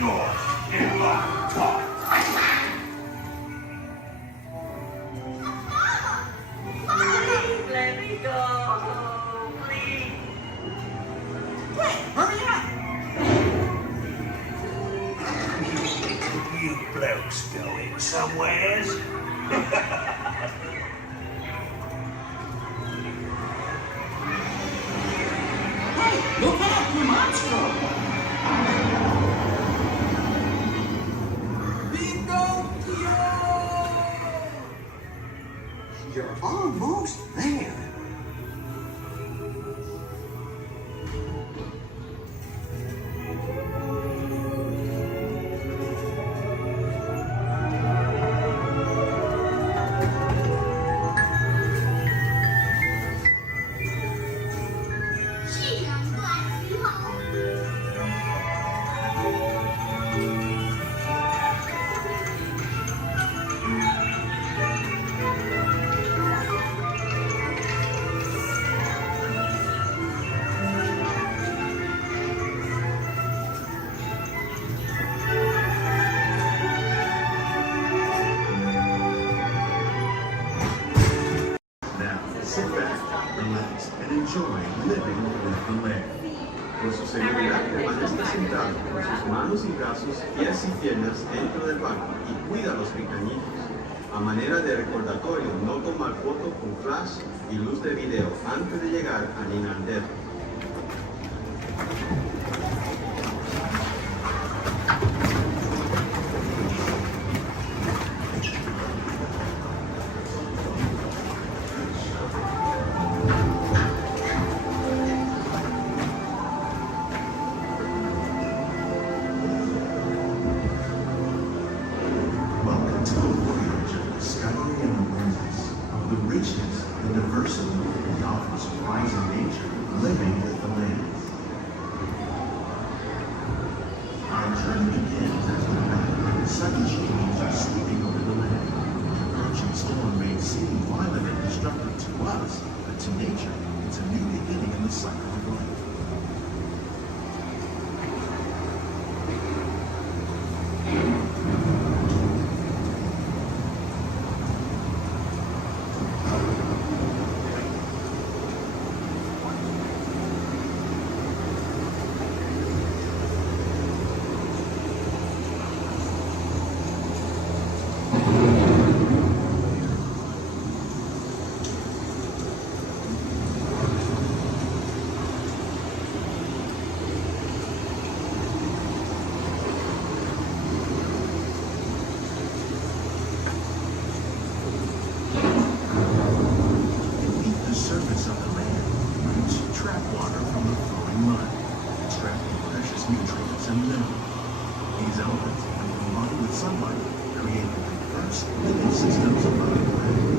yours in my part. Please let me go. Please. Quick, hurry up! You blokes going somewheres? Hey, look out, you monster! You're almost there. Gee, I'm glad to be home. Sit back, relax, and enjoy living with the land. Por su seguridad, permanezca sentado con sus manos y brazos, pies y piernas dentro del banco y cuida a los pequeñitos. A manera de recordatorio, no tomar foto con flash y luz de video antes de llegar a Disneyland. Welcome to a voyage of discovery and awareness of the richness and diversity that offers surprising nature living with the land. Our journey begins as the rapid, sudden change is sweeping over the land. The approaching storm may seem violent and destructive to us, but to nature, it's a new beginning in the cycle of life. Beneath the surface of the land, roots trap water from the flowing mud, extracting precious nutrients and minerals. These elements, when combined with sunlight, create the diverse living systems above the land.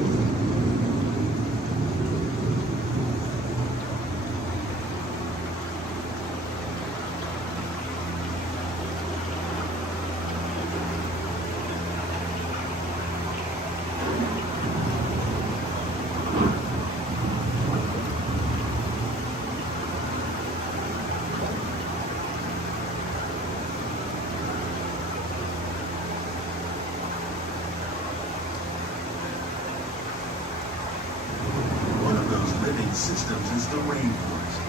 One of those living systems is the rainforest,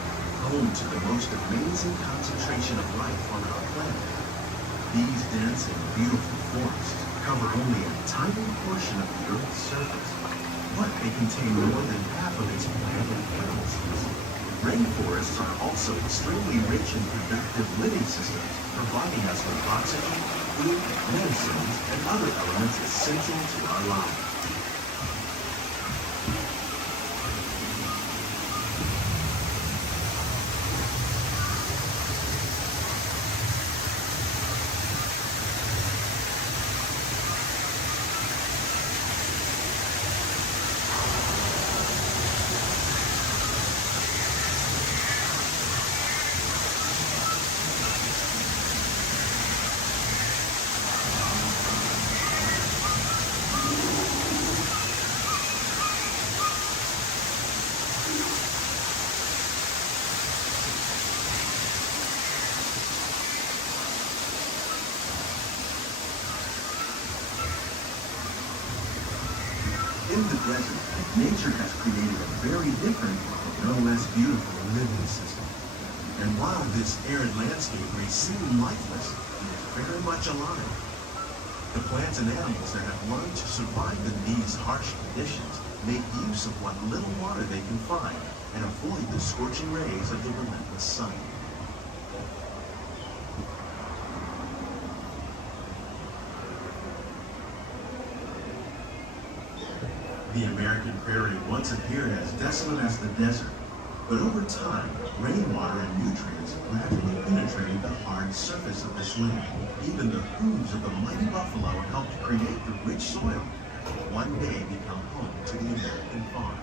home to the most amazing concentration of life on our planet. These dense and beautiful forests cover only a tiny portion of the Earth's surface, but they contain more than half of its plant and animal species. Rainforests are also extremely rich in productive living systems, providing us with oxygen, food, medicines, and other elements essential to our lives. In the desert, nature has created a very different, but no less beautiful living system. And while this arid landscape may seem lifeless, it is very much alive. The plants and animals that have learned to survive in these harsh conditions make use of what little water they can find and avoid the scorching rays of the relentless sun. The American prairie once appeared as desolate as the desert, but over time, rainwater and nutrients gradually penetrated the hard surface of this land. Even the hooves of the mighty buffalo helped create the rich soil that will one day become home to the American farm.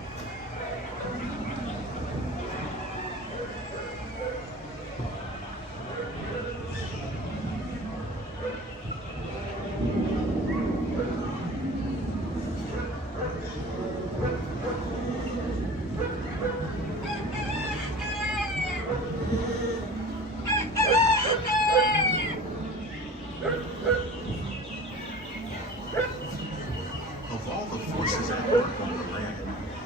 Of all the forces at work on the land,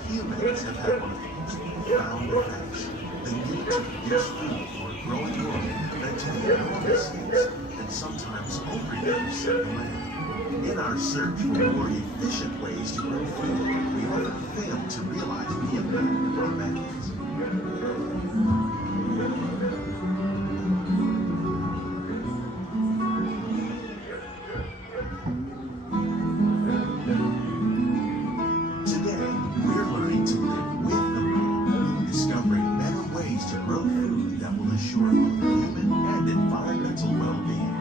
humans have had one of the most profound effects. The need to produce food for a growing world led to the enormous use and sometimes overuse of the land. In our search for more efficient ways to grow food, we often fail to realize the impact of our methods. Ensure both human and environmental well-being.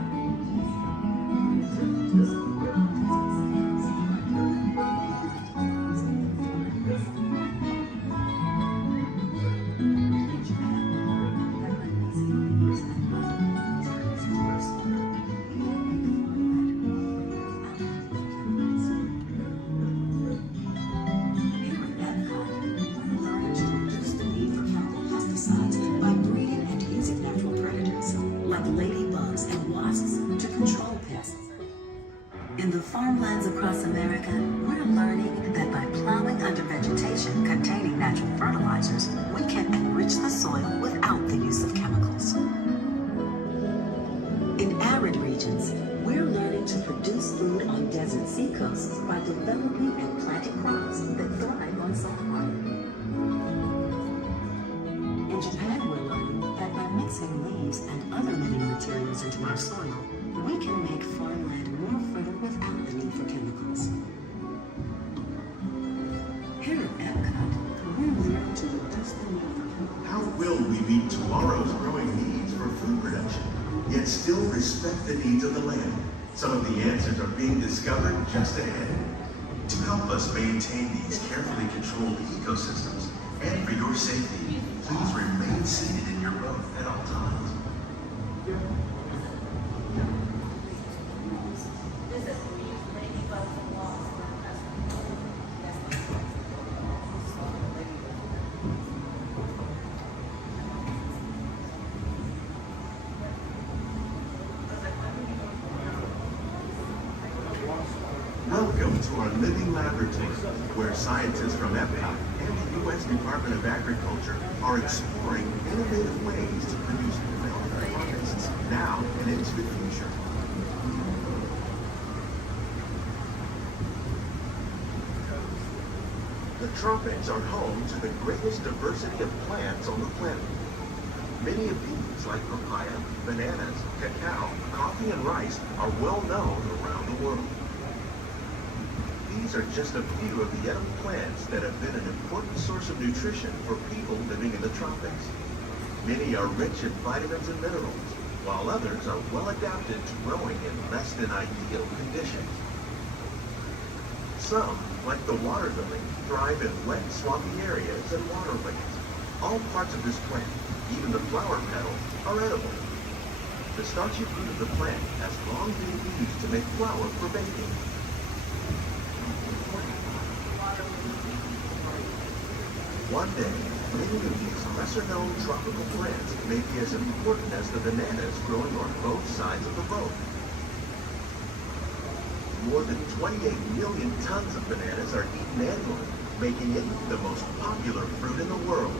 In the farmlands across America, we're learning that by plowing under vegetation containing natural fertilizers, we can enrich the soil without the use of chemicals. In arid regions, we're learning to produce food on desert seacoasts by developing and planting crops that thrive on salt water. In Japan, we're learning that by mixing leaves and other living materials into our soil, we can make farmland more fertile without the need for chemicals. Here at Epcot, we're learning to reduce the need for chemicals. How will we meet tomorrow's growing needs for food production, yet still respect the needs of the land? Some of the answers are being discovered just ahead. To help us maintain these carefully controlled ecosystems, and for your safety, please remain seated in your boat at all times. Welcome to our living laboratory, where scientists from Epcot and the U.S. Department of Agriculture are exploring innovative ways to produce relevant harvests now and into the future. The tropics are home to the greatest diversity of plants on the planet. Many of these, like papaya, bananas, cacao, coffee, and rice, are well known around the world. These are just a few of the edible plants that have been an important source of nutrition for people living in the tropics. Many are rich in vitamins and minerals, while others are well adapted to growing in less than ideal conditions. Some, like the water lily, thrive in wet, swampy areas and waterways. All parts of this plant, even the flower petals, are edible. The starchy root of the plant has long been used to make flour for baking. One day, many of these lesser-known tropical plants may be as important as the bananas growing on both sides of the boat. More than 28 million tons of bananas are eaten annually, making it the most popular fruit in the world.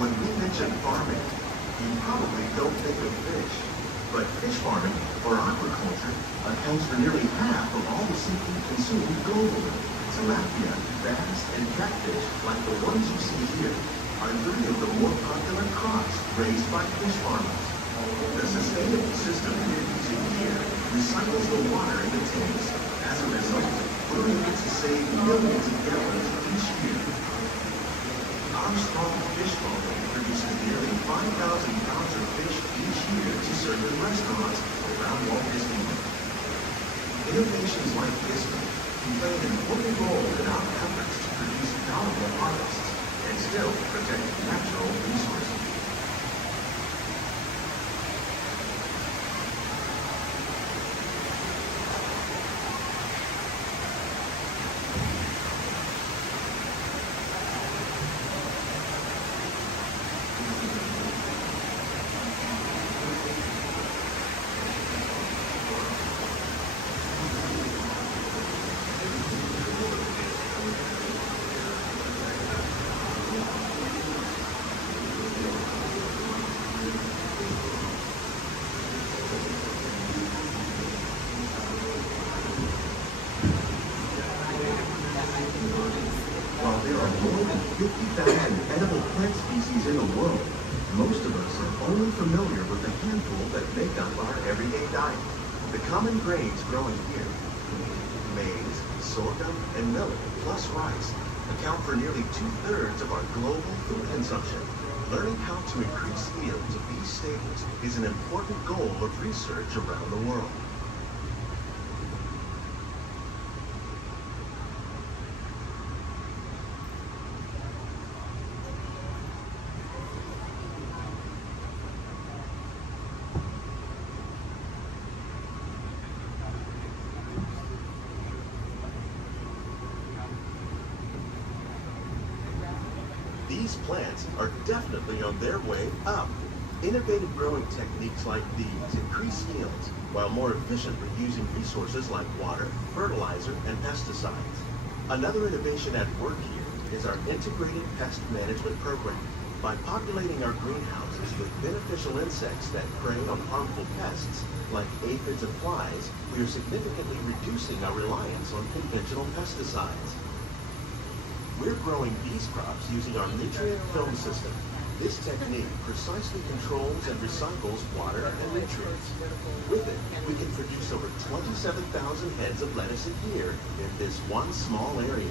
When we mention farming, you probably don't think of fish. But fish farming, or aquaculture, accounts for nearly half of all the seafood consumed globally. Tilapia, bass, and catfish, like the ones you see here, are three of the more popular crops raised by fish farmers. The sustainable system we're using here recycles the water in the tanks. As a result, we're able to save millions of gallons each year. Our small fish farming produces nearly 5,000 pounds of fish each year to serve in restaurants around Walt Disneyland. Innovations like this one can play an important role in our efforts to produce valuable harvests and still protect natural resources. While there are more than 50,000 edible plant species in the world, most of us are only familiar with the handful that make up our everyday diet. The common grains growing here, maize, sorghum, and millet, plus rice, account for nearly 2/3 of our global food consumption. Learning how to increase yields of these staples is an important goal of research around the world. These plants are definitely on their way up. Innovative growing techniques like these increase yields while more efficiently using resources like water, fertilizer, and pesticides. Another innovation at work here is our integrated pest management program. By populating our greenhouses with beneficial insects that prey on harmful pests like aphids and flies, we are significantly reducing our reliance on conventional pesticides. We're growing these crops using our nutrient film system. This technique precisely controls and recycles water and nutrients. With it, we can produce over 27,000 heads of lettuce a year in this one small area.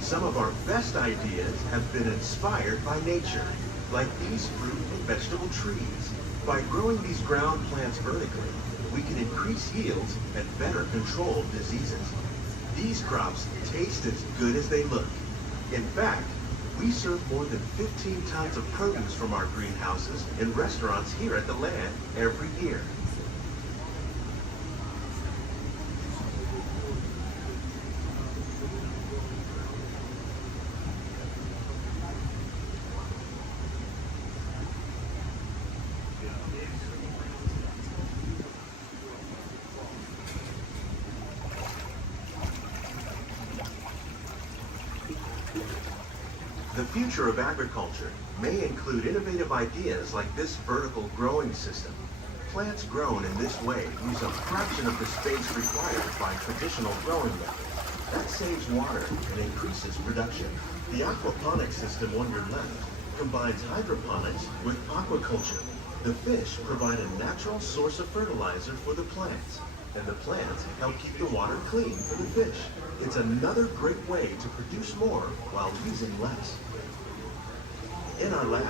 Some of our best ideas have been inspired by nature, like these fruit and vegetable trees. By growing these ground plants vertically, we can increase yields and better control diseases. These crops taste as good as they look. In fact, we serve more than 15 tons of produce from our greenhouses in restaurants here at the land every year. future of agriculture may include innovative ideas like this vertical growing system. Plants grown in this way use a fraction of the space required by traditional growing methods. That saves water and increases production. The aquaponics system on your left combines hydroponics with aquaculture. The fish provide a natural source of fertilizer for the plants, and the plants help keep the water clean for the fish. It's another great way to produce more while using less. In our lab,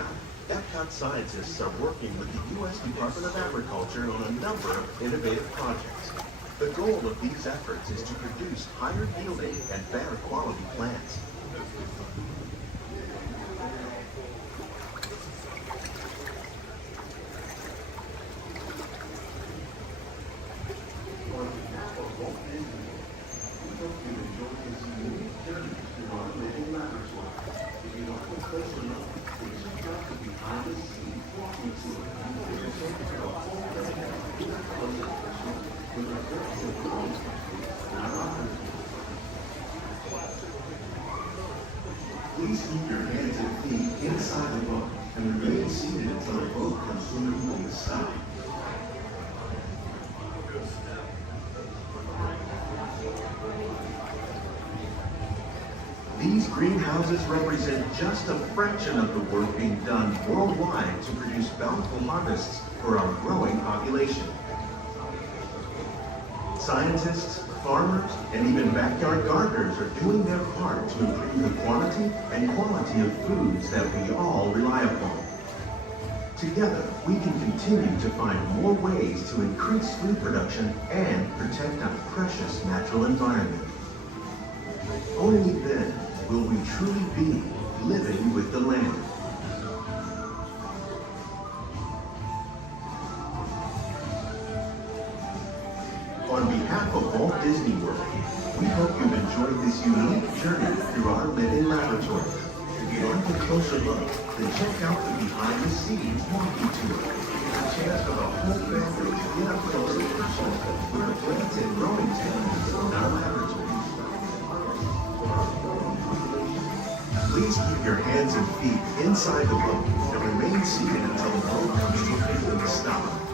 Epcot scientists are working with the U.S. Department of Agriculture on a number of innovative projects. The goal of these efforts is to produce higher yielding and better quality plants. On behalf of Walt Disney, we hope you enjoy this unique journey through our living laboratory. If you want to closer look, please check out the behind the scenes walking tour. Which will take you to a whole other closer picture with our virtual growing techniques and our laboratory. Please keep your hands and feet inside the boat and remain seated until the boat comes swimming on the side. These greenhouses represent just a fraction of the work being done worldwide to produce bountiful harvests for our growing population. Scientists, farmers, and even backyard gardeners are doing their part to improve the quantity and quality of foods that we all rely upon. Together, we can continue to find more ways to increase food production and protect our precious natural environment. Only then will we truly be living with the land. On behalf of Walt Disney World, we hope you've enjoyed this unique journey through our living laboratory. If you'd like a closer look, then check out the behind the scenes walking tour. A chance for the whole family to get up close and personal with the plants and growing techniques in our laboratory. Please keep your hands and feet inside the boat and remain seated until the boat comes to a complete stop.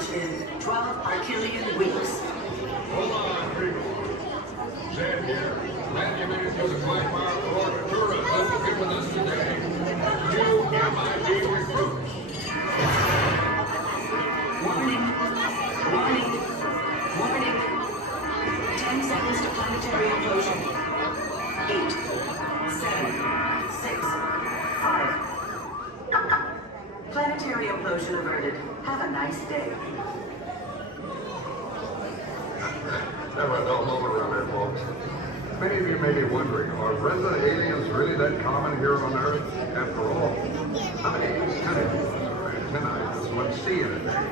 launch in 12 Archelian weeks. Hold on, people. Stand here. Manumitted to the Quagmire Florida Tourism to get with us today. New MIB recruits. Warning. Warning. Warning. 10 seconds to planetary implosion. 8, 7, 6, 5. Planetary implosion averted. Have a nice day. Have a dull moment around here, folks. Many of you may be wondering, are resident aliens really that common here on Earth? After all, how many antennae or antennae does one see in a day?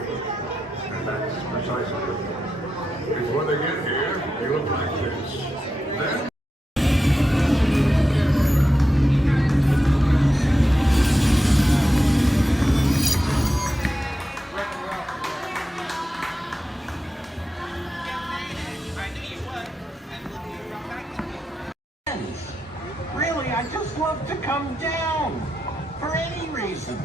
And that's precisely it. Because when they get here, they look like this. Then Really, I just love to come down. For any reason.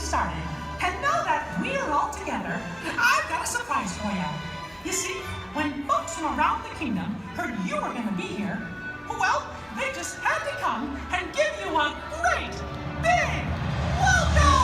Started. And now that we're all together, I've got a surprise for you. You see, when folks from around the kingdom heard you were going to be here, well, they just had to come and give you a great, big welcome!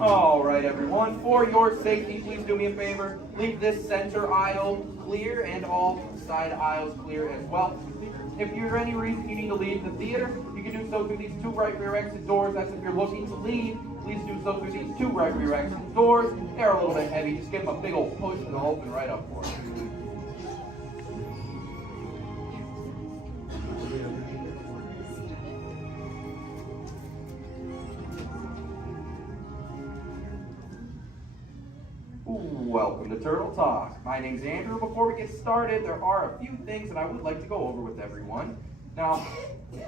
All right, everyone, for your safety, please do me a favor. Leave this center aisle clear and all side aisles clear as well. If you're any reason you need to leave the theater, you can do so through these two right rear exit doors. That's if you're looking to leave. Please do so through these two right rear exit doors. They're a little bit heavy. Just give them a big old push and they'll open right up for you. Welcome to Turtle Talk. My name's Andrew. Before we get started, there are a few things that I would like to go over with everyone. Now,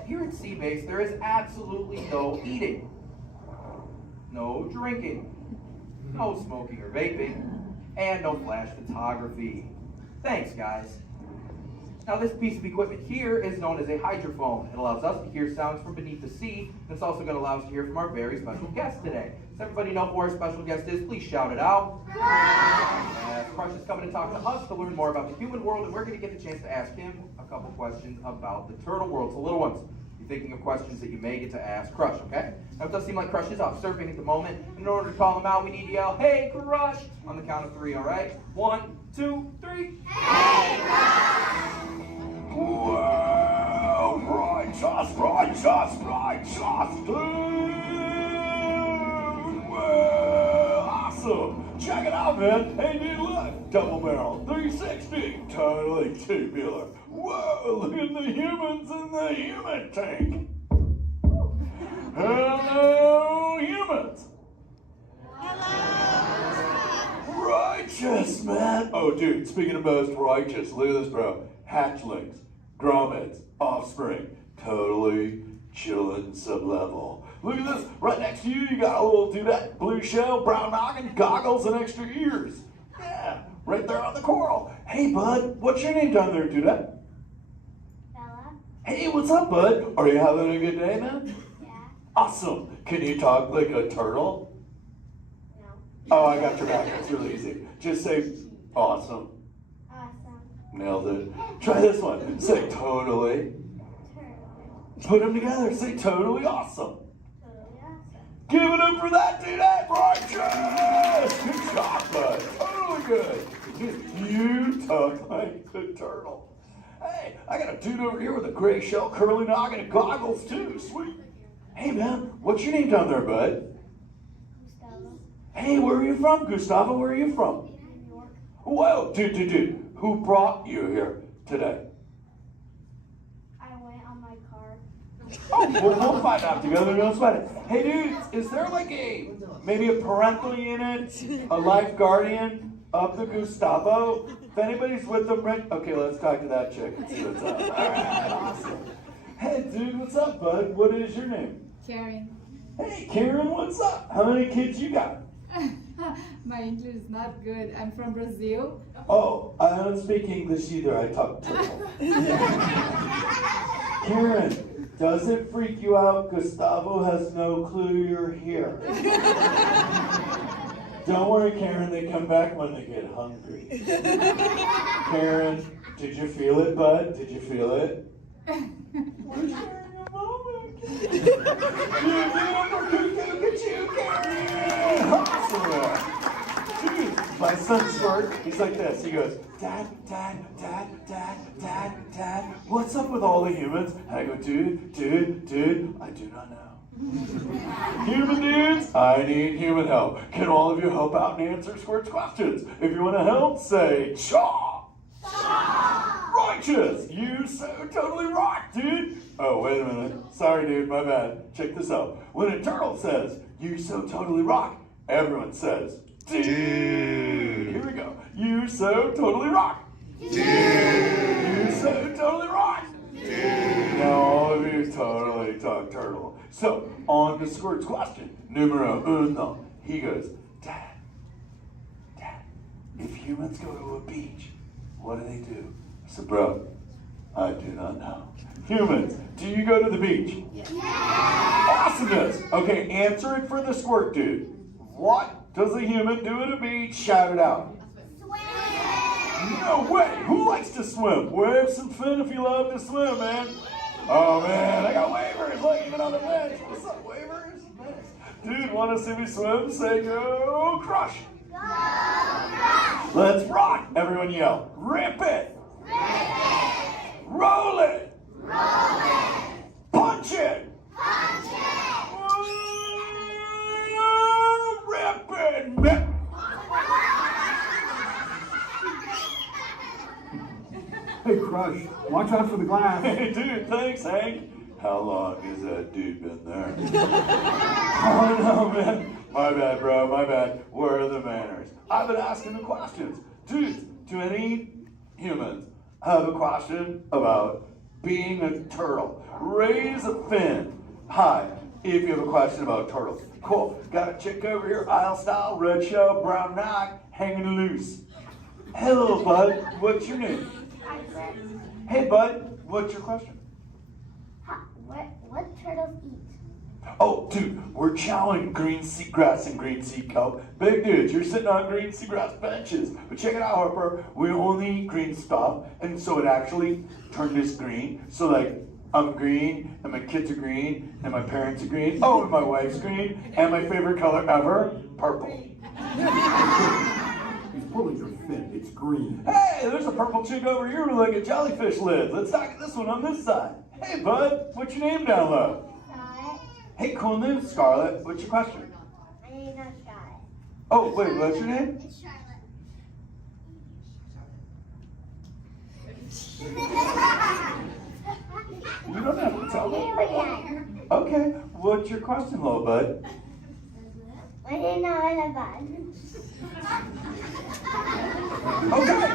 here at Seabase, there is absolutely no eating, no drinking, no smoking or vaping, and no flash photography. Thanks, guys. Now, this piece of equipment here is known as a hydrophone. It allows us to hear sounds from beneath the sea, and it's also going to allow us to hear from our very special guest today. Does everybody know who our special guest is? Please shout it out. Crush is coming to talk to us to learn more about the human world, and we're going to get the chance to ask him a couple questions about the turtle world. So, little ones, you're thinking of questions that you may get to ask Crush, okay? Now, it does seem like Crush is off surfing at the moment. In order to call him out, we need to yell, "Hey, Crush!" on the count of 3, all right? 1, 2, 3. Hey, Crush! Well, righteous, dude! Well, awesome! Check it out, man! Hey, dude, look! Double barrel, 360, totally tubular. Whoa, look at the humans in the human tank! Hello, humans! Hello! Righteous, man! Oh, dude, speaking of most righteous, look at this, bro. Hatchlings, grommets, offspring, totally chillin' sub-level. Look at this, right next to you, you got a little dudette, blue shell, brown noggin, goggles, and extra ears. Yeah, right there on the coral. Hey, bud, what's your name down there, dudette? Bella. Hey, what's up, bud? Are you having a good day, man? Yeah. Awesome. Can you talk like a turtle? No. Oh, I got your back. It's really easy. Just say, awesome. Awesome. Nailed it. Try this one. Say totally. Turtle. Put them together. Say totally awesome. Totally awesome. Give it up for that dude. Righteous. Good job, bud. Totally good. You talk like a turtle. Hey, I got a dude over here with a gray shell, curly noggin, and goggles too. Sweet. Hey, man, what's your name down there, bud? Gustavo. Hey, where are you from, Gustavo? Where are you from? New York. Whoa, dude. Who brought you here today? I went on my car. Oh, we'll find out together. Don't sweat it. Hey, dudes, is there like maybe a parental unit, a life guardian of the Gustavo? If anybody's with them, right? Okay, let's talk to that chick and see what's up. All right, awesome. Hey, dude, what's up, bud? What is your name? Karen. Hey, Karen, what's up? How many kids you got? My English is not good. I'm from Brazil. Oh, I don't speak English either. I talk turtle. Karen, does it freak you out? Gustavo has no clue you're here. Don't worry, Karen. They come back when they get hungry. Karen, did you feel it, bud? Did you feel it? We're sharing a moment. Give it up for Cuckoo Cuckoo, Karen! Awesome. Dude, my son's short. He's like this. He goes, Dad, what's up with all the humans? And I go, dude, I do not know. Human dudes, I need human help. Can all of you help out and answer Squirt's questions? If you want to help, say, Chaw! Righteous! You so totally rock, dude! Oh, wait a minute. Sorry, dude, my bad. Check this out. When a turtle says, you so totally rock, everyone says, dude! Here we go. You so totally rock! Dude! You so totally rock! Dude! Now all of you totally talk turtle. So, on to Squirt's question. Numero uno. He goes, Dad, if humans go to a beach, what do they do? I said, bro, I do not know. Humans, do you go to the beach? Yeah. Awesomeness. Okay, answer it for the Squirt dude. What does a human do at a beach? Shout it out. Swim. No way. Who likes to swim? Well, have some fun if you love to swim, man. Oh man, I got waivers. Look, even on the bench. What's up, waivers? Nice. Dude, want to see me swim? Say go crush. Go crush. Let's rock. Everyone yell. Rip it. Rip it. Roll it. Roll it. Punch it. Punch it. Rip it. Rip. Hey, Crush, watch out for the glass. Hey, dude, thanks, Hank. How long has that dude been there? Oh, no, man. My bad, bro, my bad. Where are the manners? I've been asking the questions. Dudes, do any humans have a question about being a turtle? Raise a fin. Hi, if you have a question about turtles. Cool. Got a chick over here, aisle style, red shell, brown knock, hanging loose. Hello, bud. What's your name? Hey, bud. What's your question? What turtles eat? Oh, dude, we're chowing green seagrass and green sea kelp. Big dudes, you're sitting on green seagrass benches. But check it out, Harper. We only eat green stuff, and so it actually turned this green. So, like, I'm green, and my kids are green, and my parents are green. Oh, and my wife's green, and my favorite color ever, purple. He's pulling your fin. It's green. Hey, there's a purple chick over here with like a jellyfish lid. Let's talk this one on this side. Hey, bud, what's your name down low? Scarlet. Hey, cool name, Scarlet. What's your question? My name's not Scarlet. Oh, wait, what's your name? It's Charlotte. You don't have to tell me. Alien. Okay, what's your question, little bud? My name's not bad. Okay.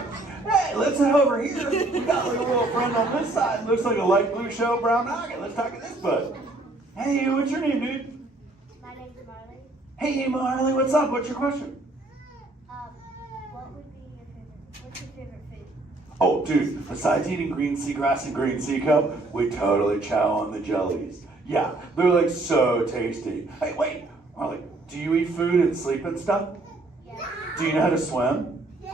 Hey, let's head over here. We got like a little friend on this side. Looks like a light blue shell, brown noggin. Let's talk to this bud. Hey, what's your name, dude? My name's Marley. Hey, Marley, what's up? What's your question? What would be your favorite? What's your favorite food? Oh, dude, besides eating green seagrass and green sea kelp, we totally chow on the jellies. Yeah, they're like so tasty. Hey, wait, Marley, do you eat food and sleep and stuff? Yeah. Do you know how to swim? Yeah.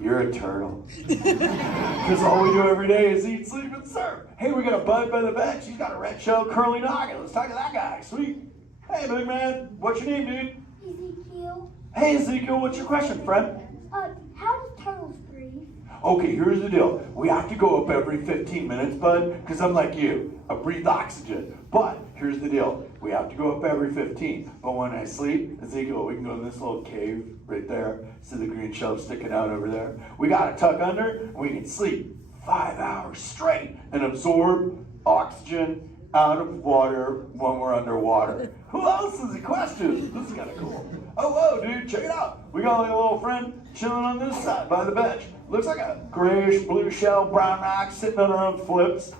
You're a turtle. Because all we do every day is eat, sleep, and surf. Hey, we got a bud by the bench. He's got a red shell curly noggin. Let's talk to that guy. Sweet. Hey, big man. What's your name, dude? Ezekiel. Hey, Ezekiel. What's your question, friend? How do turtles breathe? Okay, here's the deal. We have to go up every 15 minutes, bud, because I'm like you. I breathe oxygen. But here's the deal. We have to go up every 15. But when I sleep, Ezekiel, we can go in this little cave right there. See the green shell sticking out over there? We got to tuck under, and we can sleep 5 hours straight and absorb oxygen out of water when we're underwater. Who else has a question? This is kind of cool. Oh, whoa, dude, check it out. We got like a little friend chilling on this side by the bench. Looks like a grayish blue shell, brown knock, sitting on her own flips.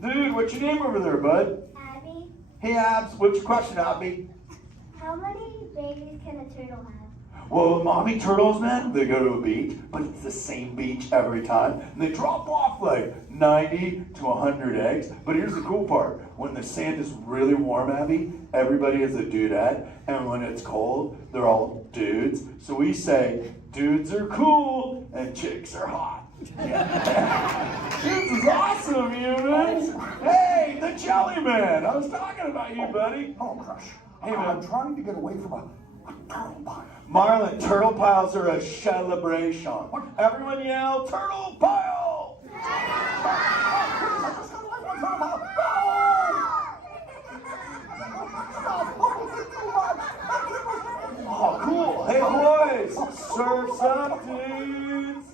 Dude, what's your name over there, bud? Abby. Hey, Abs, what's your question, Abby? How many babies can a turtle have? Well, mommy turtles, man, they go to a beach, but it's the same beach every time. And they drop off like 90 to 100 eggs. But here's the cool part. When the sand is really warm, Abby, everybody is a dudette. And when it's cold, they're all dudes. So we say, dudes are cool and chicks are hot. Yeah. This is awesome, humans. Hey, the Jelly Man. I was talking about you, buddy. Oh, Crush. Hey, man. I'm trying to get away from a turtle pile. Marlin, turtle piles are a celebration. Everyone yell, turtle pile! Oh, cool. Hey, boys, surf's up, dudes.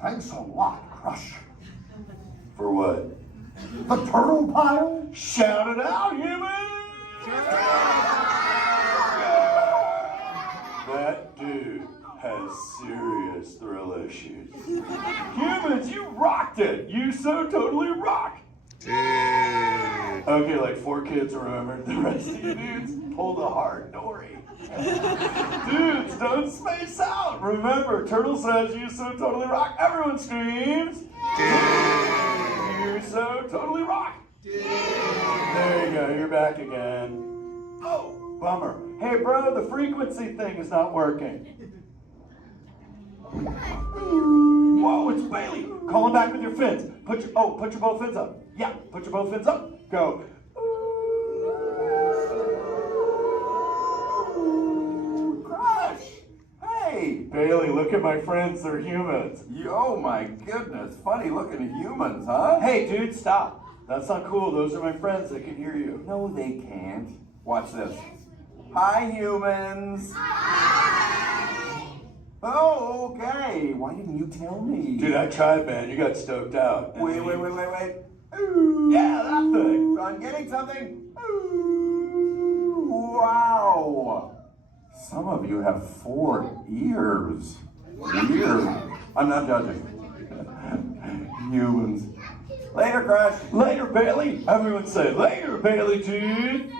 Thanks a lot, Crush. For what? The turtle pile? Shout it out, humans! That dude has serious thrill issues. Humans, you rocked it! You so totally rock! Okay, like 4 kids remembered. The rest of you dudes pulled a hard Dory. Dudes, don't space out! Remember, Turtle says you so totally rock. Everyone screams! You so totally rock! There you go, you're back again. Oh, bummer. Hey, bro, the frequency thing is not working. Whoa, Oh, it's Bailey. Call him back with your fins. Put your both fins up. Yeah, put your both fins up. Go. Ooh, Crush. Hey, Bailey, look at my friends. They're humans. Oh my goodness, funny looking humans, huh? Hey, dude, stop. That's not cool. Those are my friends. They can hear you. No, they can't. Watch this. Hi, humans. Oh, okay. Why didn't you tell me? Dude, I tried, man. You got stoked out. Wait. Ooh, Yeah, that thing. I'm getting something. Ooh, wow. Some of you have 4 ears. Weird. I'm not judging. Humans. Later, Crush. Later, Bailey. Everyone say, later, Bailey, dude.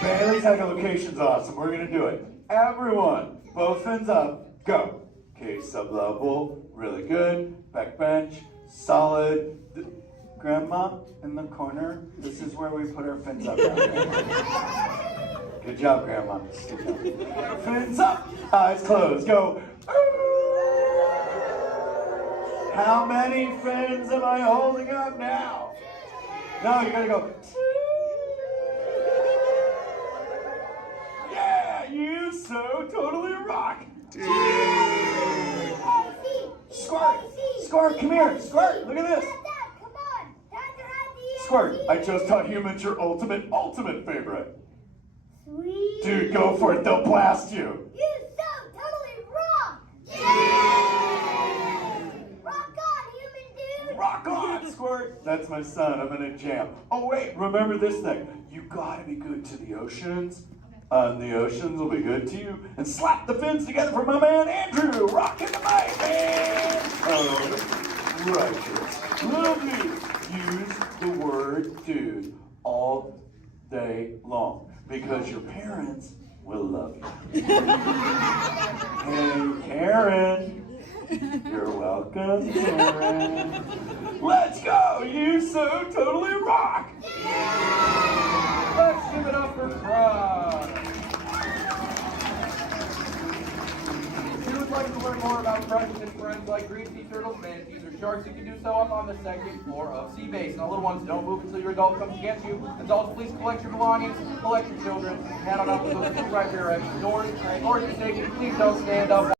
Bailey's echolocation's awesome. We're going to do it. Everyone, both fins up. Go. Okay, sub-level. Really good. Back bench. Solid. Grandma, in the corner. This is where we put our fins up. Good job, Grandma. Good job. Fins up. Eyes closed. Go. How many fins am I holding up now? No, you gotta go. Yeah, you so totally rock. Squirt, come here. Squirt, look at this. Squirt, I just taught humans your ultimate favorite. Sweet. Dude, go for it. They'll blast you. You so totally rock. Yeah! Rock on, human dude. Rock on, Squirt. That's my son. I'm in a jam. Oh, wait. Remember this thing. You gotta be good to the oceans. And the oceans will be good to you. And slap the fins together for my man Andrew. Rocking the mic, man. Oh, righteous. Love you. Use the word dude all day long. Because your parents will love you. Hey, Karen. You're welcome, Karen. Let's go! You so totally rock! Let's give it up for Crush. If you would like to learn more about Crush and his friends like green sea turtles, manatees, or sharks, you can do so up on the second floor of Sea Base. Now, little ones, don't move until your adult comes to get you. Adults, please collect your belongings, collect your children, head on up to those two right there at the doors. Or if you're safety, please don't stand up.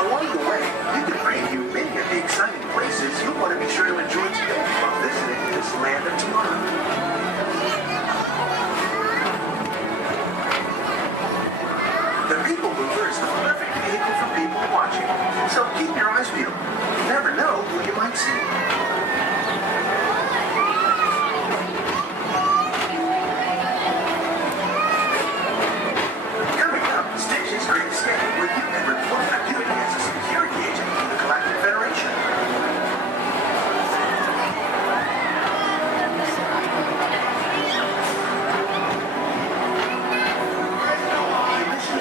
Along the way, you can preview many of the exciting places you'll want to be sure to enjoy today while visiting this land of tomorrow. The People Mover is the perfect vehicle for people watching, so keep your eyes peeled. You never know who you might see. Coming up, Stitch's Great Escape, where you can report activity as a security agent for the Galactic Federation. The mission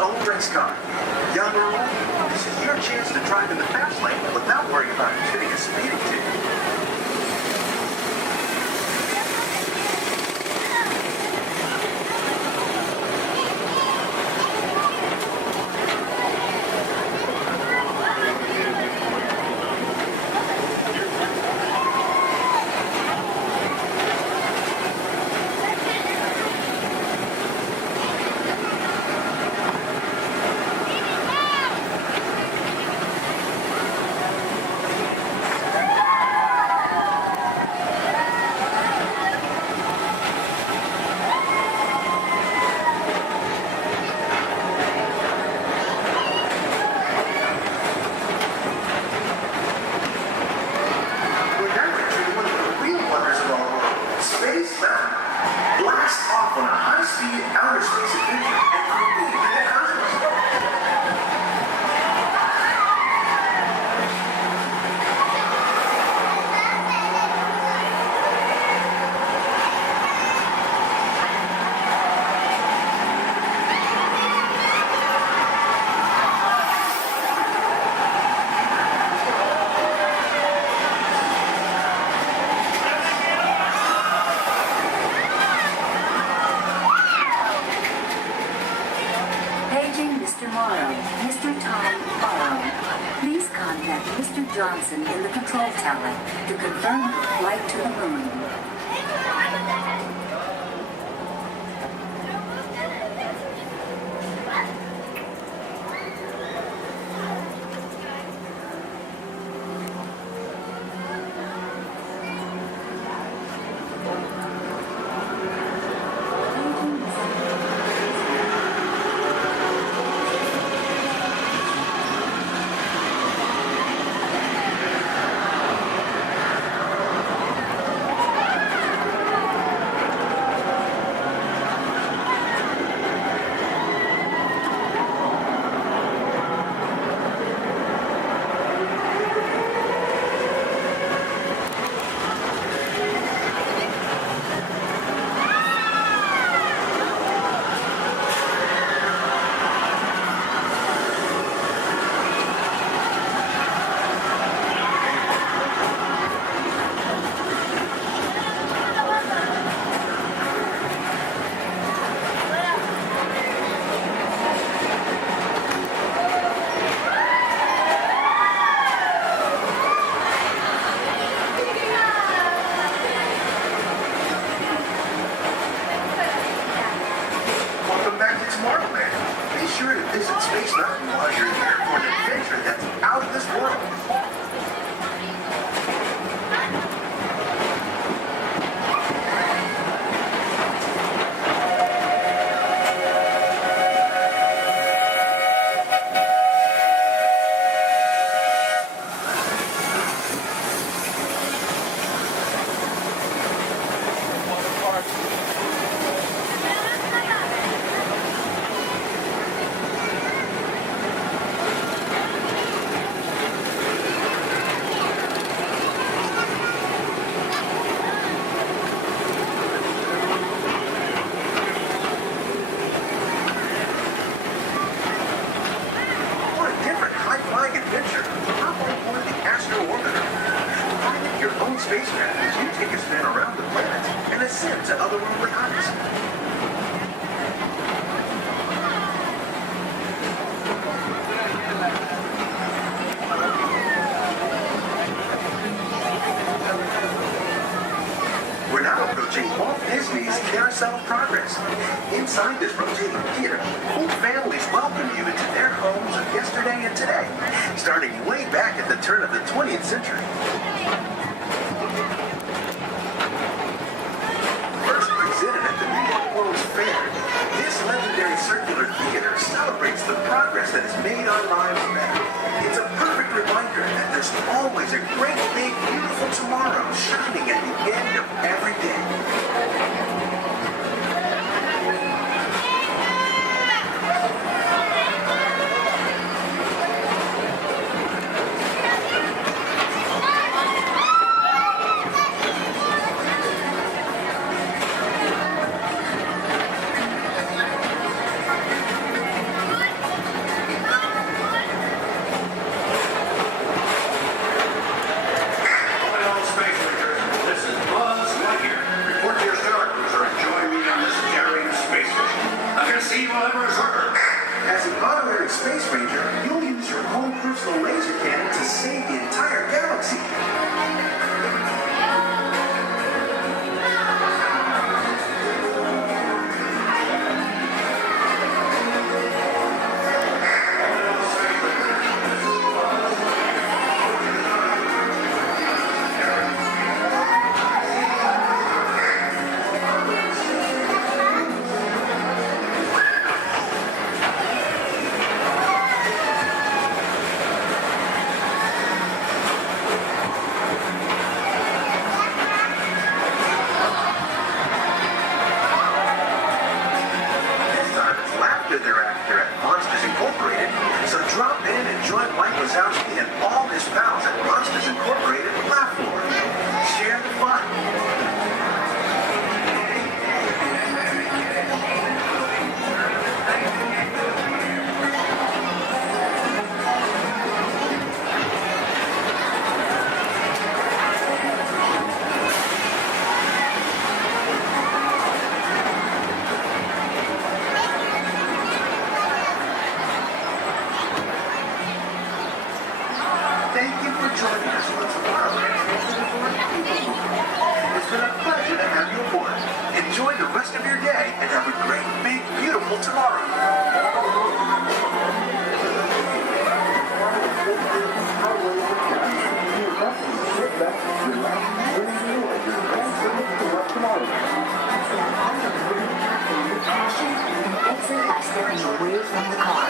own race car. Young or old, this is your chance to drive in the fast lane without worrying about getting a speeding ticket. Johnson in the control tower to confirm flight to the moon. Walt Disney's Carousel of Progress. Inside this rotating theater, whole families welcome you into their homes of yesterday and today, starting way back at the turn of the 20th century. First presented at the New York World's Fair, this legendary circular theater celebrates the progress that has made our lives better. It's a perfect reminder that there's always a great, big, beautiful tomorrow shining at the end of every day. As an honorary Space Ranger, you'll use your own personal laser cannon to save the entire galaxy. Enjoy the rest of your day and have a great, big, beautiful tomorrow. Exit by stepping away from the car.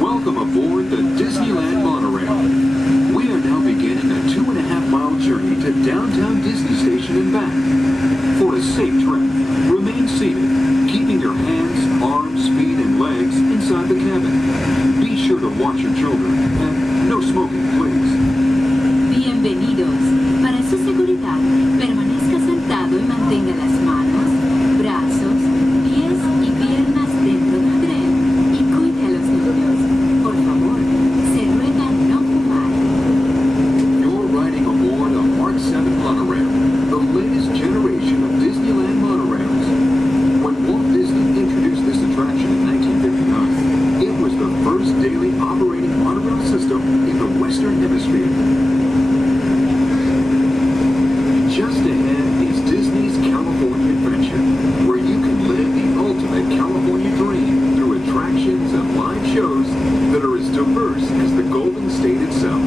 Welcome aboard the Disneyland monorail. We are now beginning a 2.5-mile journey to downtown Disney Station and back. For a safe trip, remain seated, keeping your hands, arms, feet, and legs inside the cabin. Be sure to watch your children, and no smoking, please. Bienvenidos. Para su seguridad, permanezca sentado y mantenga las manos, brazos, pies y piernas dentro del tren y cuide a los niños. Por favor, se ruega no fumar. You're riding aboard a Mark 7 monorail, the latest generation of Disneyland monorails. When Walt Disney introduced this attraction in 1959, it was the first daily operating monorail system in the Western Hemisphere. Just ahead is Disney's California Adventure, where you can live the ultimate California dream through attractions and live shows that are as diverse as the Golden State itself.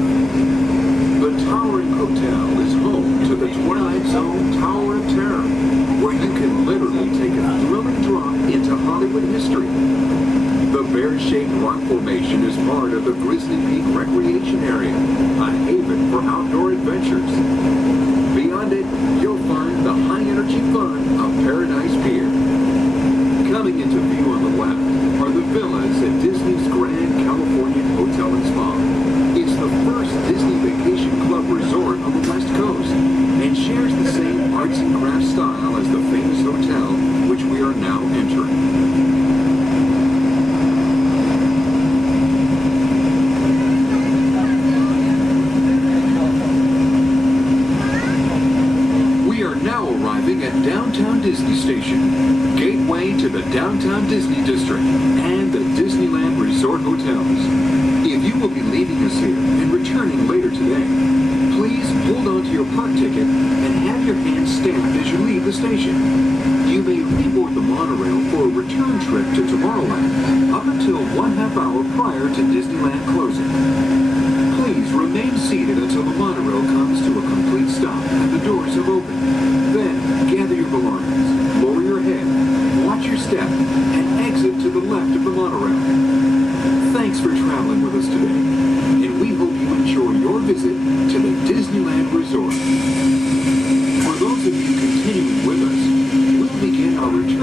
The towering hotel is home to the Twilight Zone Tower of Terror, where you can literally take a thrilling drop into Hollywood history. The bear-shaped rock formation is part of the Grizzly Peak Recreation Area, a haven for outdoor adventures. Beyond it, you'll find the high-energy fun of Paradise Pier. Coming into view on the left are the villas at Disney's Grand Californian Hotel and Spa. It's the first Disney Vacation Club resort on the West Coast and shares the same arts and crafts style as the famous hotel, which we are now entering. Arriving at Downtown Disney Station, gateway to the Downtown Disney District and the Disneyland Resort Hotels. If you will be leaving us here and returning later today, please hold on to your park ticket and have your hand stamped as you leave the station. You may reboard the monorail for a return trip to Tomorrowland up until 1/2 hour prior to Disneyland closing. Please remain seated until the monorail comes to a complete stop and the doors have opened. Then, gather your belongings, lower your head, watch your step, and exit to the left of the monorail. Thanks for traveling with us today, and we hope you enjoy your visit to the Disneyland Resort. For those of you continuing with us, we'll begin our return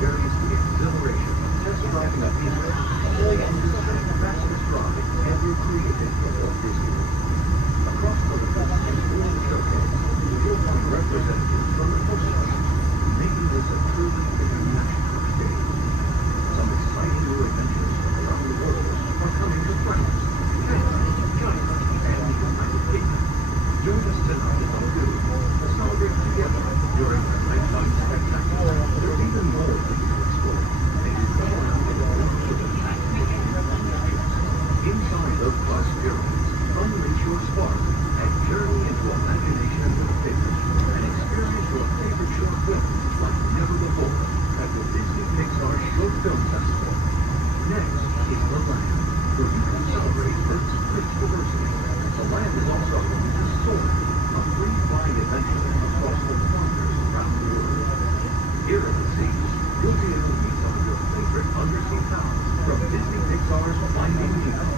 Experience the exhilaration of test driving a vehicle all under the fastest ride ever created at Walt Disneyland. Across the Walt Disneyland Showcase, you'll find representatives from the coastline, making this a truly international experience. Some exciting new adventures from around the world are coming to France, Canada, China, and the United Kingdom. Join us tonight at the to celebrate together during the nighttime spectacular. There's even more that you can explore, and you come around in the world of the inside the Bus Pyramids, unleash your spark and journey into imagination with figures and experience your favorite short films like never before at the Disney Pixar Short Film Festival. Next is the Land, where you can celebrate Earth's rich diversity. The Land is also home to Soar, a free flying adventure across the wonders around the world. Here in the seas, you'll be able to meet some of your favorite undersea pals from Disney Pixar's Finding Nemo.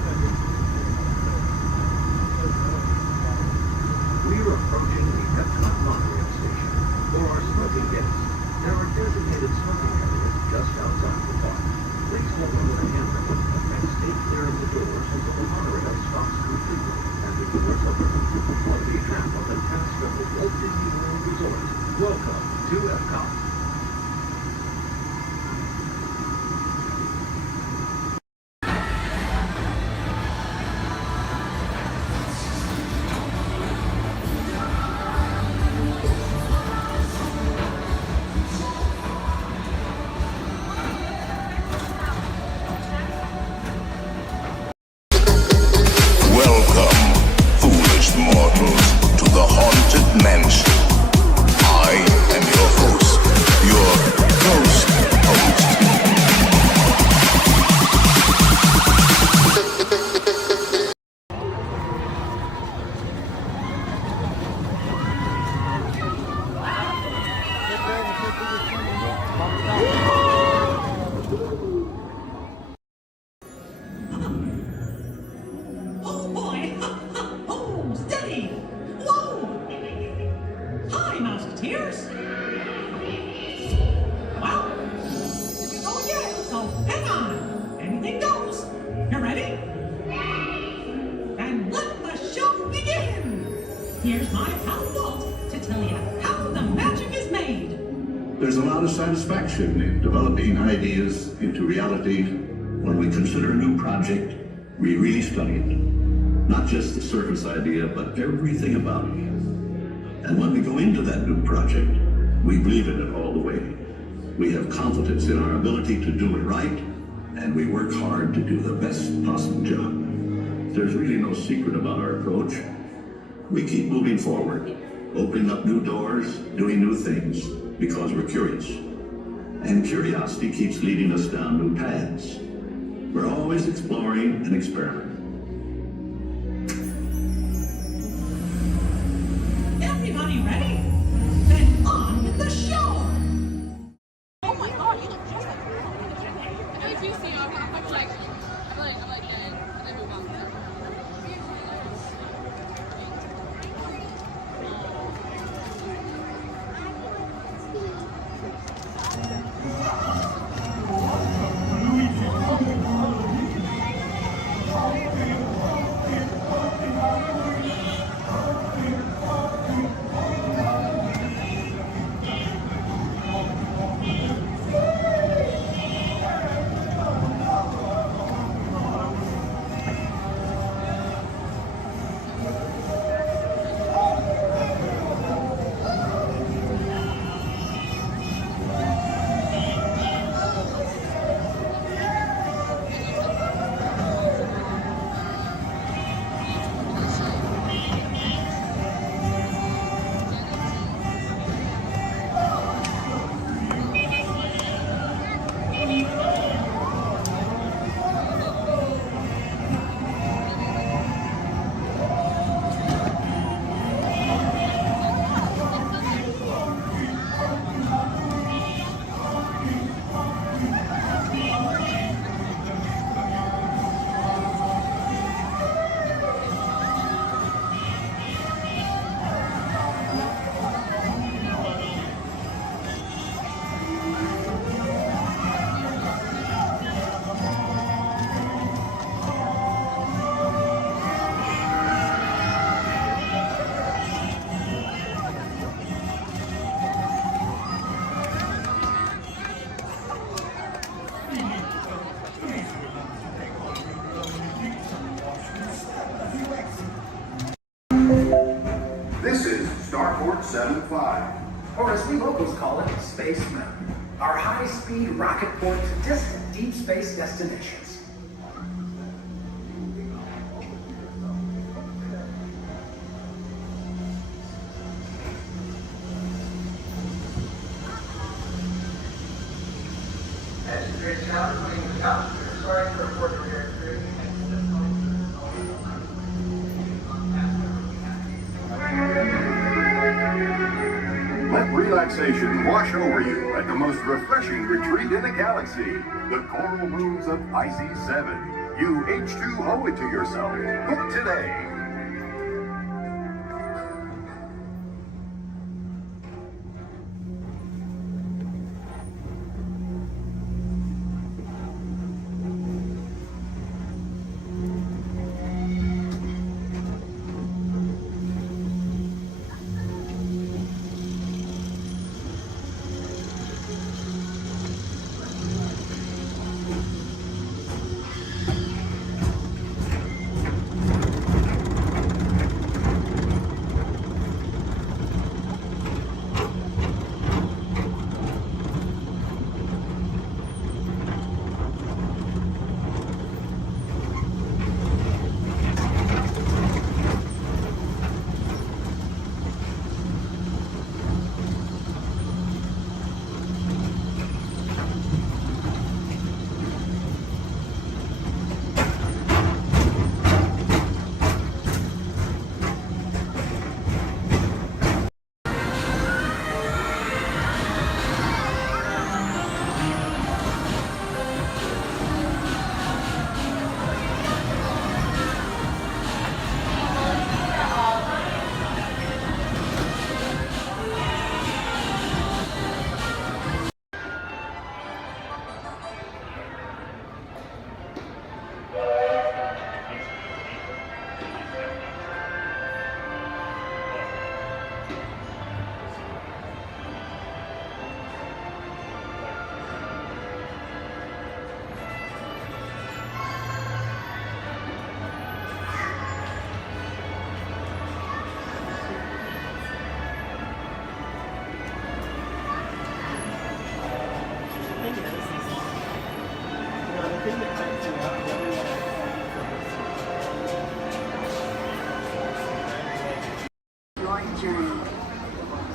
We're approaching the Epcot monorail station. For our smoking guests, there are designated smoking areas just outside the park. Please hold on to the handrail and stay clear of the doors until the monorail stops completely and the doors open. On behalf of the cast of the Walt Disney World Resort, welcome to Epcot. Here's my pal Walt to tell you how the magic is made. There's a lot of satisfaction in developing ideas into reality. When we consider a new project, we really study it. Not just the surface idea, but everything about it. And when we go into that new project, we believe in it all the way. We have confidence in our ability to do it right, and we work hard to do the best possible job. There's really no secret about our approach. We keep moving forward, opening up new doors, doing new things, because we're curious. And curiosity keeps leading us down new paths. We're always exploring and experimenting. Everybody ready? Then on with the show! Oh my god, you look just like her. I know if you see her, I'm like, dead, and then move on. Starport 75. Or as we locals call it, Space Mountain. Our high-speed rocket port to distant deep space destinations. Let relaxation wash over you at the most refreshing retreat in the galaxy, the coral rooms of Pisces 7. You H2O it to yourself. Book today.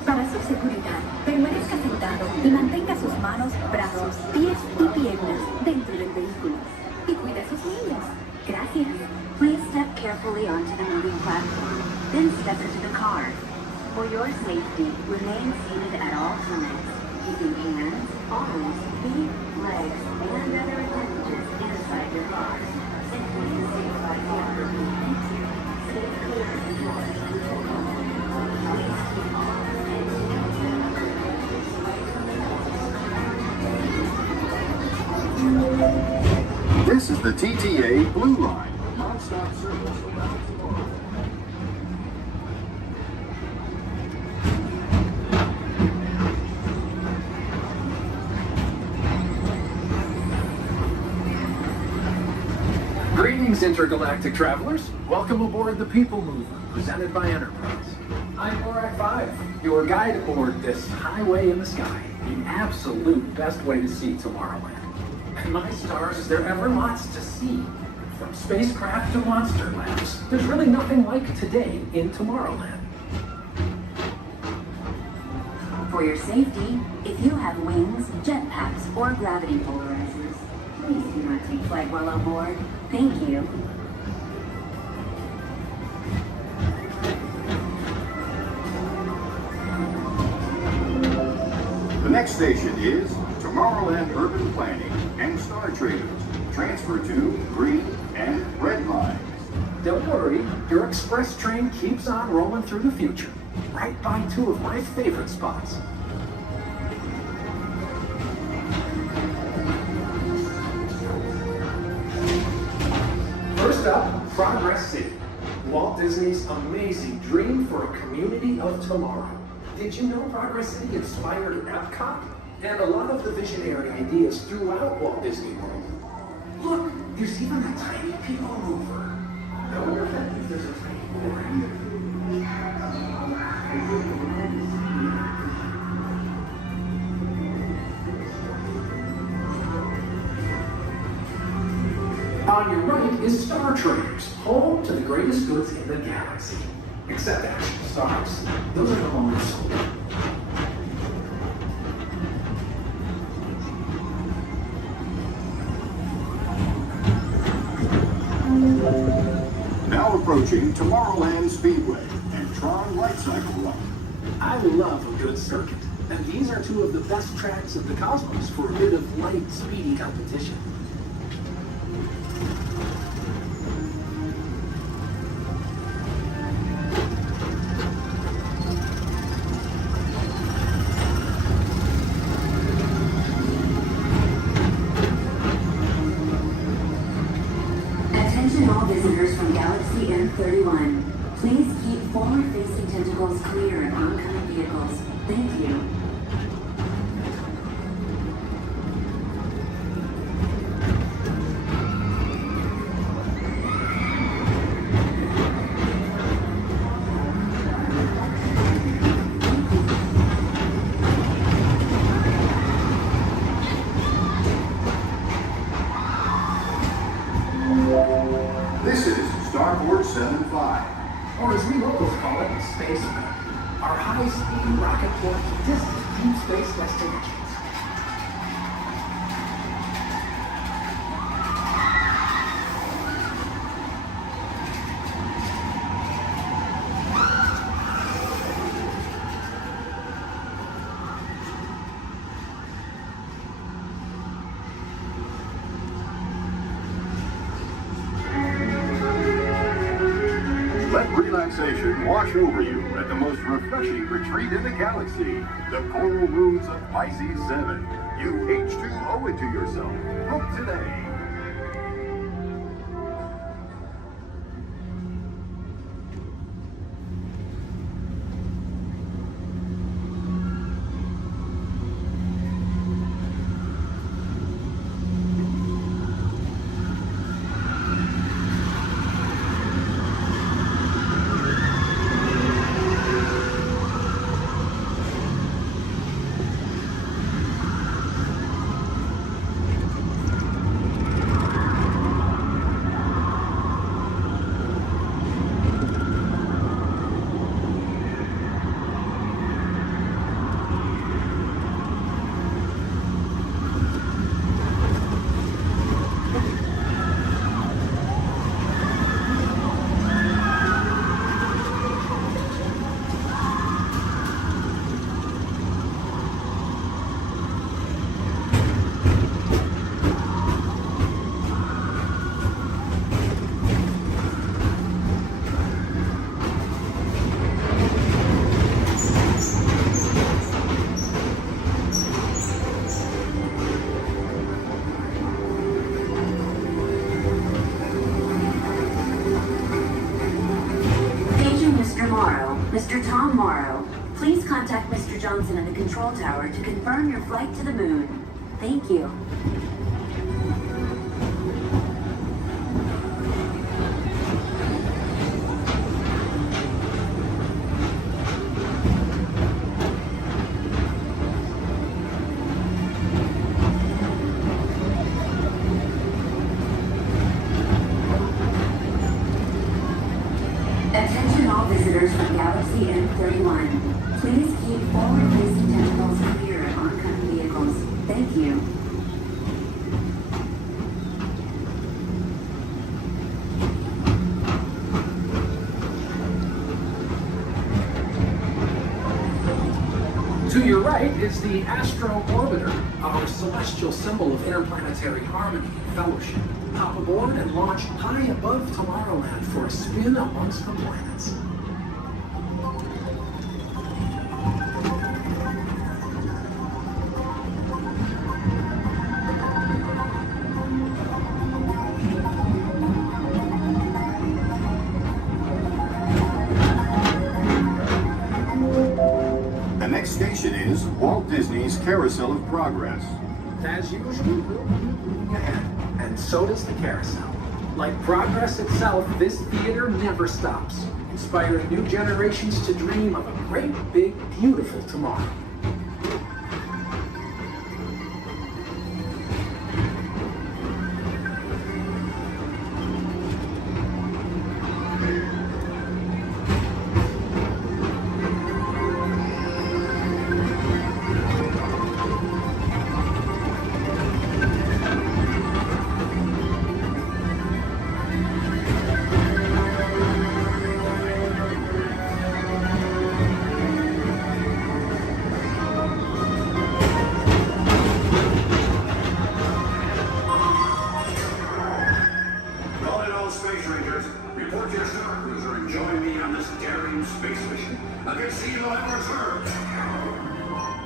Para su seguridad, permanezca sentado y mantenga sus manos, brazos, pies y piernas dentro del vehículo. Y cuide a sus niños. Gracias. Please step carefully onto the moving platform, then step into the car. For your safety, remain seated at all times, keeping hands, arms, feet, legs, and other appendages inside your car. And please stay by the other feet. Stay clear of the doors and control. Please keep all This is the TTA Blue Line. Non-stop service around the world. Greetings, intergalactic travelers. Welcome aboard the People Mover, presented by Enterprise. I'm Borak 5, your guide aboard this highway in the sky, the absolute best way to see Tomorrowland. And my stars, is there ever lots to see? From spacecraft to monster labs, there's really nothing like today in Tomorrowland. For your safety, if you have wings, jetpacks, or gravity polarizers, please do not take flight while on board. Thank you. The next station is Tomorrowland Urban Planning and Star Traders. Transfer to green and red lines. Don't worry, your express train keeps on rolling through the future, right by two of my favorite spots. First up, Progress City, Walt Disney's amazing dream for a community of tomorrow. Did you know Progress City inspired Epcot? And a lot of the visionary ideas throughout Walt Disney World. Look, there's even a tiny people mover. I wonder if that means there's a tiny mover here. On your right is Star Traders, home to the greatest goods in the galaxy. Except actual stars. Those are no longer sold. Now approaching Tomorrowland Speedway and Tron Light Cycle Run. I love a good circuit, and these are two of the best tracks of the cosmos for a bit of light, speedy competition. Attention all visitors from Galaxy M31. Please keep forward-facing tentacles clear of oncoming vehicles. Thank you. This is Starport 75. Or as we locals call it, Space Mountain. Our high-speed rocket port to distant deep space destinations. Let relaxation wash over you at the most refreshing retreat in the galaxy, the coral moons of Pisces 7. You H2O it to yourself. Book today. Mr. Tom Morrow, please contact Mr. Johnson at the control tower to confirm your flight to the moon. Thank you. Attention all visitors from Galaxy M31. Please keep forward-facing tentacles clear of oncoming vehicles. Thank you. To your right is the Astro Orbiter, our celestial symbol of interplanetary harmony and fellowship. Hop aboard and launch high above Tomorrowland for a spin amongst the planets. The next station is Walt Disney's Carousel of Progress. As usual, we'll be moving ahead, and so does the carousel. Like progress itself, this theater never stops, inspiring new generations to dream of a great, big, beautiful tomorrow.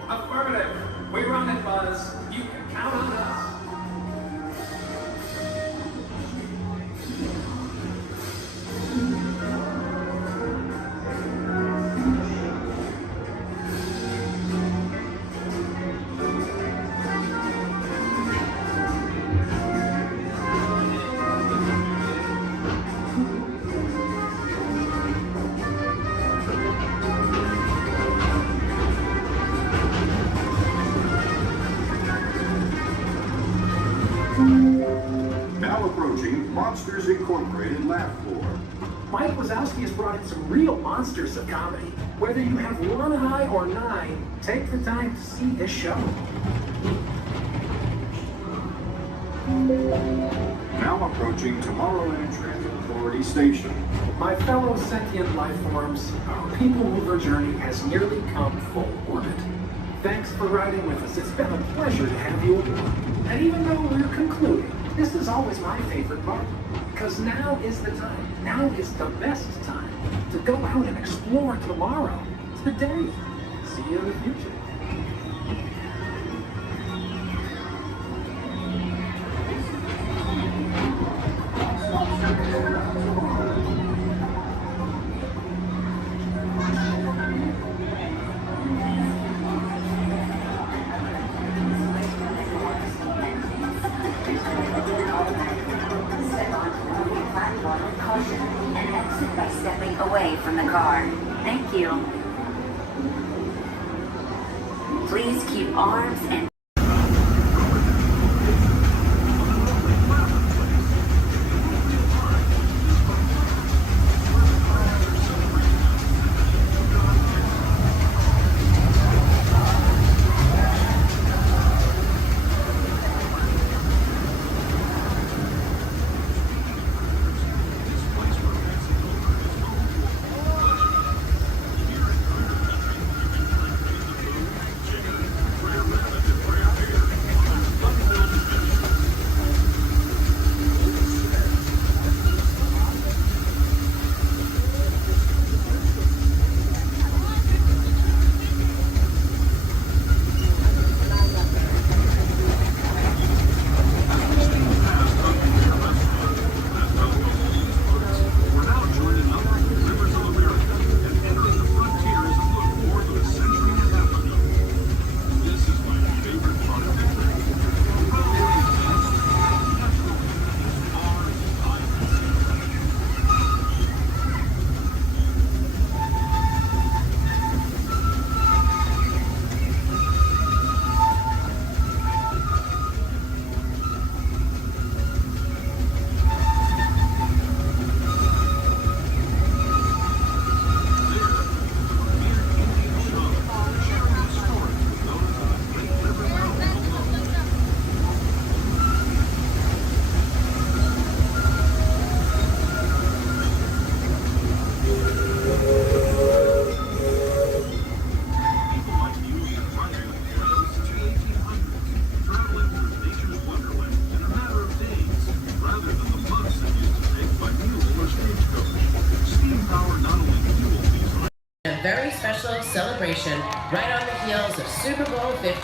Affirmative. We run it, Buzz. You can count on us. Now approaching Monsters Incorporated Laugh Floor. Mike Wazowski has brought in some real monsters of comedy. Whether you have one eye or nine, take the time to see this show. Now approaching Tomorrowland Transit Authority Station. My fellow sentient life forms, our people mover journey has nearly come full orbit. Thanks for riding with us. It's been a pleasure to have you aboard. And even though we're concluding, this is always my favorite part. Because now is the time. Now is the best time to go out and explore tomorrow. Today. See you in the future. And exit by stepping away from the car. Thank you. Please keep arms and celebration right on the heels of Super Bowl 52.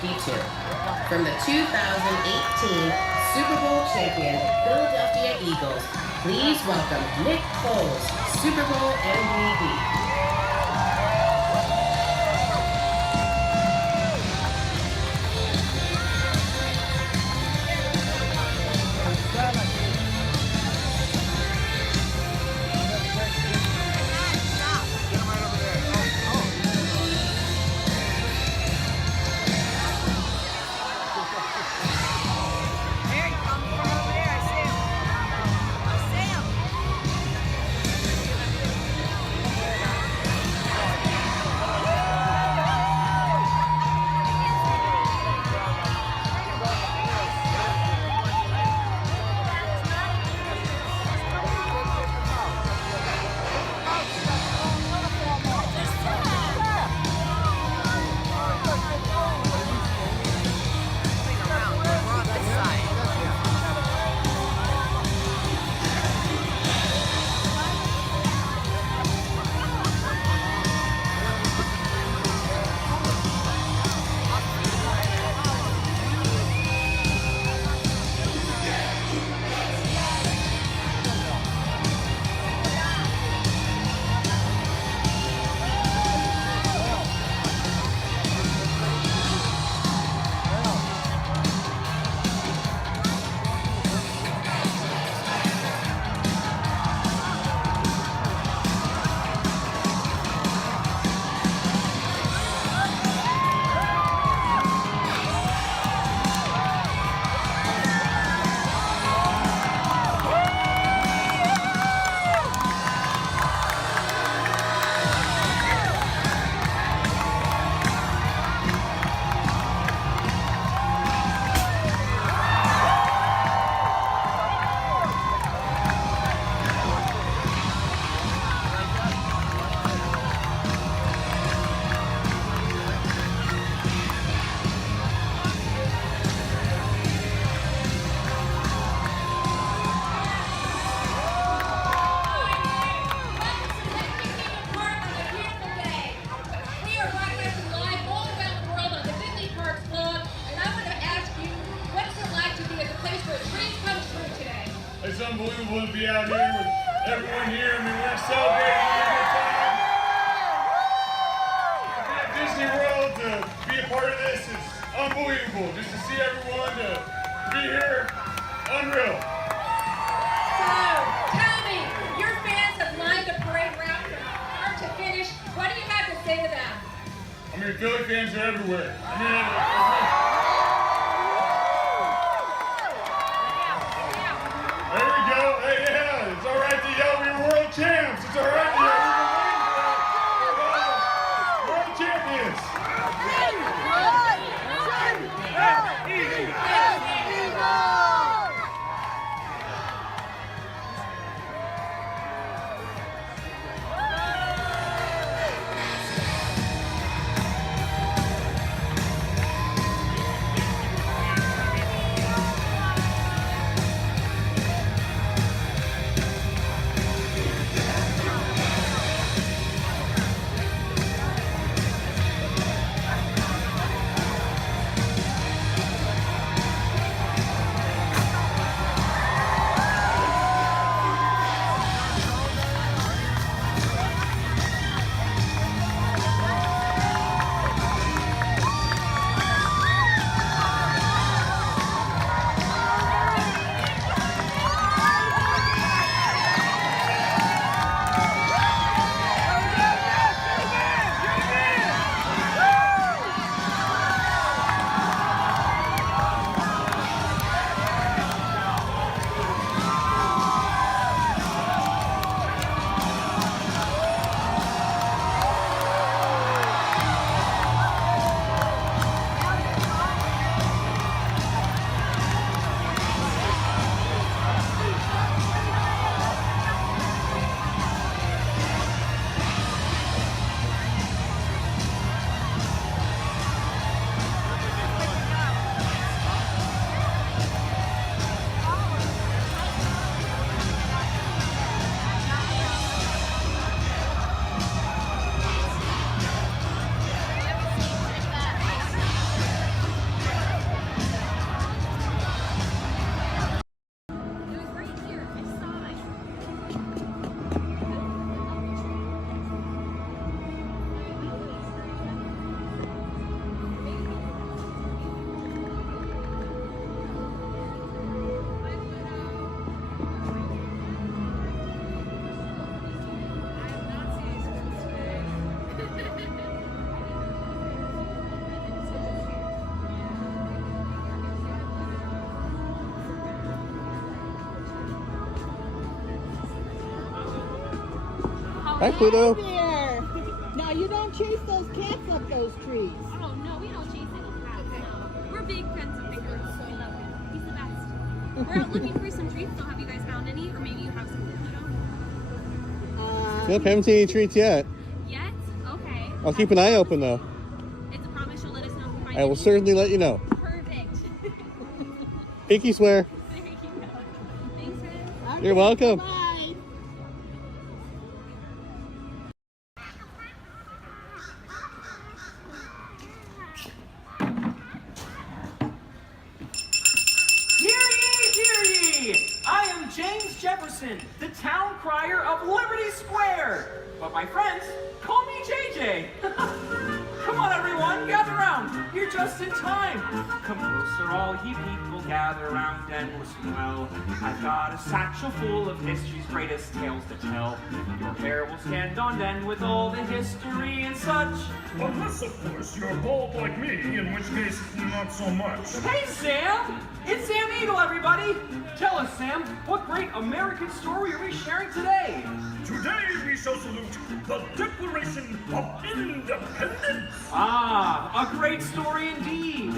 From the 2018 Super Bowl champion Philadelphia Eagles, please welcome Nick Foles, Super Bowl MVP. It's unbelievable to be out here with everyone here. I mean, we're celebrating a good time. To be at Disney World, to be a part of this is unbelievable. Just to see everyone, to be here, unreal. So, tell me, your fans have lined the parade route from start to finish. What do you have to say to them? I mean, Philly fans are everywhere. I mean, there we go. Hey, yeah, it's all right to yell we're world champs. It's all right to yell we're world champions. Hi, Pluto. There. Now you don't chase those cats up those trees. Oh no, we don't chase any cats. No. We're big friends of Pickers. We love him. He's the best. We're out looking for some treats, so have you guys found any? Or maybe you have some, Pluto? Nope, haven't seen any treats yet. Yet? Okay. I'll keep an eye open though. It's a promise you'll let us know if you find I will any. certainly let you know. Perfect. Pinky swear. There you go. Thanks, Ed. You're welcome. Bye. I am James Jefferson, the town crier of Liberty Square. But my friends call me JJ. Come on, everyone, gather round. You're just in time. Come closer, all ye people, gather round and listen well. I've got a satchel full of history's greatest tales to tell. Your hair will stand on end with all the history and such. Unless, of course, you're bald like me, in which case, not so much. Hey, Sam! It's Sam Eagle, everybody! Tell us, Sam, what great American story are we sharing today? Today we shall salute the Declaration of Independence. Ah, a great story indeed.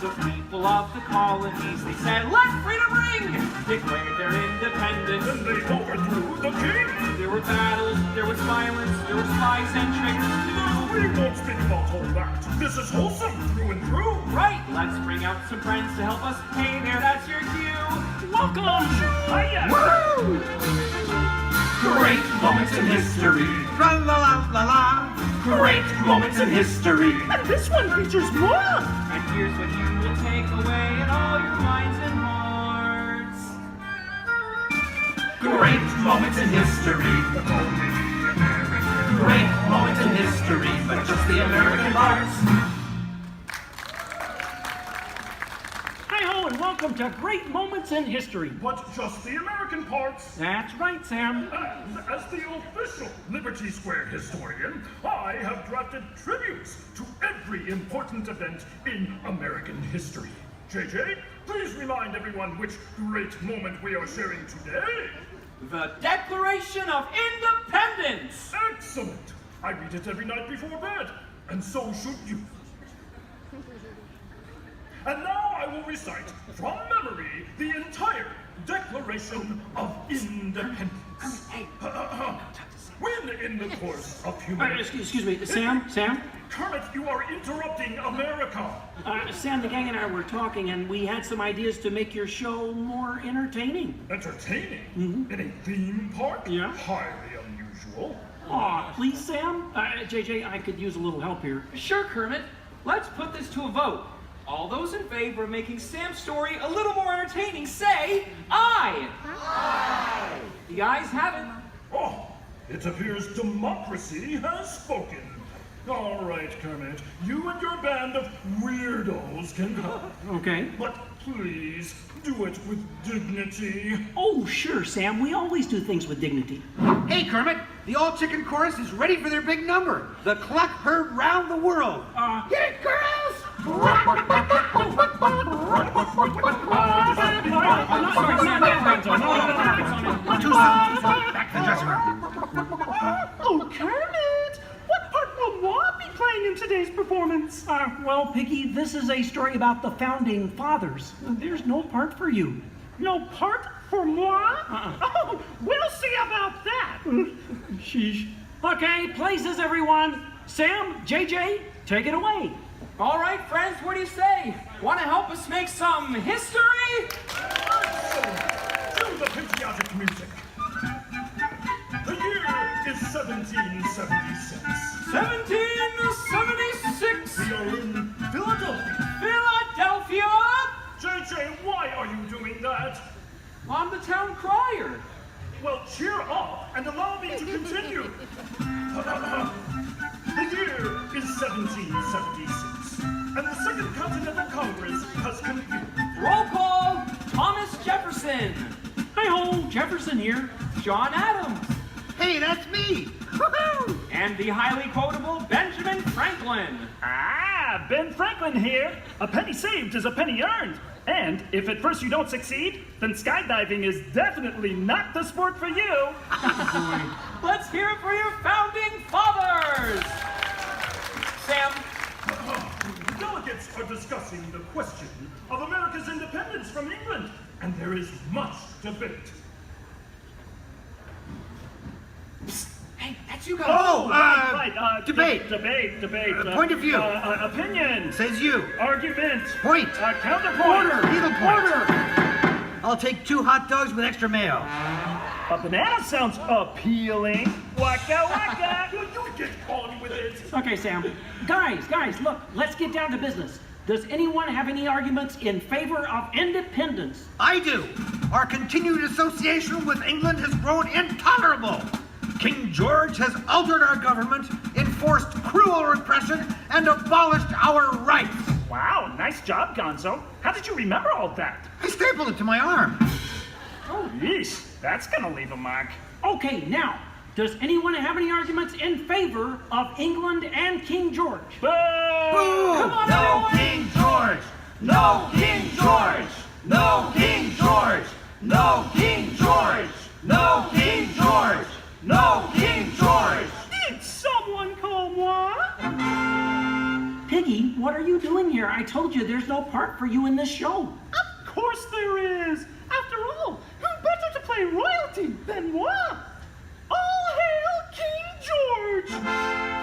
The people of the colonies, they said, let freedom ring! Declared their independence. And they overthrew the king. There were battles, there was violence, there were spies and triggers too. We won't speak about all that. This is wholesome through and through. Right, let's bring out some friends to help us. Hey there, that's your cue. Welcome! Hiya! Woo! Great moments in history. La la la la la. Great moments in history. And this one features more. And here's what you will take away in all your minds and hearts. Great moments in history. Great moments in history, but just the American parts. Hi-ho, and welcome to Great Moments in History. But just the American parts. That's right, Sam. And as the official Liberty Square historian, I have drafted tributes to every important event in American history. JJ, please remind everyone which great moment we are sharing today. The Declaration of Independence. Excellent. I read it every night before bed, and so should you. And now I will recite from memory the entire Declaration of Independence. When in the course of human... Excuse me, Sam? Kermit, you are interrupting America. Sam, the gang and I were talking, and we had some ideas to make your show more entertaining. Entertaining? Mm-hmm. In a theme park? Yeah. Highly unusual. Aw, please, Sam? JJ, I could use a little help here. Sure, Kermit. Let's put this to a vote. All those in favor of making Sam's story a little more entertaining, say aye. Aye. The ayes have it. Oh, it appears democracy has spoken. All right, Kermit, you and your band of weirdos can come. Okay. But please, do it with dignity. Oh, sure, Sam. We always do things with dignity. Hey, Kermit, the all-chicken chorus is ready for their big number. The cluck heard round the world. Get it, girls! Back to the dressing room. Oh, Kermit! What part will Walt be playing in today's performance? Well, Piggy, this is a story about the Founding Fathers. There's no part for you. No part for moi? Oh, we'll see about that. Sheesh. Okay, places, everyone. Sam, JJ, take it away. All right, friends, what do you say? Want to help us make some history? Cue the patriotic music. The year is 1776. 1776. We are in Philadelphia. Philadelphia? JJ, why are you doing that? I'm the town crier. Well, cheer up and allow me to continue. The year is 1776, and the Second Continental Congress has convened. Roll call, Thomas Jefferson. Hi-ho, Jefferson here. John Adams. Hey, that's me. Woohoo! And the highly quotable Benjamin Franklin. Ah, Ben Franklin here. A penny saved is a penny earned. And if at first you don't succeed, then skydiving is definitely not the sport for you. Let's hear it for your founding fathers. Sam. The delegates are discussing the question of America's independence from England, and there is much debate. Psst. Hey, that's you guys. Oh, right. Debate. Debate. Point of view. Opinion. Says you. Argument. Point. Counterpoint. Needlepoint. I'll take 2 hot dogs with extra mayo. A banana sounds appealing. Waka waka. You get on with it. Okay, Sam. Guys, look, let's get down to business. Does anyone have any arguments in favor of independence? I do. Our continued association with England has grown intolerable. King George has altered our government, enforced cruel repression, and abolished our rights. Wow, nice job, Gonzo. How did you remember all that? I stapled it to my arm. Oh, yeesh. That's gonna leave a mark. Okay, now, does anyone have any arguments in favor of England and King George? Boo! Boo! Come on, No everyone. King George! No King George! No King George! No King George! No King George! No King George! Did someone call moi? Piggy, what are you doing here? I told you there's no part for you in this show. Of course there is. After all, who better to play royalty than moi? All hail King George!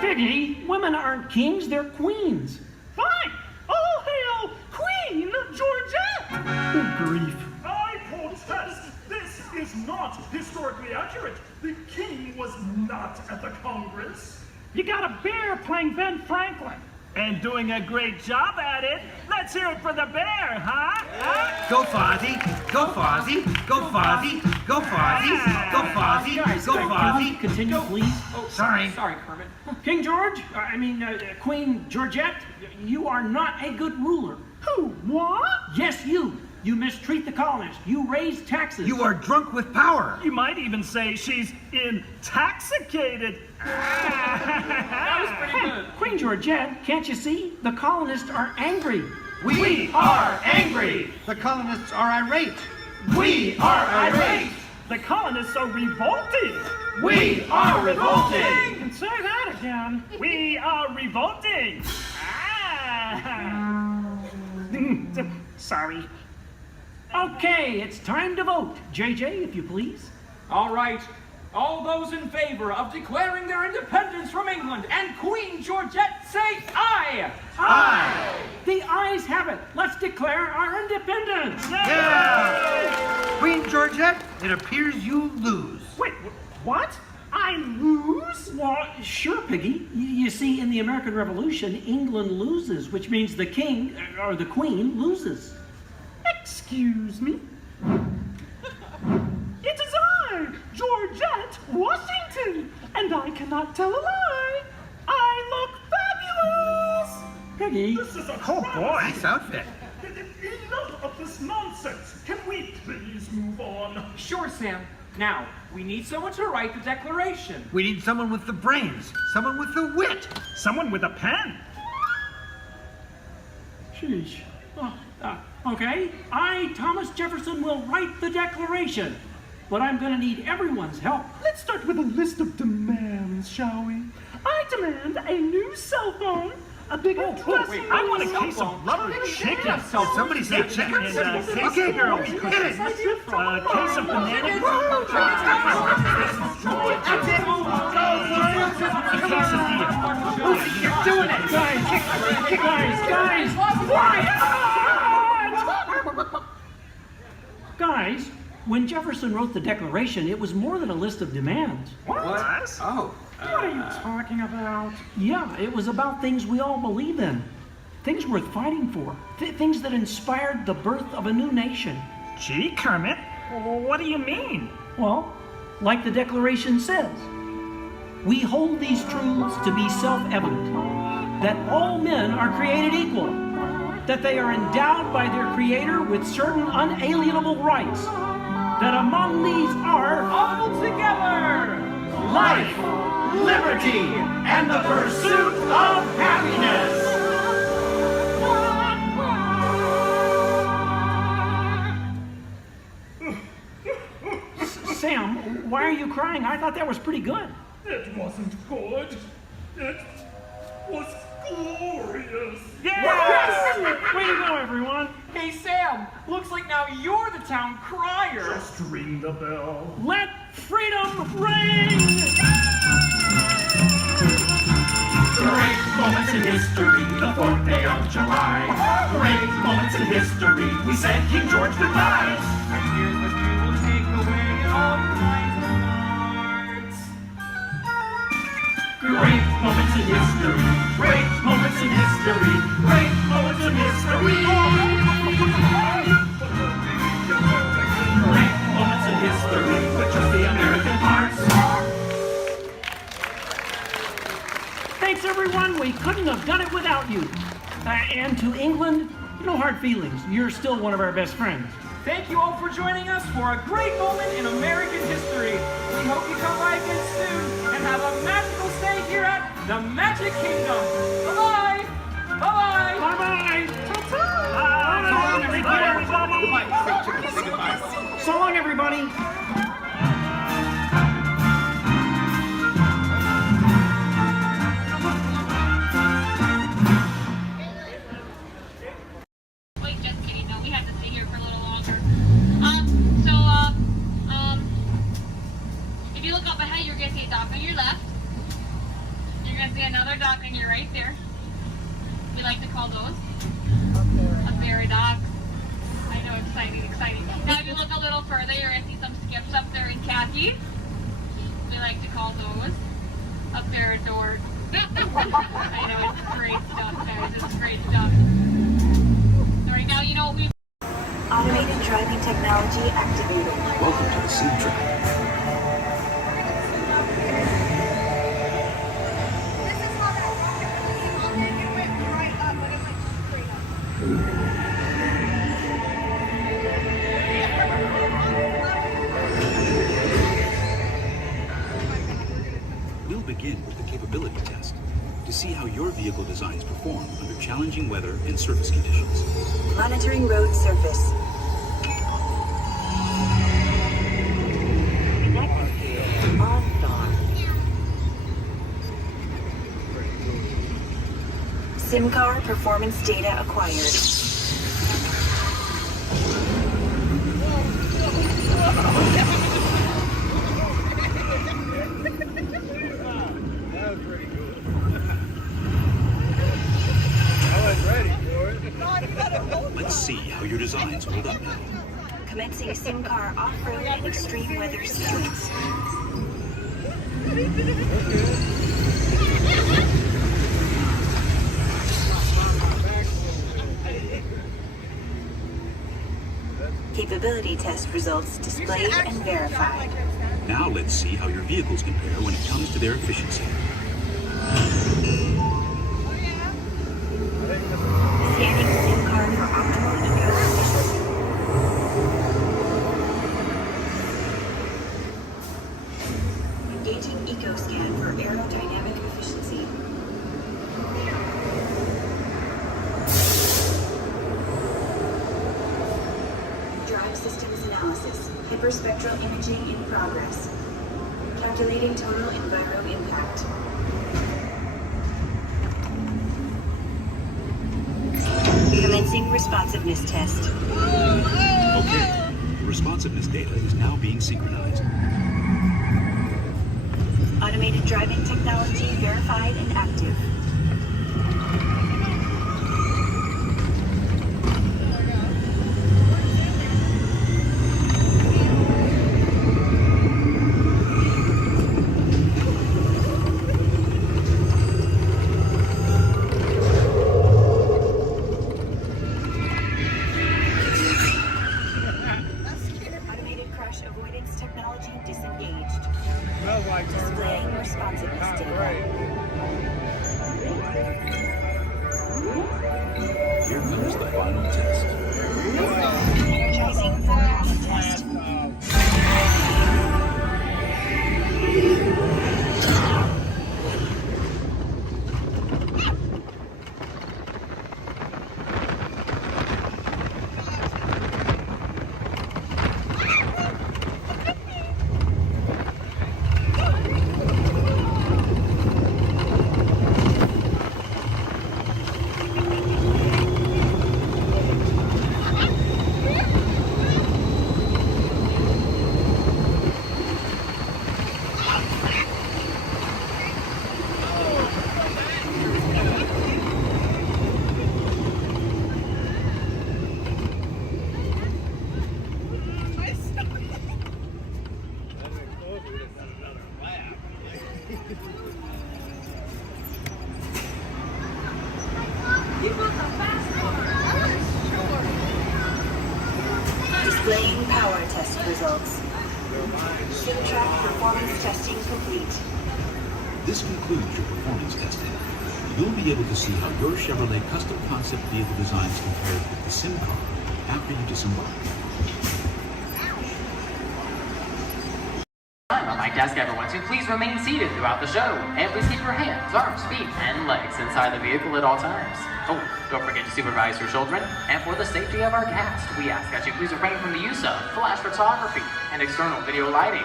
Piggy, women aren't kings, they're queens. Fine. All hail Queen Georgette! Good grief. I protest. This is not historically accurate. The king was not at the Congress. You got a bear playing Ben Franklin. And doing a great job at it. Let's hear it for the bear, huh? Go Fozzie, go Fozzie, go Fozzie, go Fozzie, go Fozzie, go Fozzie. Continue, please. Oh, Sorry. Sorry, Kermit. King George, Queen Georgette, you are not a good ruler. Who? What? Yes, you. You mistreat the colonists. You raise taxes. You are drunk with power. You might even say she's intoxicated. That was pretty good. Queen Georgette, can't you see? The colonists are angry. We are angry. The colonists are irate. We are irate. The colonists are revolting. We are revolting. And say that again. We are revolting. Sorry. Okay, it's time to vote. JJ, if you please. All right. All those in favor of declaring their independence from England and Queen Georgette say aye! Aye! The ayes have it. Let's declare our independence. Yeah! Queen Georgette, it appears you lose. Wait, what? I lose? Well, sure, Piggy. You see, in the American Revolution, England loses, which means the king, or the queen, loses. Excuse me? It is I, Georgette Washington, and I cannot tell a lie. I look fabulous. Piggy. This is a Oh boy, nice outfit. Enough of this nonsense. Can we please move on? Sure, Sam. Now, we need someone to write the declaration. We need someone with the brains, someone with the wit. Someone with a pen. Sheesh. Okay, I, Thomas Jefferson, will write the declaration. But I'm going to need everyone's help. Let's start with a list of demands, shall we? I demand a new cell phone, a bigger dressing room. I want a case of rubber chicken. Somebody said chicken. And a case Okay, of girls, orange hit it. cookies. A case of banana. A case of beer. You're doing it. Guys, Guys, when Jefferson wrote the Declaration, it was more than a list of demands. What? Oh. What are you talking about? Yeah, it was about things we all believe in. Things worth fighting for. Things that inspired the birth of a new nation. Gee, Kermit, what do you mean? Well, like the Declaration says, we hold these truths to be self-evident, that all men are created equal, that they are endowed by their Creator with certain unalienable rights, that among these are All together! Life, liberty, and the pursuit of happiness. Sam, why are you crying? I thought that was pretty good. It wasn't good. It was glorious. Yes! Way to go, everyone. Hey, Sam, looks like now you're the town crier. Just ring the bell. Let freedom ring! Great moments in history, the 4th day of July. Great moments in history, we said King George goodbye. And here's what you will take away in all your minds and hearts. Great moments in history, great moments in history, great moments in history. Great moments in history, but just the American parts. Thanks, everyone. We couldn't have done it without you. And to England, no hard feelings. You're still one of our best friends. Thank you all for joining us for a great moment in American history. We hope you come by again soon and have a magical stay here at the Magic Kingdom. Bye-bye. Bye-bye. Bye-bye. Bye. So long, everybody. Wait, just kidding. No, we have to stay here for a little longer. If you look up ahead, you're gonna see a dock on your left. You're gonna see another dock on your right there. We like to call those a fairy dock. I know, exciting. Now, if you look a little further, you're gonna see some skips up there in khaki. We like to call those a fairy door. I know, great stuff, guys. It's great stuff. So right now, you know what we... Automated driving technology activated. Welcome to the sim track. We'll begin with the capability test to see how your vehicle designs perform under challenging weather and surface conditions. Monitoring road surface. SIM car performance data acquired. Let's see how your designs hold up now. Commencing SIM car off-road and extreme weather sequence. Capability test results displayed and verified. Now let's see how your vehicles compare when it comes to their efficiency. Scanning SIM card for optimal eco efficiency. Engaging eco scan for aerodynamic efficiency. Drive systems analysis. Hyperspectral imaging in progress. Calculating total enviro impact. Commencing responsiveness test. Okay, the responsiveness data is now being synchronized. Automated driving technology verified and active. Automated crash avoidance technology disengaged. Displaying responsiveness data. Here comes the final test. Energizing performance test. Displaying power test results. SimTrack performance testing complete. This concludes your performance testing. You'll be able to see how your Chevrolet custom concept vehicle designs compare with the sim car after you disembark. On my desk, everyone, so please remain seated throughout the show. And please keep your hands, arms, feet, and legs inside the vehicle at all times. Oh, don't forget to supervise your children. And for the safety of our cast, we ask that you please refrain from the use of flash photography and external video lighting.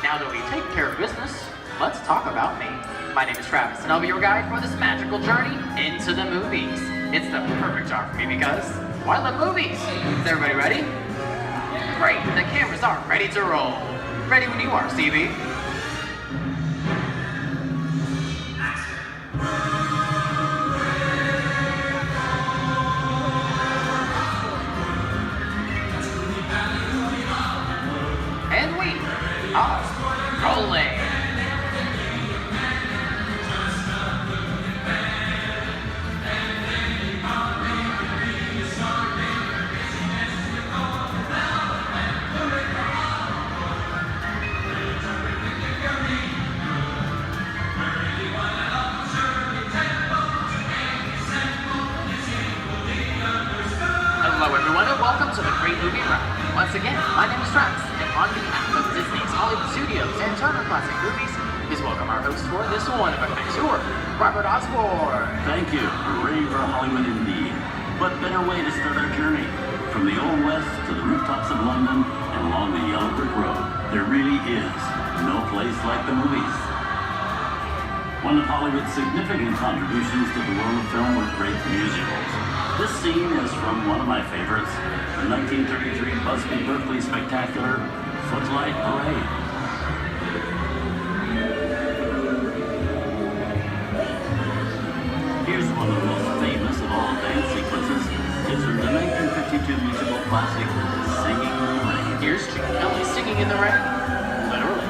Now that we've taken care of business, let's talk about me. My name is Travis, and I'll be your guide for this magical journey into the movies. It's the perfect job for me because, well, I love movies. Is everybody ready? Great, the cameras are ready to roll. Ready when you are, CB. And we are rolling. My name is Travis, and on behalf of Disney's Hollywood Studios and Turner Classic Movies, please welcome our host for this wonderful tour, Robert Osborne. Thank you. Ready for Hollywood indeed. What better way to start our journey? From the Old West to the rooftops of London and along the Yellow Brick Road, there really is no place like the movies. One of Hollywood's significant contributions to the world of film were great musicals. This scene is from one of my favorites, the 1933 Busby Berkeley spectacular, Footlight Parade. Here's one of the most famous of all dance sequences. It's from the 1952 musical classic, Singing in the Rain. Here's Jim Kelly singing in the rain. Literally.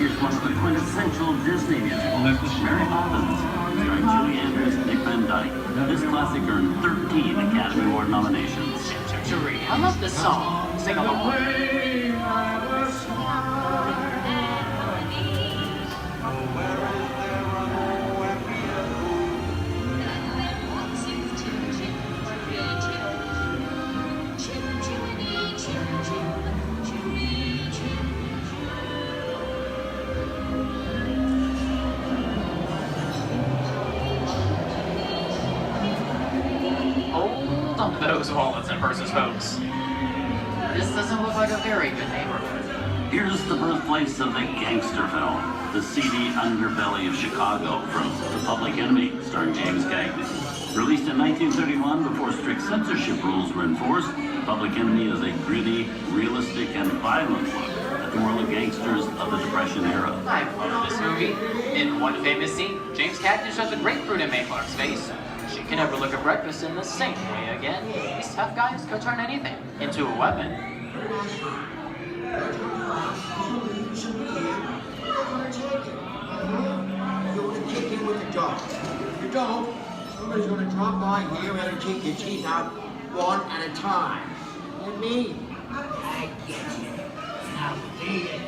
Here's one of the quintessential Disney musicals, Mary Poppins, starring Julie Andrews and Dick Van Dyke. This classic earned 13 Academy Award nominations. I love this song. Sing along. Hold on to those wallets and purses, folks. This doesn't look like a very good neighborhood. Here's the birthplace of the gangster film, the seedy underbelly of Chicago from The Public Enemy, starring James Cagney. Released in 1931 before strict censorship rules were enforced, Public Enemy is a gritty, realistic, and violent look at the world of gangsters of the Depression era. I love this movie. In one famous scene, James Cagney shoves a grapefruit in Mae Clark's face. She can never look at breakfast in the same way again. These tough guys could turn anything into a weapon. You want to kick in with the dog. If you don't, somebody's going to drop by here and take your teeth out one at a time. And me, I get you. Now beat it.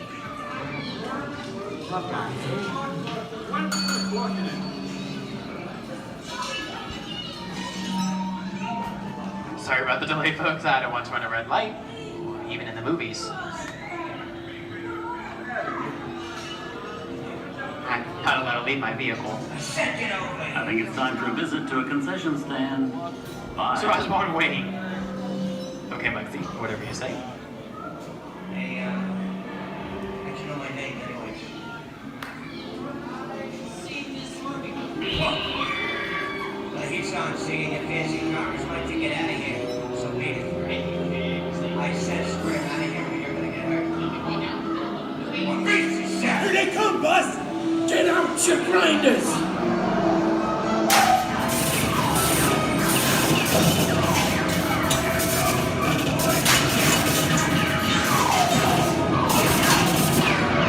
Tough guy, Sorry about the delay, folks. I don't want to run a red light, even in the movies. I'm not allowed to leave my vehicle. I think it's time for a visit to a concession stand. Bye. So Osborne, wait. Okay, Lexi, whatever you say. Hey, I you know my name anyways. Well, he's on singing your fancy cars like to get out of here. So wait it for me. I said square out of here or you're gonna get hurt. Here they come, Bus! Get out your grinders!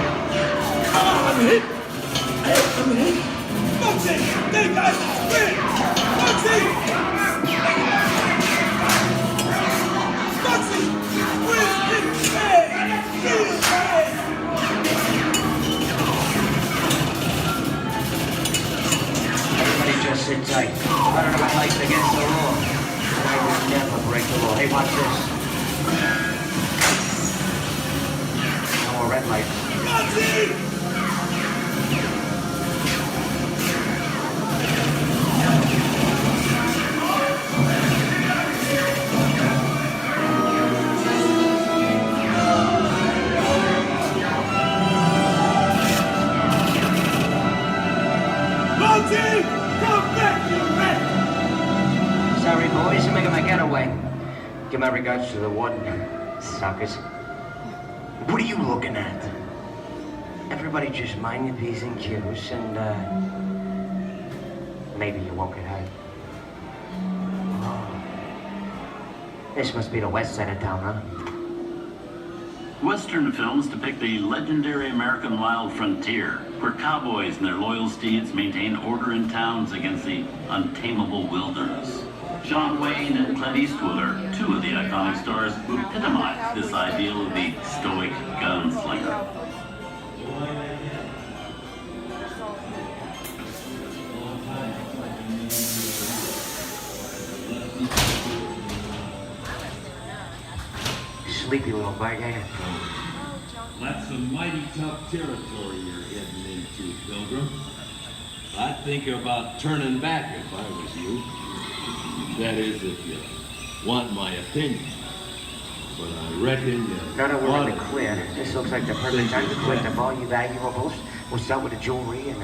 I'm hit! I'm hit! Foxy! They got spin! Foxy! Foxy! Where's his head? His head! Everybody just sit tight. Running my lights against the law. I will never break the law. Hey, watch this. No more red lights. Foxy! Sorry, boys, I'm making my getaway. Give my regards to the warden, suckers. What are you looking at? Everybody just mind your P's and Q's, and, maybe you won't get hurt. Oh. This must be the west side of town, huh? Western films depict the legendary American wild frontier, where cowboys and their loyal steeds maintain order in towns against the untamable wilderness. John Wayne and Clint Eastwood are two of the iconic stars who epitomize this ideal of the stoic gunslinger. sleepy little bite, ain't it? That's some mighty tough territory you're heading into, Pilgrim. I'd think about turning back if I was you. That is, if you want my opinion. But I reckon you... No, we're ought in the to clear. This looks like the perfect time to collect up all your valuables. We'll start with the jewelry and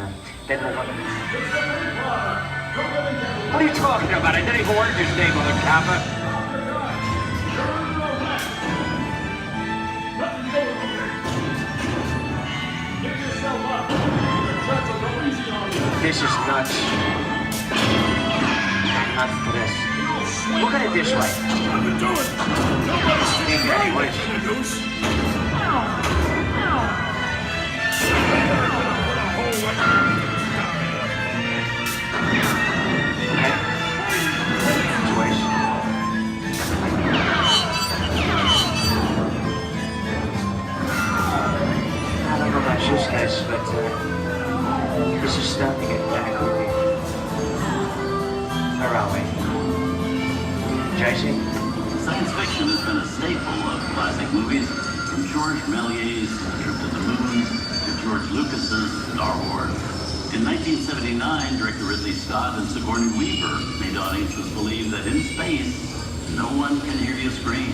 then we'll... What are you talking about? I didn't even order this neighborhood, Kappa. This is nuts. Nuts for this. Look at it this way. Take it anyways. I don't know about you guys, but this is starting to get kind of creepy. Where are we? JC? Science fiction has been a staple of classic movies, from George Méliès's Trip to the Moon to George Lucas's Star Wars. In 1979, director Ridley Scott and Sigourney Weaver made audiences believe that in space, no one can hear you scream.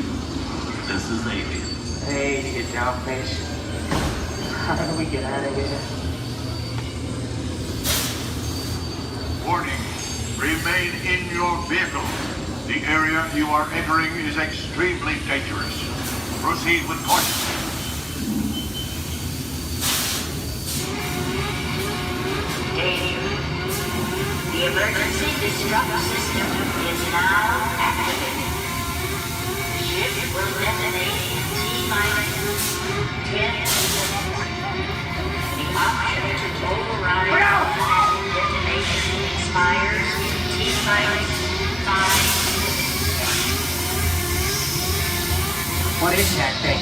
This is Alien. Hey, you get down, face. How do we get out of here? Warning, remain in your vehicle. The area you are entering is extremely dangerous. Proceed with caution. Danger. The emergency disrupt system is now activated. The ship will detonate in T-minus 10 seconds. The option to override automatic detonation expires T-minus 5 seconds. What is that thing?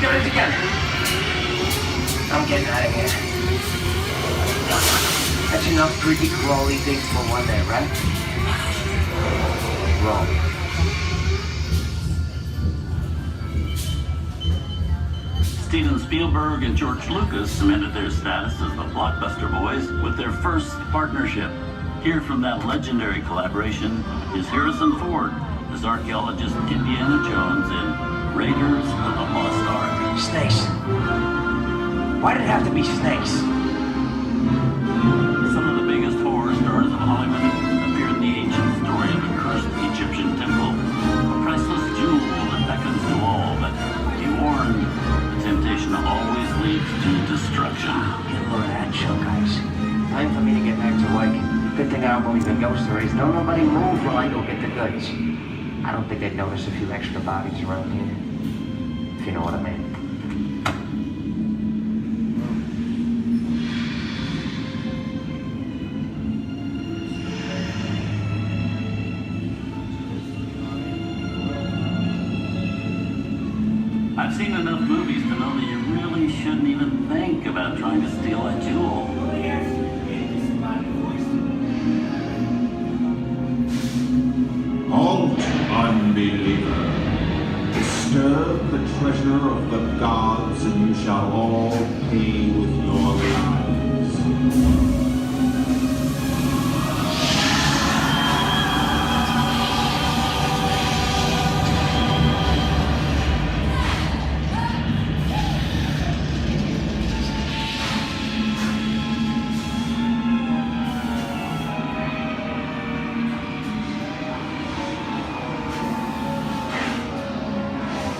Get it together. I'm getting out of here. That's enough creepy crawly things for one day, right? Wrong. Steven Spielberg and George Lucas cemented their status as the blockbuster boys with their first partnership. Here from that legendary collaboration is Harrison Ford as archaeologist Indiana Jones in Raiders of the Lost Ark. Snakes. Why did it have to be snakes? Some of the biggest horror stars of Hollywood appear in the ancient story of a cursed Egyptian temple, a priceless jewel that beckons to all, but be warned, temptation always leads to destruction. Get a load of that show, guys. Time for me to get back to work. Good thing I don't believe in ghost stories. Don't nobody move while I go get the goods. I don't think they'd notice a few extra bodies around here. If you know what I mean. I've seen enough movies to know that you really shouldn't even think about trying to steal a jewel. Halt, unbeliever. Disturb the treasure of the gods, and you shall all pay with your lives.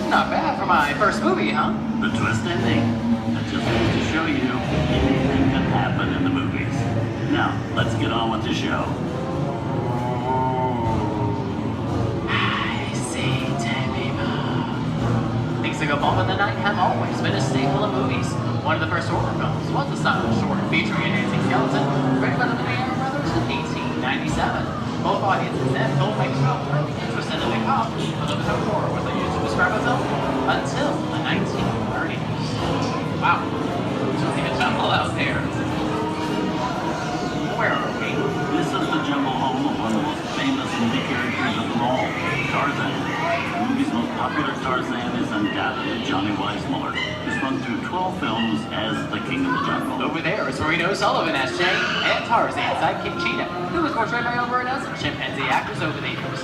Not bad for my first movie, huh? The twist ending. That just goes to show you anything can happen in the movies. Now, let's get on with the show. I see, people. Things that go bump in the night have always been a staple of movies. One of the first horror films was a silent short featuring a dancing skeleton, written by the Mariano brothers in 1897. Both audiences and filmmakers felt early interest in the macabre, but the term horror was used to describe a film until the 1930s. Wow, it's really a jungle out there. Where are we? This is the jungle home of one of the most famous movie characters of them all, Tarzan. The movie's most popular Tarzan is undoubtedly Johnny Weissmuller, who's run through 12 films as the King of the Jungle. Over there is Reno Sullivan as Jane, and Tarzan, sidekick Cheetah, who was portrayed by over a dozen chimpanzee actors over the years.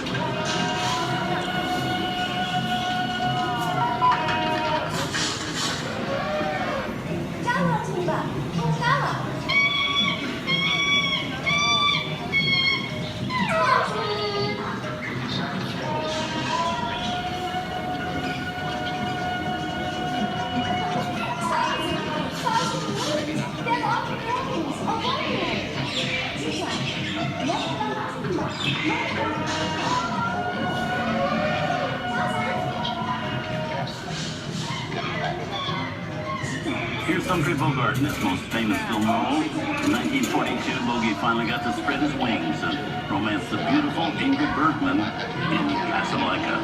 Here's Humphrey Bogart in his most famous film role. In 1942, Bogey finally got to spread his wings and romance the beautiful Ingrid Bergman in Casablanca.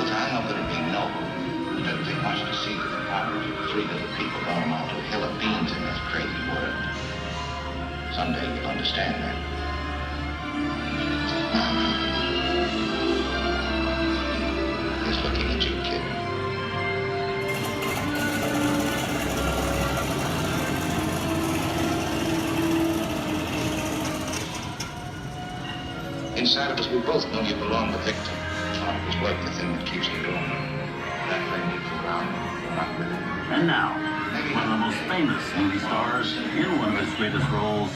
Look, I know that it'd be noble. It doesn't take much to see that the powers of 3 little people don't amount to a hill of beans in this crazy world. Someday you'll understand that. He's looking at you, kid. Inside of us, we both know you belong to Victor. It was work, the thing that keeps you going. That thing keeps you around. You're not with it. And now, one of the most famous movie stars in one of his greatest roles,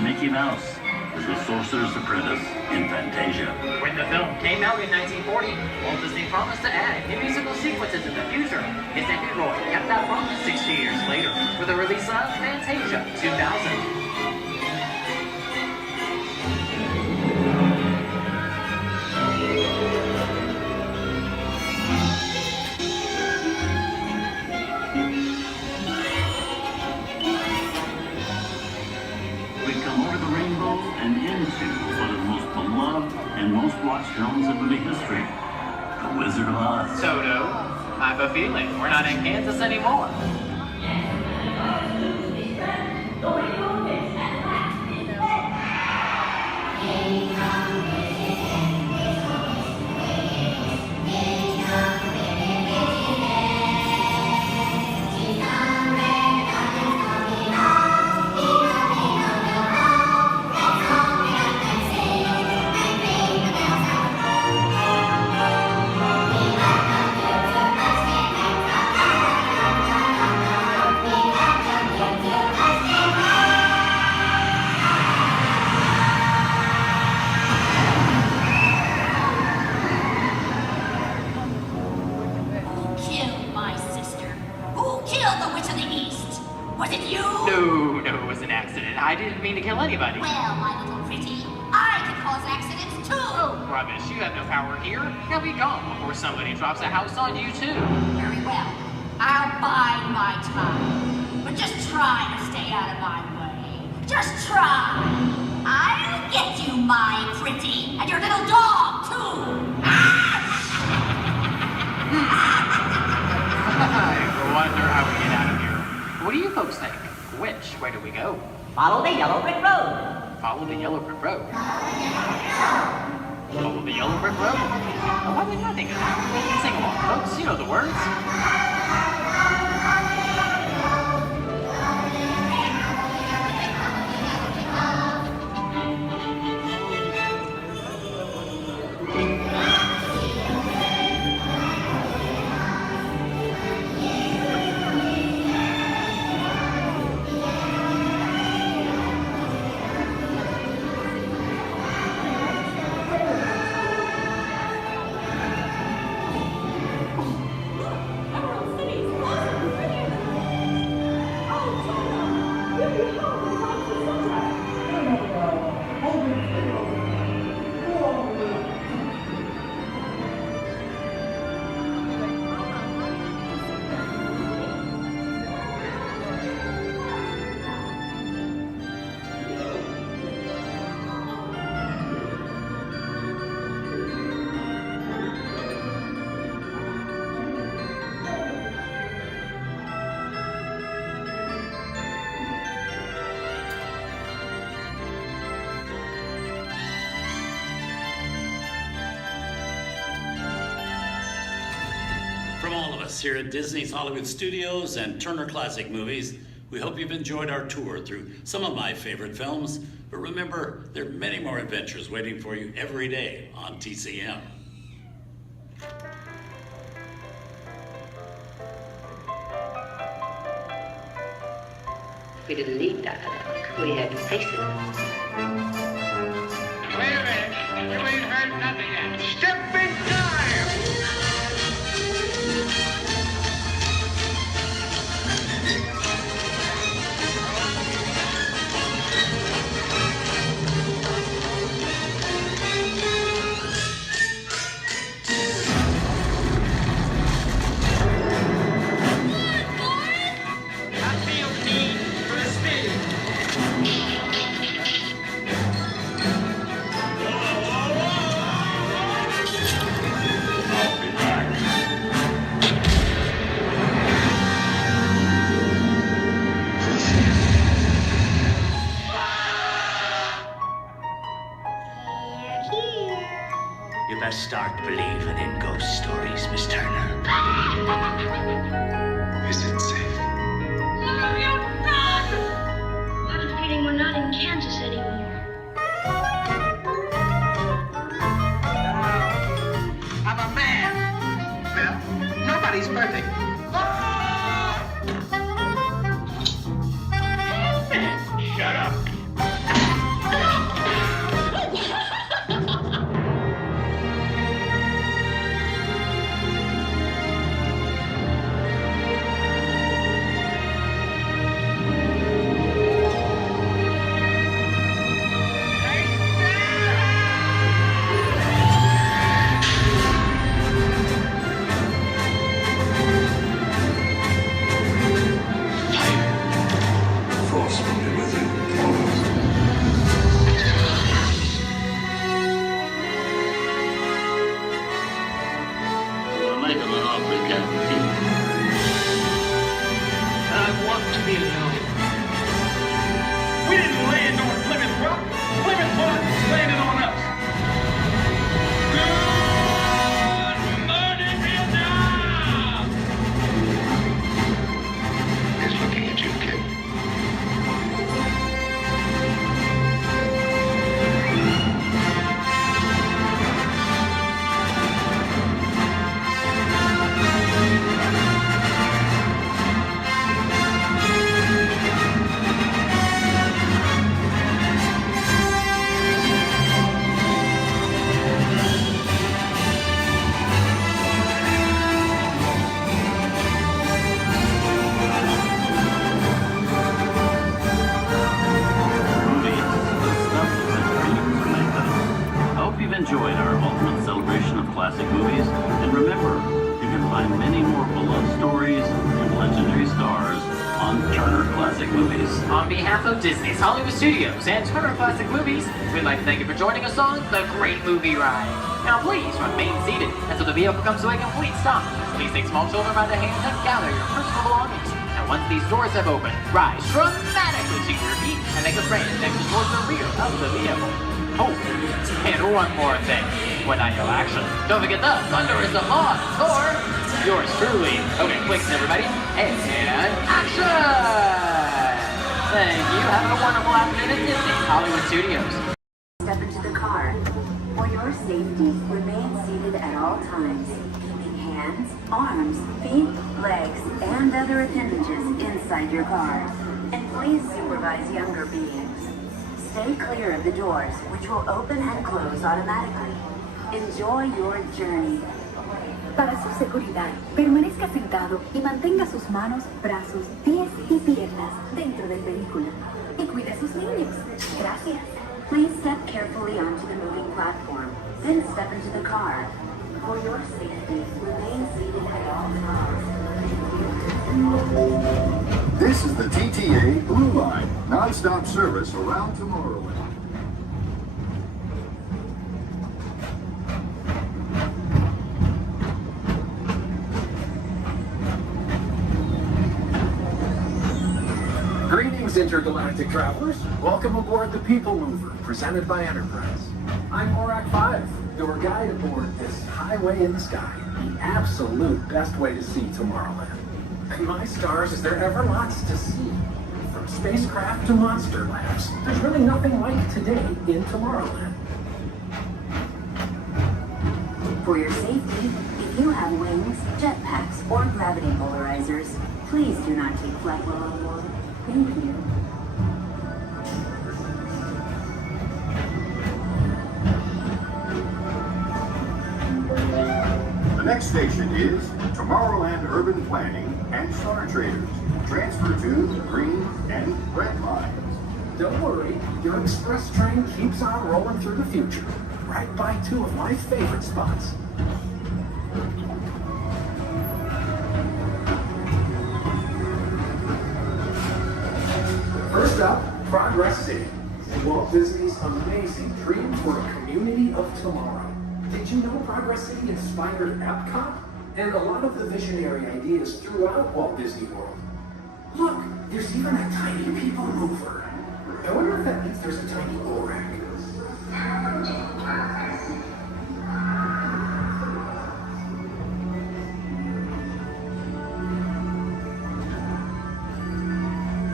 Mickey Mouse, as the Sorcerer's Apprentice in Fantasia. When the film came out in 1940, Walt Disney promised to add new musical sequences in the future. His nephew Roy kept that promise 60 years later with the release of Fantasia 2000. And most watched films in movie history, The Wizard of Oz. Toto, I have a feeling we're not in Kansas anymore. I didn't mean to kill anybody. Well, my little pretty, I can cause accidents too. Oh, rubbish. You have no power here. Now be gone before somebody drops a house on you too. Very well. I'll bide my time. But just try to stay out of my way. Just try. I'll get you, my pretty, and your little dog too. I wonder how we get out of here. What do you folks think? Which way do we go? Follow the yellow brick road. Follow the yellow brick road. Follow the yellow brick road? Oh, why didn't I think of that? Sing along, folks. You know the words. us here at Disney's Hollywood Studios and Turner Classic Movies. We hope you've enjoyed our tour through some of my favorite films, but remember, there are many more adventures waiting for you every day on TCM. We didn't need dialogue. We had faces. Wait a minute. You ain't heard nothing yet. Step in time! You best start believing in ghost stories, Miss Turner. Is it safe? I have a feeling we're not in Kansas anymore. I'm a man. Well, nobody's perfect. Shut up. We didn't land on Plymouth Rock. Plymouth Rock landed on us. Good morning, Vietnam! He's looking at you, kid. Enjoyed our ultimate celebration of classic movies, and remember, you can find many more beloved stories and legendary stars on Turner Classic Movies. On behalf of Disney's Hollywood Studios and Turner Classic Movies, we'd like to thank you for joining us on The Great Movie Ride. Now please remain seated until the vehicle comes to a complete stop. Please take small children by the hand and gather your personal belongings. And once these doors have opened, rise dramatically to your feet and make a frantic exit towards the rear of the vehicle. Oh, and one more thing. When I yell action, don't forget the thunder is the law, or yours truly. Okay, quick, everybody, and action! Thank you. Have a wonderful afternoon at Disney's Hollywood Studios. Step into the car. For your safety, remain seated at all times, keeping hands, arms, feet, legs, and other appendages inside your car. And please supervise younger beings. Stay clear of the doors, which will open and close automatically. Enjoy your journey. Para su seguridad, permanezca sentado y mantenga sus manos, brazos, pies y piernas dentro del vehículo. Y cuide a sus niños. Gracias. Please step carefully onto the moving platform, then step into the car. For your safety, remain seated at all times. This is the TTA Blue Line, non-stop service around Tomorrowland. Greetings, intergalactic travelers. Welcome aboard the People Mover, presented by Enterprise. I'm Morak 5, Your guide aboard this highway in the sky, the absolute best way to see Tomorrowland. And my stars, is there ever lots to see? From spacecraft to monster labs, there's really nothing like today in Tomorrowland. For your safety, if you have wings, jetpacks, or gravity polarizers, please do not take flight while on board. Thank you. The next station is Tomorrowland Urban Planning and Star Traders. Transfer to green and red lines. Don't worry, your express train keeps on rolling through the future, right by two of my favorite spots. First up, Progress City, Walt Disney's amazing dream for a community of tomorrow. Did you know Progress City inspired Epcot? And a lot of the visionary ideas throughout Walt Disney World. Look, there's even a tiny people mover. I wonder if that means there's a tiny Gorak.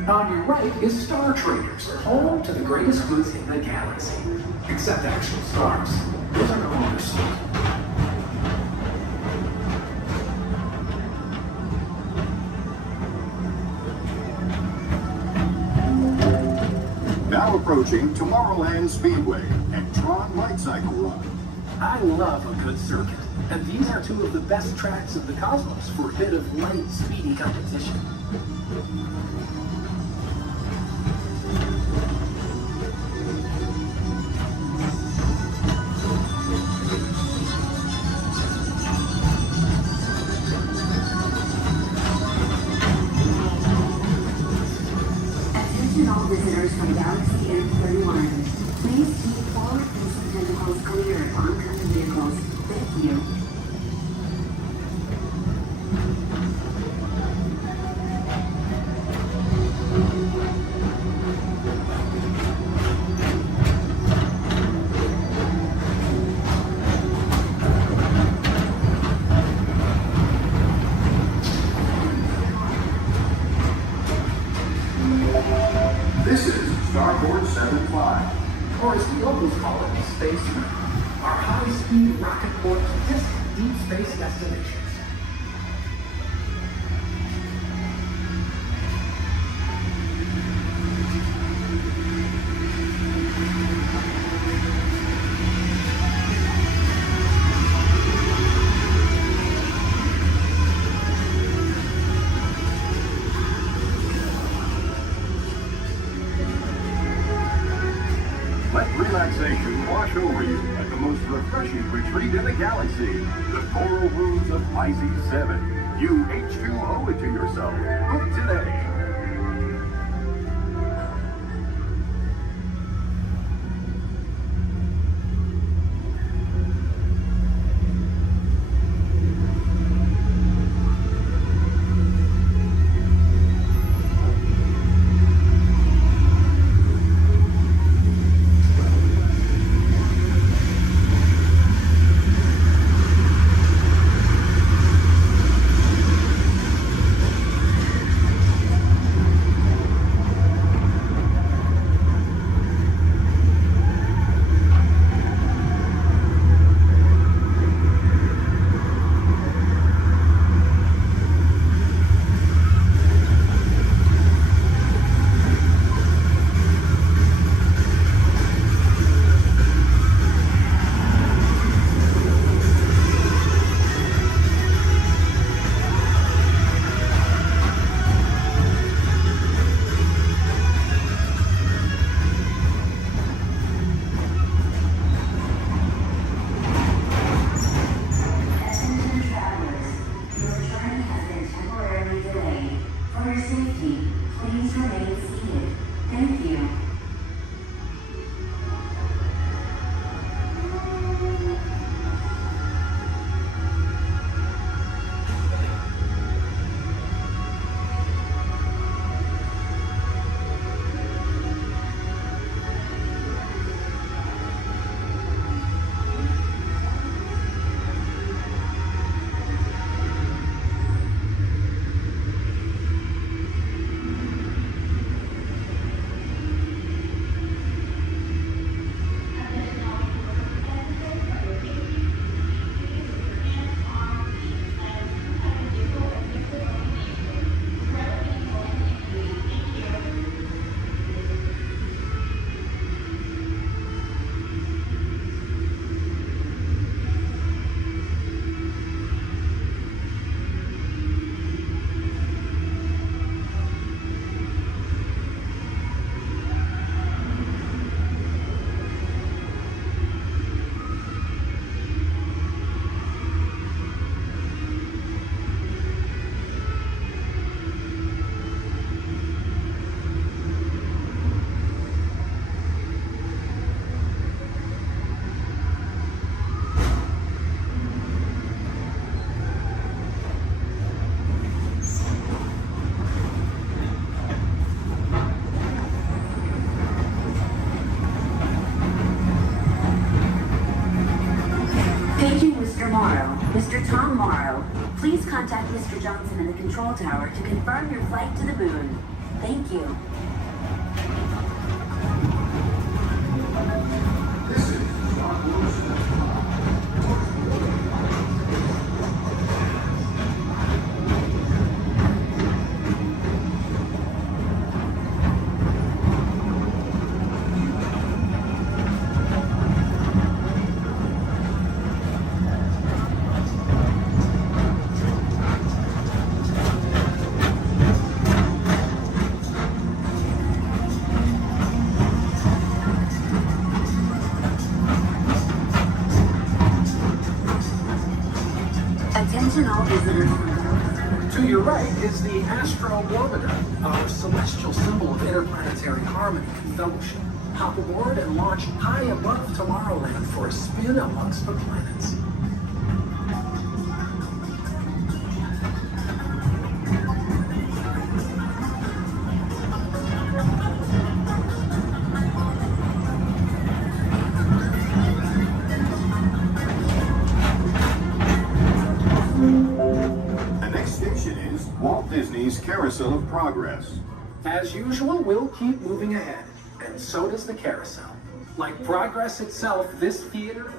On your right is Star Traders, home to the greatest goods in the galaxy. Except actual stars. Those are no longer sold. Now approaching Tomorrowland Speedway and Tron Light Cycle Run. I love a good circuit, and these are two of the best tracks of the cosmos for a bit of light, speedy competition. Attention all visitors from Galaxy M31. Please keep forward-facing tentacles clear of oncoming vehicles. Thank you. This is Starboard 75. Or as the locals call it, Space Mountain. Our high-speed rocket port to distant deep space destinations. Let relaxation wash over you at the most refreshing retreat in the galaxy, the coral rooms of Pisces 7. You H2O it to yourself. Book today. Please contact Mr. Johnson in the control tower to confirm your flight to the moon. Thank you. Attention all visitors. To your right is the Astrobarometer, our celestial symbol of interplanetary harmony and fellowship. Hop aboard and launch high above Tomorrowland for a spin amongst the planets. The next station is Walt Disney's Carousel of Progress. As usual, we'll keep moving ahead, and so does the carousel. Like progress itself, this theater...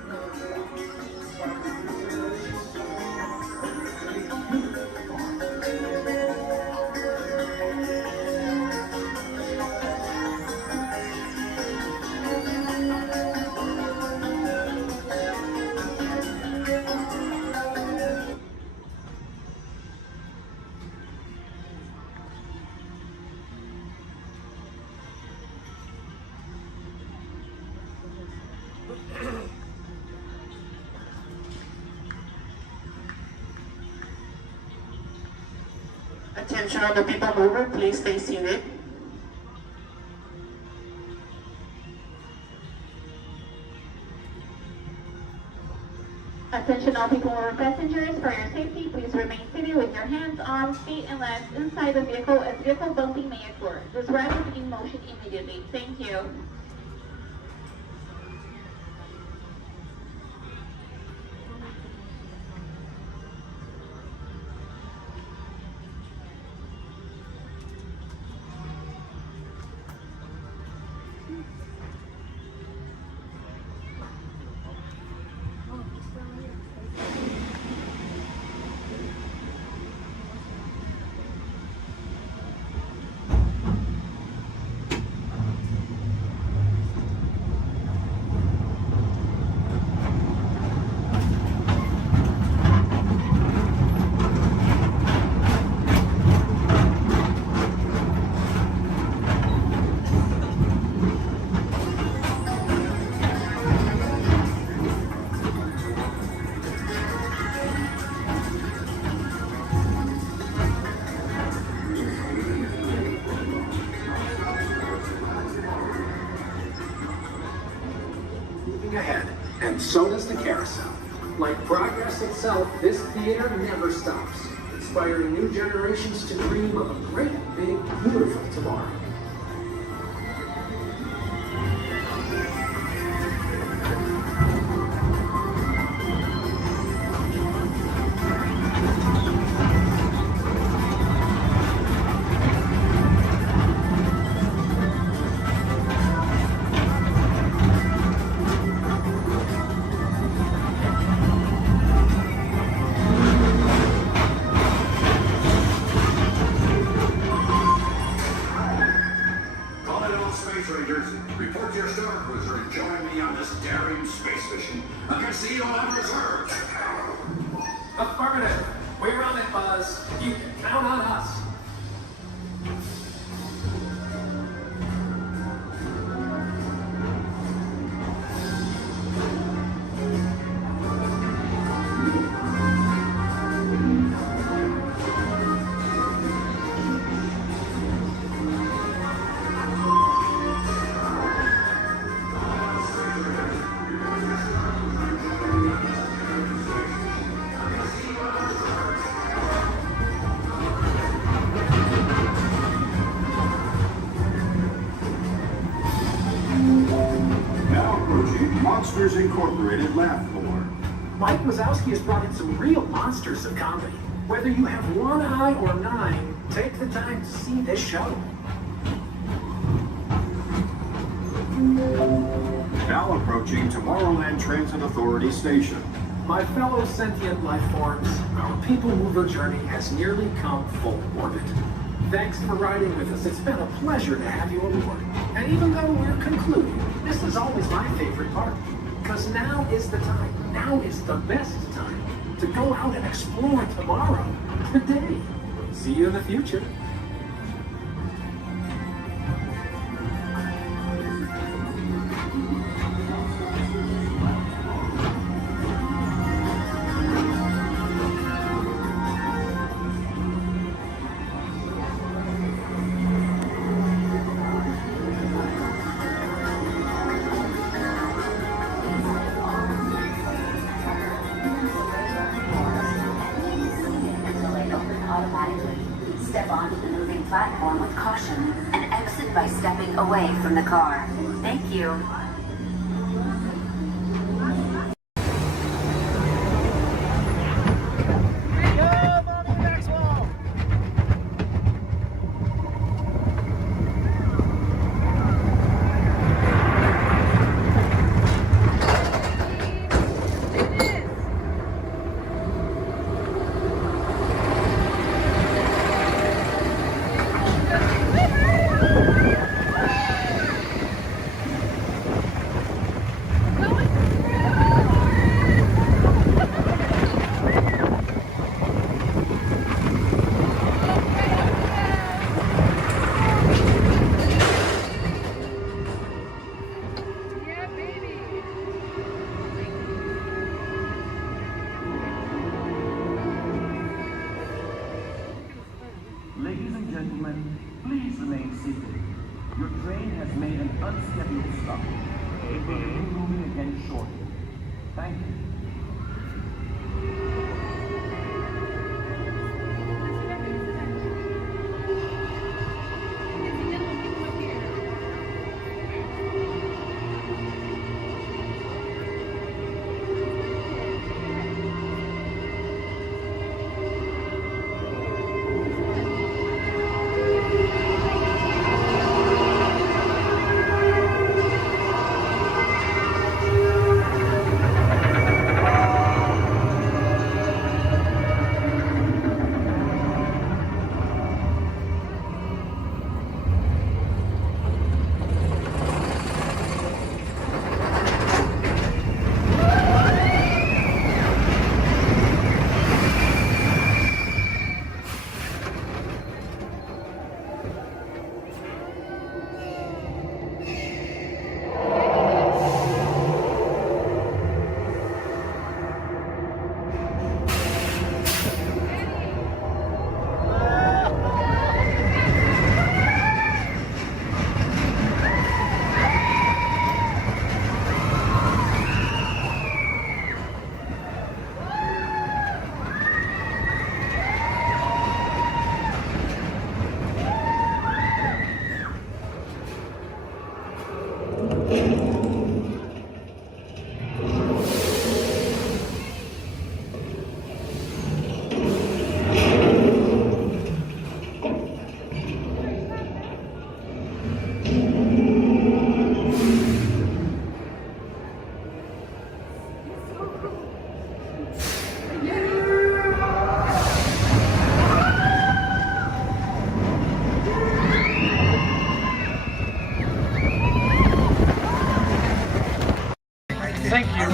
Attention all the people mover, please stay seated. Attention all people mover passengers, for your safety, please remain seated with your hands, arms, feet, and legs inside the vehicle as vehicle bumping may occur. This ride will be in motion immediately. Thank you. ahead, and so does the carousel. Like progress itself, this theater never stops, inspiring new generations to dream of a great, big, beautiful tomorrow. Report to your star cruiser and join me on this daring space mission against the evil unreserved. Affirmative. We're on it, Buzz. You can count on us. Monsters Incorporated laugh floor. Mike Wazowski has brought in some real monsters of comedy. Whether you have one eye or 9, take the time to see this show. Now approaching Tomorrowland Transit Authority Station. My fellow sentient life forms, our people mover journey has nearly come full orbit. Thanks for riding with us. It's been a pleasure to have you aboard. And even though we're concluding, this is always my favorite part. Because now is the time, now is the best time to go out and explore tomorrow, today. See you in the future. Step onto the moving platform with caution and exit by stepping away from the car. Thank you. Ladies and gentlemen, please remain seated. Your train has made an unscheduled stop. It will be moving again shortly. Thank you. Thank you.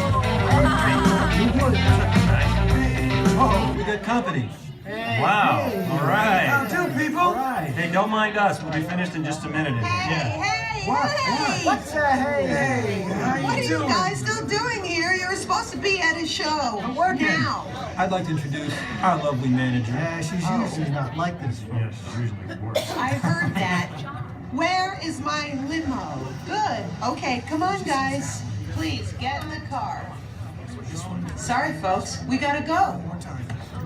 Oh, we got company. Wow. All right. How do, people? All right. Hey, don't mind us. We'll be finished in just a minute. What's hey? How What are you you doing? guys still doing here? You're supposed to be at a show. I'm working. Now. I'd like to introduce our lovely manager. Yeah, she's usually not like this. Yes, she's usually worse. I heard that. Where is my limo? Good. Okay, come on, guys. Please, get in the car. Sorry, folks. We gotta go.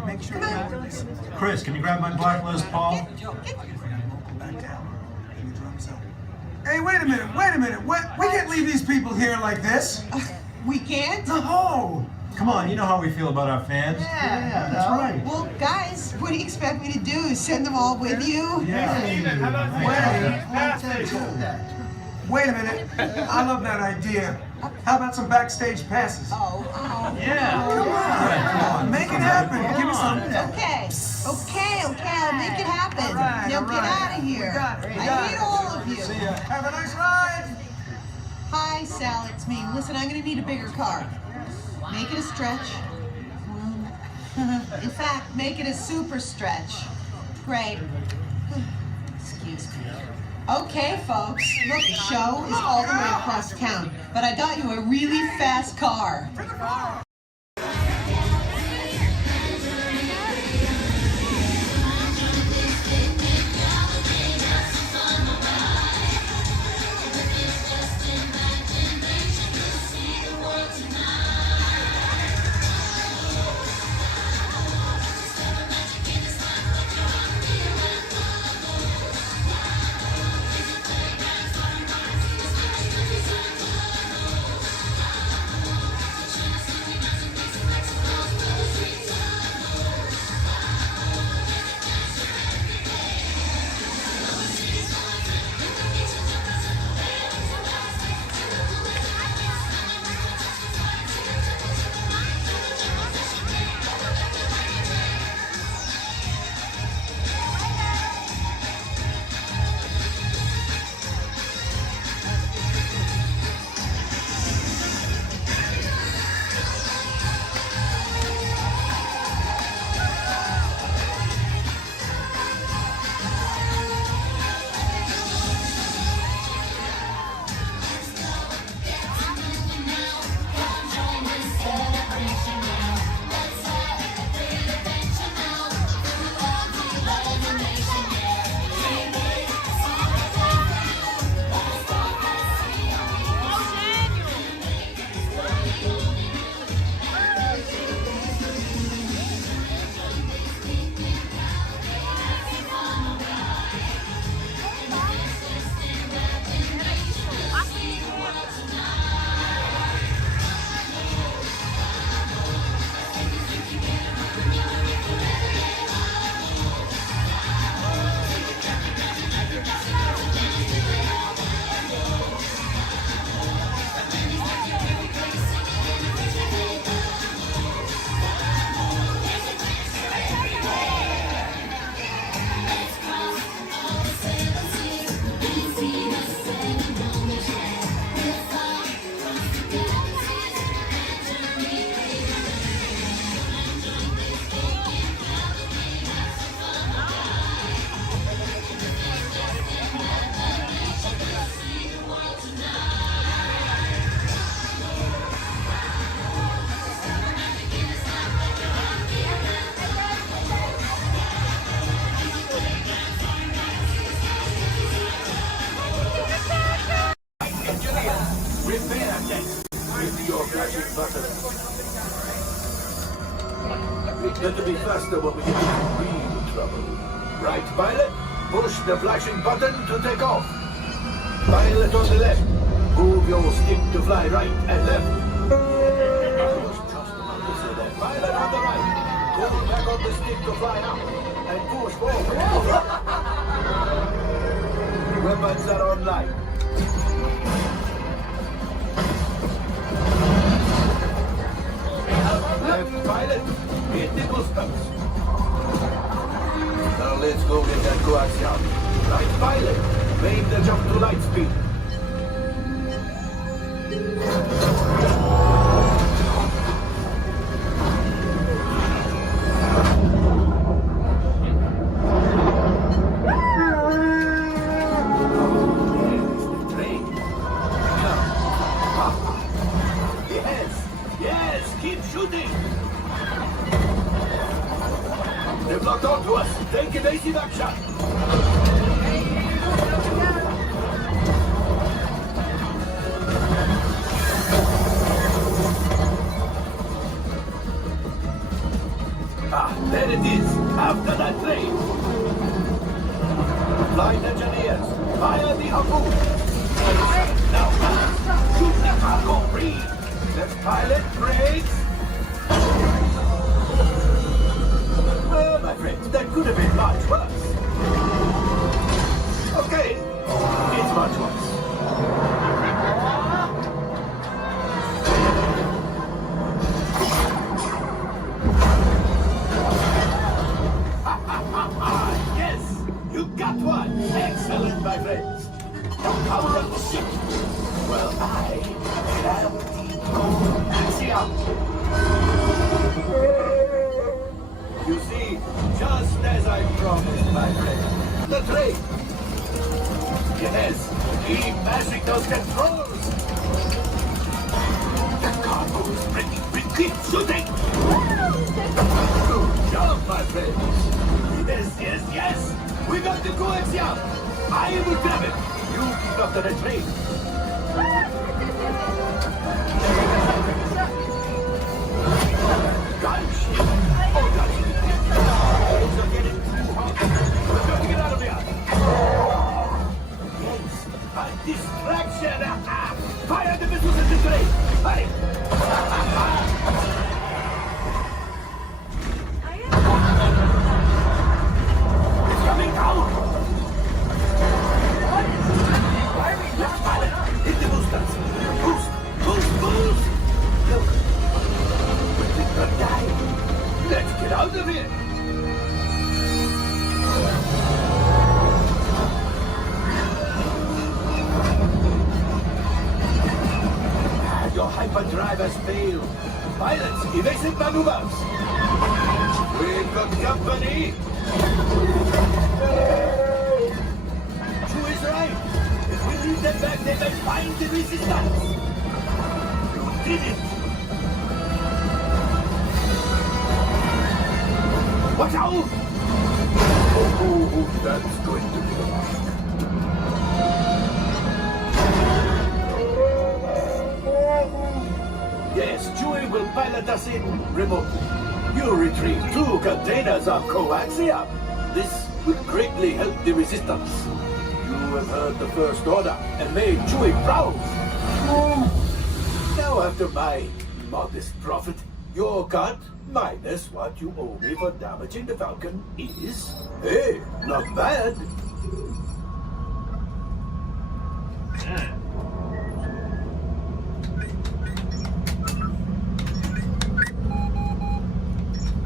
Make sure Come on. you Chris, can you grab my blacklist, Paul? Hey, wait a minute. We can't leave these people here like this. We can't? No. Come on, you know how we feel about our fans. Yeah, that's right. Well, guys, what do you expect me to do? Send them all with you? Wait a minute. I love that idea. How about some backstage passes? Yeah. Come on. Make it happen. Give me some. Okay, I'll make it happen. Now get out of here. I need all of you. See ya. Have a nice ride. Hi, Sal, it's me. Listen, I'm gonna need a bigger car. Make it a stretch. In fact, make it a super stretch. Great. Excuse me. Okay, folks. Look, the show is all the way across town, but I got you a really fast car. Better be faster when we get into real trouble. Right, Violet? Push the flashing button to take off. Violet on the left. Move your stick to fly right and left. Push just about to say that. Violet on the right. Pull back on the stick to fly up. And push forward. Weapons are online. Left Violet. Hit the goosebumps. Now let's go get that coaxium. Right Violet. Make the jump to light speed. Yes, keep shooting. They've locked onto us. Take evasive action. There it is. After that train. Flight engineers, fire the harpoon. Now, shoot the cargo. Breathe. Left pilot, brakes. smashing those controls! The car moves pretty quickly, shooting! Good job, my friends! Yes, yes, yes! We got the coaxium! I will grab it! You keep up the retreat! Gosh! Oh, gosh! Things are getting too hot! We've got to get out of here! Yes, a distraction! Fire the missiles at the train! Hurry! It's coming down! Let's pilot! Hit the boosters! Boost! Boost! Boost! Look! We're gonna die! Let's get out of here! Your hyperdrive has failed. Pilots, evasive maneuvers. We've got company. Chu is right. If we leave them back, they may find the resistance. You did it. Watch out! Oh, that's going to be a lot. Yes, Chewie will pilot us in remotely. You retrieve 2 containers of coaxium. This will greatly help the resistance. You have heard the First Order and made Chewie proud. Now, after my modest profit, your cut minus what you owe me for damaging the Falcon is, hey, not bad.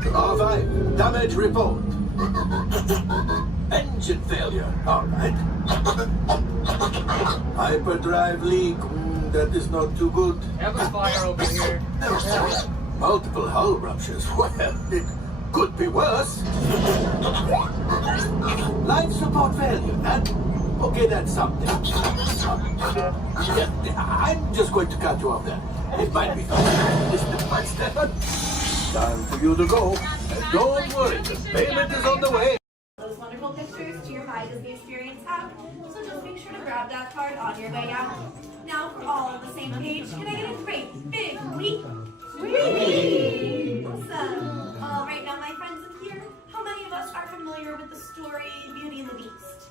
R5, damage report. Engine failure, all right. Hyperdrive leak, that is not too good. Have a fire over here. Multiple hull ruptures, well, it could be worse. Life support failure, okay, that's something. I'm just going to cut you off there. It might be distant by Stefan. Time for you to go. And don't worry, the payment is on the way. Those wonderful pictures to your My Disney Experience app, so just make sure to grab that card on your way out. Now, for all on the same page, can I get a great big weep? Whee! Awesome. All right, now my friends in here, how many of us are familiar with the story Beauty and the Beast?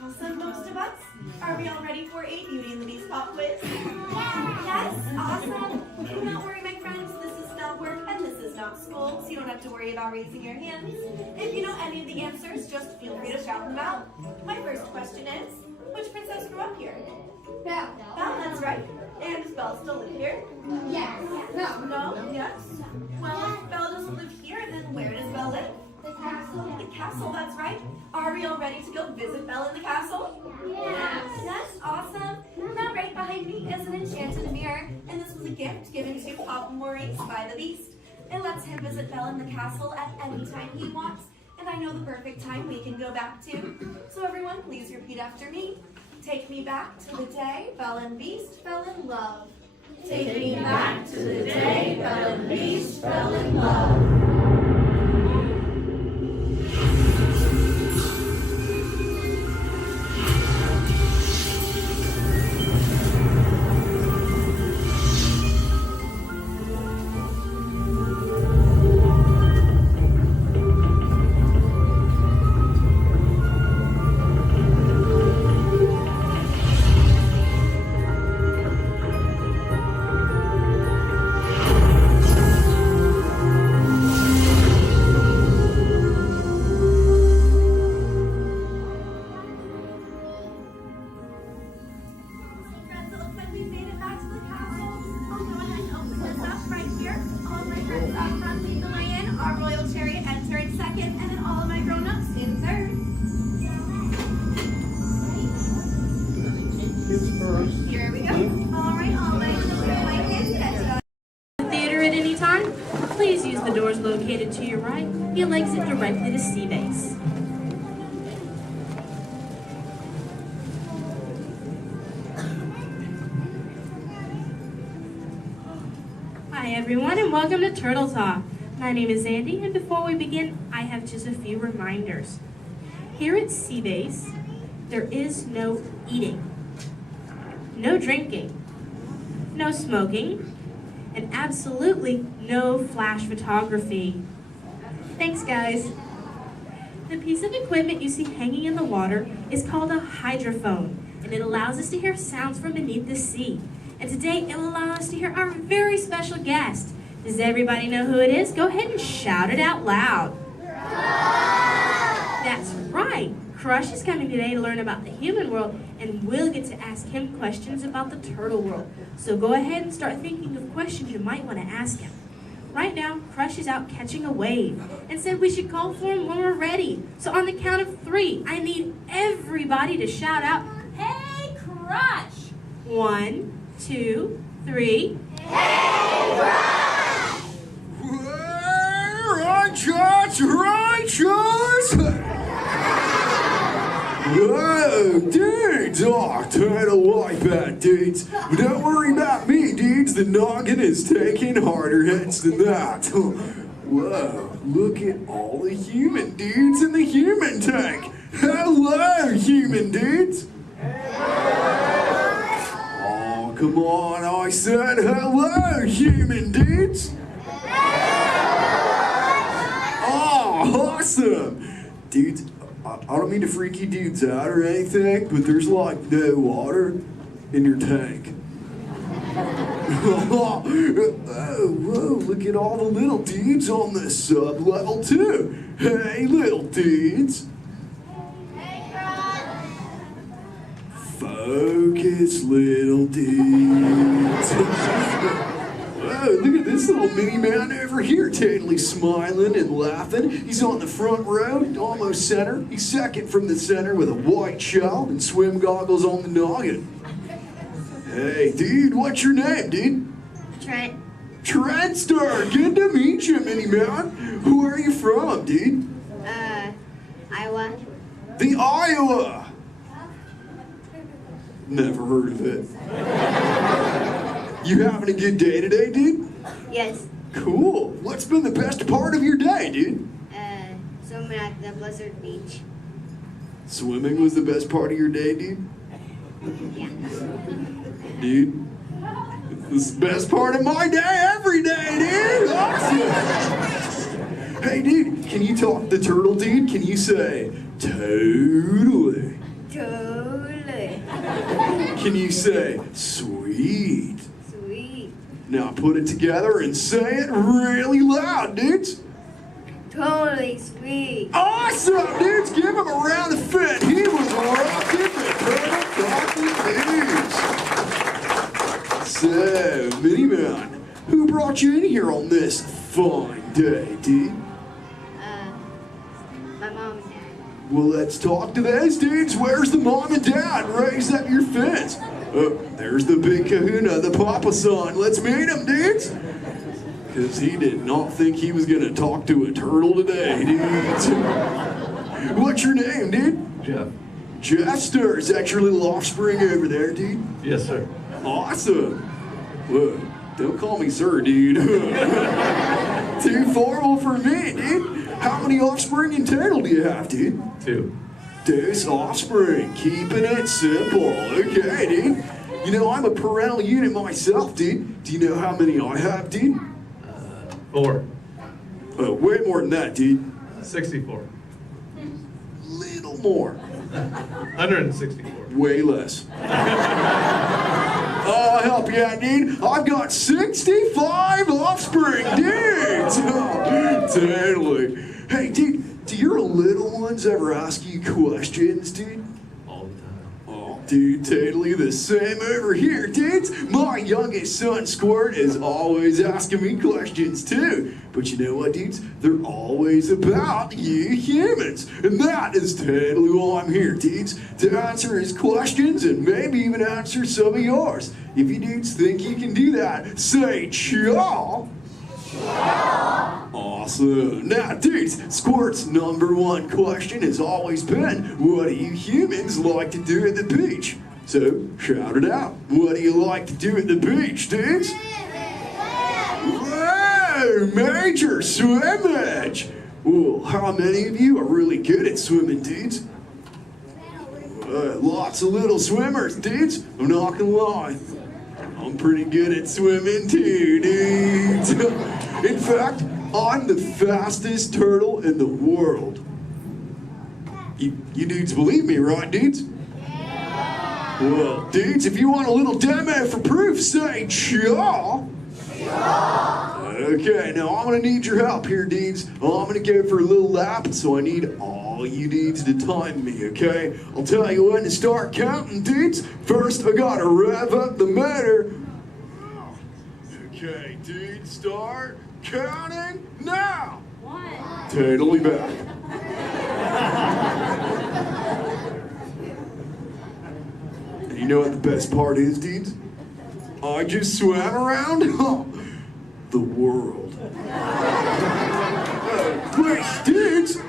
Awesome, most of us. Are we all ready for a Beauty and the Beast pop quiz? Yes, awesome. Do not worry, my friends. This is not work and this is not school, so you don't have to worry about raising your hands. If you know any of the answers, just feel free to shout them out. My first question is, which princess grew up here? Belle. Belle, that's right. And does Belle still live here? Yes. No. No? Yes? Well, if Belle doesn't live here, then where does Belle live? The castle. The castle, that's right. Are we all ready to go visit Belle in the castle? Yes. Yes, awesome. Now right behind me is an enchanted mirror, and this was a gift given to Papa Maurice by the Beast. It lets him visit Belle in the castle at any time he wants, and I know the perfect time we can go back to. So everyone, please repeat after me. Take me back to the day Belle and Beast fell in love. Take me back to the day Belle and Beast fell in love. Located to your right, you'll exit directly to Sea Base. Hi everyone and welcome to Turtle Talk. My name is Andy and before we begin, I have just a few reminders. Here at Seabase, there is no eating, no drinking, no smoking, and absolutely no flash photography. Thanks guys. The piece of equipment you see hanging in the water is called a hydrophone, and it allows us to hear sounds from beneath the sea. And today it will allow us to hear our very special guest. Does everybody know who it is? Go ahead and shout it out loud. That's right. Crush is coming today to learn about the human world, and we'll get to ask him questions about the turtle world. So go ahead and start thinking of questions you might want to ask him. Right now, Crush is out catching a wave and said we should call for him when we're ready. So on the count of 3, I need everybody to shout out, "Hey, Crush!" 1, 2, 3. Hey, Crush! Righteous! Whoa, dudes! Oh, total wipeout, dudes. But don't worry about me, dudes. The noggin is taking harder hits than that. Whoa, look at all the human dudes in the human tank. Hello, human dudes. Oh, come on, I said hello, human dudes. Oh, awesome. Dudes, I don't mean to freak you dudes out or anything, but there's like no water in your tank. Oh, whoa, look at all the little dudes on the sub-level too. Hey, little dudes. Focus, little dudes. Whoa, look at this little mini man over here, totally smiling and laughing. He's on the front row, almost center. He's second from the center with a white shell and swim goggles on the noggin. Hey, dude, what's your name, dude? Trent. Trentstar, good to meet you, mini man. Who are you from, dude? Iowa. The Iowa. Never heard of it. You having a good day today, dude? Yes. Cool. What's been the best part of your day, dude? Swimming at the Blizzard Beach. Swimming was the best part of your day, dude? Yeah. Dude, this is the best part of my day every day, dude! Awesome! Hey, dude, can you talk the turtle, dude? Can you say, totally? Totally. Can you say, sweet? Sweet. Now put it together and say it really loud, dudes. Totally sweet. Awesome, dudes! Give him a round of fit. He was rocking the Turtle Talking News. So, Mini Man, who brought you in here on this fine day, dude? My mom and dad. Well, let's talk to those dudes. Where's the mom and dad? Raise up your fence. Oh, there's the big kahuna, the papa son. Let's meet him, dudes. Because he did not think he was going to talk to a turtle today, dudes. What's your name, dude? Jeff. Jester. Is that your little offspring over there, dude? Yes, sir. Awesome. Whoa, don't call me sir, dude. Too formal for me, dude. How many offspring in total do you have, dude? 2. Deuce offspring, keeping it simple. Okay, dude. You know, I'm a parental unit myself, dude. Do you know how many I have, dude? 4. Oh, way more than that, dude. 64. Little more. 164. Way less. I'll help you out, dude. I've got 65 offspring, dudes. Totally. Hey, dude, do your little ones ever ask you questions, dude? All the time. Oh, dude, totally the same over here, dudes. My youngest son, Squirt, is always asking me questions, too. But you know what, dudes? They're always about you humans. And that is totally why I'm here, dudes. To answer his questions and maybe even answer some of yours. If you dudes think you can do that, say chaw. Awesome. Now, dudes, Squirt's #1 question has always been, what do you humans like to do at the beach? So, shout it out. What do you like to do at the beach, dudes? Oh, major swim match! Well, how many of you are really good at swimming, dudes? Lots of little swimmers, dudes. I'm not gonna lie. I'm pretty good at swimming too, dudes. In fact, I'm the fastest turtle in the world. You dudes believe me, right, dudes? Well, dudes, if you want a little demo for proof, say chaw. Okay, now I'm gonna need your help here, dudes. I'm gonna go for a little lap, so I need all you dudes to time me, okay? I'll tell you when to start counting, dudes. First, I gotta rev up the motor. Okay, dudes, start counting now. Totally back. You know what the best part is, dudes? I just swam around the world. Wait, dudes!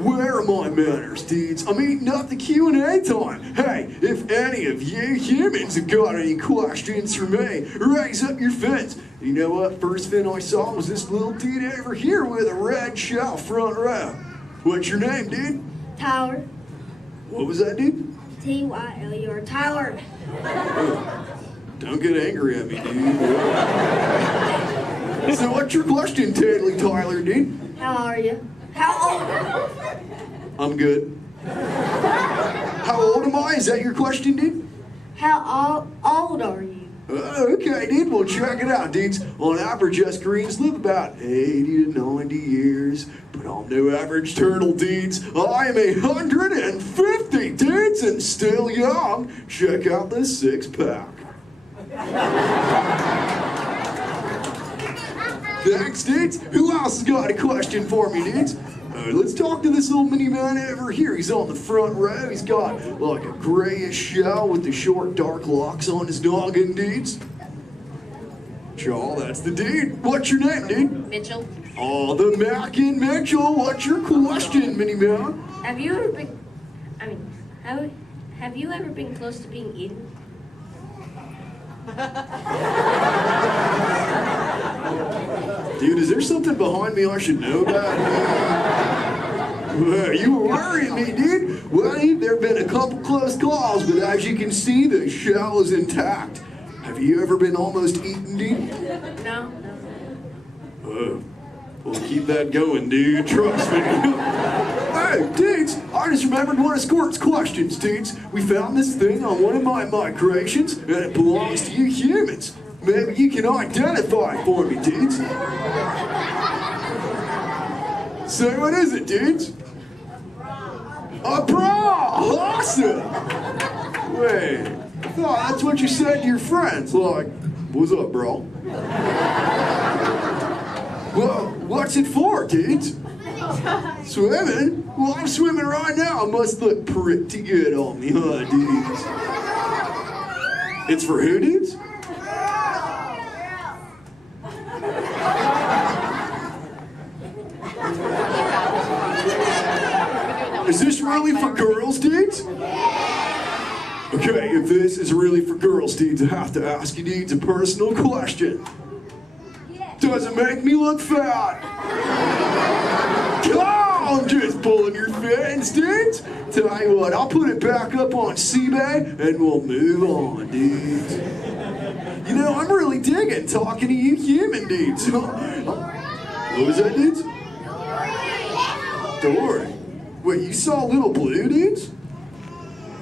Where are my manners, dudes? I'm eating up the Q&A time. Hey, if any of you humans have got any questions for me, raise up your fins. You know what? First fin I saw was this little dude over here with a red shell front row. What's your name, dude? Tyler. What was that, dude? Tyler. Tyler. Don't get angry at me, dude. So what's your question, Tyler, dude? How are you? How old? I'm good. How old am I? Is that your question, dude? How old are you? Okay, dude. Well, check it out, dudes. On average, us Greens live about 80 to 90 years. But I'm no average turtle, dudes. I am 150, dudes, and still young. Check out this six-pack. Thanks, dudes. Who else has got a question for me, dudes? Let's talk to this little mini man over here. He's on the front row. He's got like a grayish shell with the short, dark locks on his noggin, dudes. Chaw, that's the dude. What's your name, dude? Mitchell. Oh, the Mackin Mitchell. What's your question, mini man? Have you ever been? Have you ever been close to being eaten? Dude, is there something behind me I should know about? Well, you were worrying me, dude. Well, there have been a couple close calls, but as you can see, the shell is intact. Have you ever been almost eaten, dude? No. Well, keep that going, dude. Trust me. Hey, dudes, I just remembered one of Squirt's questions, dudes. We found this thing on one of my migrations, and it belongs to you humans. Maybe you can identify it for me, dudes. So what is it, dudes? A bra! Awesome! Wait, I thought that's what you said to your friends. Like, what's up, bro? Well, what's it for, dudes? Swimming? Well, I'm swimming right now. It must look pretty good on me, huh, dudes? It's for who, dudes? Is this really for girls, dudes? Okay, if this is really for girls, dudes, I have to ask you, dudes, a personal question. Does it make me look fat? I'm just pulling your fins, dudes. Tell you what, I'll put it back up on CBay and we'll move on, dudes. You know, I'm really digging talking to you human dudes. What was that, dudes? Dory. Wait, you saw Little Blue, dudes?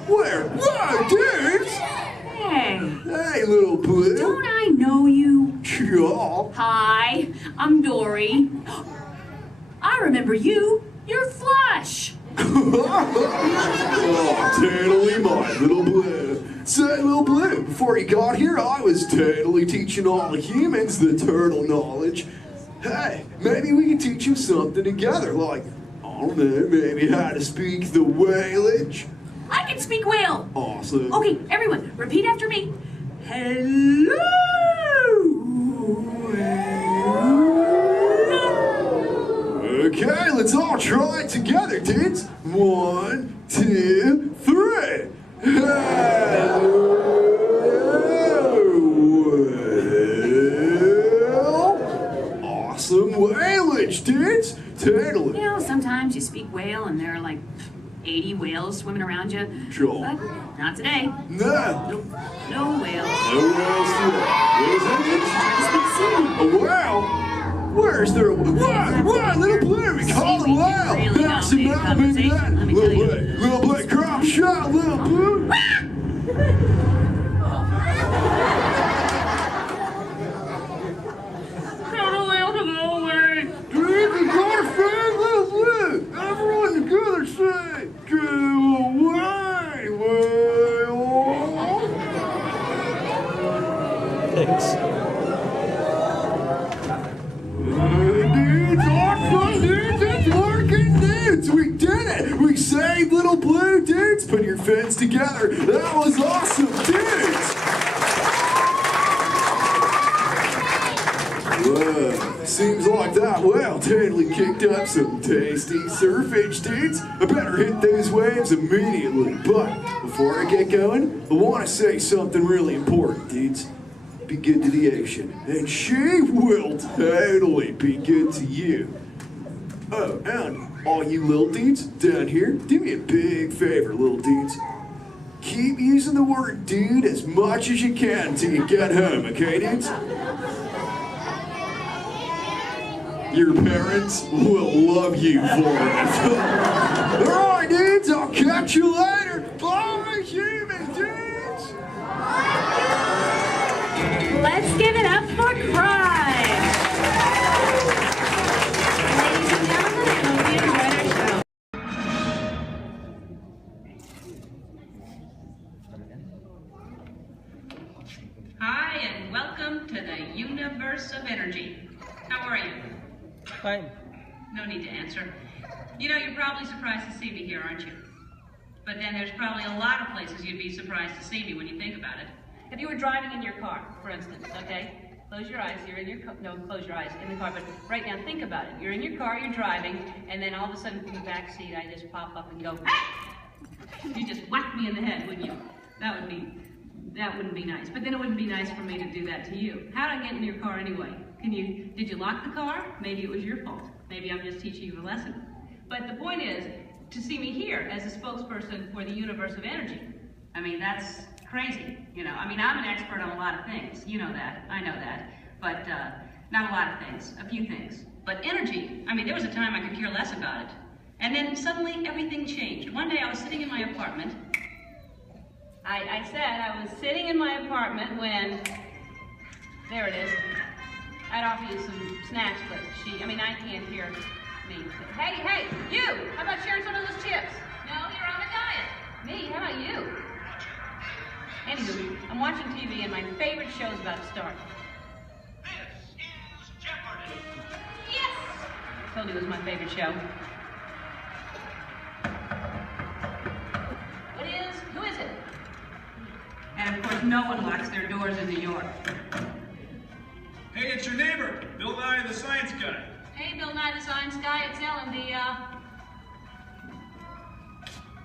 Where? Whoa, dudes! Hey. Hey, Little Blue. Don't I know you? Yeah. Hi, I'm Dory. I remember you. You're Flush. Oh, totally my Little Blue. Say, Little Blue, before you got here, I was totally teaching all the humans the turtle knowledge. Hey, maybe we can teach you something together, like, I don't know, maybe how to speak the whalage. I can speak whale. Awesome. Okay, everyone, repeat after me. Hello. Okay, let's all try it together, dudes. 1, 2, 3. Hello. Awesome. sometimes you speak whale and there are like 80 whales swimming around you. Sure. But not today. No. Nope. No whales. No whales today. A whale? Where's there a whale? Why, little blue, we call it whale. Really That's about maybe that. Little black crop shot, little blue. Dude, we got a friend, little blue. Everyone together say, go away, whale. Thanks. Dudes, awesome, dudes, it's working, dudes. We did it. We saved little blue, dudes. Put your fins together. That was awesome, dudes. Whoa, seems like that whale totally kicked up some tasty surfage, dudes. I better hit those waves immediately. But before I get going, I want to say something really important, dudes. Be good to the ocean, and she will totally be good to you. Oh, and all you little dudes down here, do me a big favor, little dudes. Keep using the word dude as much as you can till you get home, okay, dudes? Your parents will love you for it. Alright, dudes, I'll catch you later. Bye, human dudes! Let's give it up for Crime! Ladies and gentlemen, I hope you enjoyed our show. Hi, and welcome to the universe of energy. How are you? Fine. No need to answer. You know, you're probably surprised to see me here, aren't you? But then there's probably a lot of places you'd be surprised to see me when you think about it. If you were driving in your car, for instance, okay? Close your eyes, you're in your car, no, close your eyes, in the car, but right now think about it. You're in your car, you're driving, and then all of a sudden from the back seat, I just pop up and go, hey! You just whack me in the head, wouldn't you? That wouldn't be nice. But then it wouldn't be nice for me to do that to you. How'd I get in your car anyway? Did you lock the car? Maybe it was your fault. Maybe I'm just teaching you a lesson. But the point is, to see me here as a spokesperson for the universe of energy, I mean, that's crazy, you know. I mean, I'm an expert on a lot of things. You know that. I know that. But not a lot of things. A few things. But energy, I mean, there was a time I could care less about it. And then suddenly everything changed. One day I was sitting in my apartment. I said I was sitting in my apartment when, there it is. I'd offer you some snacks, but I can't hear me. Hey, you! How about sharing some of those chips? No, you're on a diet. Me? How about you? Anywho, I'm watching TV and my favorite show's about to start. This is Jeopardy! Yes! Told you it was my favorite show. Who is it? And of course, no one locks their doors in New York. Hey, it's your neighbor, Bill Nye the Science Guy. Hey, Bill Nye the Science Guy, it's Ellen,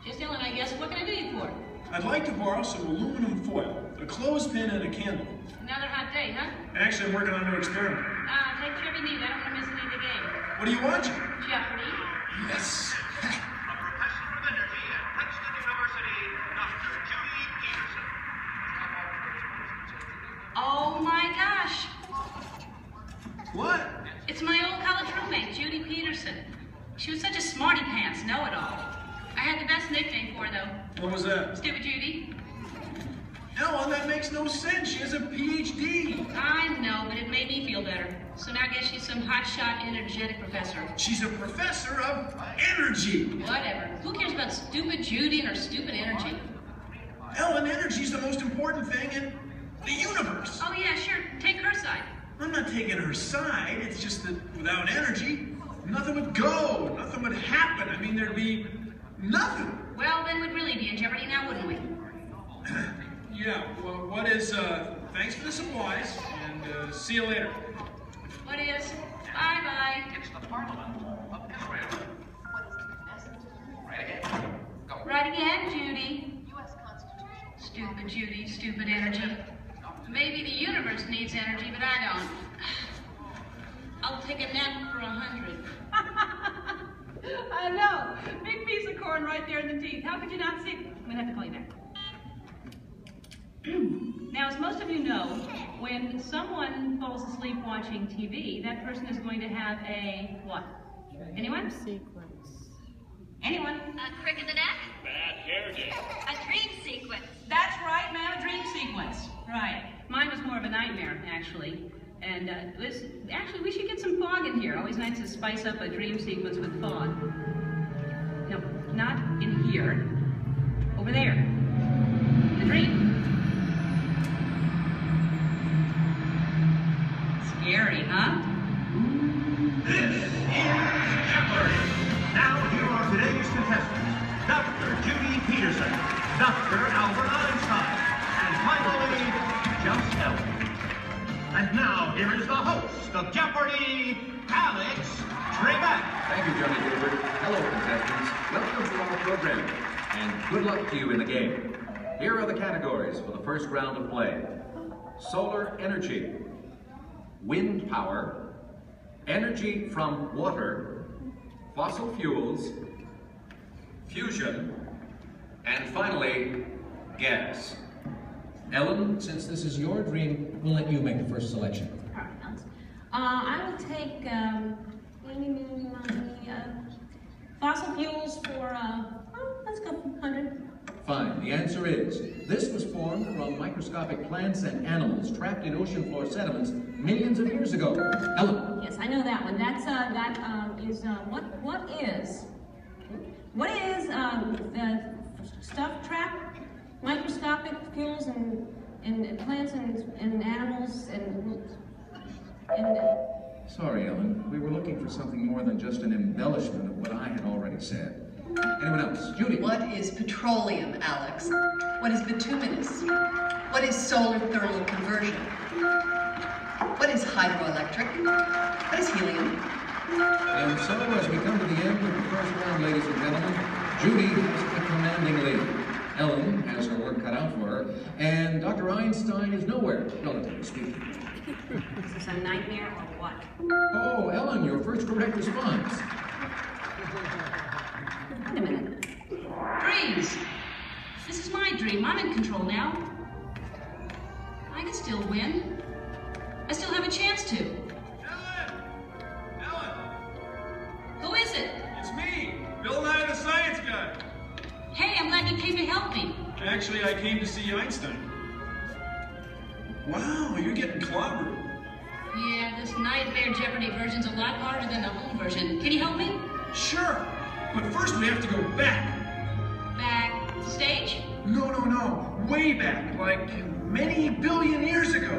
just Ellen, I guess. What can I do you for? I'd like to borrow some aluminum foil, a clothespin, and a candle. Another hot day, huh? Actually, I'm working on a new experiment. Take care of your need. I don't want to miss any of the game. What are you watching? Jeopardy. Yes. Oh my gosh! What? It's my old college roommate, Judy Peterson. She was such a smarty pants, know-it-all. I had the best nickname for her, though. What was that? Stupid Judy. Ellen, that makes no sense. She has a PhD. I know, but it made me feel better. So now I guess she's some hotshot, energetic professor. She's a professor of energy. Whatever. Who cares about stupid Judy and her stupid energy? Ellen, energy's the most important thing in the universe. Oh yeah, sure. Take her side. I'm not taking her side. It's just that without energy, nothing would go. Nothing would happen. I mean, there'd be nothing. Well, then we'd really be in jeopardy now, wouldn't we? Yeah, well, what is, thanks for the supplies, and see you later. What is? Bye-bye. It's the Parliament of Israel. Right again. Go. Right again, Judy. Stupid Judy, stupid energy. Maybe the universe needs energy, but I don't. I'll take a nap for 100. I know. Big piece of corn right there in the teeth. How could you not see it? I'm gonna have to call you back. Now, as most of you know, when someone falls asleep watching TV, that person is going to have a what? Anyone? Sequence. Anyone? A crick in the neck? Bad hair day. A dream sequence. That's right, ma'am, a dream sequence. Right. Mine was more of a nightmare, actually. And actually, we should get some fog in here. Always nice to spice up a dream sequence with fog. No, not in here. Over there. The dream. Scary, huh? This is Jeopardy! Now here are today's contestants. Dr. Judy Peterson, Dr. Albert Einstein, and finally, just Ellen. And now here is the host of Jeopardy, Alex Trebek. Thank you, Johnny Gilbert. Hello, contestants. Welcome to our program, and good luck to you in the game. Here are the categories for the first round of play. Solar energy, wind power, energy from water, fossil fuels, fusion, and finally, gas. Ellen, since this is your dream, we'll let you make the first selection. I will take fossil fuels for, let's go 100. Fine. The answer is, this was formed from microscopic plants and animals trapped in ocean floor sediments millions of years ago. Ellen. Yes, I know that one. That's, what is the stuff trapped? Microscopic fuels and plants and animals and Sorry, Ellen. We were looking for something more than just an embellishment of what I had already said. Anyone else? Judy. What is petroleum, Alex? What is bituminous? What is solar thermal conversion? What is hydroelectric? What is helium? And so, as we come to the end of the first round, ladies and gentlemen, Judy has a commanding lead. Ellen has her work cut out for her, and Dr. Einstein is nowhere, relatively speaking. Is this a nightmare or what? Oh, Ellen, your first correct response. Wait a minute. Dreams! This is my dream. I'm in control now. I can still win. I still have a chance to. Ellen! Who is it? It's me, Bill Nye the Science Guy. Hey, I'm glad you came to help me. Actually, I came to see Einstein. Wow, you're getting clobbered. Yeah, this Nightmare Jeopardy version's a lot harder than the home version. Can you help me? Sure, but first we have to go back. Backstage? No. Way back, like many billion years ago.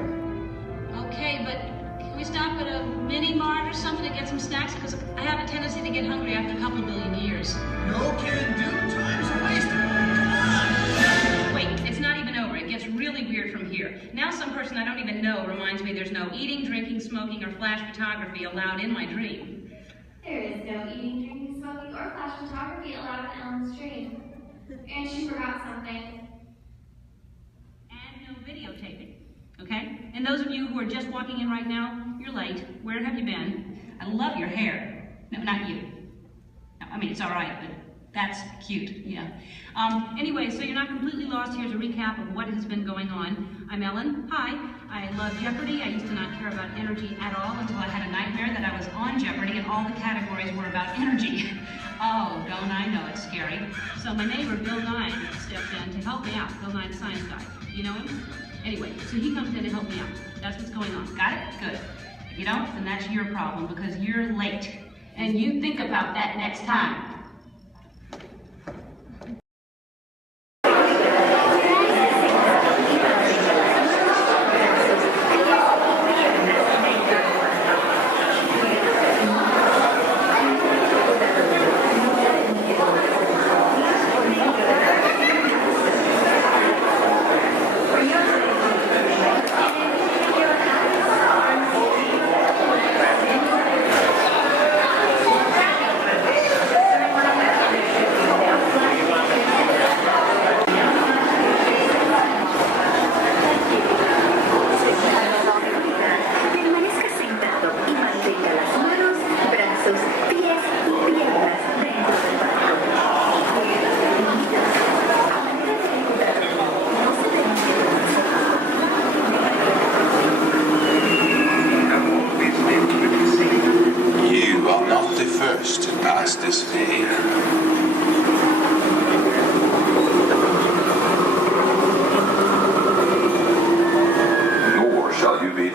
Okay, but can we stop at a mini-mart or something to get some snacks? Because I have a tendency to get hungry after a couple billion years. No can do. Time's wasted. Come on. Wait, it's not even over. It gets really weird from here. Now some person I don't even know reminds me there's no eating, drinking, smoking, or flash photography allowed in my dream. There is no eating, drinking, smoking, or flash photography allowed in Ellen's dream. And she forgot something. And no videotaping, okay? And those of you who are just walking in right now, you're late. Where have you been? I love your hair. No, not you. No, I mean, it's all right, but that's cute, yeah. Anyway, so you're not completely lost. Here's a recap of what has been going on. I'm Ellen. Hi. I love Jeopardy. I used to not care about energy at all until I had a nightmare that I was on Jeopardy and all the categories were about energy. Oh, don't I know it's scary. So my neighbor, Bill Nye, stepped in to help me out. Bill Nye, the science guy. You know him? Anyway, so he comes in to help me out. That's what's going on. Got it? Good. If you don't, then that's your problem because you're late. And you think about that next time.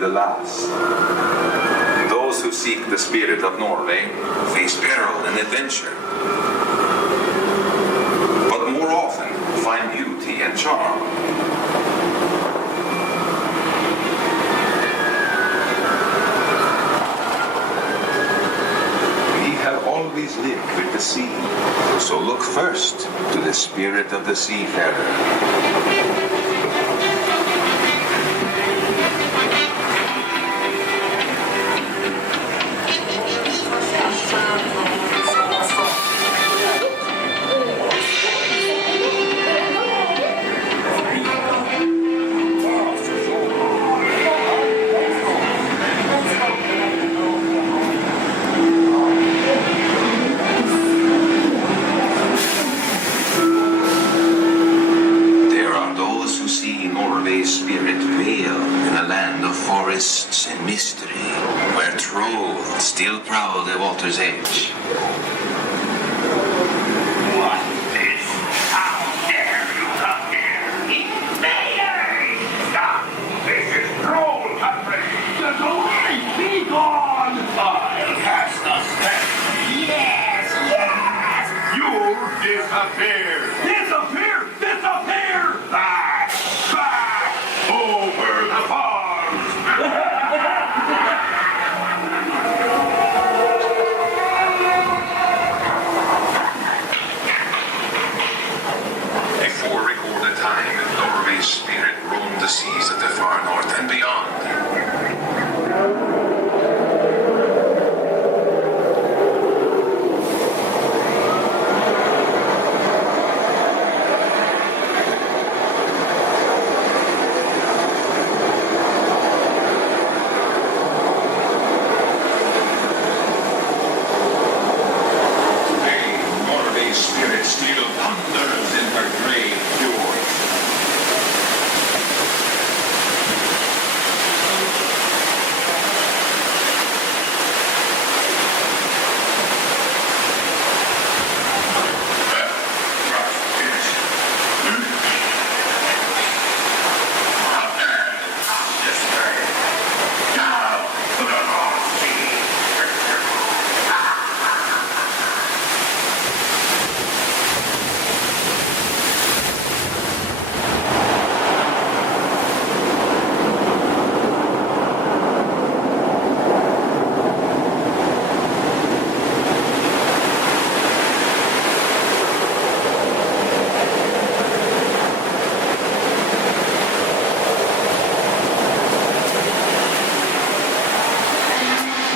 the last. Those who seek the spirit of Norway face peril and adventure, but more often find beauty and charm. We have always lived with the sea, so look first to the spirit of the seafarer. Spirit veiled in a land of forests and mystery, where truth still proud the water's edge. What is? How dare you come here? Invaders! Stop! This is troll country! The domain be gone! I'll cast a spell. Yes! Yes! You'll disappear! Disappear! Disappear! Back! Back! Over the farms! Before recorded time, Norway's spirit roamed the seas of the far north and beyond. Spirit still thunders in her grave fjords.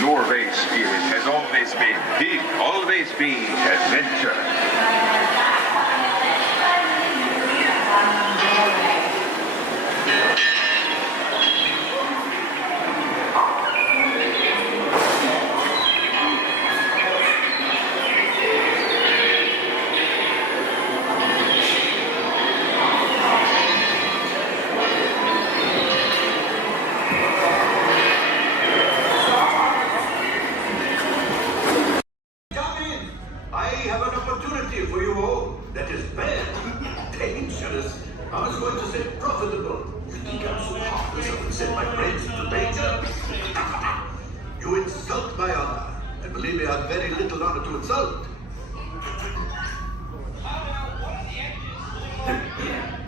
Norway's spirit has always been, will always be adventure. For you all, that is bad, dangerous. I was going to say profitable. You think I'm so heartless I would send my friends into danger? You insult my honor, and believe me, I have very little honor to insult.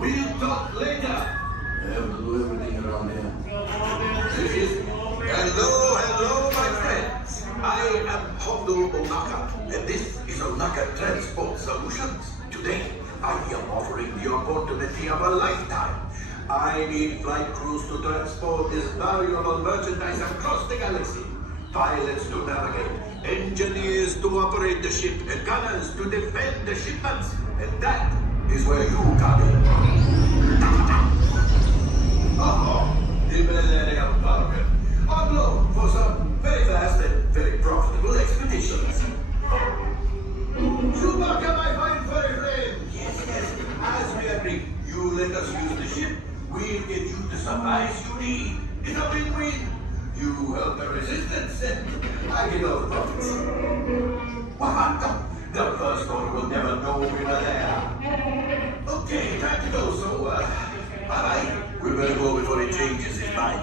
We'll talk later. We'll do everything around here. Hello, my friends. I am Hondo Onaka, and this is Onaka Transport Solutions. Today, I am offering the opportunity of a lifetime. I need flight crews to transport this valuable merchandise across the galaxy. Pilots to navigate, engineers to operate the ship, and gunners to defend the shipments. And that is where you come in. Imperial Falcon. On loan for some very fast and very profitable expeditions. Chewbacca, my fine furry friend. Yes. As we agreed, you let us use the ship. We'll get you the supplies you need. It's a win-win. You help the resistance, and I get all the profits. The first order will never know we were there. Okay, time to go, so, bye-bye. We better go before he changes his mind.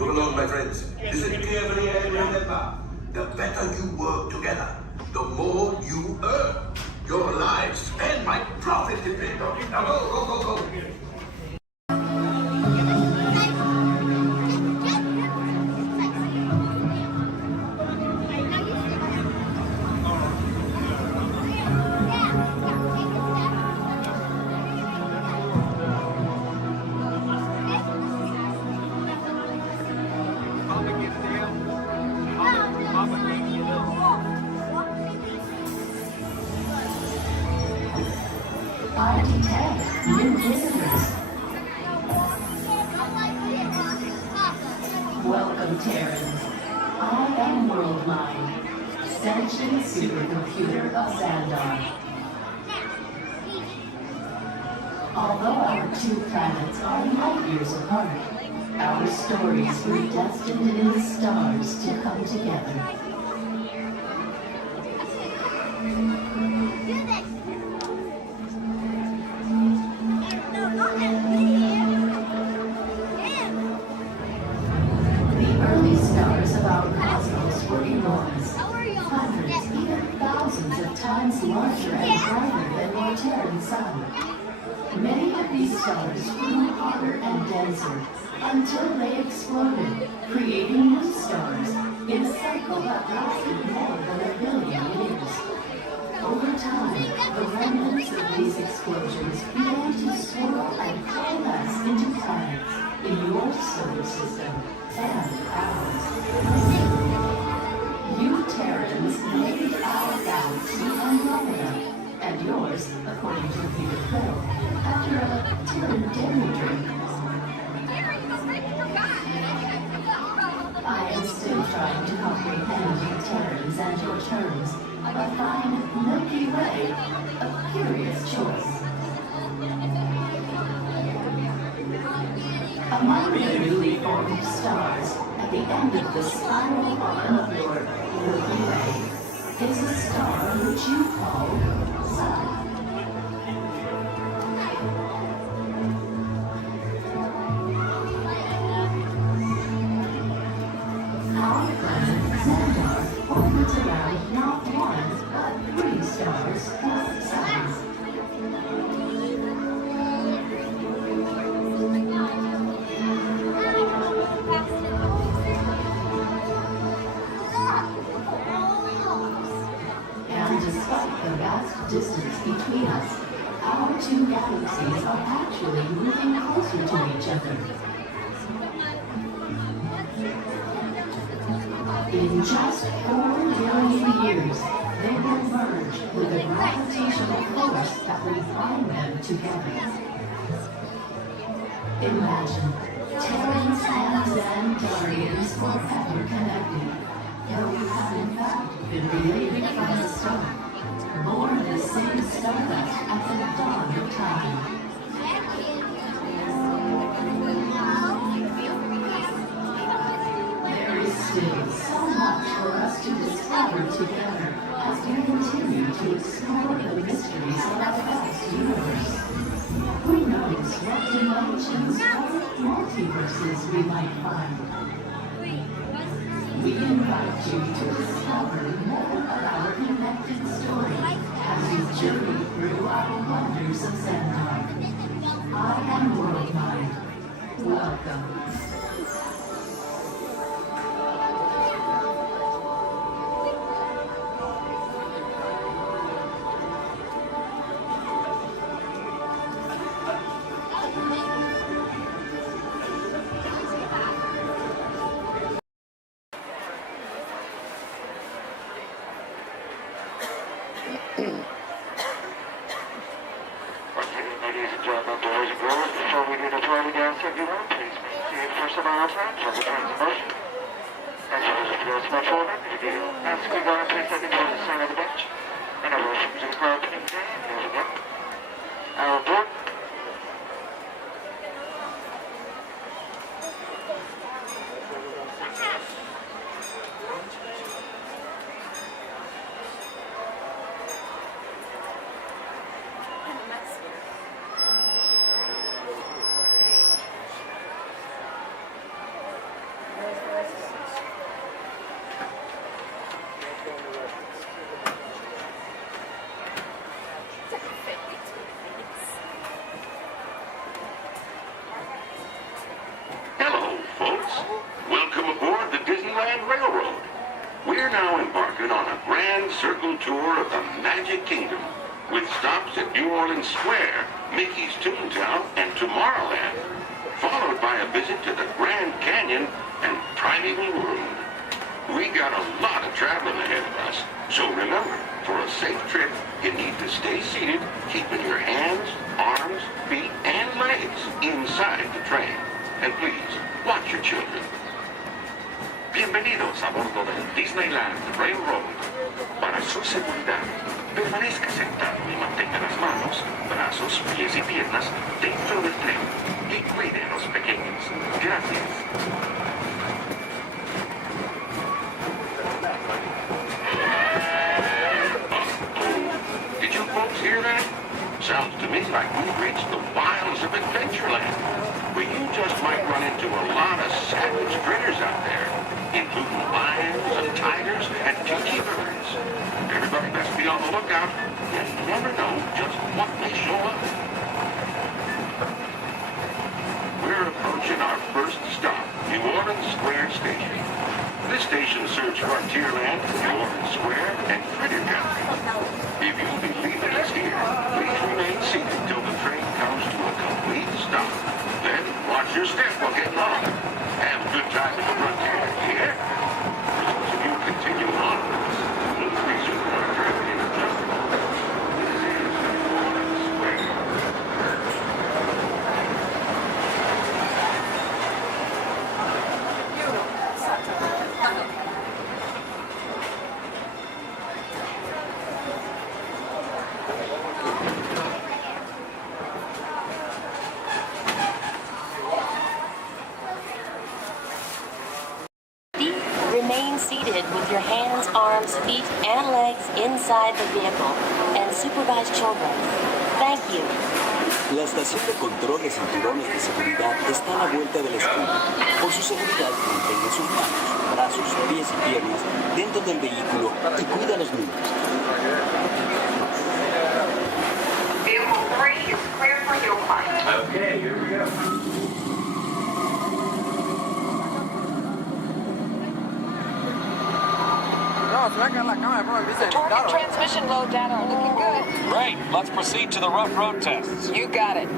Move along, my friends. Listen carefully and remember, the better you work together, the more you earn. Your lives and my profit depend on it. Now go, go, go, go. I detect new visitors. Welcome, Terrans. I am Worldmind, sentient supercomputer of Xandar. Although our two planets are light years apart, our stories were destined in the stars to come together. The early stars of our cosmos were enormous, hundreds, even thousands of times larger and brighter than our Terran sun. Many of these stars grew hotter and denser until they exploded, creating new stars in a cycle that lasted more than 1 billion years. Over time, the remnants of these explosions began to swirl and coalesce into planets in your solar system and ours. You Terrans named our galaxy Andromeda, and yours, according to Peter Quill, after a Terran dairy drink. I am still trying to comprehend you Terrans and your terms, but find Milky Way a curious choice. Among the newly formed stars, at the end of the spiral arm of your Milky Way, is a star which you call Sun. Our planet Xandar orbits around not one, but 3 stars plus suns. And despite the vast distance between us, our 2 galaxies are actually moving closer to each other. In just 4 billion years, they will merge with a gravitational force that will bind them together. Imagine Terrans and Xandarians forever connected, though we have in fact been related from the start, born the same stardust at the dawn of time. There is still so much for us to discover together as we continue to explore the mysteries of our vast universe. Who knows what dimensions or multiverses we might find? We invite you to discover more of our connected story as you journey through our wonders of Xandar. I am Worldmind. Welcome. Ladies and gentlemen, boys and girls, before we do the party dance, everyone, please maintain for some hour time for the train's motion. As well as if you much older, if you ask you go and please take it towards the center of the bench. And our welcome to the crowd today, and here we go. Our board. We're now embarking on a grand circle tour of the Magic Kingdom, with stops at New Orleans Square, Mickey's Toontown, and Tomorrowland, followed by a visit to the Grand Canyon and Primeval World. We got a lot of traveling ahead of us, so remember, for a safe trip, you need to stay seated, keeping your hands, arms, feet, and legs inside the train. And please, watch your children. Bienvenidos a bordo del Disneyland Railroad. Para su seguridad, permanezca sentado y mantenga las manos, brazos, pies y piernas dentro del tren y cuide a los pequeños. Gracias. Did you folks hear that? Sounds to me like we've reached the wilds of Adventureland, where you just might run into a lot of savage critters out there, including lions and tigers and tiki birds. Everybody best be on the lookout. You never know just what may show up. We're approaching our first stop, New Orleans Square Station. This station serves Frontierland, New Orleans Square, and Critter Country. If you'll be leaving us here, please remain seated till the train comes to a complete stop. Then watch your step while getting on. Have a good time at the Frontier, yeah? For those of you continuing on with us, we'll resume our trip in just a moment. This is New Orleans Square. Remain seated with your hands, arms, feet, and legs inside the vehicle and supervise children. Thank you. La estación de control de cinturones de seguridad está a la vuelta de la esquina. Por su seguridad, mantenga sus manos, brazos, pies y piernas dentro del vehículo y cuida a los niños. Vehicle 3 is clear for your flight. Okay, here we go. The target transmission load data are looking good. Great. Let's proceed to the rough road tests. You got it.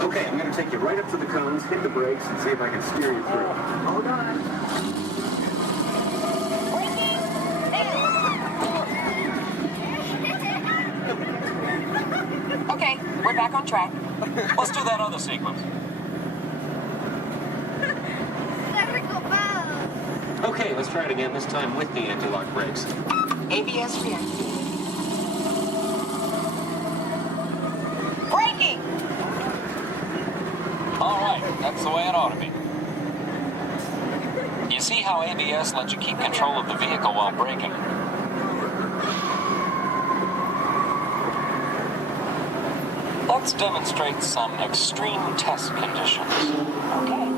Okay, I'm going to take you right up to the cones, hit the brakes, and see if I can steer you through. Hold on. Okay, we're back on track. Let's do that other sequence. Okay, let's try it again, this time with the anti-lock brakes. ABS reactivated. Braking! All right, that's the way it ought to be. You see how ABS lets you keep control of the vehicle while braking? Let's demonstrate some extreme test conditions. Okay.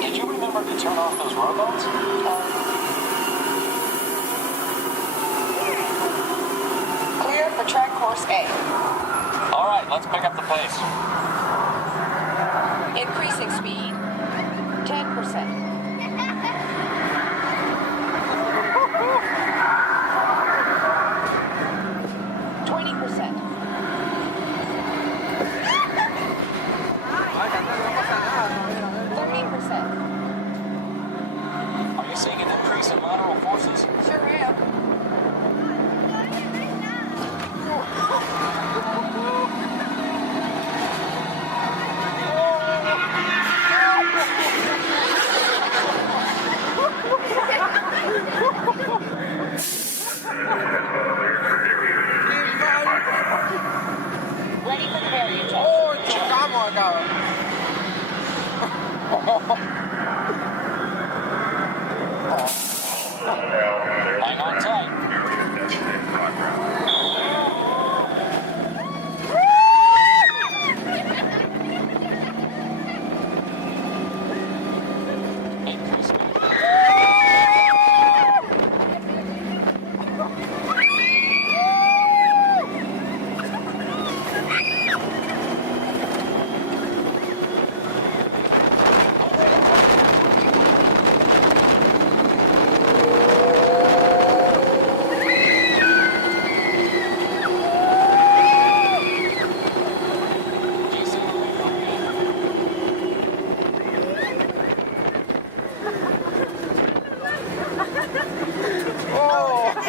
Did you remember to turn off those robots? Clear for track course A. All right, let's pick up the pace. Increasing speed. 10%. Are you seeing an increase in lateral forces? Sure am. Ready for the barrier check. Oh, chocamos acá. Oh.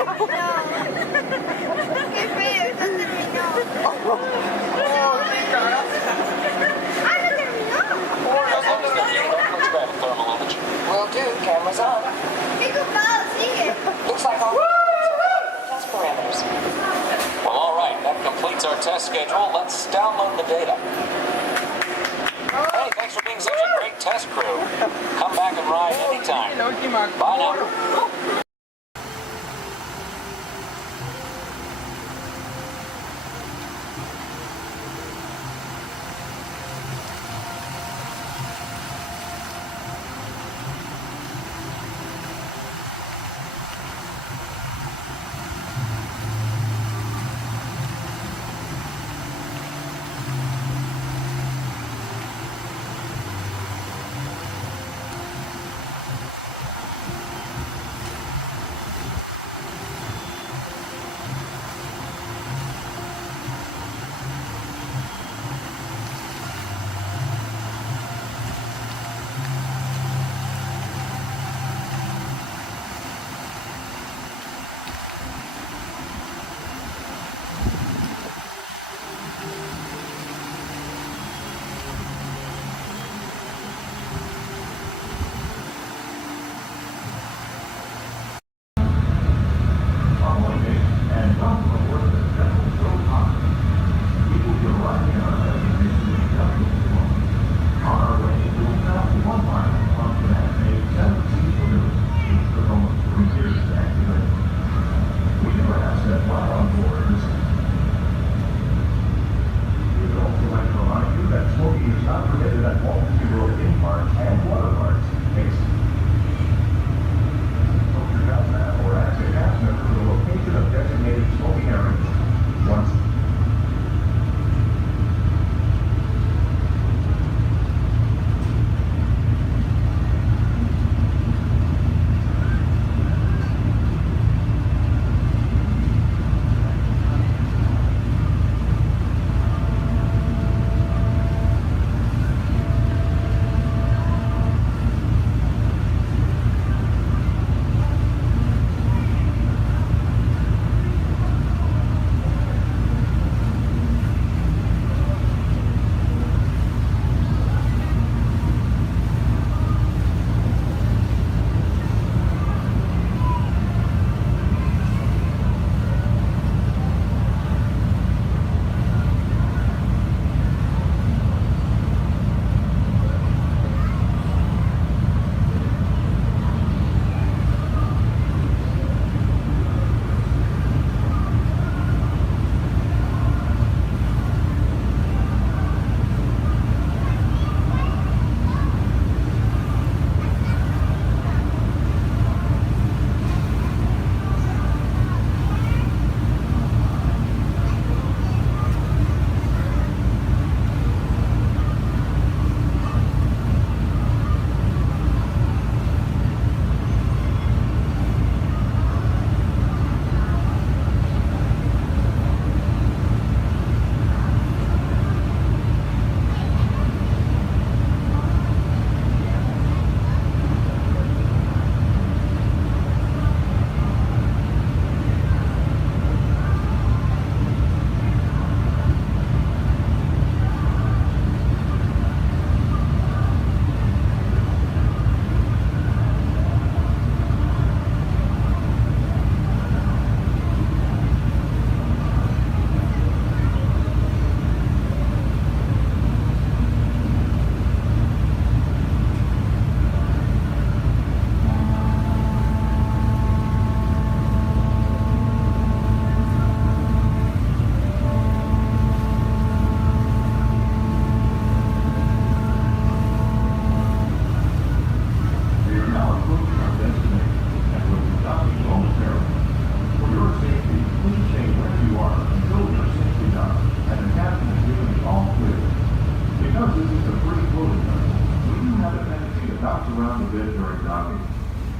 Qué feo, ya terminó. Will do. Cameras on. Looks like all test parameters. Well, all right. That completes our test schedule. Let's download the data. Hey, thanks for being such a great test crew. Come back and ride anytime. Bye now.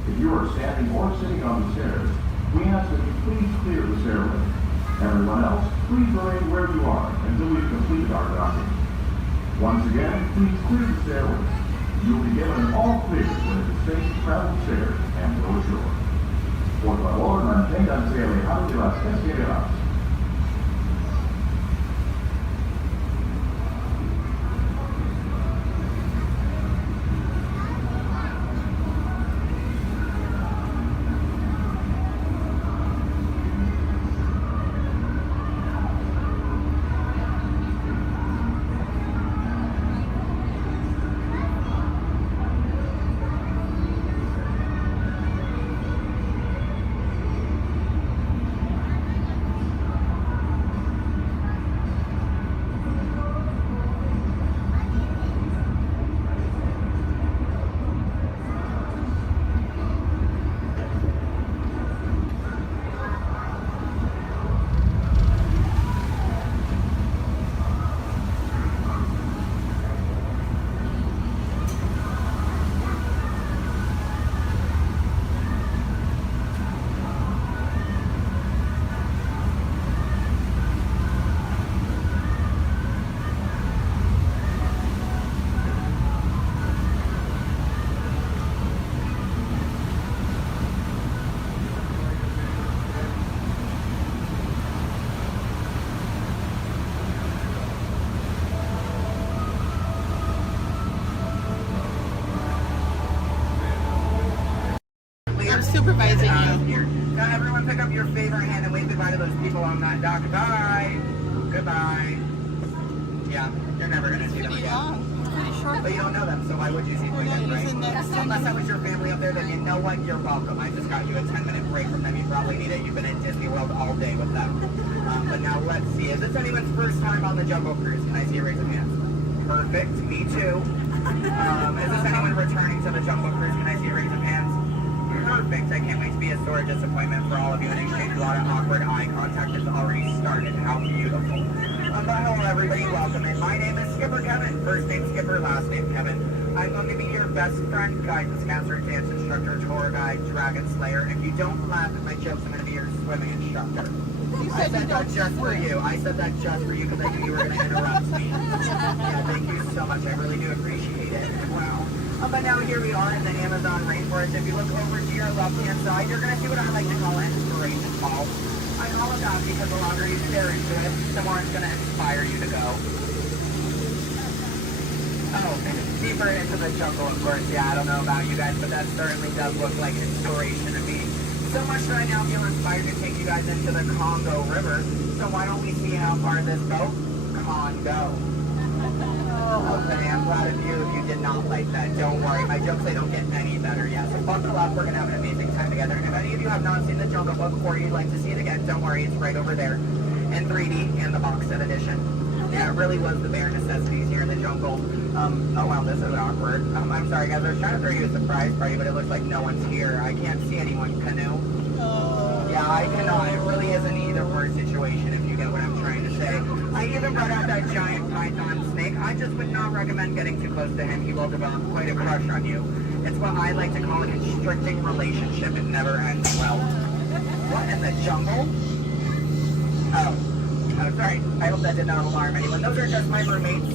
If you are standing or sitting on the stairs, we ask that you please clear the stairway. Everyone else, please remain where you are until we've completed our docking. Once again, please clear the stairway. You'll be given an all clear when it is safe to travel the stairs and go ashore. Por favor, manténganse alejados de las escaleras. I'm supervising you. Now everyone pick up your favorite hand and wave goodbye to those people on that dock. Goodbye. Goodbye. Yeah, you're never going to see them again. Pretty short. But you don't know them, so why would you see them again, right? Unless that was your family up there, then you know what? You're welcome. I just got you a 10-minute break from them. You probably need it. You've been at Disney World all day with them. But now let's see. Is this anyone's first time on the Jungle Cruise? Can I see a raise of hands? Perfect. Me too. Is this anyone returning to the Jungle Cruise? Can I see a raise of hands? Perfect. I can't wait to be a sore disappointment for all of you and exchange a lot of awkward eye contact has already started. How beautiful. But hello everybody, welcome in. My name is Skipper Kevin. First name Skipper, last name Kevin. I'm going to be your best friend, guidance counselor, dance instructor, tour guide, dragon slayer. And if you don't laugh at my jokes, I'm going to be your swimming instructor. I said that just for you. I said that just for you because I knew you were going to interrupt me. Yeah, thank you so much. I really do appreciate it. Wow. But now here we are in the Amazon rainforest. If you look over to your left-hand side, you're going to see what I like to call an inspiration ball. I call it that because the longer you stare into it, the more it's going to inspire you to go. Oh, deeper into the jungle, of course. Yeah, I don't know about you guys, but that certainly does look like inspiration to me. So much that I now feel inspired to take you guys into the Congo River. So why don't we see how far this boat can go? Okay, I'm glad of you if you did not like that. Don't worry, my jokes, they don't get any better yet. So buckle up, we're going to have an amazing time together. And if any of you have not seen the Jungle Book or you'd like to see it again, don't worry, it's right over there in 3D and the box set edition. Yeah, it really was the bare necessities here in the jungle. Oh wow, this is awkward. I'm sorry guys, I was trying to throw you a surprise party, but it looks like no one's here. I can't see anyone. Canoe? Yeah, I cannot. It really is an either-or situation if you get what I'm trying to say. I even brought out that giant python snake. I just would not recommend getting too close to him. He will develop quite a crush on you. It's what I like to call a constricting relationship. It never ends well. What in the jungle? Oh, sorry. I hope that did not alarm anyone. Those are just my roommates.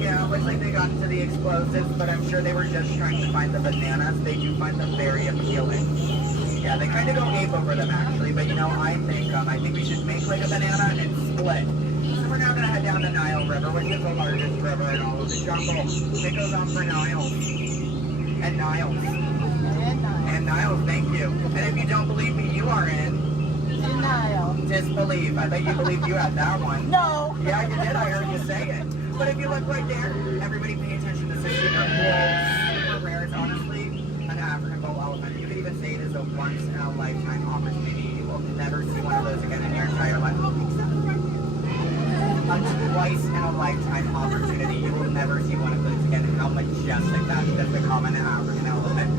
Yeah, looks like they got into the explosives, but I'm sure they were just trying to find the bananas. They do find them very appealing. Yeah, they kind of go ape over them actually, but you know, I think we should make like a banana and split. So we're now going to head down the Nile River, which is the largest river in all of the jungle. It goes on for Niles. And Niles. And Niles, thank you. And if you don't believe me, you are in denial. Disbelief. I bet you believed you had that one. No. Yeah, you did. I heard you say it. But if you look right there, everybody pay attention. This is super cool, super rare. It's honestly an African bull elephant. You could even say it is a once-in-a-lifetime opportunity. You will never see one of those again in your entire life. A twice-in-a-lifetime opportunity. You will never see one of those again. How majestic that is, the common African elephant.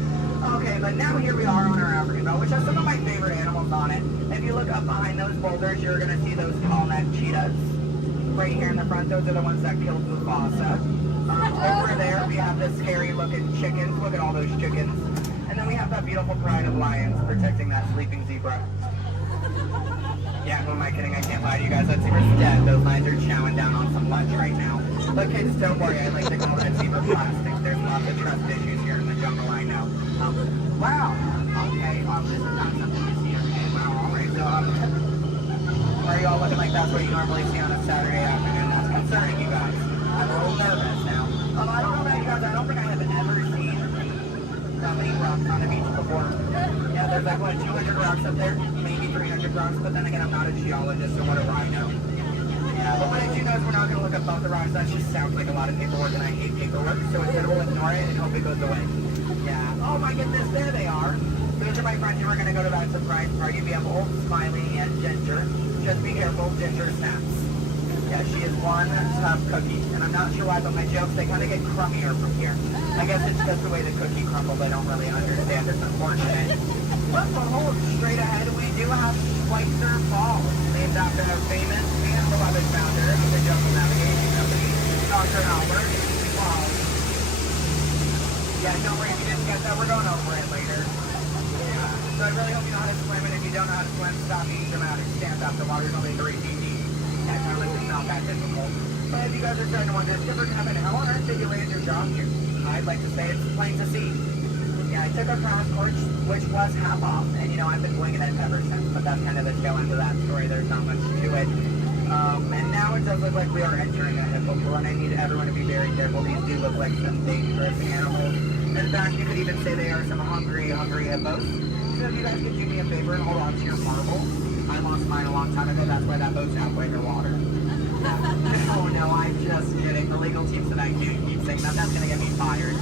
Okay, but now here we are on our African bell, which has some of my favorite animals on it. If you look up behind those boulders, you're going to see those tall neck cheetahs. Right here in the front, those are the ones that killed Mufasa. Over there, we have the scary-looking chickens. Look at all those chickens. And then we have that beautiful pride of lions protecting that sleeping zebra. Yeah, who am I kidding? I can't lie to you guys. That zebra's dead. Those lions are chowing down on some lunch right now. But kids, don't worry. I like to call that zebra plastic. There's lots of trust issues here in the jungle, I know. Wow. Okay, this is not something you see Are you all looking like that's what you normally see on a Saturday afternoon? That's concerning you guys. I'm a little nervous now. I don't know about you guys, I don't think I have ever seen that many rocks on the beach before. Yeah, there's like, what, 200 rocks up there? Maybe 300 rocks, but then again, I'm not a geologist, so what do I know? Yeah, but what I do know is we're not going to look up both the rocks. That just sounds like a lot of paperwork, and I hate paperwork, so instead we'll ignore it and hope it goes away. Yeah. Oh my goodness, there they are. Those are my friends who are going to go to that surprise party. We have Old, Smiley, and Ginger. Just be careful, Ginger snaps. Yeah, she is one tough cookie, and I'm not sure why, but my jokes, they kind of get crummier from here. I guess it's just the way the cookie crumbles. I don't really understand. It's unfortunate. But hold straight ahead, we do have Schweitzer Falls, named after our famous and beloved founder of the Jungle Navigation Company, Dr. Albert Walt. Yeah, don't worry if you didn't get that. We're going over it later. Yeah. So I really hope you know how to swim, and if you don't know how to swim, stop being dramatic. Stand up. The water's only 3 feet deep. Yeah, it's not that difficult. But if you guys are starting to wonder, Skipper Kevin, how on earth did you land your job here? I'd like to say it's plain to see. Yeah, I took a crash course, which was half off, and I've been winging it ever since, but that's kind of the tail end of that story. There's not much to it. And now it does look like we are entering a hippo pool, and I need everyone to be very careful. These do look like some dangerous animals. In fact, you could even say they are some hungry hippos. So if you guys could do me a favor and hold on to your marble. I lost mine a long time ago, that's why that boat's halfway underwater. No, I'm just kidding. The legal team said I can't keep saying that. That's going to get me fired.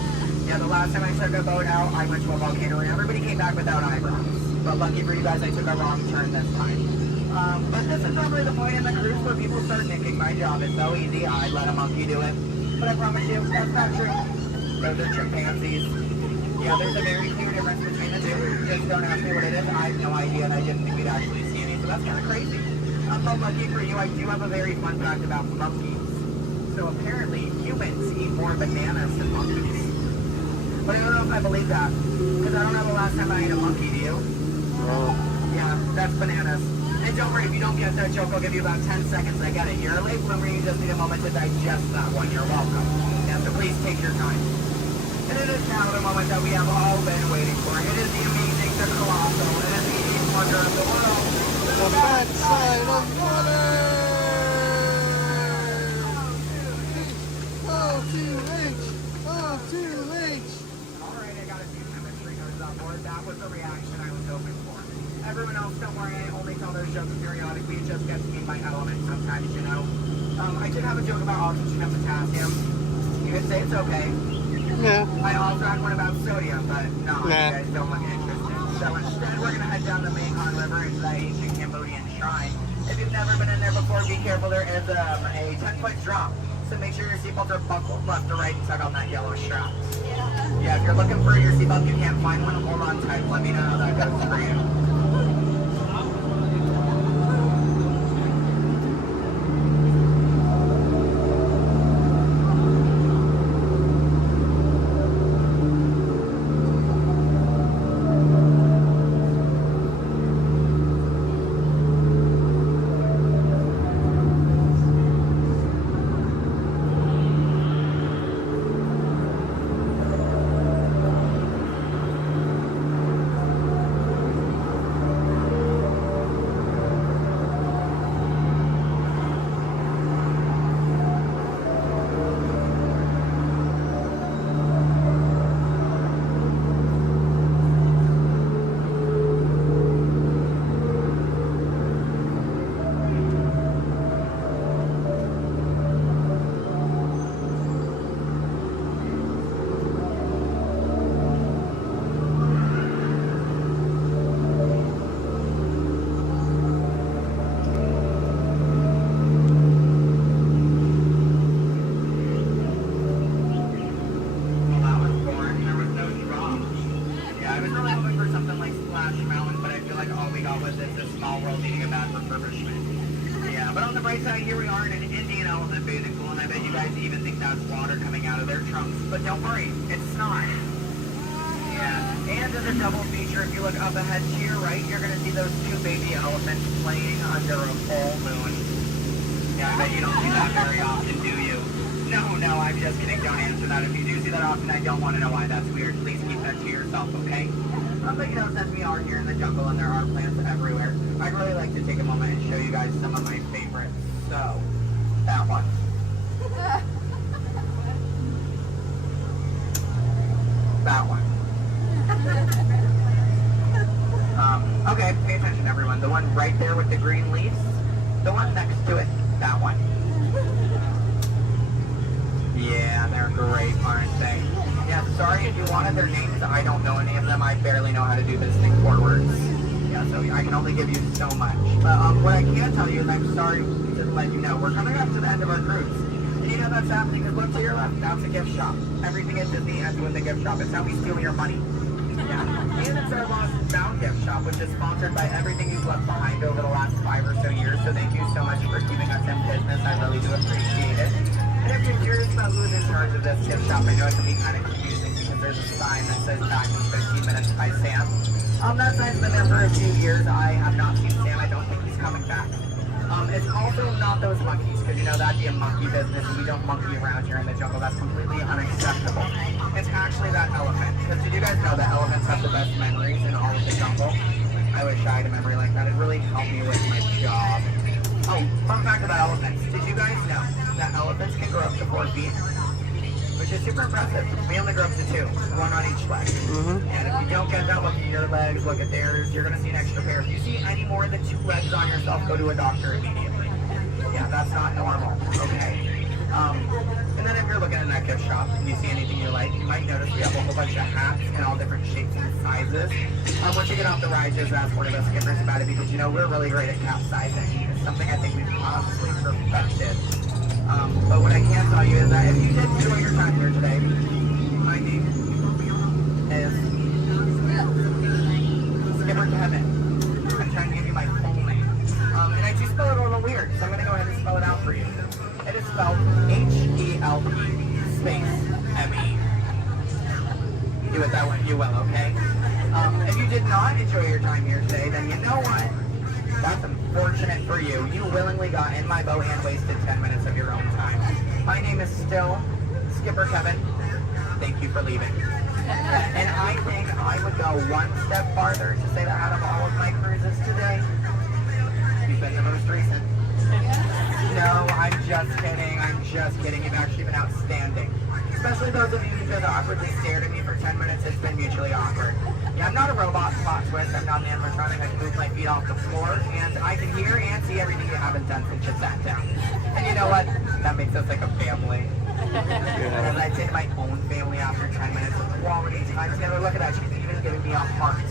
Yeah, the last time I took a boat out, I went to a volcano and everybody came back without eyebrows. But lucky for you guys, I took a wrong turn this time. But this is not really the point in the cruise where people start thinking my job is so easy, I'd let a monkey do it. But I promise you, that's not true. Those are chimpanzees. Yeah, there's a very clear difference between the two. Just don't ask me what it is. I have no idea, and I didn't think we'd actually see any, so that's kind of crazy. But lucky for you, I do have a very fun fact about monkeys. So apparently, humans eat more bananas than monkeys. But I don't know if I believe that, because I don't know the last time I ate a monkey, do you? Yeah, that's bananas. And don't worry, if you don't get that joke, I'll give you about 10 seconds. I get it. You're a late bloomer, you just need a moment to digest that one. You're welcome. Yeah, so please take your time. And it is now the moment that we have all been waiting for. It is the amazing, the colossal, it is the eighth wonder of the world. The backside of water! O2H! O2H! Alright, I got a few chemistry nerds on board. That was the reaction I was hoping for. Everyone else, don't worry, I only tell those jokes periodically. It just gets me in my element sometimes, I did have a joke about oxygen and potassium. You could say it's okay. Yeah. I also had one about sodium, but no, you guys don't look interested. So instead, we're going to head down the Mekong River into the ancient Cambodian shrine. If you've never been in there before, be careful. There is a 10-foot drop. So make sure your seatbelts are buckled left to right and tug on that yellow strap. Yeah, if you're looking for your seatbelt, you can't find one, hold on tight. Let me know how that goes for you. But don't worry, it's snot. Yeah, and as a double feature, if you look up ahead to your right, you're going to see those two baby elephants playing under a full moon. Yeah, I bet you don't see that very often, do you? No, I'm just kidding. Don't answer that. If you do see that often, I don't want to know why. That's weird. Please keep that to yourself, okay? But you know, since we are here in the jungle and there are plants everywhere, I'd really like to take a moment and show you guys some of my favorites. So, that one. That one. Okay, pay attention everyone. The one right there with the green leaves. The one next to it. That one. Yeah, they're great, aren't they? Yeah, sorry if you wanted their names. I don't know any of them. I barely know how to do this thing forwards. Yeah, so I can only give you so much. But what I can tell you is I'm sorry to let you know. We're coming up to the end of our cruise. And you know that's happening because look to your left. Now it's a gift shop. Everything at Disney ends with a gift shop. It's how we steal your money. Yeah. And it's our Lost and Found gift shop, which is sponsored by everything you've left behind over the last 5 or so years. So thank you so much for keeping us in business. I really do appreciate it. And if you're curious about who's in charge of this gift shop, I know it can be kind of confusing because there's a sign that says back in 15 minutes by Sam. That sign's been there for a few years. I have not seen Sam. I don't think he's coming back. It's also not those monkeys, because you know that'd be a monkey business, and we don't monkey around here in the jungle. That's completely unacceptable. It's actually that elephant, because did you guys know that elephants have the best memories in all of the jungle? I wish I had a memory like that. It really helped me with my job. Oh, fun fact about elephants. Did you guys know that elephants can grow up to 4 feet? Which is super impressive. We only grow up to 2, 1 on each leg. And if you don't get that, look at your legs, look at theirs, you're going to see an extra pair. If you see any more than 2 legs on yourself, go to a doctor immediately. Yeah, that's not normal, okay? And then if you're looking in that gift shop and you see anything you like, you might notice we have a whole bunch of hats in all different shapes and sizes. Once you get off the ride, just ask one of those skippers about it because, you know, we're really great at capsizing. It's something I think we've honestly perfected. But what I can tell you is that if you did enjoy your time here today, my name is Skipper Kevin. I'm trying to give you my full name. And I do spell it a little weird, so I'm going to go ahead and spell it out for you. It is spelled H-E-L-P space M-E. Do it that way, you will, okay? If you did not enjoy your time here today, then you know what? That's unfortunate for you. You willingly got in my boat and wasted 10 minutes of your own time. My name is still Skipper Kevin. Thank you for leaving. And I think I would go one step farther to say that out of all of my cruises today, you've been the most recent. No, I'm just kidding. I'm just kidding. You've actually been outstanding. Especially those of you who just awkwardly stared at me for 10 minutes. It's been mutually awkward. Yeah, I'm not a robot plot twist. I'm not an animatronic. I can move my feet off the floor, and I can hear and see everything you haven't done since you sat down. And you know what? That makes us like a family. And I take my own family after 10 minutes of quality time together. Look at that. She's even giving me a heart.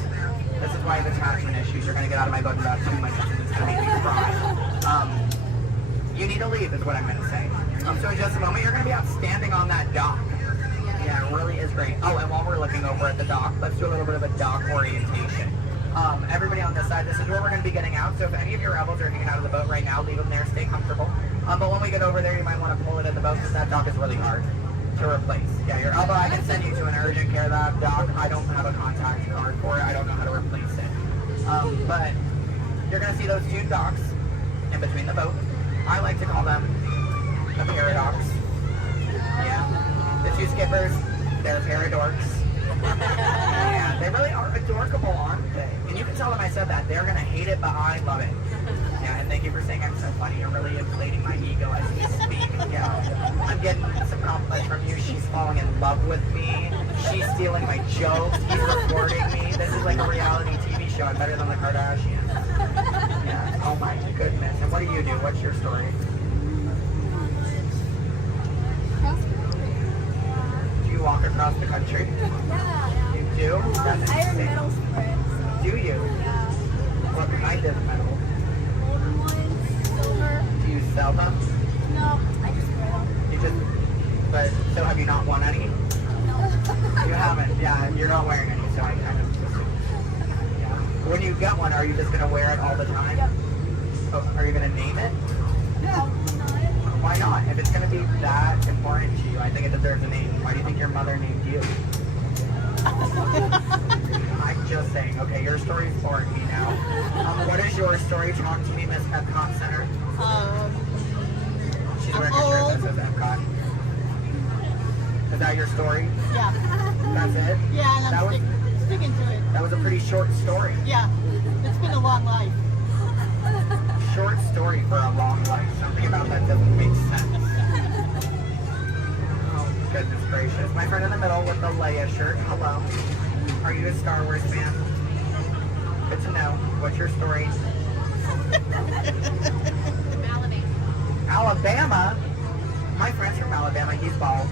This is why I have attachment issues. You're going to get out of my boat in about 2 minutes, and it's going to make me cry. You need to leave is what I'm going to say. So in just a moment, you're going to be outstanding on that dock. Yeah, it really is great. Oh, and while we're looking over at the dock, let's do a little bit of a dock orientation. Everybody on this side, this is where we're going to be getting out. So if any of your rebels are hanging out of the boat right now, leave them there, stay comfortable. But when we get over there, you might want to pull it in the boat because that dock is really hard to replace. Yeah, your elbow, I can send you to an urgent care lab dock. I don't have a contact card for it. I don't know how to replace it. But you're going to see those 2 docks in between the boat. I like to call them the paradox. Yeah. The 2 skippers, they're paradorks. Yeah, they really are adorkable, aren't they? And you can tell them I said that. They're going to hate it, but I love it. Yeah, and thank you for saying I'm so funny. You're really inflating my ego as we speak. Yeah. I'm getting some compliments from you. She's falling in love with me. She's stealing my jokes. He's recording me. This is like a reality TV show. I'm better than the Kardashians. Yeah. Oh my goodness. And what do you do? What's your story? Do you walk across the country? Yeah. You do? That's I have medals for it. So. Do you? Yeah. What kind of medal? Golden ones, silver. Do you sell them? No, I just wear them. You just, but, so have you not won any? No. You haven't, yeah, you're not wearing any, so I kind of assumed. Yeah. When you get one, are you just going to wear it all the time? Yep. Oh, are you going to name it? No, not. Why not? If it's going to be that important to you, I think it deserves a name. Why do you think your mother named you? I'm just saying. Okay, your story's boring me now. What is your story? Talk to me, Miss Epcot Center. She's wearing a shirt that says Epcot. Is that your story? Yeah. That's it? Yeah, and I'm sticking to it. That was a pretty pretty short story. Yeah, it's been a long life. Short story for a long life. Something about that doesn't make sense. Oh, goodness gracious. My friend in the middle with the Leia shirt. Hello. Are you a Star Wars fan? Good to know. What's your story? Alabama? My friend's from Alabama. He's bald.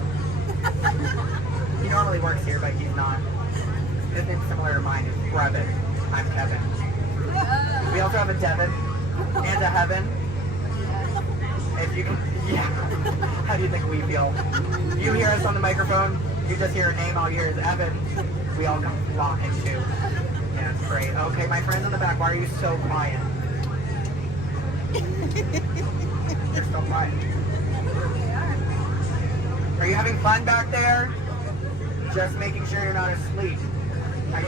He normally works here, but he's not. His name's similar to mine. It's Brevin. I'm Kevin. We also have a Devin and a Heaven. If you can, yeah. How do you think we feel? You hear us on the microphone, you just hear a name, all you hear is Evan. We all come flocking too. Yeah, it's great. Okay, my friends in the back, why are you so quiet? You're so quiet. Are you having fun back there? Just making sure you're not asleep.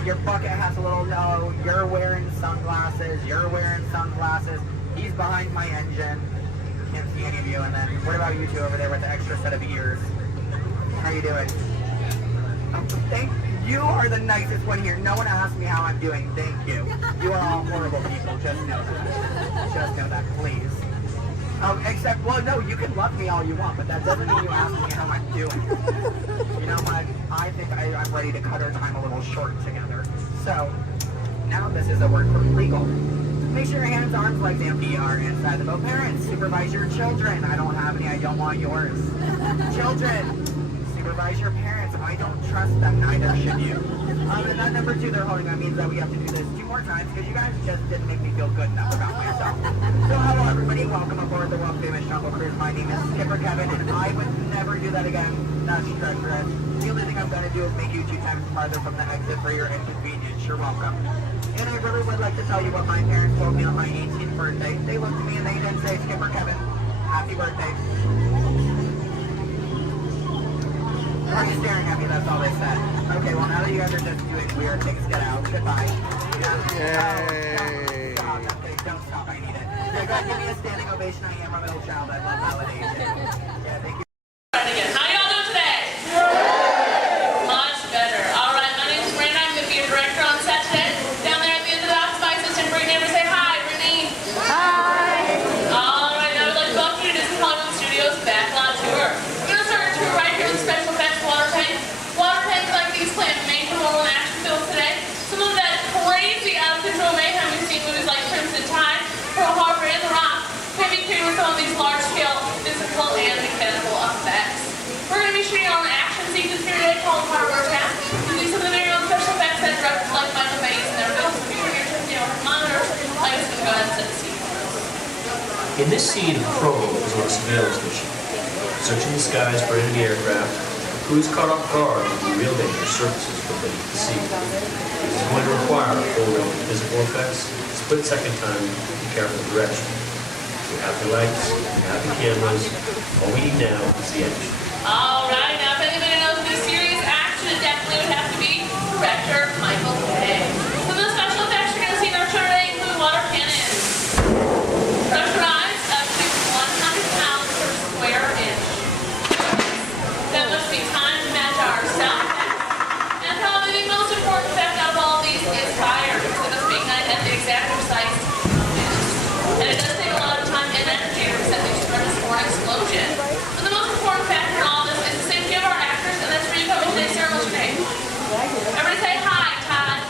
Your bucket has a little no. You're wearing sunglasses. You're wearing sunglasses. He's behind my engine. Can't see any of you. And then what about you two over there with the extra set of ears? How you doing? Thank you. Are the nicest one here. No one asked me how I'm doing. Thank you. You are all horrible people. Just know that. Just know that, please. Except, well, no, you can love me all you want, but that doesn't mean you ask me how I'm doing. You know what? I think I'm ready to cut our time a little short together. So, now this is a word for legal. Make sure your hands, arms, legs, and feet are inside the boat. Parents, supervise your children. I don't have any, I don't want yours. Children, supervise your parents. I don't trust them, neither should you. And that number 2 they're holding, that means that we have to do this 2 more times because you guys just didn't make me feel good enough about myself. So hello everybody, welcome aboard the world famous Jungle Cruise. My name is Skipper Kevin and I would never do that again. That's treacherous. The only thing I'm going to do is make you 2 times farther from the exit for your inconvenience. You're welcome. And I really would like to tell you what my parents told me on my 18th birthday. They looked at me and they didn't say, Skipper Kevin, happy birthday. Why are you staring at me? That's all they said. Okay, well now that you guys are just doing weird things, get out. Goodbye. Yay! Stop. Okay, don't stop. I need it. Yeah, guys, give me a standing ovation. I am a middle child. I love validation. Yeah, thank you. How y'all doing today? Much better. All right, my name is Brandon. I'm going to be your director on set today. Down there at the end of the house, my assistant Brittany. Ever say hi, Brittany? Hi. All right, now we'd like to welcome you to Disney Hollywood Studios Backlot Tour. We're going to start our tour right here with special effects water tank. Water tanks like these play a major role in action films today. Some of that crazy out-of-control mayhem we've seen movies like Crimson Tide, Pearl Harbor, and The Rock can be created with some of these large-scale physical and mechanical effects. We're going to be shooting on an action sequence here today called Hardware Tap, using some of the very own special effects that directors like Michael Bay's and their films will be here to monitors. I'm just going to go ahead and set the scene for us. In this scene, Provo is on a surveillance mission, searching the skies for enemy aircraft. Who is caught off guard with the real danger surfaces from beneath the sea. This is going to require a full range of physical effects, split-second time, and careful direction. We have the lights, we have the cameras. All we need now is the action. All right, now if anybody knows this serious action, it definitely would have to be director Michael Bay. Some of the special effects you're going to see in our show today include water cannons, pressurized up to 100 pounds per square inch. That must be time to match our sound effects. And probably the most important effect out of all of these is fire, because it must be ignited at the exact precise minutes. And it does take a lot of time and energy to set these furnace for an explosion. But the most important factor in all this is the safety of our actors, and that's where you come into today's ceremony today. Everybody say hi, Todd.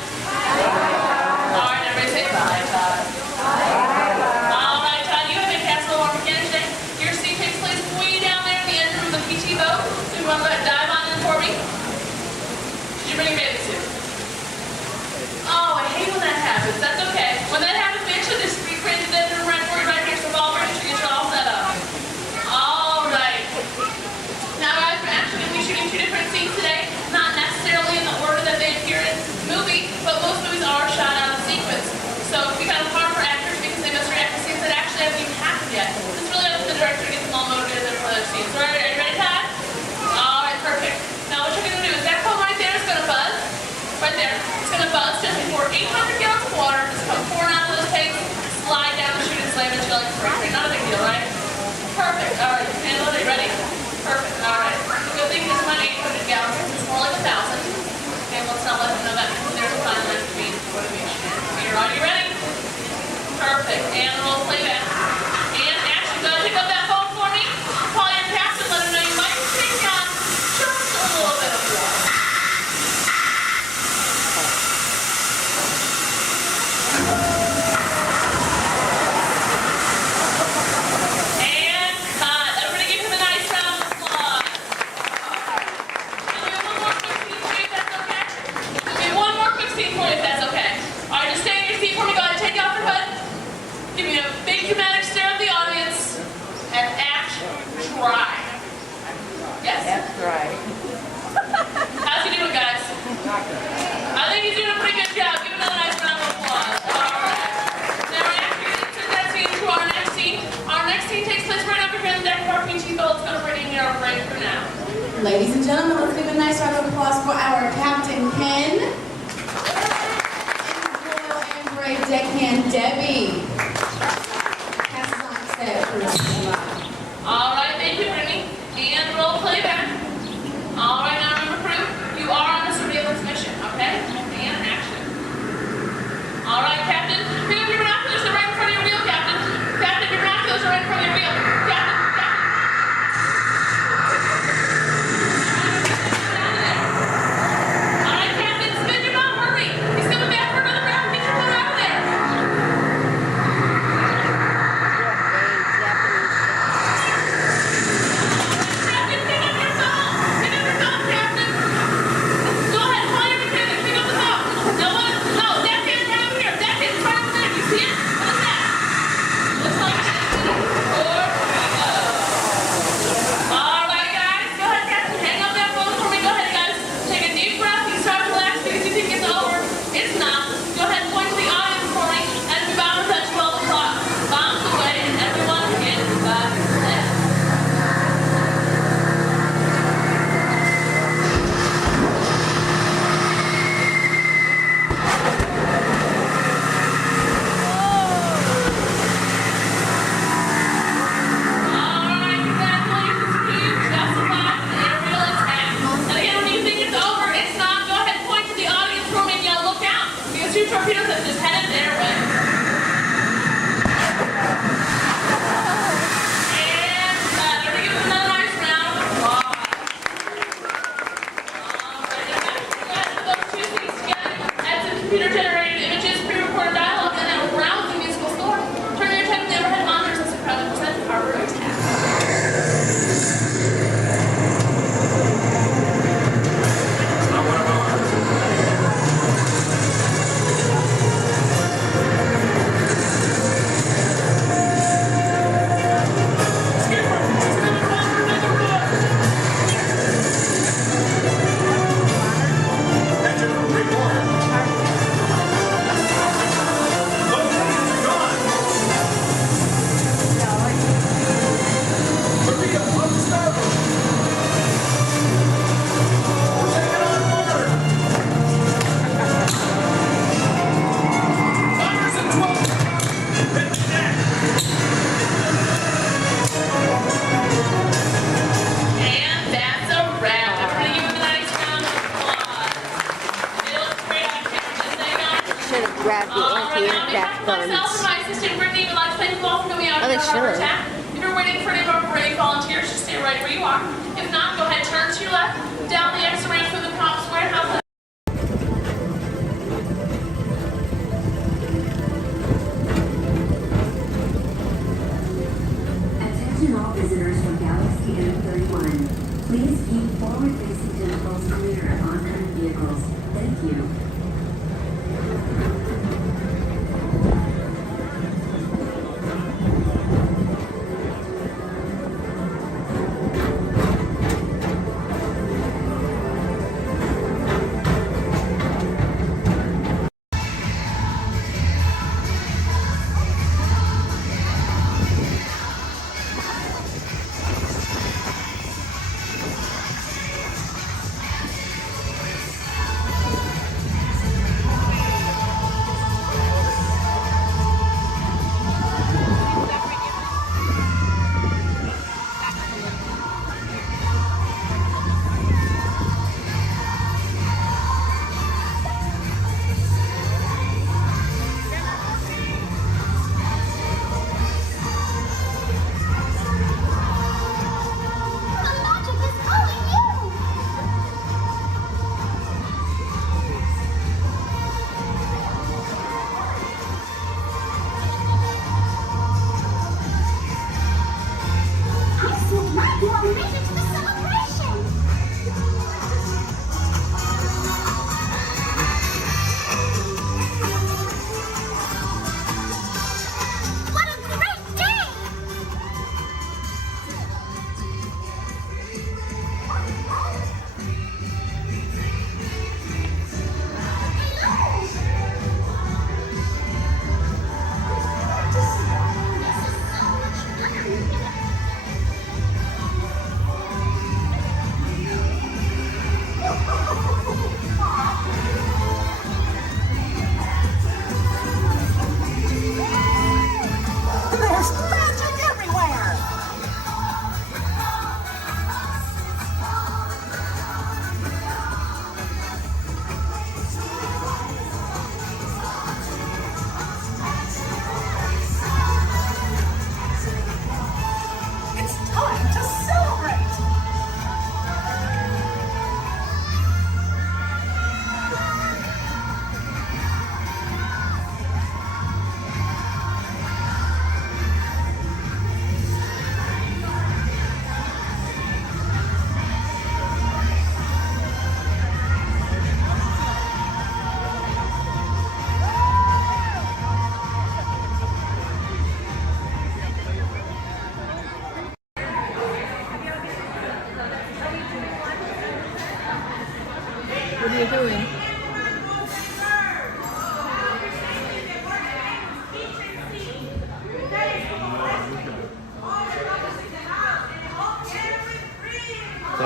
Ladies and gentlemen, let's give a nice round of applause for our Captain Ken and Brave Deckhand Debbie. Pass it on set for All right, thank you, Brittany. And roll playback. All right, now remember, crew, you are on a surveillance mission, okay? And action. All right, Captain, pick up your binoculars. They're right in front of your wheel, Captain. Captain, your binoculars are right in front of your wheel. Captain. Computer-generated images, pre-recorded dialogue, and a rousing musical score. Turn your attention to overhead monitors as we proudly present our road task. Grab the anti-aircraft guns. Oh, they should. If you're waiting for any of our brave volunteers, just stay right where you are. If not, go ahead, turn to your left, down the exit ramp through the props warehouse. Attention all visitors from Galaxy M31. Please keep forward-facing tentacles clear of oncoming vehicles. Thank you.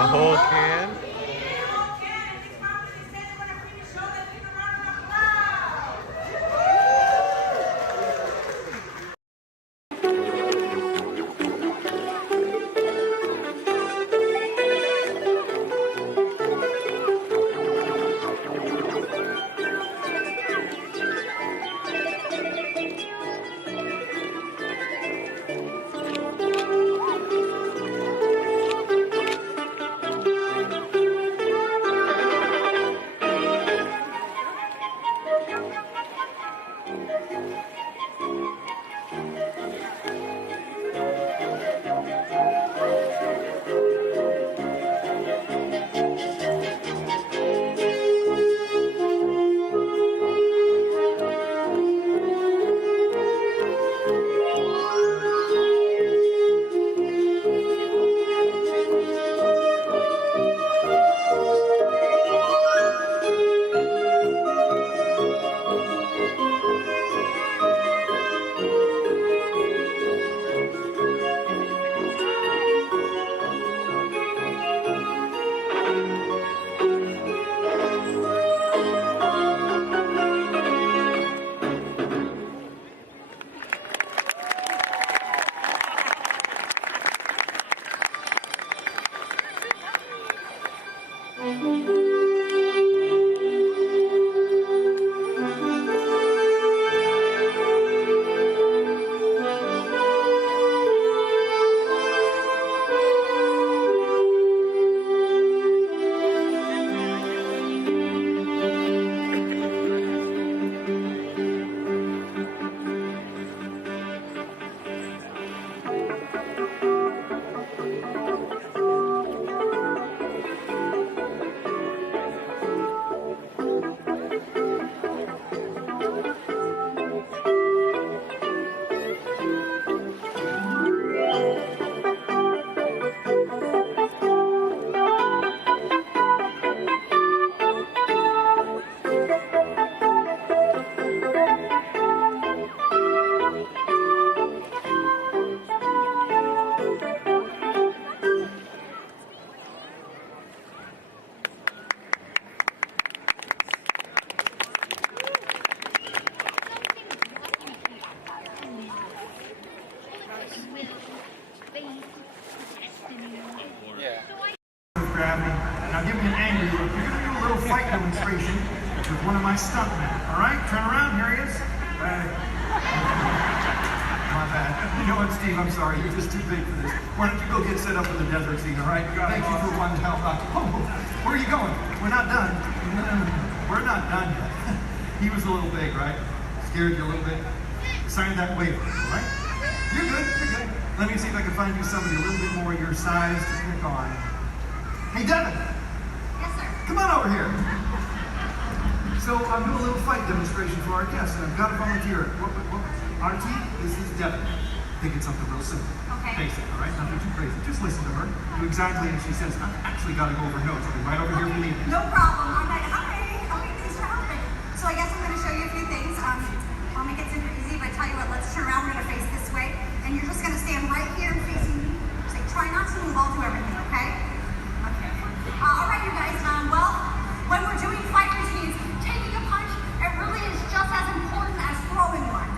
whole can? Gravity. Now give me an angry look. You're going to do a little fight demonstration with one of my stuntmen. All right? Turn around. Here he is. My bad. You know what, Steve? I'm sorry. You're just too big for this. Why don't you go get set up in the desert scene, all right? Thank you for one to help out. Oh, where are you going? We're not done. We're not done yet. He was a little big, right? Scared you a little bit? Sign that waiver, all right? You're good. You're good. Let me see if I can find you somebody a little bit more your size to pick on. Hey, Devin. Yes, sir. Come on over here. So I'm doing a little fight demonstration for our guests, and I've got a volunteer. RT, this is Devin. Think it's something real simple. Okay. Basic, all right? Nothing too crazy. Just listen to her. Do exactly as she says. I've actually got to go over notes. I'll be right over here with me. No problem. I'm like, hi. Okay, thanks for helping. So I guess I'm going to show you a few things. I'll make it super easy, but I tell you what, let's turn around. We're going to face this way, and you're just going to stand right here and facing me. Just like, try not to move. I'll do everything, okay? Okay. All right, you guys. Well, when we're doing fight routines, taking a punch, it really is just as important as throwing one.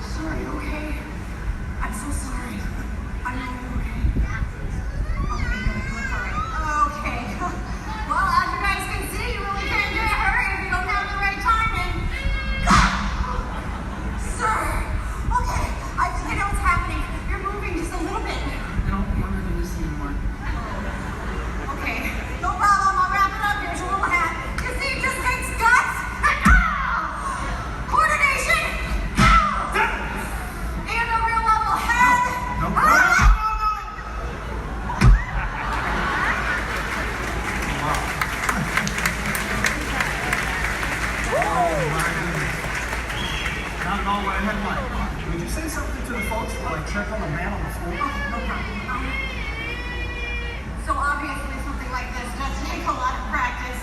Sorry, okay? I'm so sorry. I know you're okay. Okay, no, you look all right. Okay. Well, as you guys can see, you really can't get hurt if you don't have the right timing. Sir. Okay, I think I know what's happening. You're moving just a little bit. No, I'm not going to listen anymore. Okay, no problem. I'll wrap it up. Here's your little hat. You see, it just takes guts. Coordination. And a real level head. Not at all what I had in mind. Would you say something to the folks while I check on the man on the floor? No problem. So obviously something like this does take a lot of practice.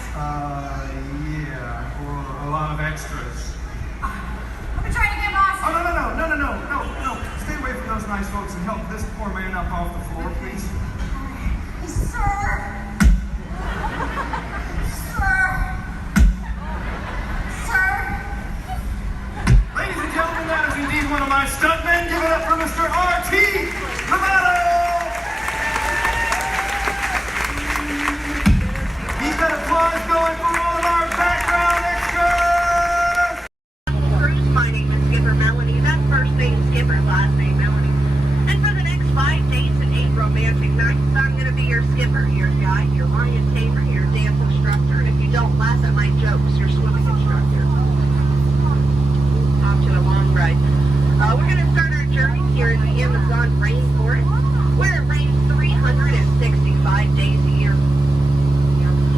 Yeah, or a lot of extras. Let me try it again, boss. Oh, no. Stay away from those knives. organized folks and help this poor man up off the floor, please? Sir! Ladies and gentlemen, that is indeed one of my stuntmen. Give it up for Mr. R.T. Lovato! Keep that applause going for all of our background extras! Cruise, my name is Skipper Melanie. That's first name Skipper, last name Melanie. And for the next 5 days and 8 romantic nights, I'm going to be your skipper, your guide, your lion tamer, your dance instructor, and if you don't laugh at my jokes, your swimming instructor. Off to a long ride. We're going to start our journey here in the Amazon rainforest, where it rains 365 days a year.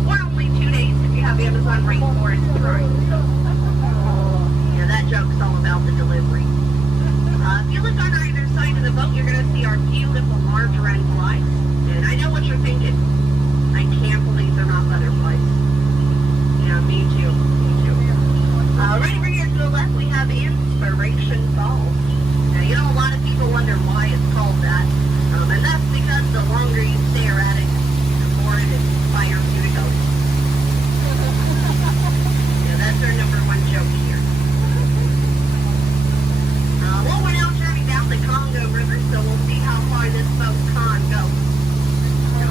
Or only 2 days if you have Amazon rainforest dry. Yeah, that joke's all about the delivery. If you look on either side of the boat, you're going to see our beautiful margarine flies. And I know what you're thinking. I can't believe they're not butterflies. Yeah, me too. Me too. Right over here to the left, we have Inspiration Falls. Now, you know, a lot of people wonder why it's called that. And that's because the longer you stare at it, the more it inspires you to go. Yeah, that's our #1 joke here. Well, we're now turning down the Congo River, so we'll see how far this boat can go.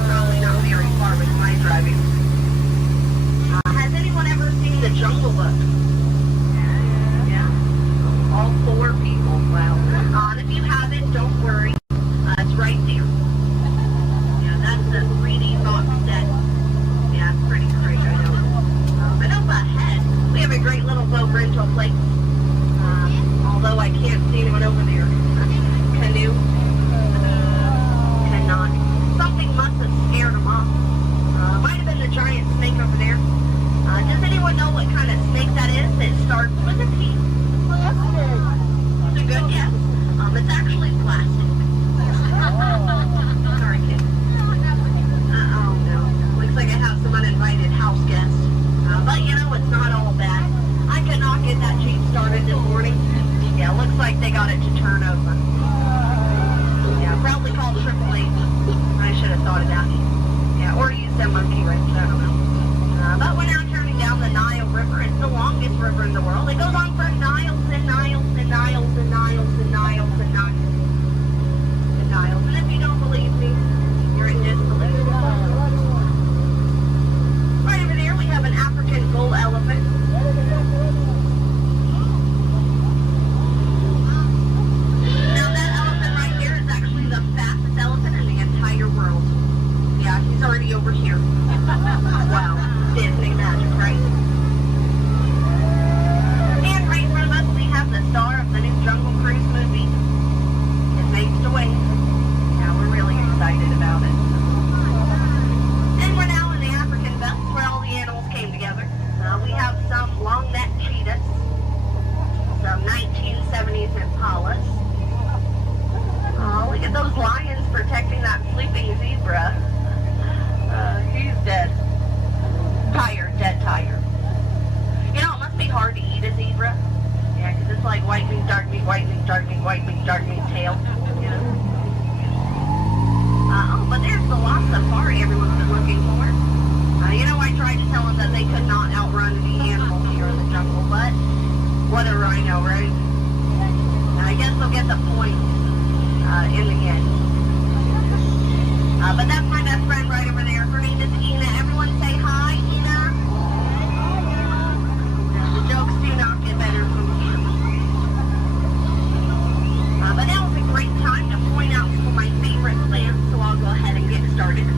Probably not very far with my driving. Has anyone ever seen The Jungle Book? Yeah? All 4 people. Wow. If you haven't, don't worry. It's right there. Yeah, that's the 3D box set. Yeah, it's pretty great, I know. But up ahead, we have a great little boat rental place. Although I can't see anyone over there. Canoe? Cannot. Something must have scared them off. Might have been the giant snake over there. Does anyone know what kind of snake that is? It starts with a P. It's a good guess. It's actually plastic. Sorry, kid. Oh no. Looks like I have some uninvited house guests. But you know, it's not all bad. I could not get that Jeep started this morning. Yeah, looks like they got it to turn over. Yeah, probably called AAA. I should have thought of that. Yeah, or use that monkey wrench, I don't know. But we're now turning down the Nile River. It's the longest river in the world. It goes on for miles and miles and miles and miles and miles and miles and miles. And if you don't believe me, you're in disbelief. Right over there, we have an African bull elephant. Now that elephant right here is actually the fastest elephant in the entire world. Yeah, he's already over here. Wow, Disney magic, right? And right in front of us, we have the star of the new Jungle Cruise movie. It makes the way. Yeah, we're really excited about it. And we're now in the African belt where all the animals came together. We have some long-necked cheetahs, some 1970s impalas. Oh, look at those lions protecting that sleeping zebra. He's dead. Tired, dead tired. You know, it must be hard to eat a zebra. Yeah, because it's like white meat, dark meat, white meat, dark meat, white meat, dark meat tail. You know? Oh, but there's the lost safari everyone's been looking for. You know, I tried to tell them that they could not outrun the animals here in the jungle, but what a rhino, right? I guess they'll get the point in the end. But that's my best friend right over there. Her name is Ina. Everyone say hi, Ina. The jokes do not get better from here. But now is a great time to point out some of my favorite plants, so I'll go ahead and get started.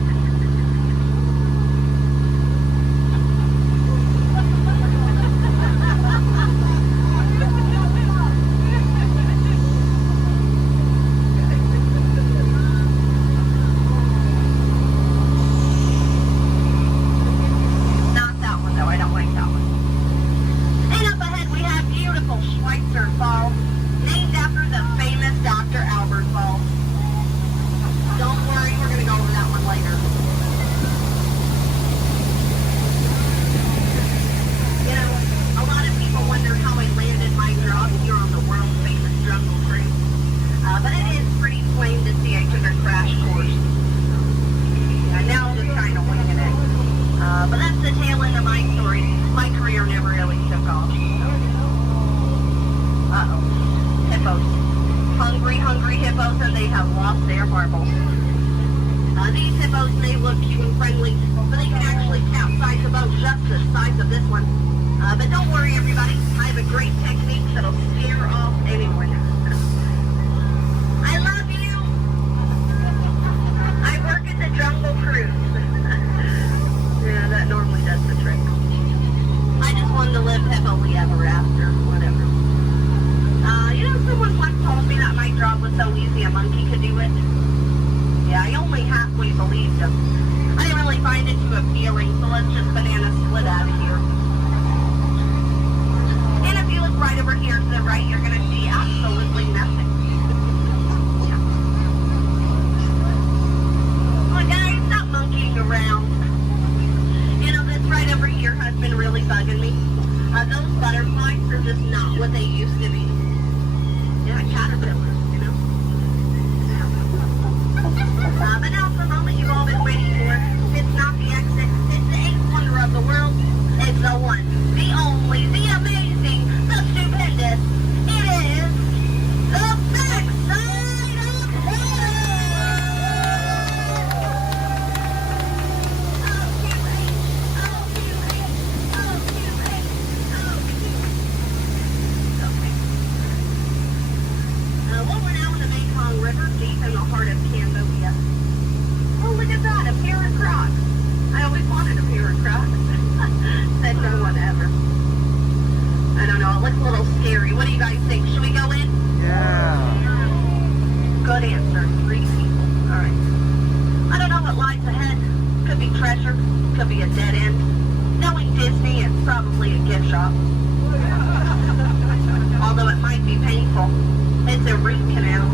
But it is pretty they have lost their marbles. These hippos may look cute and friendly, but they can actually capsize a boat just the size of this one. But don't worry, everybody. I have a great technique that'll scare off anyone. I love you. I work at the Jungle Cruise. Yeah, that normally does the trick. I just wanted to live happily ever after, whatever. You know, someone once told me that my job was so easy a monkey could do it. Yeah, I only halfway believed him. I didn't really find it too appealing, so let's just banana split out of here. And if you look right over here to the right, you're going to see absolutely nothing. Yeah. Well, guys, stop monkeying around. You know, this right over here has been really bugging me. Those butterflies are just not what they used to be. Yeah, caterpillars, you know? But now it's the moment you've all been waiting for. It's not the exit. It's the eighth wonder of the world. It's the one, the only, the amazing, the stupendous. It is the backside of water! Well, we're now in the Mekong River, deep in the heart of Cambodia. Oh, look at that, a pair of Crocs. I always wanted a pair of Crocs. Said no one ever. I don't know, it looks a little scary. What do you guys think? Should we go in? Yeah. Good answer. 3 people. All right. I don't know what lies ahead. Could be treasure. Could be a dead end. Knowing Disney, it's probably a gift shop. Although it might be painful. It's a root canal.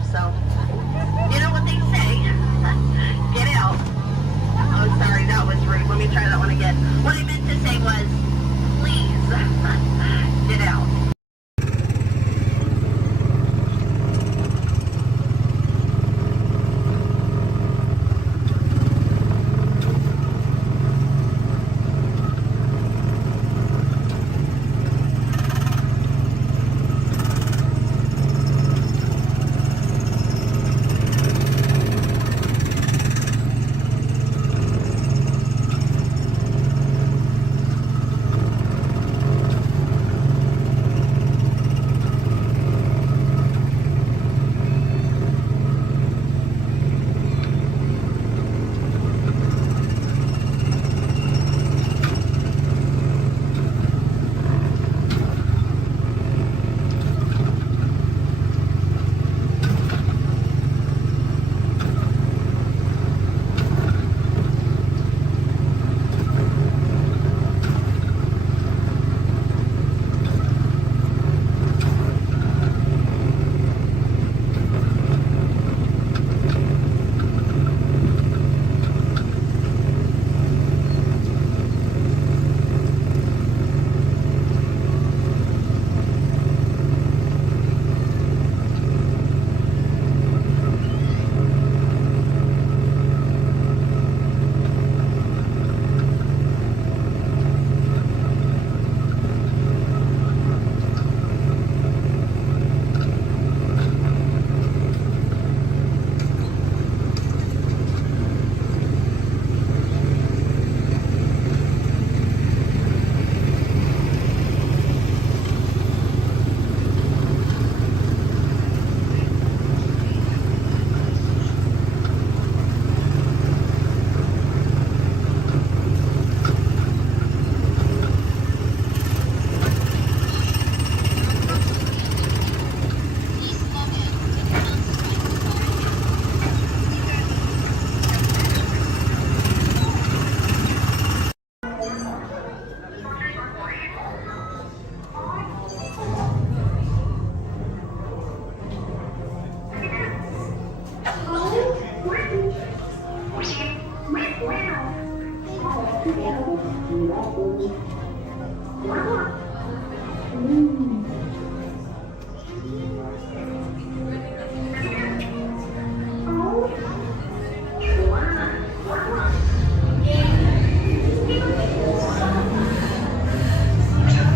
stuff. So, you know what they say. Get out. Oh, sorry, that was rude. Let me try that one again. What I meant to say was, please, get out.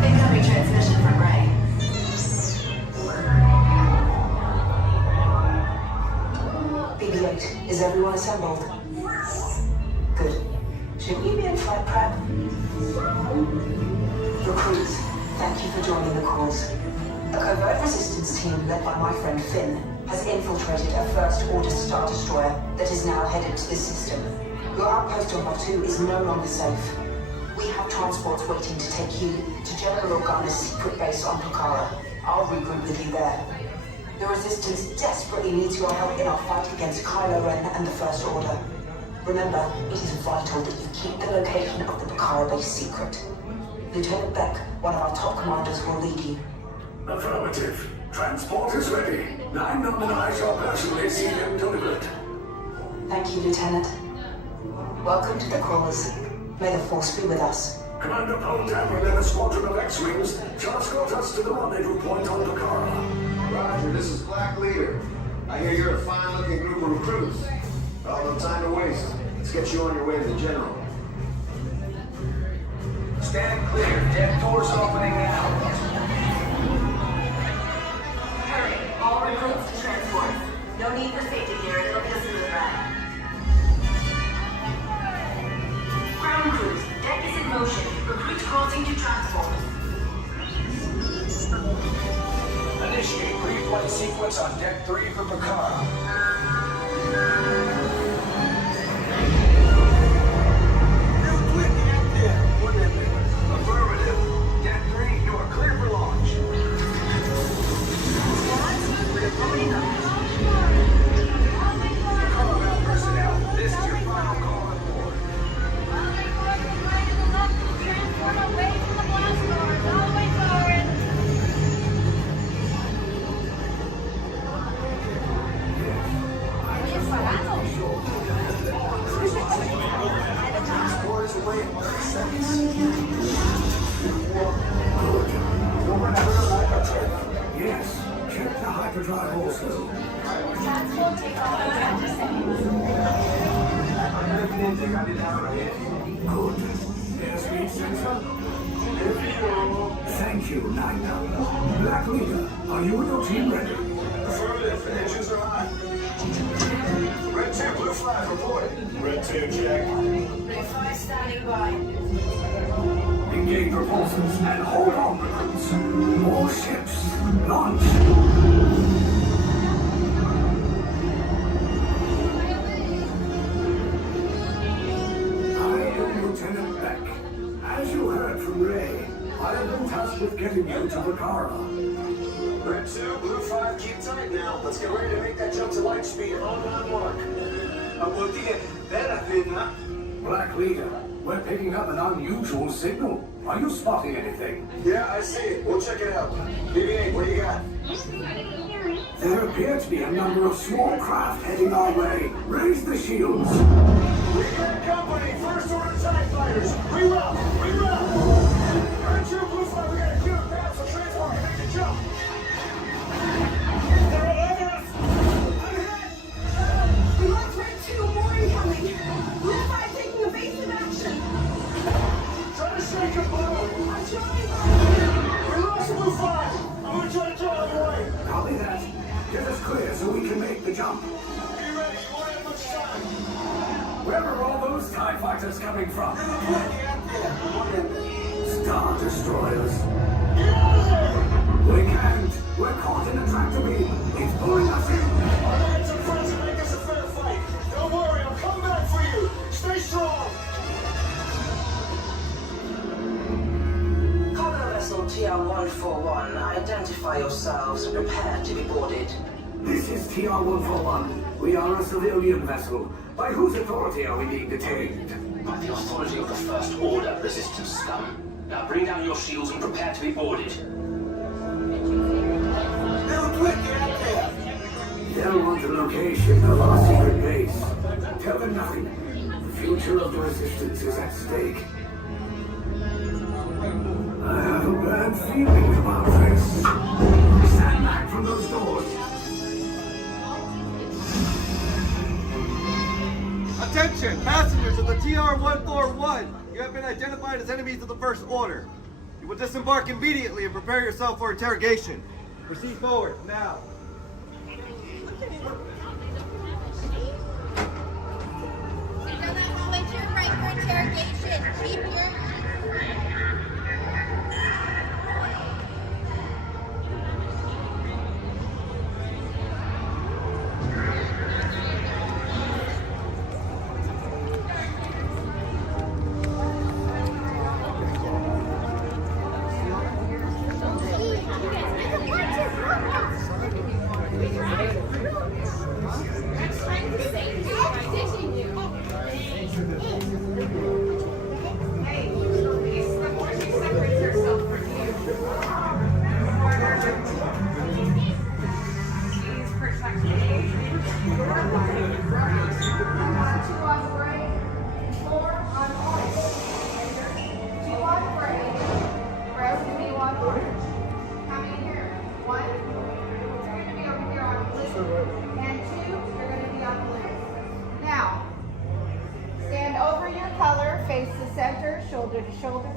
Incoming transmission from Ray. BB-8, is everyone assembled? Good. Should we be in flight prep? Recruits, thank you for joining the cause. A covert resistance team led by my friend Finn has infiltrated a First Order Star Destroyer that is now headed to this system. Your outpost on Batu is no longer safe. We have transports waiting to take you to General Organa's secret base on Pucara. I'll regroup with you there. The Resistance desperately needs your help in our fight against Kylo Ren and the First Order. Remember, it is vital that you keep the location of the Pucara base secret. Lieutenant Beck, one of our top commanders, will lead you. Affirmative. Transport is ready. 9 Nominai shall personally see them delivered. Thank you, Lieutenant. Welcome to the Crawlers. May the Force be with us. Commander Poltam led a squadron of X-Wings shall escort us to the rendezvous point on Pucara. Roger, this is Black Leader. I hear you're a fine-looking group of recruits. Well, no time to waste. Let's get you on your way to the General. Stand clear. Deck doors opening now. Hurry, all recruits to transport. No need for safety gear, it'll be a smooth ride. Ground crews, deck is in motion. Recruits crossing to transport. Initiate pre-flight sequence on Deck 3 for Pucara. Affirmative. Deck 3, you are clear for launch. Pucara personnel, this is your final call on board. Transform away from the blast doors, all the way forward. also. Good. Airspeed sensor. Thank you, Nina. Black Leader, are you and your team ready? Affirmative. Engines are hot. Red 2, blue flag, reporting. Red 2, check. Blue 5 standing by. Engage repulsors and hold on, recruits. More ships. Launch. I am Lieutenant Beck. As you heard from Ray, I have been tasked with getting you to Vakara. Red 2, blue 5, keep tight now. Let's get ready to make that jump to light speed. On mark. Black Leader, we're picking up an unusual signal. Are you spotting anything? Yeah, I see it. We'll check it out. BB-8, what do you got? There appear to be a number of small craft heading our way. Raise the shields. We got company. First order TIE fighters. Reroute. Reroute. Red 2, blue 5, we got a clear path so transport can make the jump. They're all over us. We lost Red 2, more incoming. Blue 5 taking evasive action. Try to shake him, Blue. I'm trying. We lost Blue 5. I'm gonna try to draw him away. Copy that. Get us clear so we can make the jump. Be ready. You won't have much time. Where are all those TIE fighters coming from? Star Destroyers. Get out of there! We can't. We're caught in a tractor beam. It's pulling us in. I'm gonna get some friends and make this a fair fight. Don't worry, I'll come back for you. Stay strong. Cargo vessel TR-141, identify yourselves and prepare to be boarded. This is TR-141. We are a civilian vessel. By whose authority are we being detained? By the authority of the First Order, Resistance scum. Now bring down your shields and prepare to be boarded. They'll want the location of our secret base. Tell them nothing. The future of the Resistance is at stake. I have a bad feeling about this. Stand back from those doors. Attention, passengers of the TR-141. You have been identified as enemies of the First Order. You will disembark immediately and prepare yourself for interrogation. Proceed forward, now. Keep your shoulder to shoulder.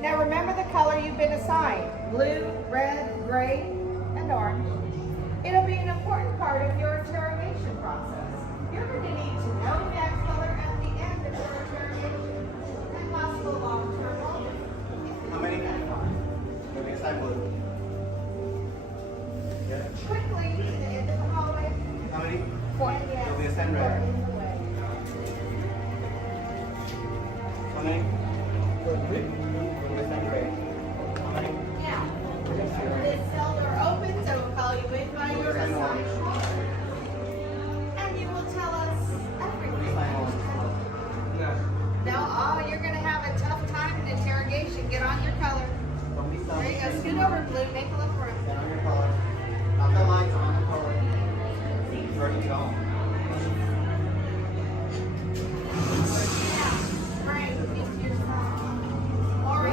Now remember the color you've been assigned: blue, red, gray, and orange. It'll be an important part of your interrogation process. You're going to need to know that color at the end of your interrogation and possible long-term knowledge. How many? You'll be assigned blue. Quickly to the end of the hallway. How many? 4. You'll be assigned red. How many? Now, this cell door opens, I will call you in by your assignment. And you will tell us everything. No, you're going to have a tough time in interrogation. Get on your color. There you go. Scoot over, Blue. Make a little room. Get on your color. Not the lights, on the color. Ready to go.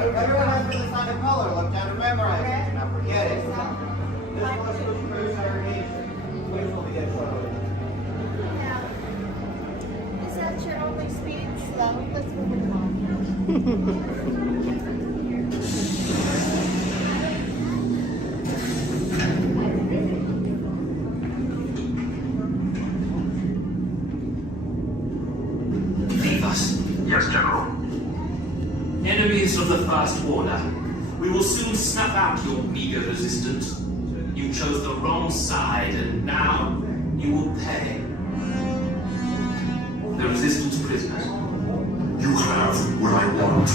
Everyone has been assigned a color. Look down and memorize it. Do not forget it. This was for interrogation. We're speeding slow. Let's move it along. Leave us. Yes, General. Enemies of the First Order. We will soon snuff out your meager resistance. You chose the wrong side, and now you will pay. The Resistance prisoners. You have what I want.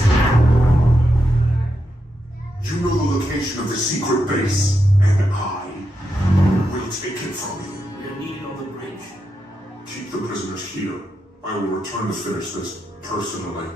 You know the location of the secret base, and I will take it from you. We are needed on the bridge. Keep the prisoners here. I will return to finish this personally.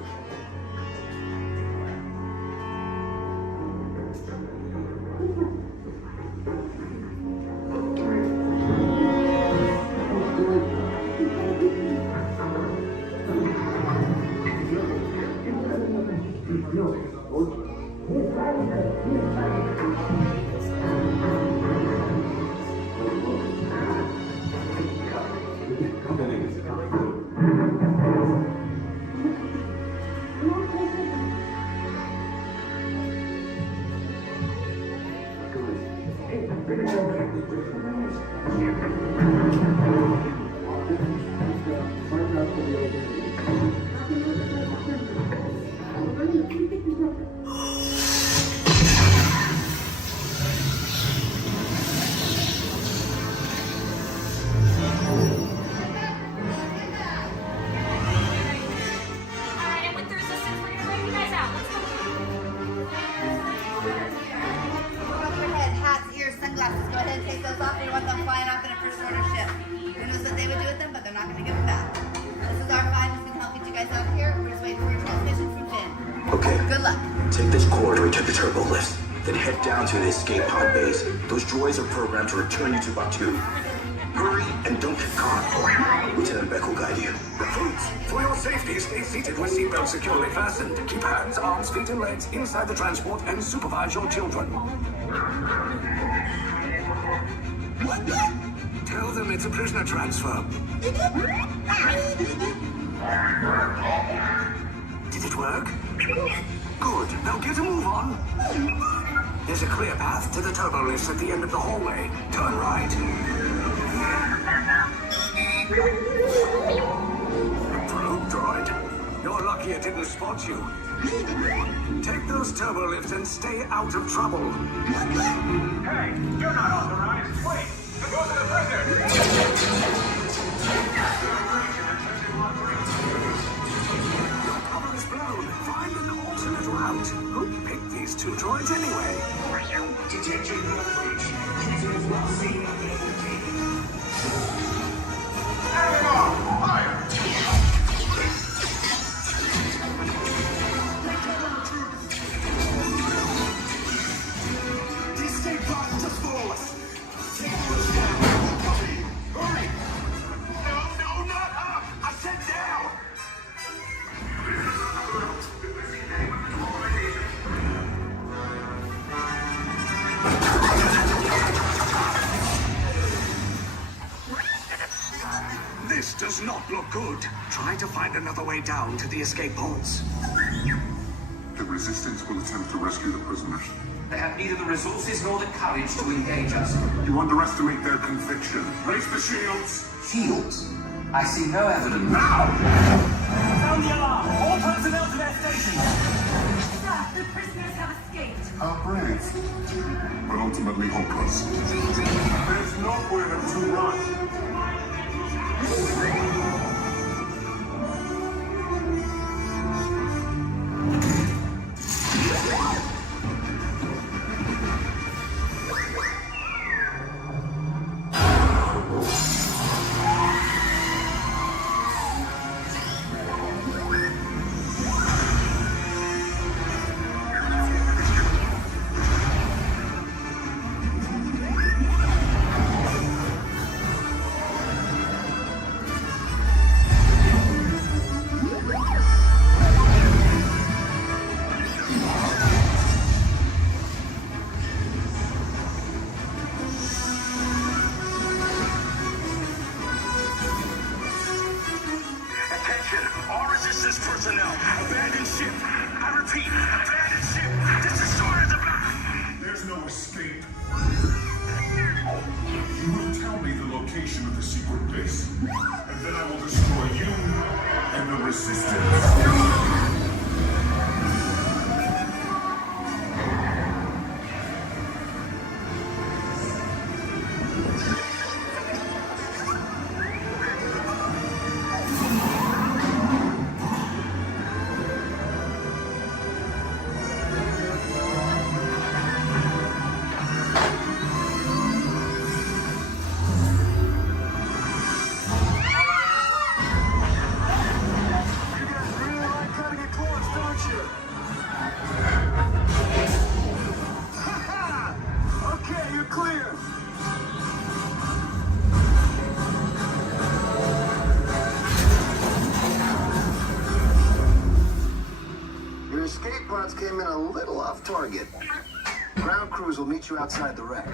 To the escape pod base. Those droids are programmed to return you to Batu. Hurry and don't get caught. Lieutenant Beck will guide you. Recruits, for your safety, stay seated with seatbelts securely fastened. Keep hands, arms, feet, and legs inside the transport and supervise your children. Tell them it's a prisoner transfer. Did it work? Good. Now get a move on. There's a clear path to the turbo lifts at the end of the hallway. Turn right. Probe droid. You're lucky it didn't spot you. Take those turbo lifts and stay out of trouble. Hey, you're not authorized. Wait, the ghost of the prisoner. Your cover is blown. Find an alternate route. Who picked these two droids anyway? Detection approach. Prisoners will see nothing. Fire! The escape pod just below us. Take those down. Copy. Hurry. No, not up. I said down. This does not look good. Try to find another way down to the escape pods. The Resistance will attempt to rescue the prisoners. They have neither the resources nor the courage to engage us. You underestimate their conviction. Raise the shields! Shields? I see no evidence. Now! Sound the alarm! All personnel to their stations! Sir, the prisoners have escaped. How brave. But ultimately hopeless. There's nowhere to run. Abandon ship. I repeat, abandon ship. This destroyer's about. There's no escape. You will tell me the location of the secret base, and then I will destroy you and the Resistance. Okay, you're clear. Your escape pods came in a little off target. Ground crews will meet you outside the wreck.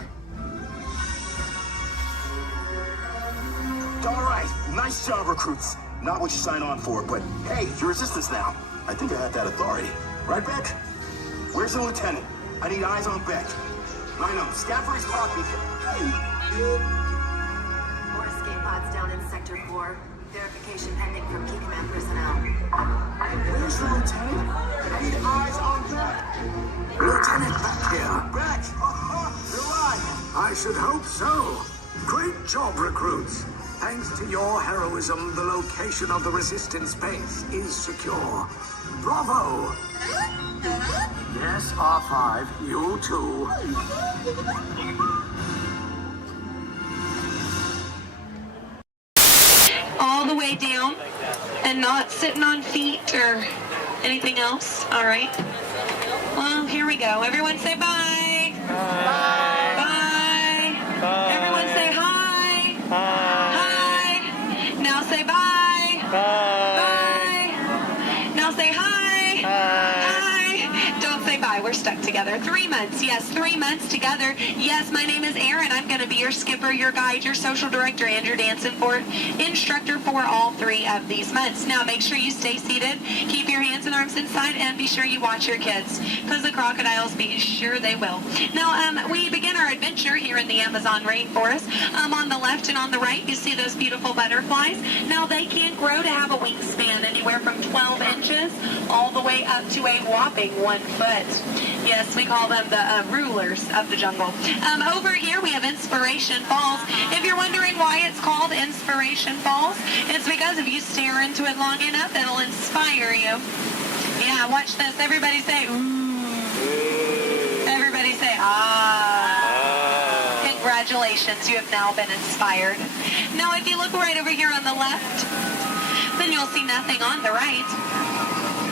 All right, nice job, recruits. Not what you signed on for, but hey, you're Resistance now. I think I have that authority. Right, Beck? Where's the lieutenant? I need eyes on Beck. Line up. Scout for his copy. More escape pods down in Sector 4. Verification pending from Key Command personnel. Where's the lieutenant? I need eyes on Beck. Lieutenant Beck here. Beck! You're alive. I should hope so. Great job, recruits. Thanks to your heroism, the location of the Resistance base is secure. Bravo! Yes, R5, you too. All the way down and not sitting on feet or anything else. All right. Well, here we go. Everyone say bye. Bye. Bye. Bye. Everyone say hi. Hi. Hi. Now say bye. Bye. Bye. Now say hi. Hi. Don't say bye. We're stuck together. 3 months. Yes, 3 months together. Yes, my name is Erin. I'm going to be your skipper, your guide, your social director, and your dance instructor for all 3 of these months. Now, make sure you stay seated, keep your hands and arms inside, and be sure you watch your kids, because the crocodiles, be sure they will. Now, we begin our adventure here in the Amazon rainforest. On the left and on the right, you see those beautiful butterflies. Now, they can grow to have a wingspan anywhere from 12 inches all the way up to a whopping 1 foot. Yes, we call them the rulers of the jungle. Over here, we have Inspiration Falls. If you're wondering why it's called Inspiration Falls, it's because if you stare into it long enough, it'll inspire you. Yeah, watch this. Everybody say, ooh. Everybody say, ah. Congratulations, you have now been inspired. Now, if you look right over here on the left, then you'll see nothing on the right.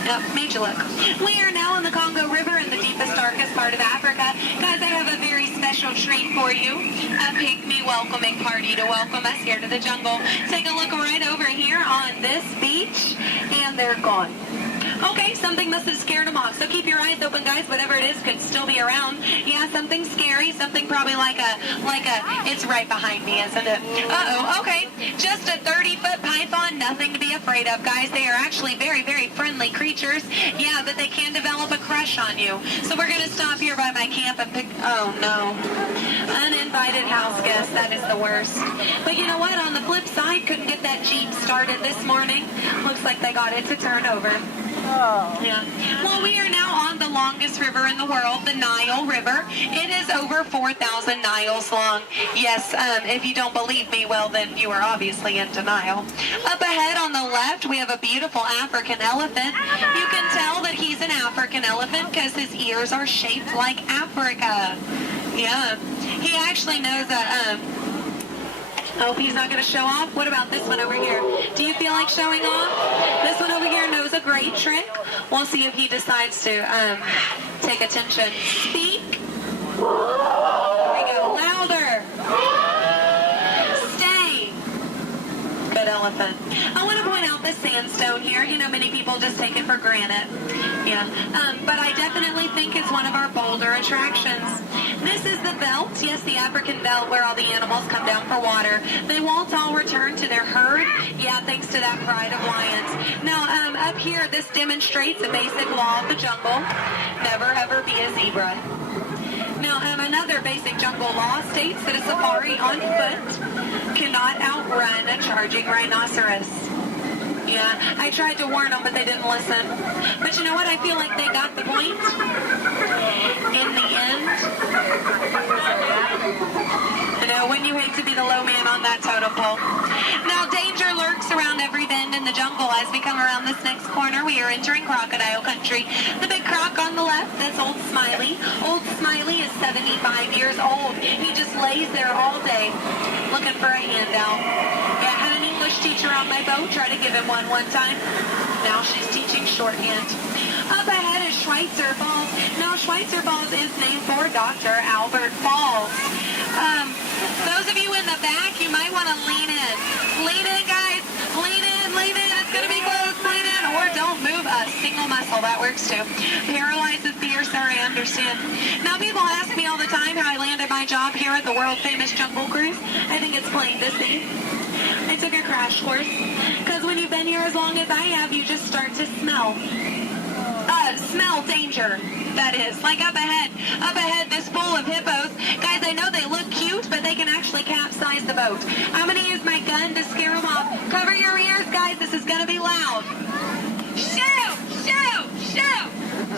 Nope, made you look. We are now in the Congo River in the deepest, darkest part of Africa. Guys, I have a very special treat for you. A pygmy welcoming party to welcome us here to the jungle. Take a look right over here on this beach, and they're gone. Okay, something must have scared them off. So keep your eyes open, guys. Whatever it is could still be around. Yeah, something scary. Something probably like a, it's right behind me, isn't it? Uh-oh, okay. Just a 30-foot python. Nothing to be afraid of, guys. They are actually very, very friendly creatures. Yeah, but they can develop a crush on you. So we're going to stop here by my camp and pick, oh no. Uninvited house guests. That is the worst. But you know what? On the flip side, couldn't get that Jeep started this morning. Looks like they got it to turn over. Oh. Yeah. Well, we are now on the longest river in the world, the Nile River. It is over 4,000 miles long. Yes, if you don't believe me, well, then you are obviously in denial. Up ahead on the left, we have a beautiful African elephant. You can tell that he's an African elephant because his ears are shaped like Africa. Yeah. He actually knows a, oh, he's not going to show off? What about this one over here? Do you feel like showing off? This one over here knows a great trick. We'll see if he decides to take attention. Speak. There we go. Louder. Stay. Good elephant. I want to point out the sandstone here. You know, many people just take it for granted. Yeah. But I definitely think it's one of our bolder attractions. This is the belt, yes, the African belt where all the animals come down for water. They won't all return to their herd, yeah, thanks to that pride of lions. Now, up here, this demonstrates a basic law of the jungle. Never ever be a zebra. Now, another basic jungle law states that a safari on foot cannot outrun a charging rhinoceros. Yeah, I tried to warn them, but they didn't listen. But you know what? I feel like they got the point. In the end, you know, when you hate to be the low man on that totem pole. Now, danger lurks around every bend in the jungle. As we come around this next corner, we are entering crocodile country. The big croc on the left, that's Old Smiley. Old Smiley is 75 years old. He just lays there all day looking for a handout. Yeah, I had an English teacher on my boat try to give him one time. Now she's teaching shorthand. Up ahead is Schweitzer Falls. Now, Schweitzer Falls is named for Dr. Albert Falls. Those of you in the back, you might want to lean in. Lean in, guys. Lean in, lean in. It's going to be close. Lean in. Or don't move a single muscle. That works too. Paralyzes fear, sir, I understand. Now, people ask me all the time how I landed my job here at the world-famous Jungle Cruise. I think it's plain to see. I took a crash course. Because when you've been here as long as I have, you just start to smell. Smell danger, that is. Like up ahead, this pool of hippos. Guys, I know they look cute, but they can actually capsize the boat. I'm going to use my gun to scare them off. Cover your ears, guys. This is going to be loud. Shoot! Shoot! Shoot!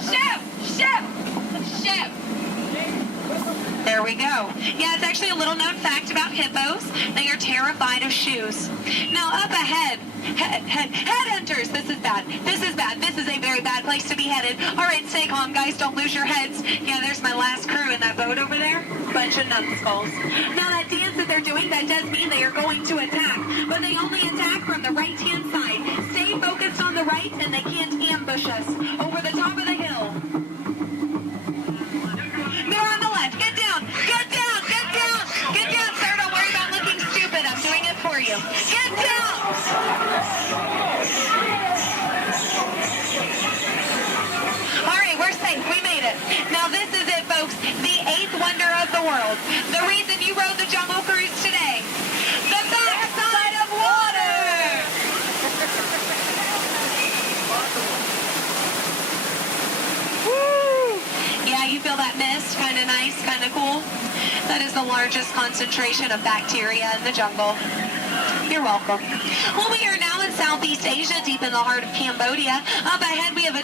Shoot! Shoot! Shoot! There we go. Yeah, it's actually a little known fact about hippos. They are terrified of shoes. Now, up ahead, headhunters. This is bad. This is bad. This is a very bad place to be headed. All right, stay calm, guys. Don't lose your heads. Yeah, there's my last crew in that boat over there. Bunch of numbskulls. Now, that dance that they're doing, that does mean they are going to attack. But they only attack from the right-hand side. Stay focused on the right, and they can't ambush us. Over the top of the hill. They're on the left. Get down. Get down. Get down. Get down, sir. Don't worry about looking stupid. I'm doing it for you. Get down. All right, we're safe. We made it. Now, this is it, folks. The 8th wonder of the world. The reason you rode the Jungle Cruise today. The backside of water. Woo! Yeah, you feel that mist? Kind of nice, kind of cool. That is the largest concentration of bacteria in the jungle. You're welcome. Well, we are now in Southeast Asia, deep in the heart of Cambodia. Up ahead, we have a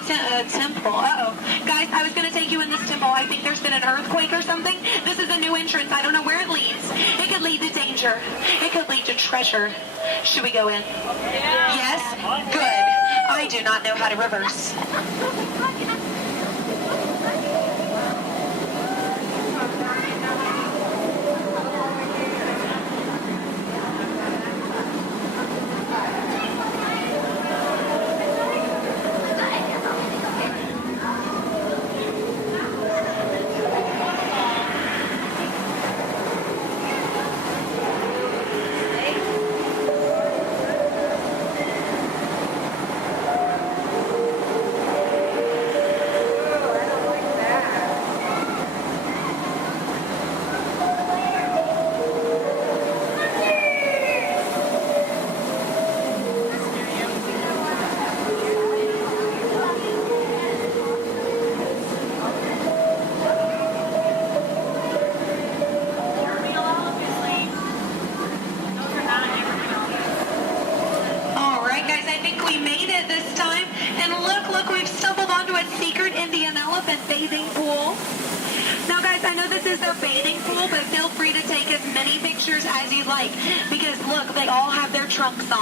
temple. Uh-oh. Guys, I was going to take you in this temple. I think there's been an earthquake or something. This is a new entrance. I don't know where it leads. It could lead to danger. It could lead to treasure. Should we go in? Yeah. Yes? Good. I do not know how to reverse.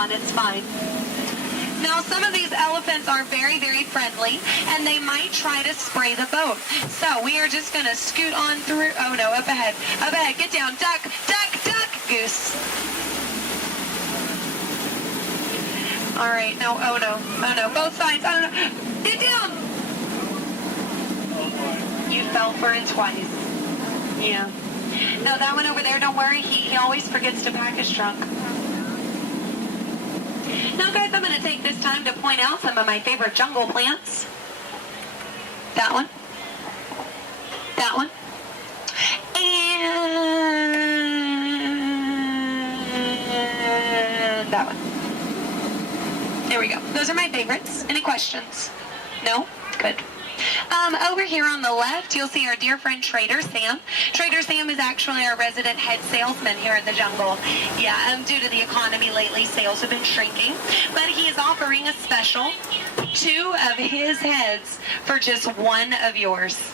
It's fine. Now, some of these elephants are very, very friendly, and they might try to spray the boat. So we are just going to scoot on through. Oh, no, up ahead. Up ahead. Get down. Duck, duck, duck. Goose. All right. No, oh, no. Oh, no. Both sides. Oh, no. Get down. You fell for it twice. Yeah. No, that one over there, don't worry. He always forgets to pack his trunk. Now, guys, I'm going to take this time to point out some of my favorite jungle plants. That one. That one. and that one. There we go. Those are my favorites. Any questions? No? Good. Over here on the left, you'll see our dear friend Trader Sam. Trader Sam is actually our resident head salesman here at the Jungle. Yeah, due to the economy lately, sales have been shrinking. But he is offering a special, 2 of his heads for just 1 of yours.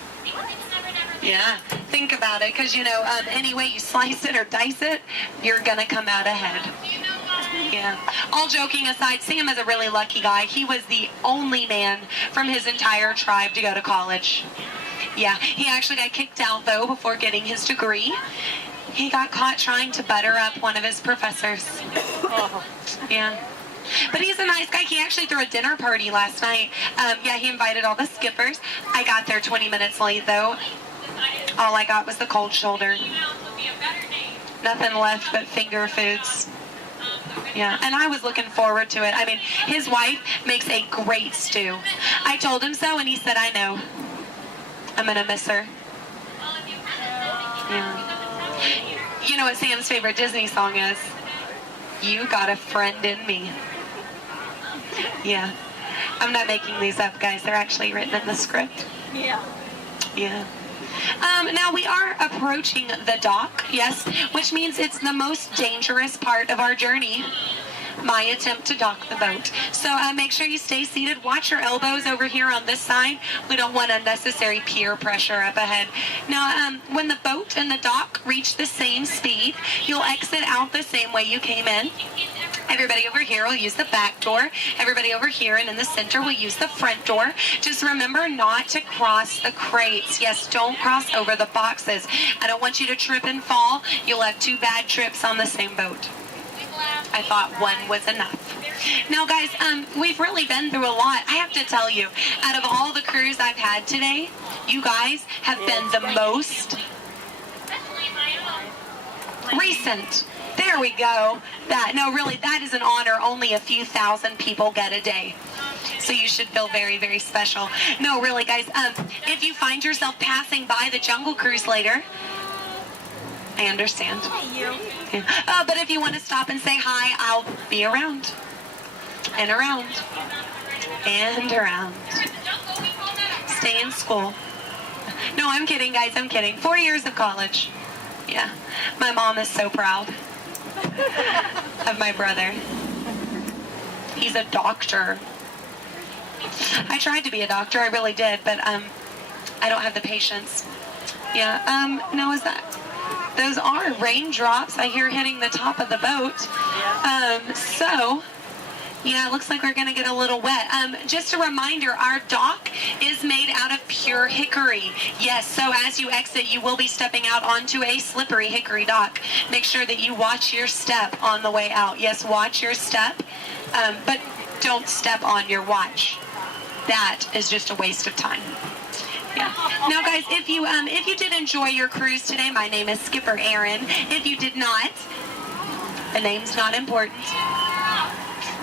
Yeah, think about it, because, you know, any way you slice it or dice it, you're going to come out ahead. Yeah. All joking aside, Sam is a really lucky guy. He was the only man from his entire tribe to go to college. Yeah, he actually got kicked out, though, before getting his degree. He got caught trying to butter up one of his professors. Yeah. But he's a nice guy. He actually threw a dinner party last night. Yeah, he invited all the skippers. I got there 20 minutes late, though. All I got was the cold shoulder. Nothing left but finger foods. Yeah, and I was looking forward to it. I mean, his wife makes a great stew. I told him so, and he said, I know. I'm going to miss her. Yeah. You know what Sam's favorite Disney song is? You Got a Friend in Me. Yeah. I'm not making these up, guys. They're actually written in the script. Yeah. Yeah. Now we are approaching the dock, yes, which means it's the most dangerous part of our journey, my attempt to dock the boat. So make sure you stay seated. Watch your elbows over here on this side. We don't want unnecessary peer pressure up ahead. Now, when the boat and the dock reach the same speed, you'll exit out the same way you came in. Everybody over here will use the back door. Everybody over here and in the center will use the front door. Just remember not to cross the crates. Yes, don't cross over the boxes. I don't want you to trip and fall. You'll have 2 bad trips on the same boat. I thought 1 was enough. Now, guys, we've really been through a lot. I have to tell you, out of all the crews I've had today, you guys have been the most recent. There we go. That is an honor only a few thousand people get a day. So you should feel very, very special. No, really, guys, if you find yourself passing by the Jungle Cruise later, I understand. Yeah. But if you want to stop and say hi, I'll be around. And around. And around. Stay in school. No, I'm kidding, guys. I'm kidding. 4 years of college. Yeah. My mom is so proud of my brother. He's a doctor. I tried to be a doctor. I really did. But I don't have the patience. Yeah. No, is that... Those are raindrops I hear hitting the top of the boat. So, yeah, it looks like we're going to get a little wet. Just a reminder, our dock is made out of pure hickory. Yes, so as you exit, you will be stepping out onto a slippery hickory dock. Make sure that you watch your step on the way out. Yes, watch your step, but don't step on your watch. That is just a waste of time. Yeah. Now, guys, if you did enjoy your cruise today, my name is Skipper Aaron. If you did not, the name's not important.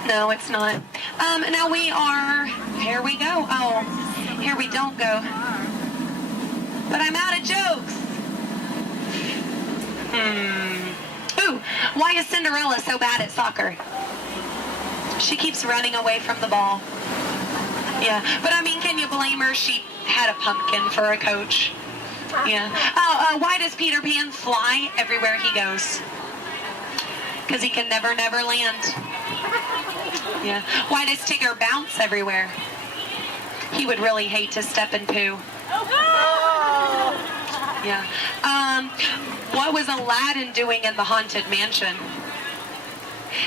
No, it's not. Now we are, here we go. Oh, here we don't go. But I'm out of jokes. Ooh, why is Cinderella so bad at soccer? She keeps running away from the ball. Yeah, but I mean, can you blame her? She had a pumpkin for a coach. Yeah. Oh, why does Peter Pan fly everywhere he goes? Because he can never land. Yeah. Why does Tigger bounce everywhere? He would really hate to step in poo. Yeah. What was Aladdin doing in the Haunted Mansion?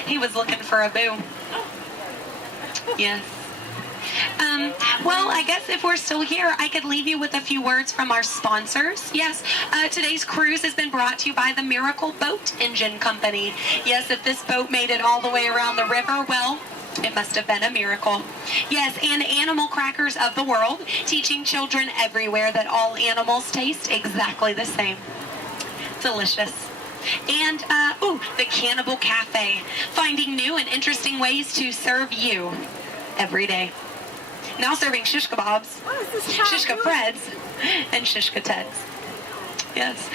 He was looking for a boo. Yes. Well, I guess if we're still here, I could leave you with a few words from our sponsors. Yes, today's cruise has been brought to you by the Miracle Boat Engine Company. Yes, if this boat made it all the way around the river, well, it must have been a miracle. Yes, and Animal Crackers of the World, teaching children everywhere that all animals taste exactly the same. Delicious. And, the Cannibal Cafe, finding new and interesting ways to serve you every day. Now serving shish kebabs, shish Freds, and shish Teds. Yes.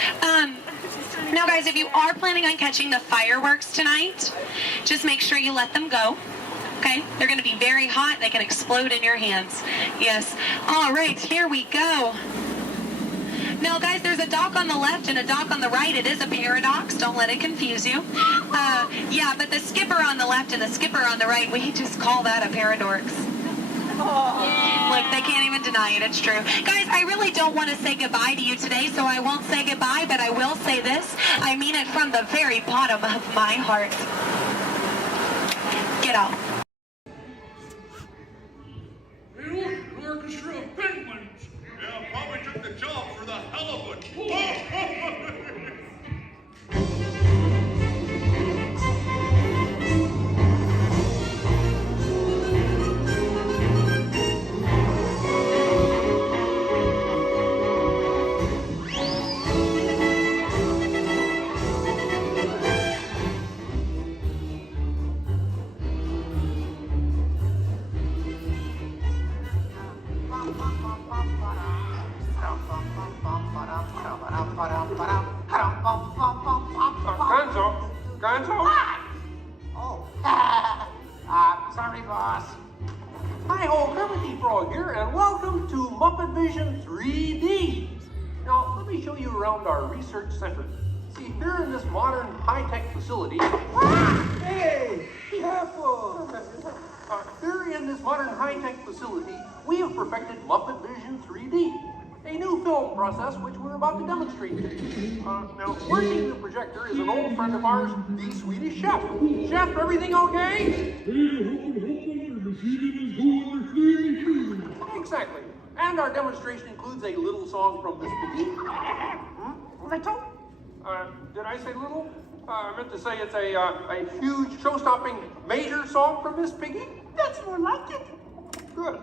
Now, guys, if you are planning on catching the fireworks tonight, just make sure you let them go. Okay? They're going to be very hot. They can explode in your hands. Yes. All right, here we go. Now, guys, there's a dock on the left and a dock on the right. It is a paradox. Don't let it confuse you. Yeah, but the skipper on the left and the skipper on the right, we just call that a paradorx. Look, they can't even deny it. It's true. Guys, I really don't want to say goodbye to you today, so I won't say goodbye, but I will say this. I mean it from the very bottom of my heart. Get out. Hey, look, an orchestra of penguins. Yeah, probably took the job for the hell of it. Gonzo? Oh. Sorry, boss. Hi-ho, Kermit the Frog here, and welcome to Muppet Vision 3D. Now, let me show you around our research center. See, here in this modern high-tech facility... Hey! Be careful! Here in this modern high-tech facility, we have perfected Muppet Vision 3D. A new film process which we're about to demonstrate. Now, working the projector is an old friend of ours, the Swedish Chef. Chef, everything okay? Exactly. And our demonstration includes a little song from Miss Piggy. Little? Did I say little? I meant to say it's a huge, show-stopping, major song from Miss Piggy. That's more like it. Good.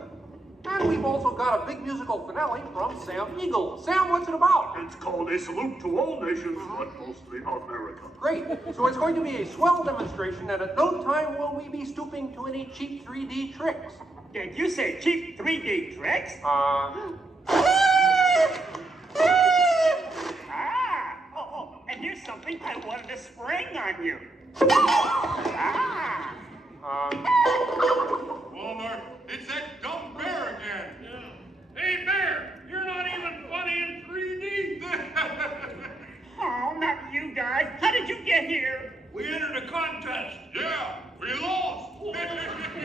And we've also got a big musical finale from Sam Eagle. Sam, what's it about? It's called A Salute to All Nations, but mostly America. Great. So it's going to be a swell demonstration, and at no time will we be stooping to any cheap 3D tricks. Did you say cheap 3D tricks? And here's something I wanted to spring on you. Walmart, it's that dumb bear again. Yeah. Hey, Bear, you're not even funny in 3D. Oh, not you guys. How did you get here? We entered a contest. Yeah, we lost.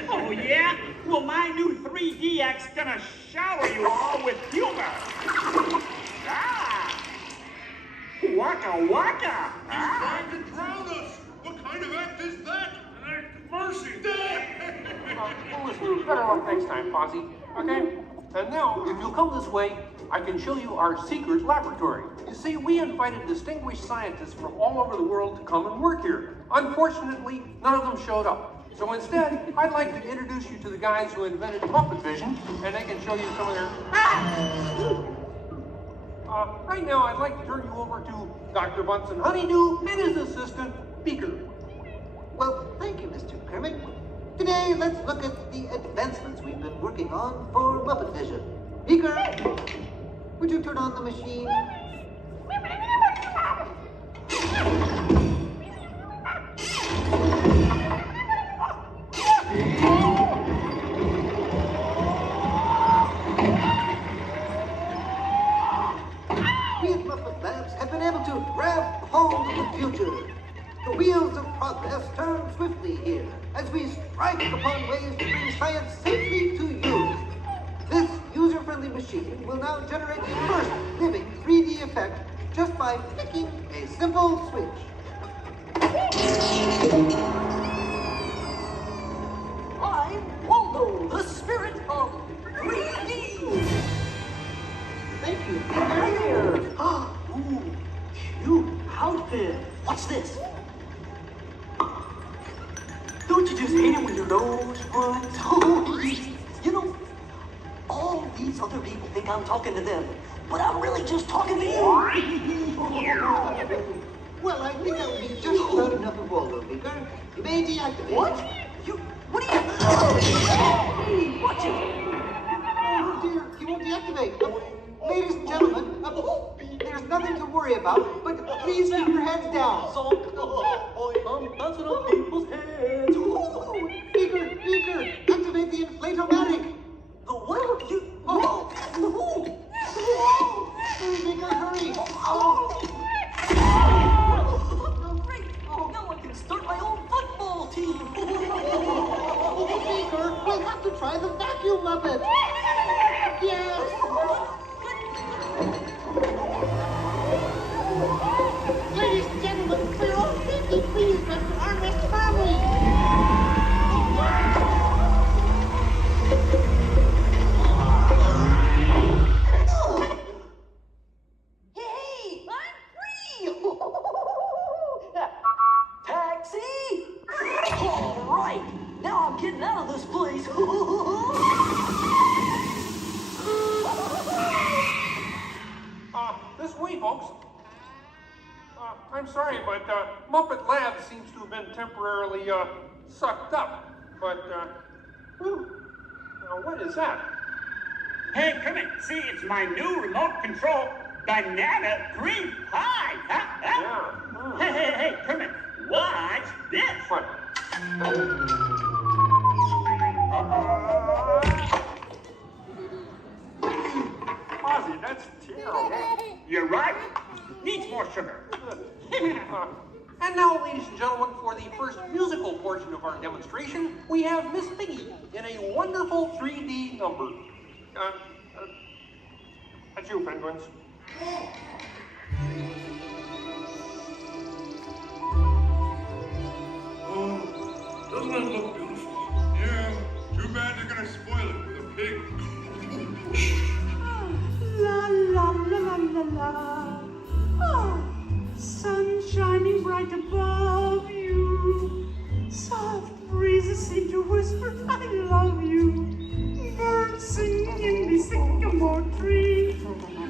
Oh, yeah? Well, my new 3DX gonna shower you all with humor. Waka waka. He's trying to drown us. What kind of act is that? An act of mercy. Listen, better luck next time, Fozzie. Okay? And now, if you'll come this way, I can show you our Seekers Laboratory. You see, we invited distinguished scientists from all over the world to come and work here. Unfortunately, none of them showed up. So instead, I'd like to introduce you to the guys who invented Muppet Vision, and they can show you some of their... right now, I'd like to turn you over to Dr. Bunsen Honeydew and his assistant, Beaker. Well, thank you, Mr. Kermit. Today, let's look at the advancements we've been working on for Muppet Vision. Beaker, would you turn on the machine? We at Muppet Labs have been able to grab hold of the future. The wheels of progress turn swiftly here as we strike upon ways to bring science safely to you. This user-friendly machine will now generate the first living 3D effect just by flicking a simple switch. I'm Waldo, the spirit of 3D. Thank you. Here. Ooh, cute outfit. What's this? Don't you just hate it when your nose runs? You know, all these other people think I'm talking to them, but I'm really just talking to you. Well, I think that would be just about enough of Waldo, Beaker. You may deactivate. What? What are you... Hey, watch it. Oh, dear, he won't deactivate. Ladies and gentlemen, there's nothing to worry about, but please keep your heads down. That's enough people's heads. Beaker, activate the inflatomatic. The what? You... Oh. Beaker, hurry. Great. Now I can start my own football team. Beaker, we'll have to try the vacuum muppet. Yes. Ladies and gentlemen, for your own safety, please rest your armrest firmly. Hey, I'm free! Taxi! All right, now I'm getting out of this place. This way, folks. I'm sorry, but Muppet Lab seems to have been temporarily sucked up. But, what is that? Hey, Kermit, see, it's my new remote control banana cream pie. Huh? Yeah. Hey, Kermit, watch this. What? Ozzy, that's terrible. You're right. Needs more sugar. And now, ladies and gentlemen, for the first musical portion of our demonstration, we have Miss Piggy in a wonderful 3D number. That's you, penguins. Doesn't it look beautiful? Yeah, too bad they're gonna spoil it with a pig. La la la la la la. Oh, sun shining bright above you. Soft breezes seem to whisper, I love you. Birds singing in the sycamore tree.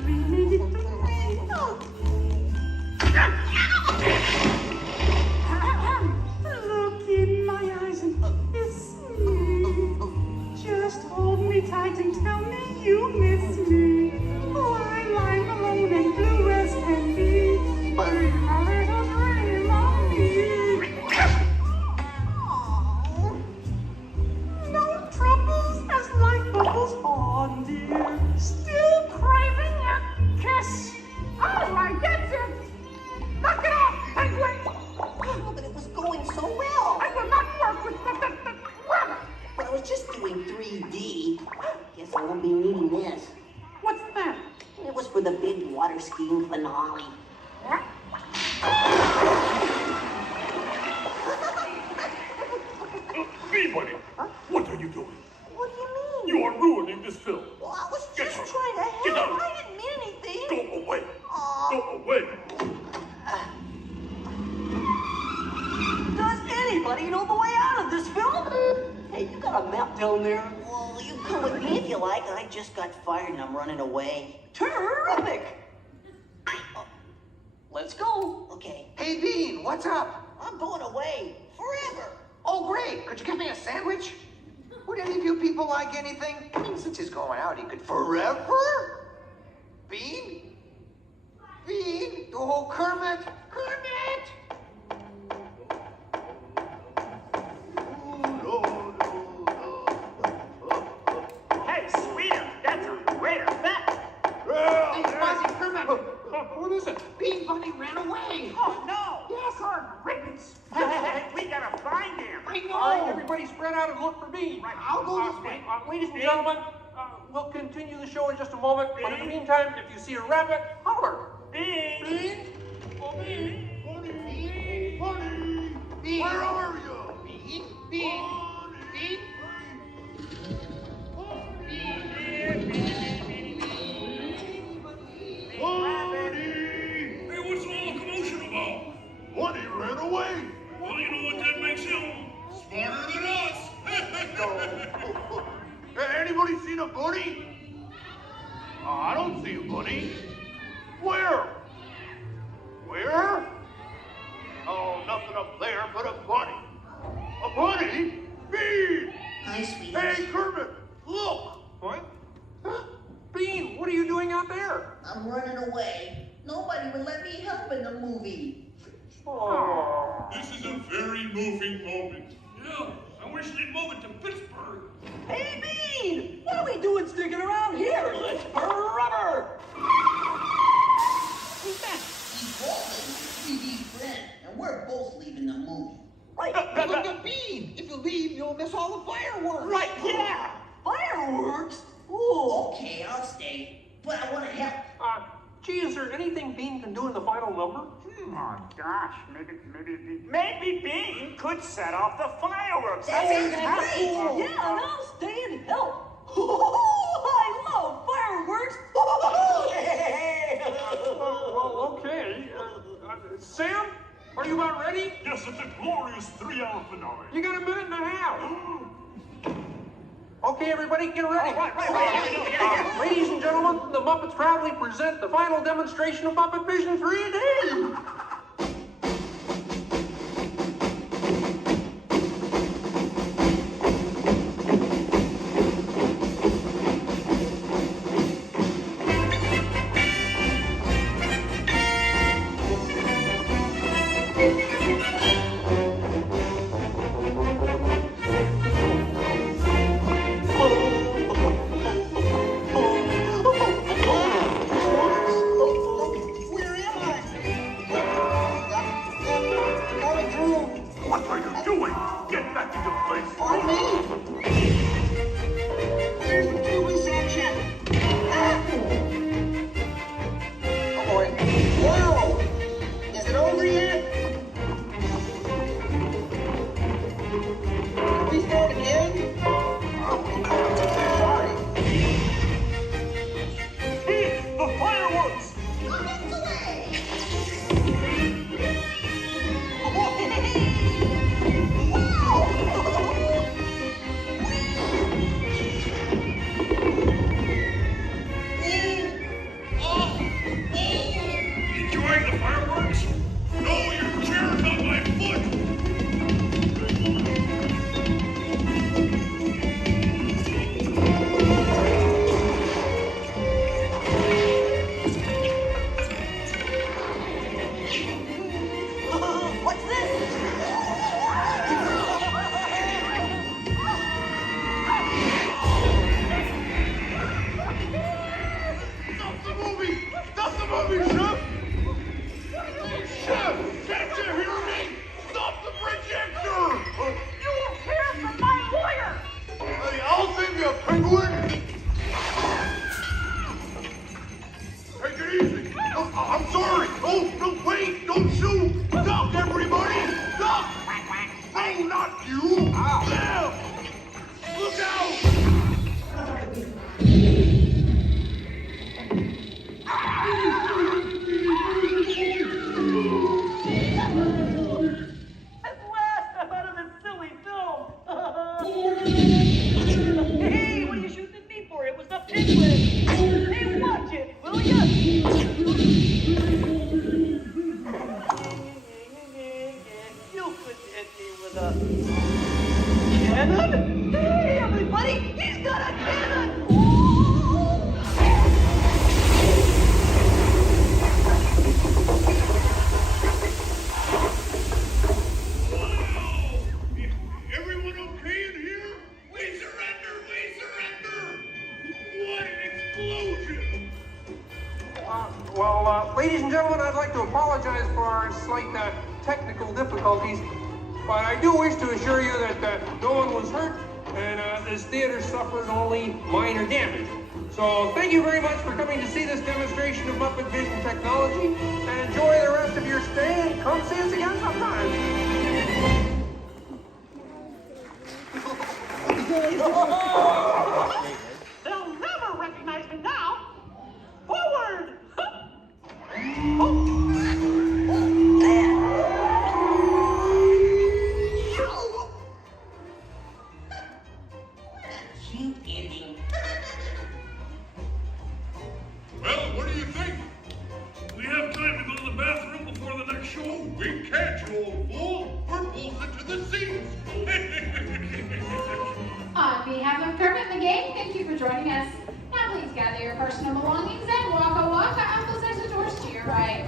We made it to me. Oh. Look in my eyes and kiss me. Just hold me tight and tell me you miss me. While I'm alone and blue as can be. Dream a little dream of me. No troubles as life bubbles on, dear. Still craving a kiss. All right, that's it. Knock it off, penguin. Oh, but it was going so well. I will not work with the But I was just doing 3D. Guess I won't be needing this. What's that? It was for the big water skiing finale. What? Anybody, what are you doing? What do you mean? You are ruining this film. Well, I was Get just out. trying to Get help. out. I didn't mean anything. Go away. Go away. Does anybody know the way out of this film? Hey, you got a map down there? Well, you can come with me if you like. I just got fired and I'm running away. Terrific! Let's go. Okay. Hey, Bean, what's up? I'm going away. Forever. Oh, great. Could you give me a sandwich? Would any of you people like anything? I mean, since he's going out, he could forever? Bean? Bean? Oh, Kermit! Kermit! Hey, sweeter, that's a great effect. Hey, Fuzzy, Kermit! What is it? Bean Bunny ran away! Oh, no. Yes, our ribbons. Hey, we gotta find him. I know! All right, everybody spread out and look for Bean. Right, I'll go this way. Ladies and gentlemen, we'll continue the show in just a moment. But in the meantime, if you see a rabbit, holler. Bean. Bean? Oh, Bean. Bean! Where are you? Bean? Bean? Bean? Hey, what's all the commotion about? Bunny ran away. Well, you know what that makes him? Smarter than us. Hey, anybody seen a bunny? I don't see a bunny. Where? Where? movie. Oh. This is a very moving moment. Yeah, I wish they'd move it to Pittsburgh. Hey, Bean! What are we doing sticking around here? Let's burn rubber! Who's that? He's Walt, 3D friend, and we're both leaving the movie. Right. Look at Bean! If you leave, you'll miss all the fireworks. Right, yeah! Fireworks? Ooh. Okay, I'll stay, but I want to help. Gee, is there anything Bean can do in the final number? Oh gosh, maybe Bean could set off the fireworks. That's great. Cool. Yeah, and I'll stay and help. I love fireworks. Well, okay. Sam, are you about ready? Yes, it's a glorious 3-hour finale. You got a minute and a half. Okay, everybody, get ready. Right. Ladies and gentlemen, the Muppets proudly present the final demonstration of Muppet Vision 3D. What are you doing? Get back into place. On me! Where's the tubing section? Oh boy. Whoa! Is it over yet? Can we start again? Sorry. The fireworks! Enjoying the fireworks? No, your chair's on my foot! What's this? Stop the movie! Stop the movie, Chef! Chef! Can't you hear me? Stop the projector! You will hear from my lawyer! Hey, I'll save you, penguin! Take it easy! Oh, I'm sorry! Oh, no, wait! Don't shoot! Duck, everybody! Duck! Oh, not you! Them! Look out! At last, I'm out of this silly film. Hey, what are you shooting at me for? It was the penguin. Hey, watch it, will ya? You could hit me with a cannon? Hey, everybody, he's got a cannon! Everyone okay in here? We surrender! We surrender! What an explosion! Ladies and gentlemen, I'd like to apologize for our slight technical difficulties, but I do wish to assure you that no one was hurt and this theater suffered only minor damage. So thank you very much for coming to see this demonstration of Muppet Vision technology, and enjoy the rest of your stay, and come see us again sometime. They'll never recognize me now! Forward! Cute ending. Well, what do you think? We have time to go to the bathroom before the next show? We can't, you old fool! We're bolted to the seats! On behalf of Kermit the Gang, thank you for joining us. Now please gather your personal belongings and waka waka. Uncle's exit doors to your right.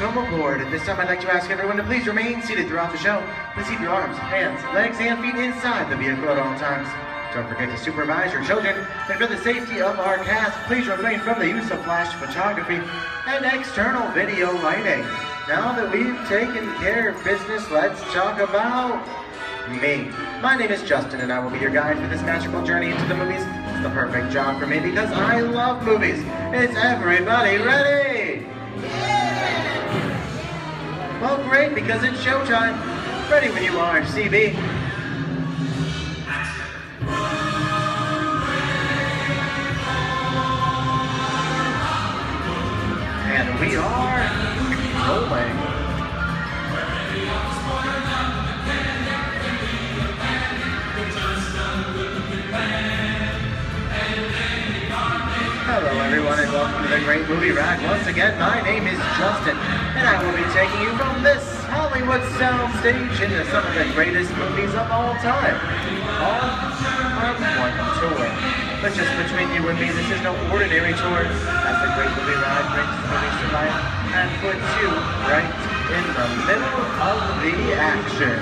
welcome aboard. At this time, I'd like to ask everyone to please remain seated throughout the show. Please keep your arms, hands, legs, and feet inside the vehicle at all times. Don't forget to supervise your children. And for the safety of our cast, please refrain from the use of flash photography and external video lighting. Now that we've taken care of business, let's talk about me. My name is Justin, and I will be your guide for this magical journey into the movies. It's the perfect job for me because I love movies. Is everybody ready? Well, great, because it's showtime. Ready when you are, CB. And we are rolling. Hello everyone and welcome to the Great Movie Ride. Once again, my name is Justin and I will be taking you from this Hollywood soundstage into some of the greatest movies of all time. On our one tour. But just between you and me, this is no ordinary tour, as the Great Movie Ride brings movies to life and puts you right in the middle of the action.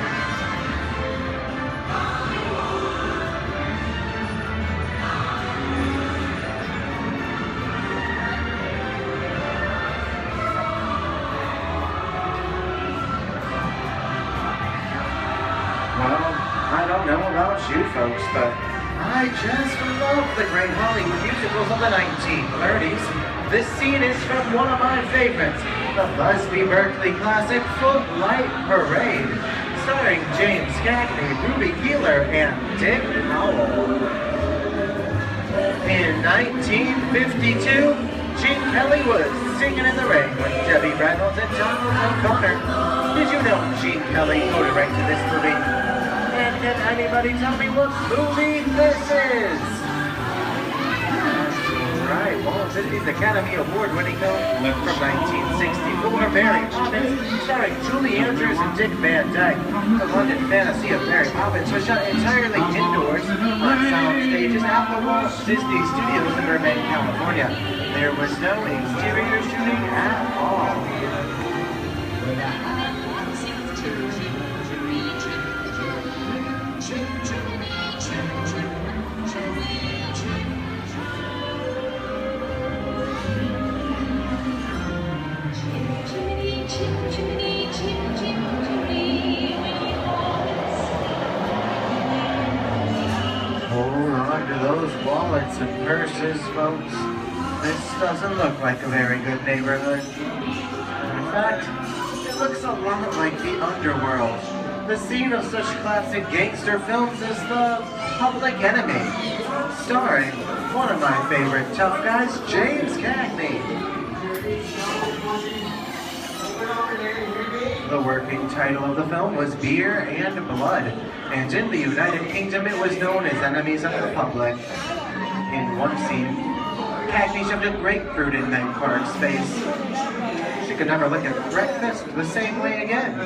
I don't know about you folks, but I just love the great Hollywood musicals of the 1930s. This scene is from one of my favorites, the Busby Berkeley classic Footlight Parade, starring James Cagney, Ruby Keeler, and Dick Powell. In 1952, Gene Kelly was singing in the rain with Debbie Reynolds and Donald O'Connor. Did you know Gene Kelly co-directed to this movie? And can anybody tell me what movie this is? Right, Walt Disney's Academy Award-winning film from 1964, Mary Poppins, starring Julie Andrews and Dick Van Dyke. The London fantasy of Mary Poppins was shot entirely indoors on sound stages at the Walt Disney Studios in Burbank, California. There was no exterior shooting at all. Hold on to those wallets and purses, folks. This doesn't look like a very good neighborhood. In fact, it looks a lot like the underworld, the scene of such classic gangster films as The Public Enemy, starring one of my favorite tough guys, James Cagney. The working title of the film was Beer and Blood, and in the United Kingdom it was known as Enemies of the Public. In one scene, Cagney shoved a grapefruit in Meg Clark's face. She could never look at breakfast the same way again.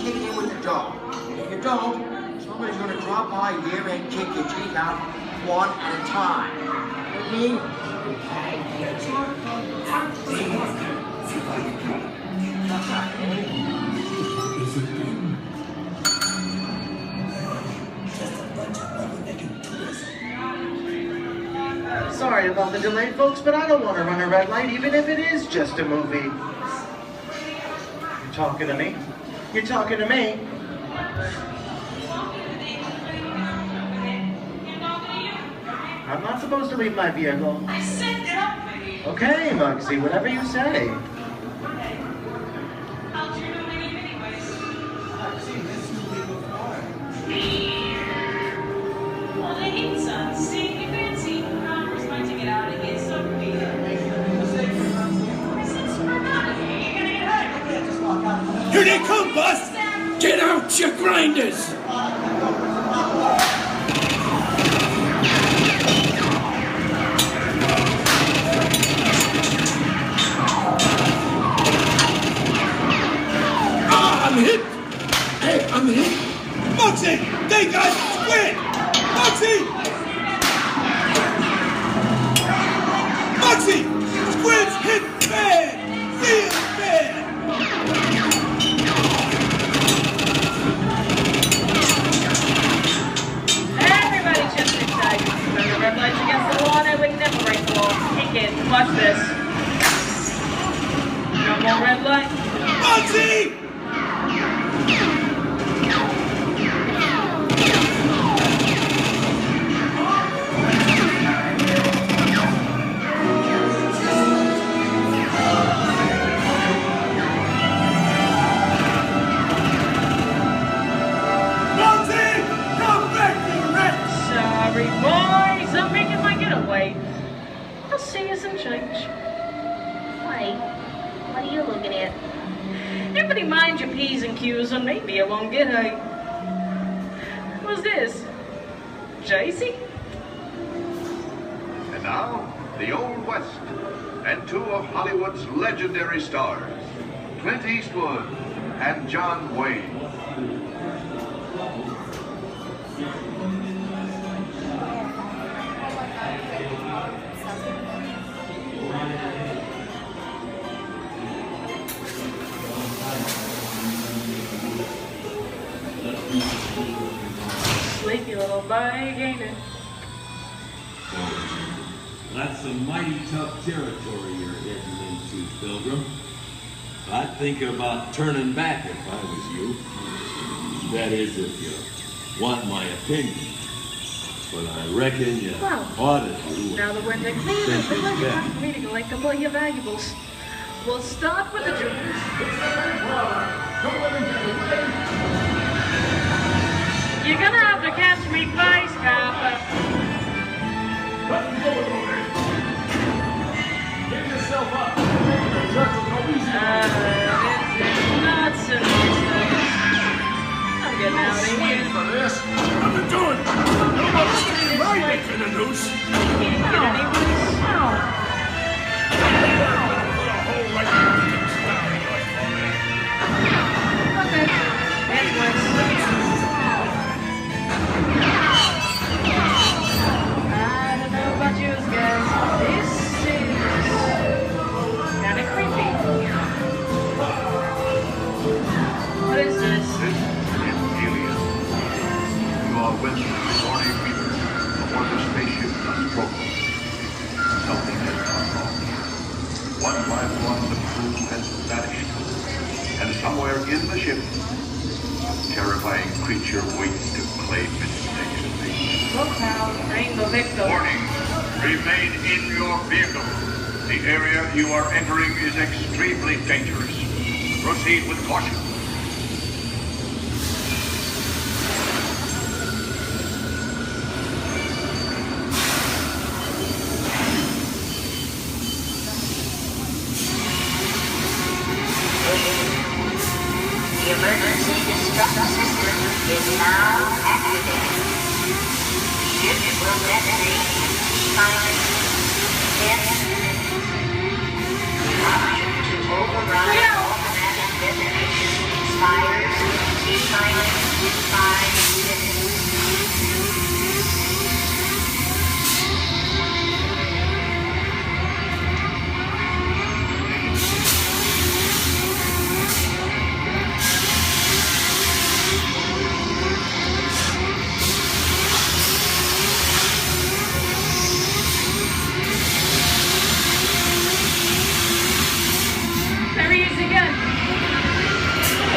Kick in with the dog. If you don't, somebody's going to drop by here and kick your teeth out one at a time. With me? Sorry about the delay, folks, but I don't want to run a red light, even if it is just a movie. You talking to me? You're talking to me? I'm not supposed to leave my vehicle. I said get up! Okay, Muggsy, whatever you say. How'd you know my name anyways? I've seen this movie before. Well, they hate son. See, you fancy. Connor's going to get out of here, so be it. Since we're not here, you're gonna get hurt. I can't just walk out. Here they come, boss! Get out your grinders! I'm hit! Hey, I'm hit! Muggsy! They got Squid! Muggsy! Muggsy! Squid's hit bad! Real bad! Watch this. No more red light. Bugsy! Sorry, boys, I'm making my getaway. I'll see you some change. Wait, what are you looking at? Everybody mind your P's and Q's and maybe I won't get a... Who's this? JC? And now, the Old West, and two of Hollywood's legendary stars, Clint Eastwood and John Wayne. Sleepy little bag, ain't it? That's some mighty tough territory you're heading into, Pilgrim. I'd think about turning back if I was you. That is, if you want my opinion. But I reckon you ought to do Now that we're in the clear, it's the time for me to collect all your valuables. We'll start with the jewels. You're gonna have to catch me first, Copper. Get yourself up. It's nuts and nuts. I'm getting out of here. For this. I've been doing. Nobody's taking my neck in a noose. Can't get any worse. Put a hole right in the snout for me. Okay. That's worse. I don't know about you guys. This is kinda creepy. What is this? This is Alien. You are with Morning Reaper aboard the spaceship Nostromo. Something has gone wrong. One by one, the crew has vanished. And somewhere in the ship, a terrifying creature waits to claim its next mate. Look now, bring the victim. Warning, remain in your vehicle. The area you are entering is extremely dangerous. Proceed with caution. The emergency destruct system is now activated. Ship will detonate silent 10 minutes. Option to override automatic detonation expires silent 5 minutes. There he is again.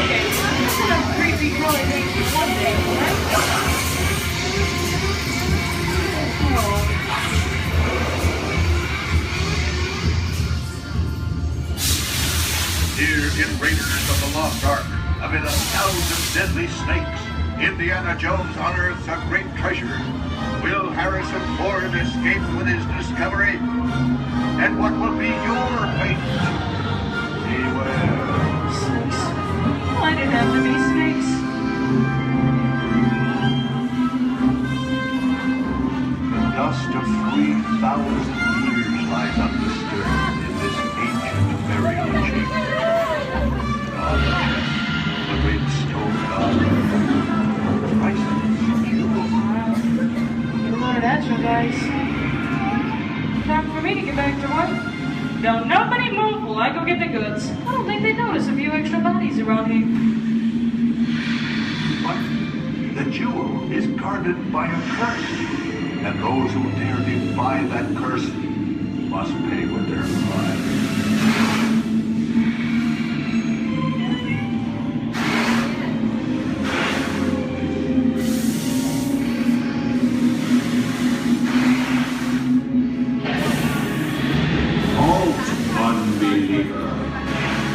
Okay, this is a creepy probably thing for one day, right? Here in Raiders of the Lost Ark, amid 1,000 deadly snakes, Indiana Jones unearths a great treasure. Will Harrison Ford escape with his discovery? And what will be your fate? Beware. Snakes. Why'd it have to be snakes? The dust of 3,000 years lies undisturbed in this ancient burial chamber. On the chest, the great stone god, priceless jewel. Get a load of that, you guys. Time for me to get back to work. Don't nobody move while I go get the goods. I don't think they notice a few extra bodies around here. But the jewel is guarded by a curse, and those who dare defy that curse must pay with their lives.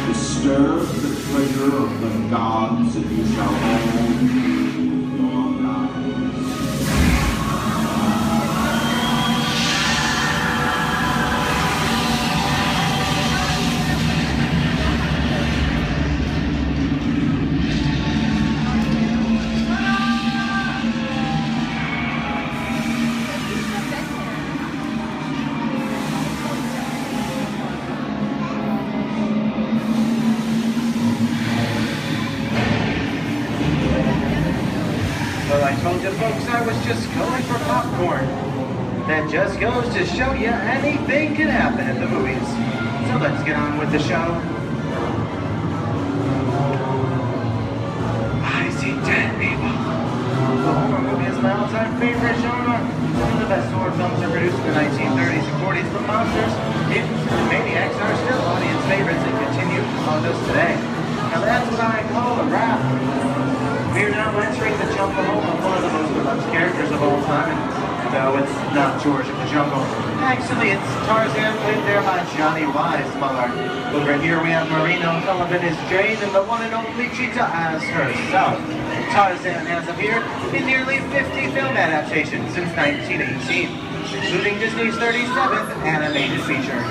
Disturb the treasure of the gods, and you shall all lose your lives. Well, I told you folks I was just going for popcorn. That just goes to show you anything can happen at the movies. So let's get on with the show. I see dead people. The horror movie is my all-time favorite genre. Some of the best horror films are produced in the 1930s and 40s, but monsters, mutants, and maniacs are still audience favorites and continue to haunt us today. Now that's what I call a rap. We're now entering the jungle home of one of the most beloved characters of all time. No, it's not George of the Jungle. Actually, it's Tarzan, played there by Johnny Weissmuller. Over here we have Marino Sullivan as Jane, and the one and only Cheetah as herself. Tarzan has appeared in nearly 50 film adaptations since 1918, including Disney's 37th animated feature.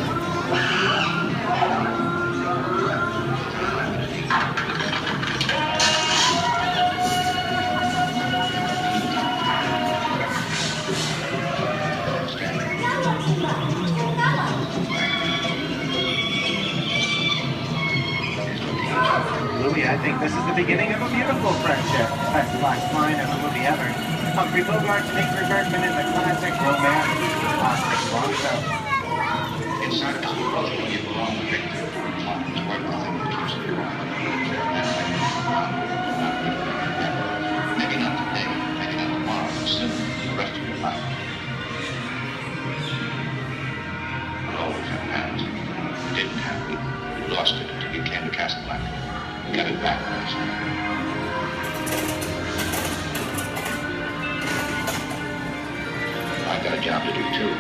Louis, I think this is the beginning of a beautiful friendship. Best last line of the movie ever. Humphrey Bogart to Ingrid Bergman in the classic romance, Oscar Blanco. Inside of the puzzle, you belong to Victor. Where nothing keeps you around. Maybe not today, maybe not tomorrow, but soon, the rest of your life. You always have past. You didn't have it. You lost it until you came to Casablanca. You got it back this time. I've got a job to do too.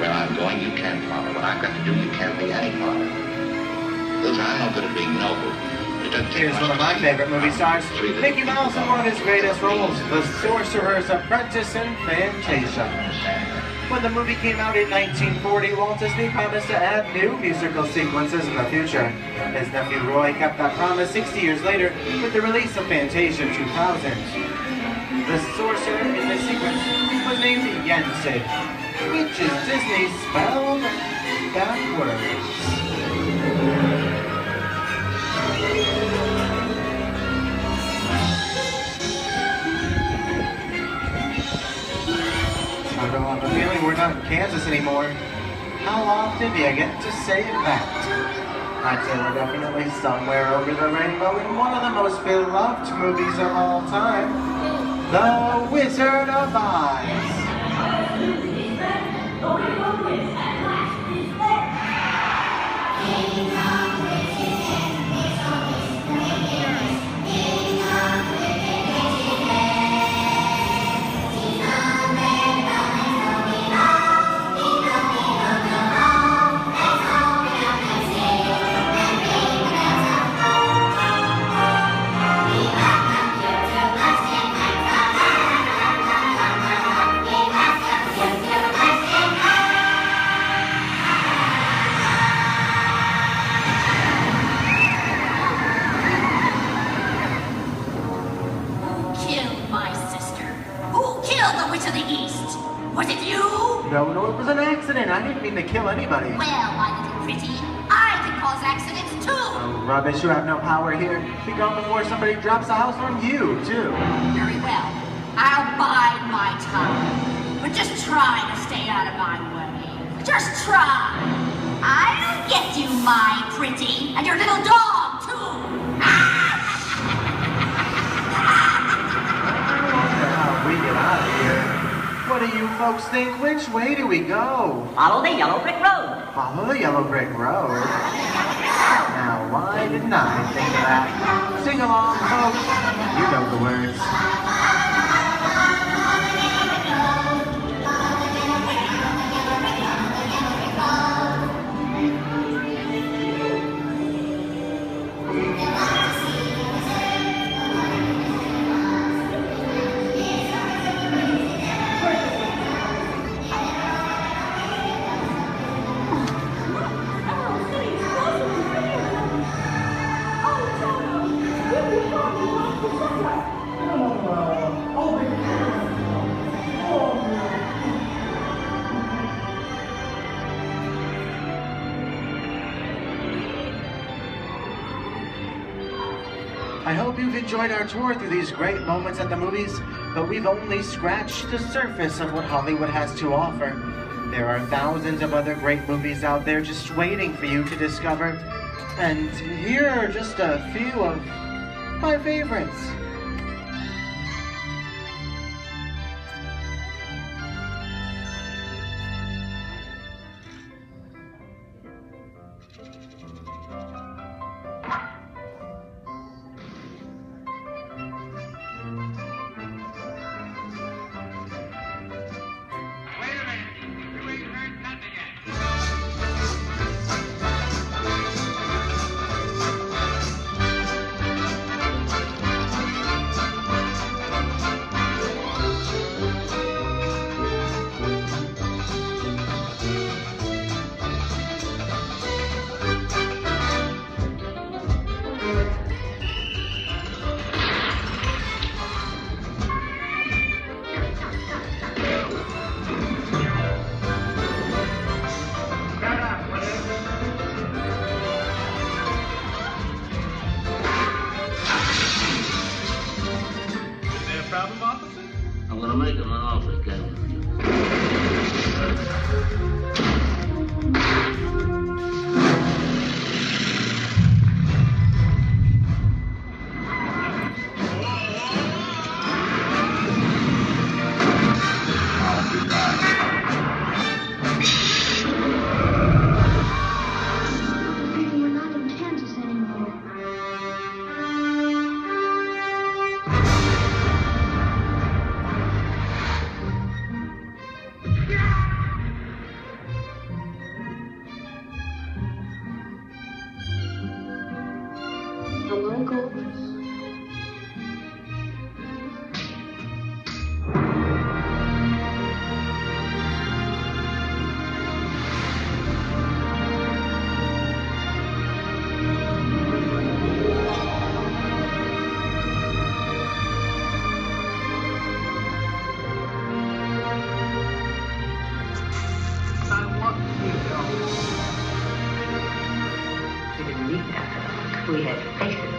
Where I'm going, you can't follow. What I've got to do, you can't be any father. Listen, I'm no good at being noble. It doesn't take Here's much one of my favorite movie stars, Mickey Mouse in one of his greatest roles, The Sorcerer's Apprentice in Fantasia. When the movie came out in 1940, Walt Disney promised to add new musical sequences in the future. His nephew Roy kept that promise 60 years later with the release of Fantasia 2000. The sorcerer in the sequence was named Yensid, which is Disney spelled backwards. I don't have a feeling we're not in Kansas anymore. How often do you get to say that? I'd say we're definitely somewhere over the rainbow in one of the most beloved movies of all time, The Wizard of Oz. No, it was an accident. I didn't mean to kill anybody. Well, my little pretty, I can cause accidents too. Oh, rubbish. You have no power here. Be gone before somebody drops a house on you, too. Very well. I'll bide my time. But just try to stay out of my way. Just try. I'll get you, my pretty, and your little dog, too. I wonder how we get out of here. What What do you folks think? Which way do we go? Follow the yellow brick road. Follow the yellow brick road? Now, why didn't I think of that? Sing along, folks. You know the words. I hope you've enjoyed our tour through these great moments at the movies, but we've only scratched the surface of what Hollywood has to offer. There are thousands of other great movies out there just waiting for you to discover. And here are just a few of my favorites. We had faces.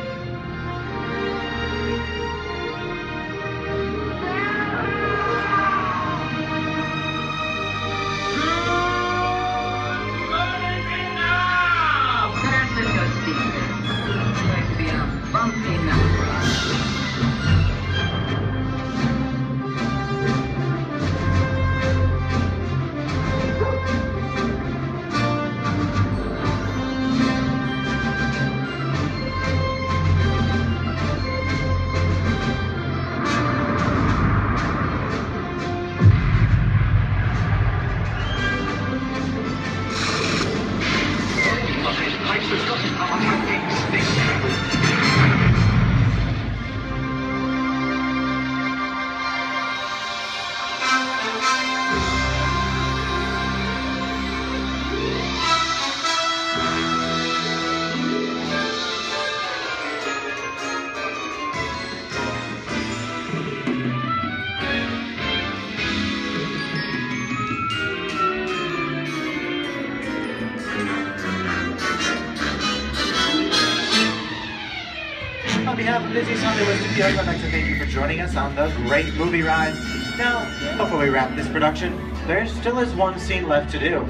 On behalf of Disney's Hollywood Studios, I'd like to thank you for joining us on the great movie ride. Now, before we wrap this production, there still is one scene left to do.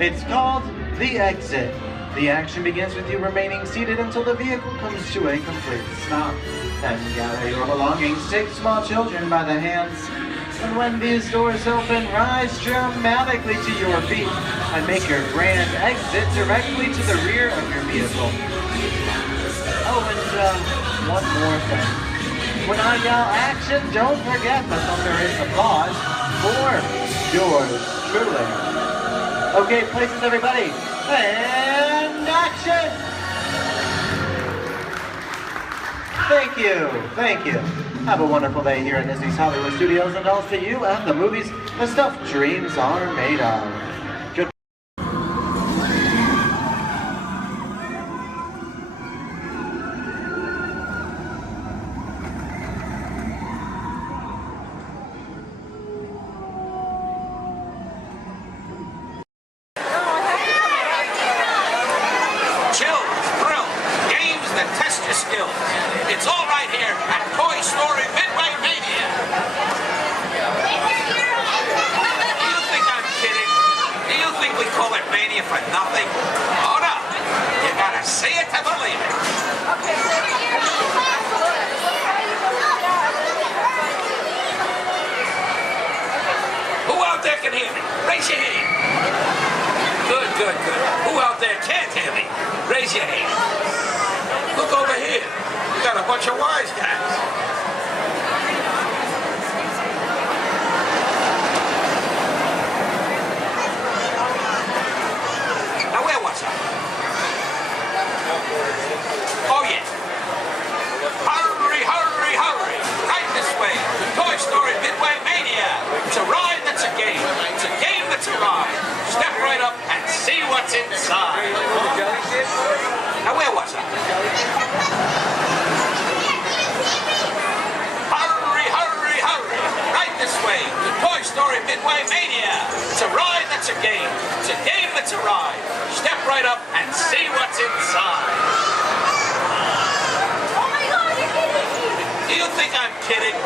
It's called The Exit. The action begins with you remaining seated until the vehicle comes to a complete stop. Then gather your belongings, take small children by the hands, And when these doors open, rise dramatically to your feet and make your grand exit directly to the rear of your vehicle. Oh, and one more thing. When I yell action, don't forget that there is applause for yours truly. Okay, places everybody, and action! Thank you. Have a wonderful day here at Disney's Hollywood Studios, and I'll see you at the movies the stuff dreams are made of. Good. Chill, thrill, games that test your skills. It's all right here at Toy Story Midway Mania. Do you think I'm kidding? Do you think we call it Mania for nothing? Oh no, you gotta see it to believe it. Who out there can hear me? Raise your hand. Good. Who out there can't hear me? Raise your hand. Look over here. We got a bunch of wise guys. Now where was I? Oh yeah. Hurry. Right this way. To Toy Story Midway Mania. It's a ride that's a game. It's a game that's a ride. Step right up and see what's inside. Now where was I? Hurry. Right this way. To Toy Story Midway Mania. It's a ride that's a game. It's a game that's a ride. Step right up and see what's inside. Oh my God, you're kidding me! Do you think I'm kidding?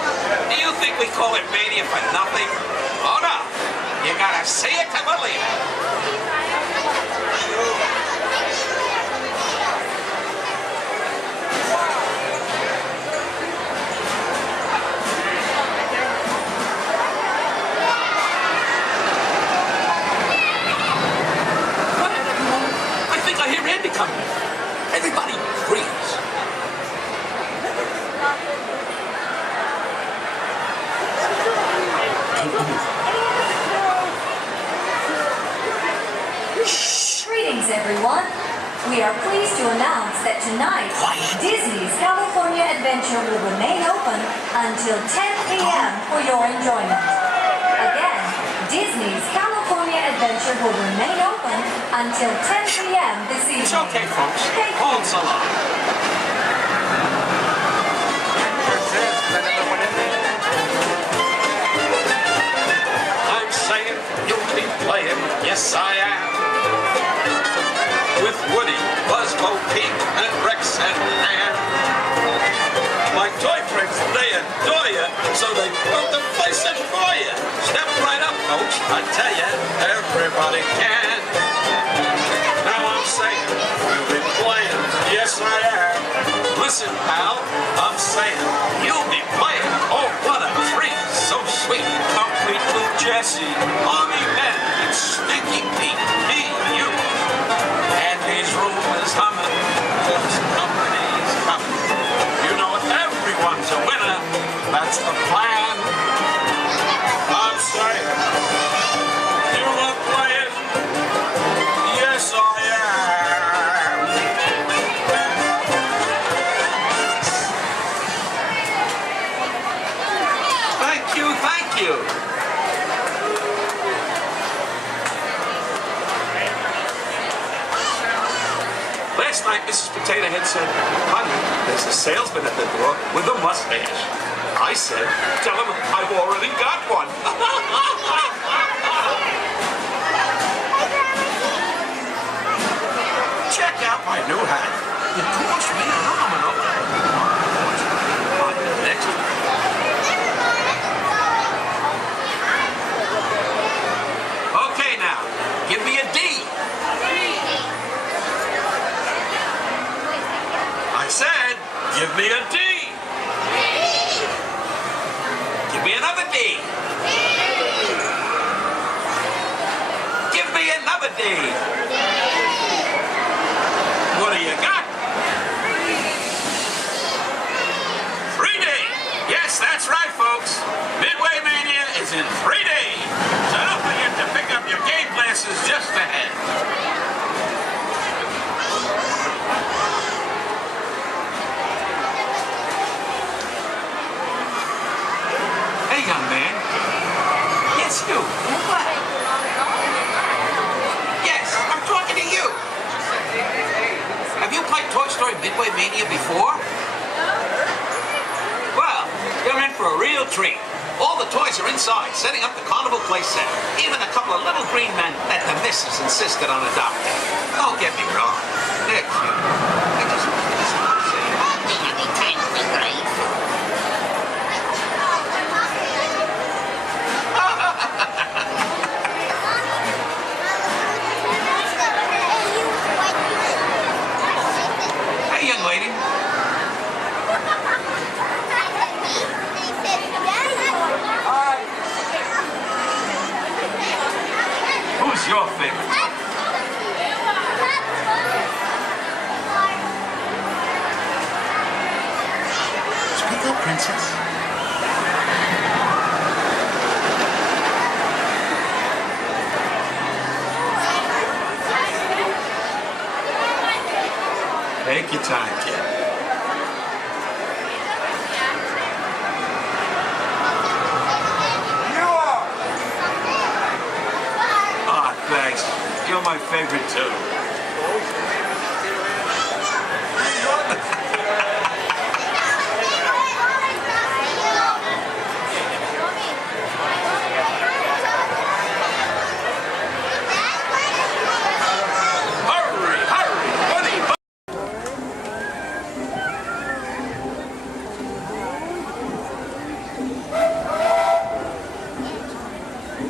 Do you think we call it Mania for nothing? Oh no. You gotta see it to believe it. I think I hear Andy coming. Everybody, freeze. Greetings, everyone. We are pleased to announce that tonight, Disney's California Adventure will remain open until 10 p.m. for your enjoyment. Again, Disney's California Adventure will remain open until 10 p.m. this evening. It's okay, folks. Hold so long. I'm saying you'll be playing, yes I am. With Woody, Buzz, Bo Peep, and Rex and Ann. My toy friends, they adore you, so they built the place in for you. Step right up, folks, I tell you, everybody can. Now I'm saying, you'll be playing, yes I am. Listen, pal, I'm saying, you'll be playing, oh what a treat, so sweet. Complete with Jesse, Mommy Ben, and Stinky Pete, me, you. And his room is humming, cause company's coming. You know everyone's a winner, that's the plan. I'm saying, you are playing, yes I am. Thank you. Last night, Mrs. Potato Head said, honey, there's a salesman at the door with a mustache. I said, tell him I've already got one. Check out my new hat. It cost me an arm and a leg. Next. Okay now, give me a D. I said, give me a D. Give me another D. Day. What do you got? 3D. Yes, that's right, folks. Midway Mania is in 3D. So don't forget to pick up your game glasses just ahead. Hey, young man. It's you. What? Yes, I'm talking to you. Have you played Toy Story Midway Mania before? Well, you're in for a real treat. All the toys are inside, setting up the carnival play set. Even a couple of little green men that the missus insisted on adopting. Don't get me wrong. They're cute. I just want to say, anytime we great. Hey, young lady. Who's your favorite? Speak up, princess. Take your time, kid. Ah, thanks. You're my favorite too. Hurry, hurry, buddy.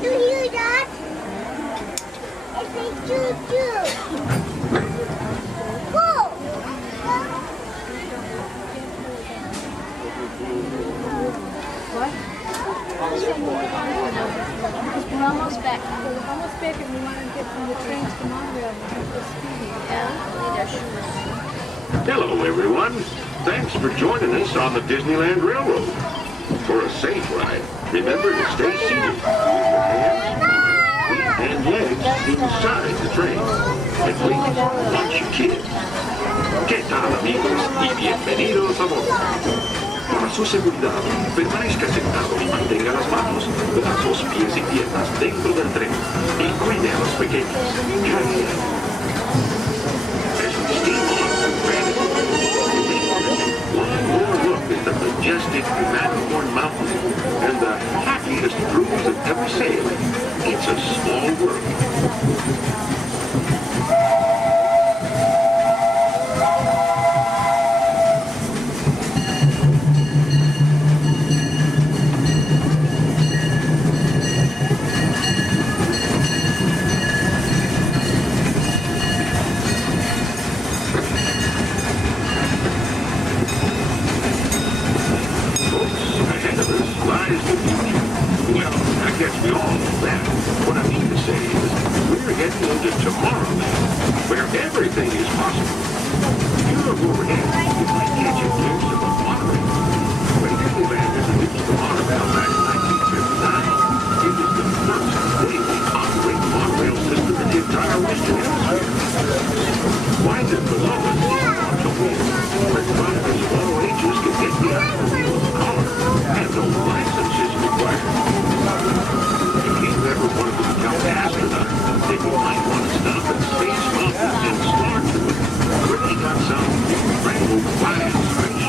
Do you hear that? It's a choo-choo. Go! What? We're almost back. We're almost back and we want to get from the trains to Montreal. Hello, everyone. Thanks for joining us on the Disneyland Railroad. For a safe ride, remember to stay seated with your hands, feet, and legs inside the train. And please, watch your kids. ¿Qué tal, amigos? Y bienvenidos a bordo. Para su seguridad, permanezca sentado y mantenga las manos, brazos, pies y piernas dentro del tren. Y cuide a los pequeños. Gracias. As we steam on, one more look at the majestic Matterhorn Mountain and the happiest cruise of ever sailed. It's a small world. Ahead of us lies the future. Well, I guess we all know that. What I mean to say is, we're heading into Tomorrowland, where everything is possible. If you look overhead, you might catch a glimpse of a monorail. When Disneyland introduced the monorail back in 1959, it was the first daily operating monorail system in the entire Western Hemisphere. Winding below us is an automobile, where drivers of all ages can get behind the wheel of a car, and no license is required. If you ever wanted to become an astronaut, then you might want to stop at Space Mountain and Star Tour, where they got some incredible flying spaceships.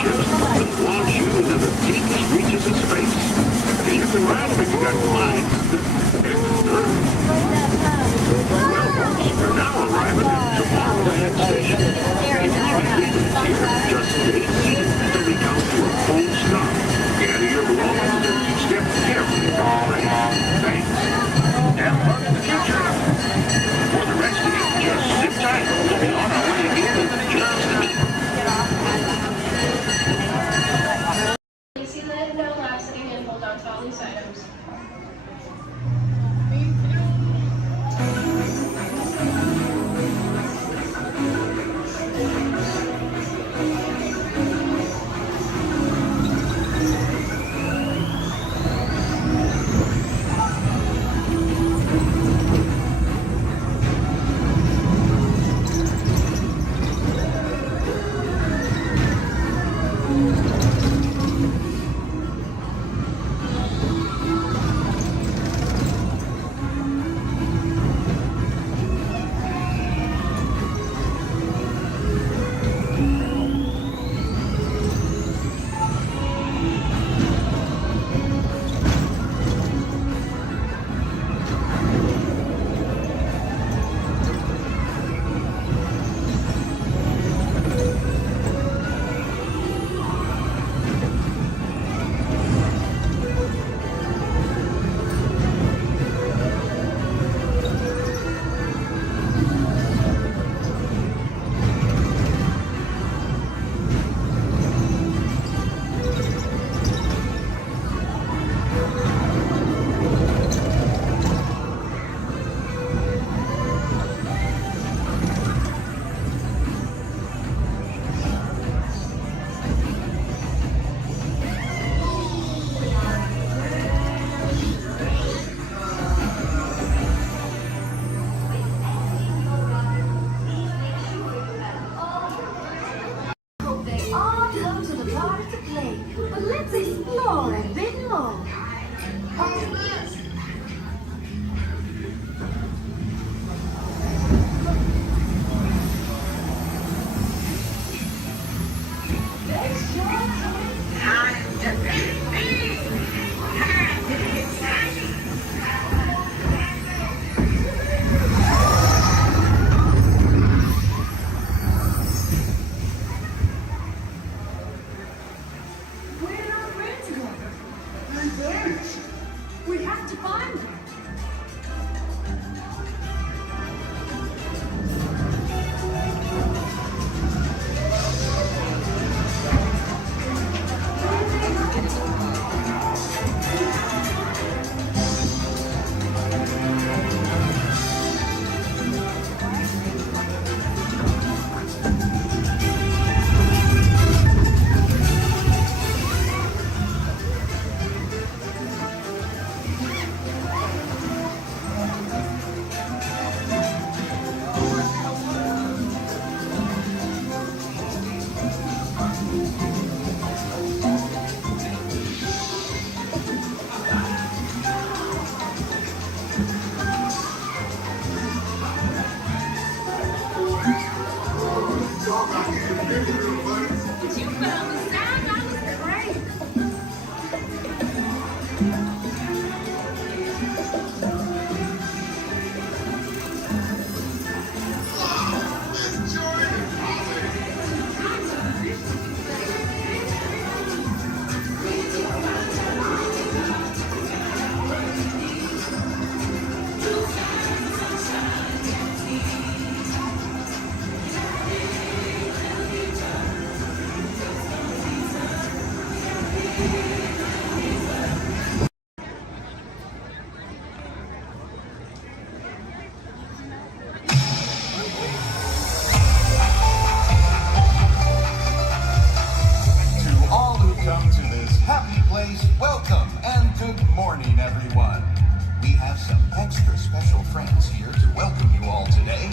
extra special friends here to welcome you all today.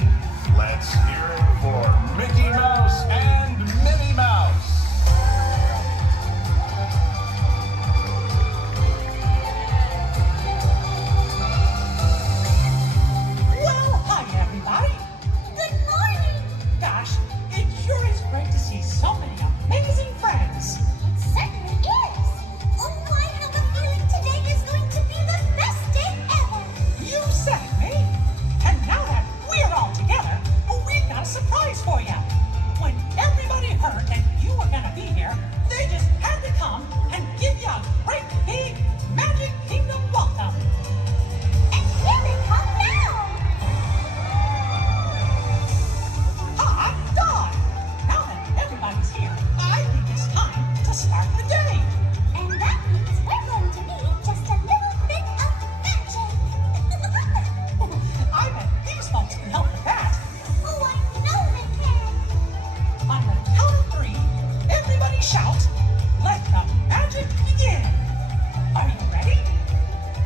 Let's hear it for Mickey Mouse and Minnie Mouse. Well, hi everybody. Good morning. Gosh, it sure is great to see so many amazing friends. It certainly is. Oh, I have a feeling today is going to be the best day ever. You said it, me. And now that we're all together, we've got a surprise for you. When everybody heard that you were going to be here, they just had to come and give you a great big Magic Kingdom welcome. And here they come now. Hot dog! Now that everybody's here, I think it's time to start the day. And that means we're going to need just a little bit of magic. I bet these folks can help with that. Oh, I know they can. On the count of 3, everybody shout, "Let the magic begin!" Are you ready?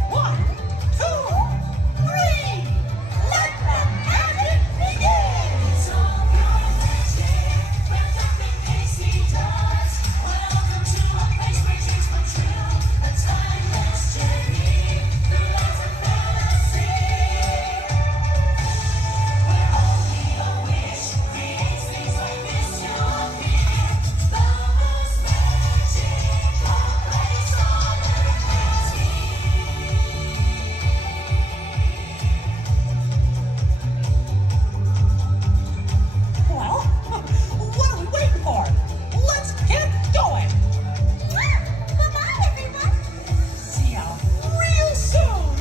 1, 2, 3! Let the magic begin! Well, what are we waiting for? Let's get going! Bye-bye, everyone. See ya real soon!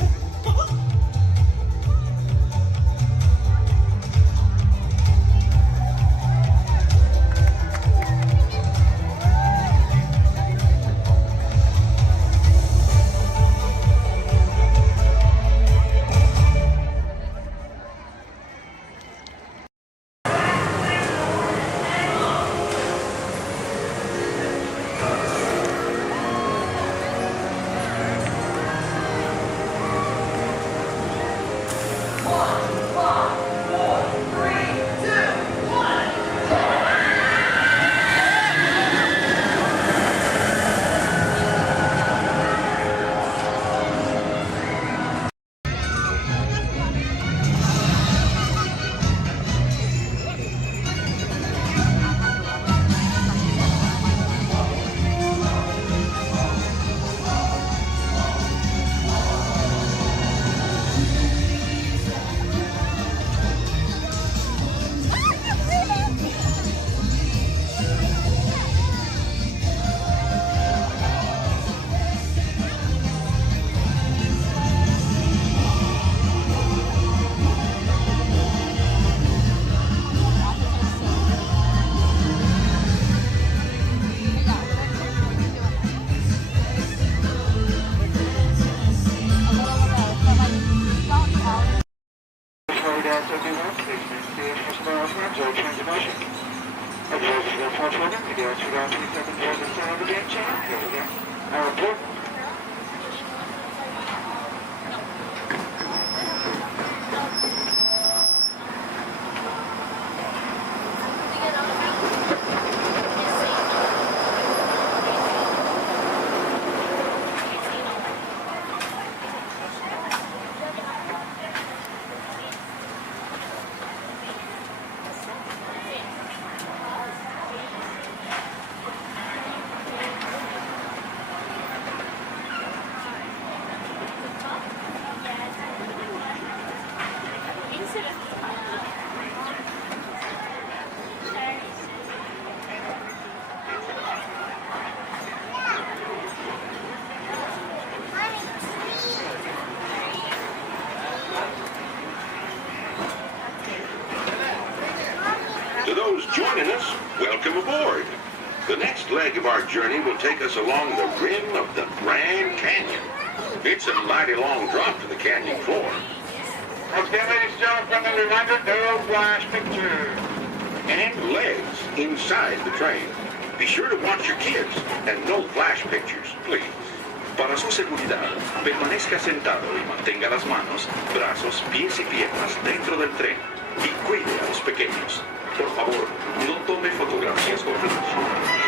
To those joining us, welcome aboard. The next leg of our journey will take us along the rim of the Grand Canyon. It's a mighty long drop to the canyon floor. Okay, ladies and gentlemen, friendly reminder, no flash pictures. And legs inside the train. Be sure to watch your kids and no flash pictures, please. Para su seguridad, permanezca sentado y mantenga las manos, brazos, pies y piernas dentro del tren y cuide a los pequeños. Por favor, no tome fotografías con flash.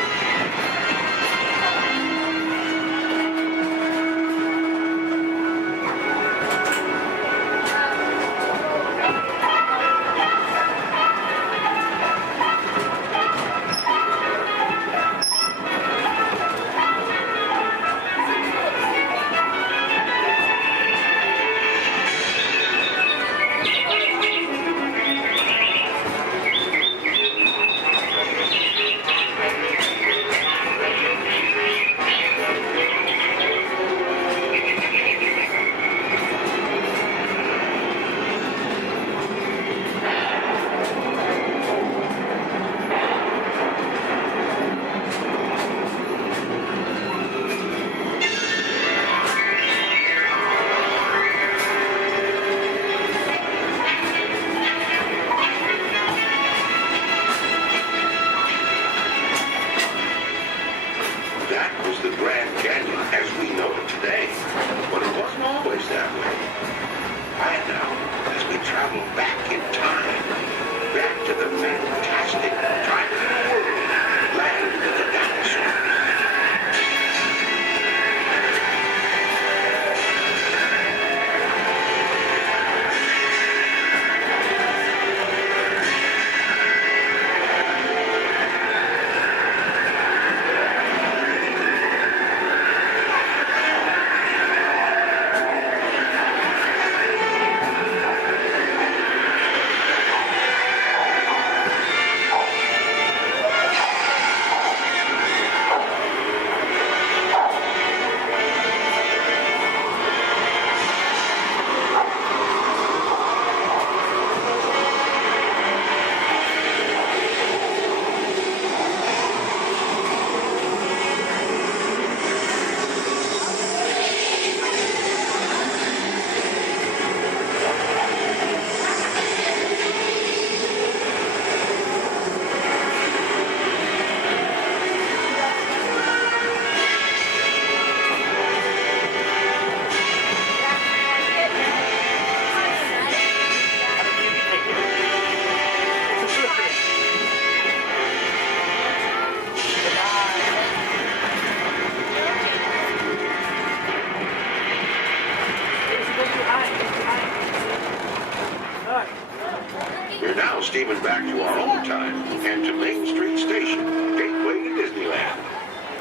We're now steaming back to our own time and to Main Street Station, gateway to Disneyland.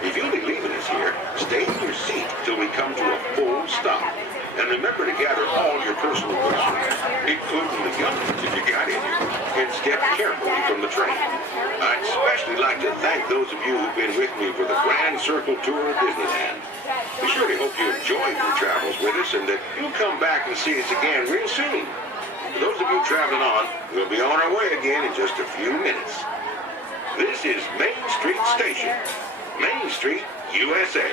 If you'll be leaving us here, stay in your seat till we come to a full stop. And remember to gather all your personal groceries, including the guns if you got any, and step carefully from the train. I'd especially like to thank those of you who've been with me for the Grand Circle Tour of Disneyland. We surely hope you enjoyed your travels with us and that you'll come back and see us again real soon. For those of you traveling on, we'll be on our way again in just a few minutes. This is Main Street Station, Main Street, USA.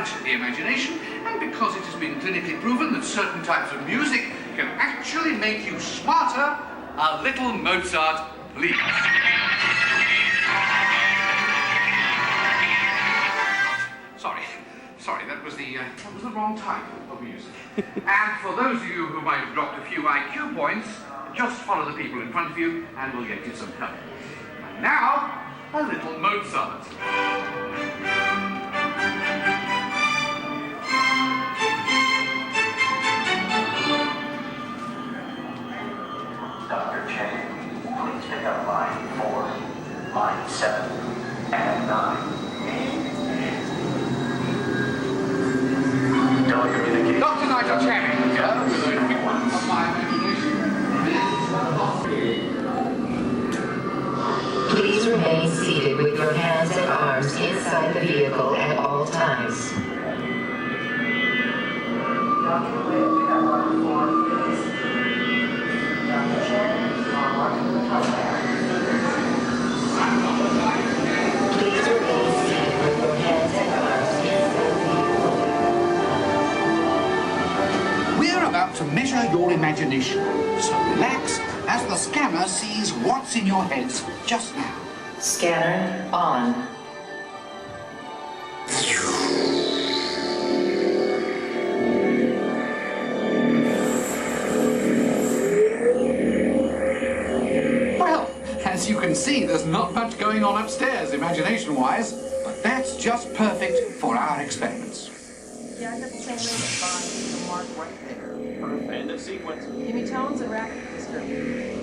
encourage the imagination, and because it has been clinically proven that certain types of music can actually make you smarter, a little Mozart, please. Sorry, that was the wrong type of music. And for those of you who might have dropped a few IQ points, just follow the people in front of you and we'll get you some help. And now, a little Mozart. Dr. Chang, please pick up line 4, line 7, and 9. Telecommunications. Dr. Nigel Channing, here with a quick one of my imagination. Please remain seated with your hands and arms inside the vehicle at all times. Dr. Witt, pick up line 4, please. Dr. Channing, you are marked with the telegram. Please remain seated with your hands and arms inside the vehicle. We're about to measure your imagination, so relax as the scanner sees what's in your heads just now. Scanner on. Well, as you can see, there's not much going on upstairs, imagination-wise, but that's just perfect for our experiments. Yeah, I got the same rate of bond, the mark right there. And the sequence. Give me tones and rapid description.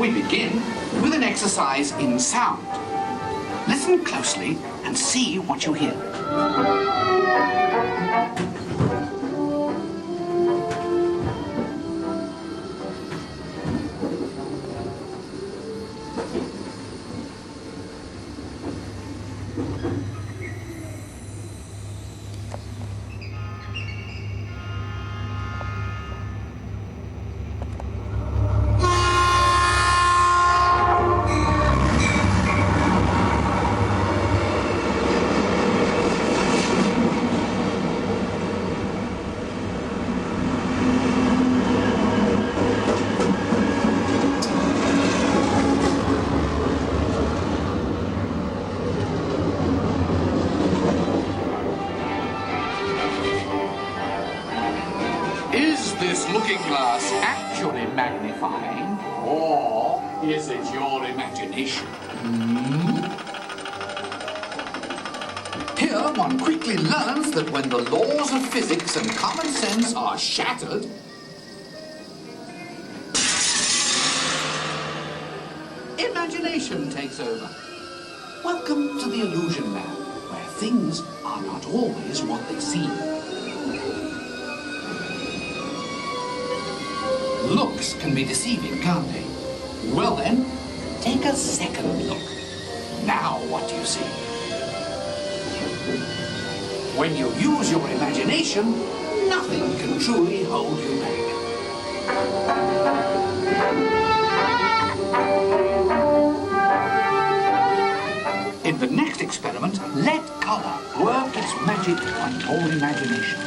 We begin with an exercise in sound. Listen closely and see what you hear. Is this looking glass actually magnifying, or is it your imagination? Here one quickly learns that when the laws of physics and common sense are shattered, imagination takes over. Welcome to the illusion lab, where things are not always what they seem. Looks can be deceiving, can't they? Well then, take a second look. Now what do you see? When you use your imagination, nothing can truly hold you back. In the next experiment, let color work its magic on your imagination.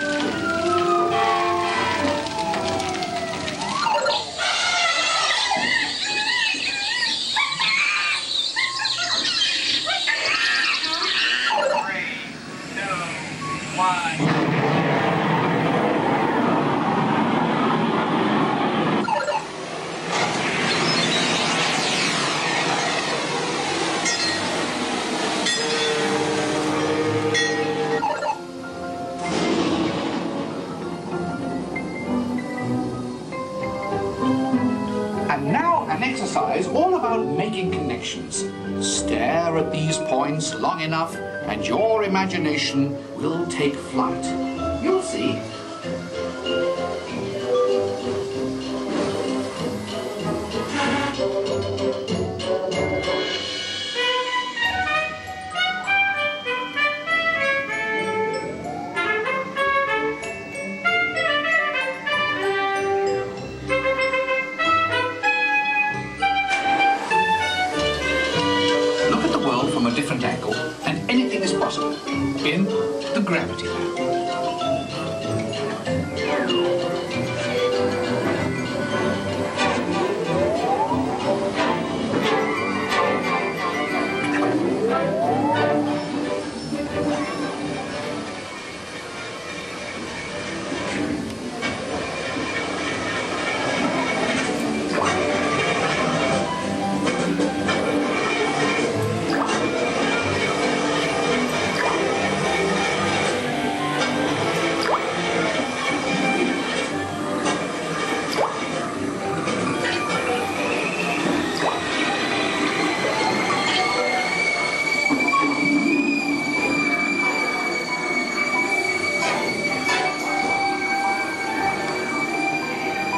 And now an exercise all about making connections. Stare at these points long enough and your imagination will take flight. You'll see. a different angle, and anything is possible in the Gravity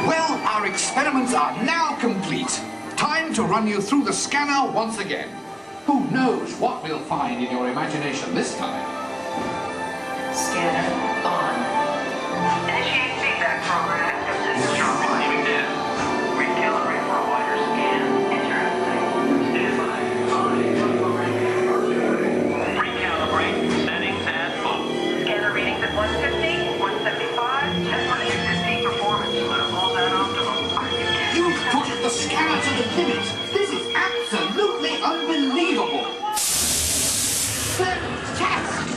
Lab. Our experiments are now complete. Time to run you through the scanner once again. Who knows what we'll find in your imagination this time? Scanner on. Initiate feedback program. This is John Washington. Recalibrate for a wider scan. Interesting. Recalibrate. Settings at full. Scanner readings at 150, 175. Just running at 50 performance. Level at optimum. You've pushed the scanner to the limit. This is absolutely unbelievable. Fantastic!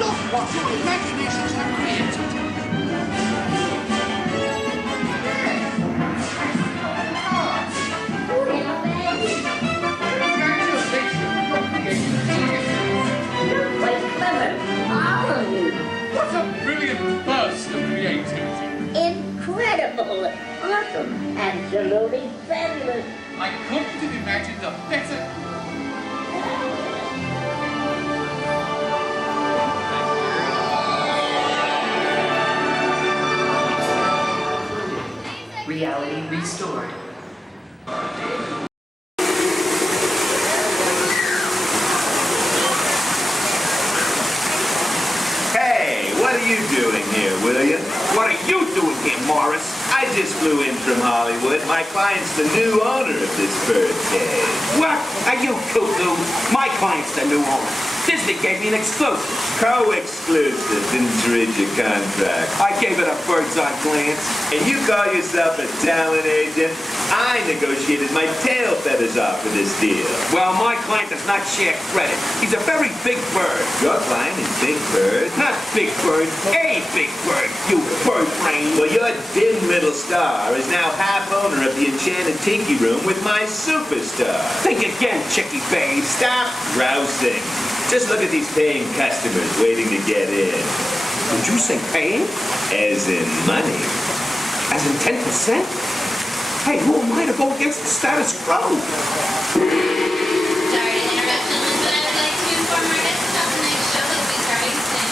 Look what your imaginations have created. Quite clever, all of you. What a brilliant burst of creativity. Incredible, awesome, absolutely fabulous. I couldn't have imagined a better... Reality restored. Hey, what are you doing here, William? What are you doing here, Morris? I just flew in from Hollywood. My client's the new owner of this birdcage. What? Are you cuckoo? My client's the new owner. Disney gave me an exclusive. Co-exclusive. Didn't read your contract. I gave it a bird's eye glance. And you call yourself a talent agent? I negotiated my tail feathers off for this deal. Well, my client does not share credit. He's a very big bird. Your client is Big Bird? Not Big Bird, a big bird, you bird brain. Well, your dim little star is now half owner of the Enchanted Tiki Room with my superstar. Think again, Chicky Babe. Stop grousing. Just look at these paying customers waiting to get in. Did you say paying? As in money. As in 10%? Hey, who am I to go against the status quo? Sorry to interrupt, but I would like to inform our guests about tonight's show that will be starting soon.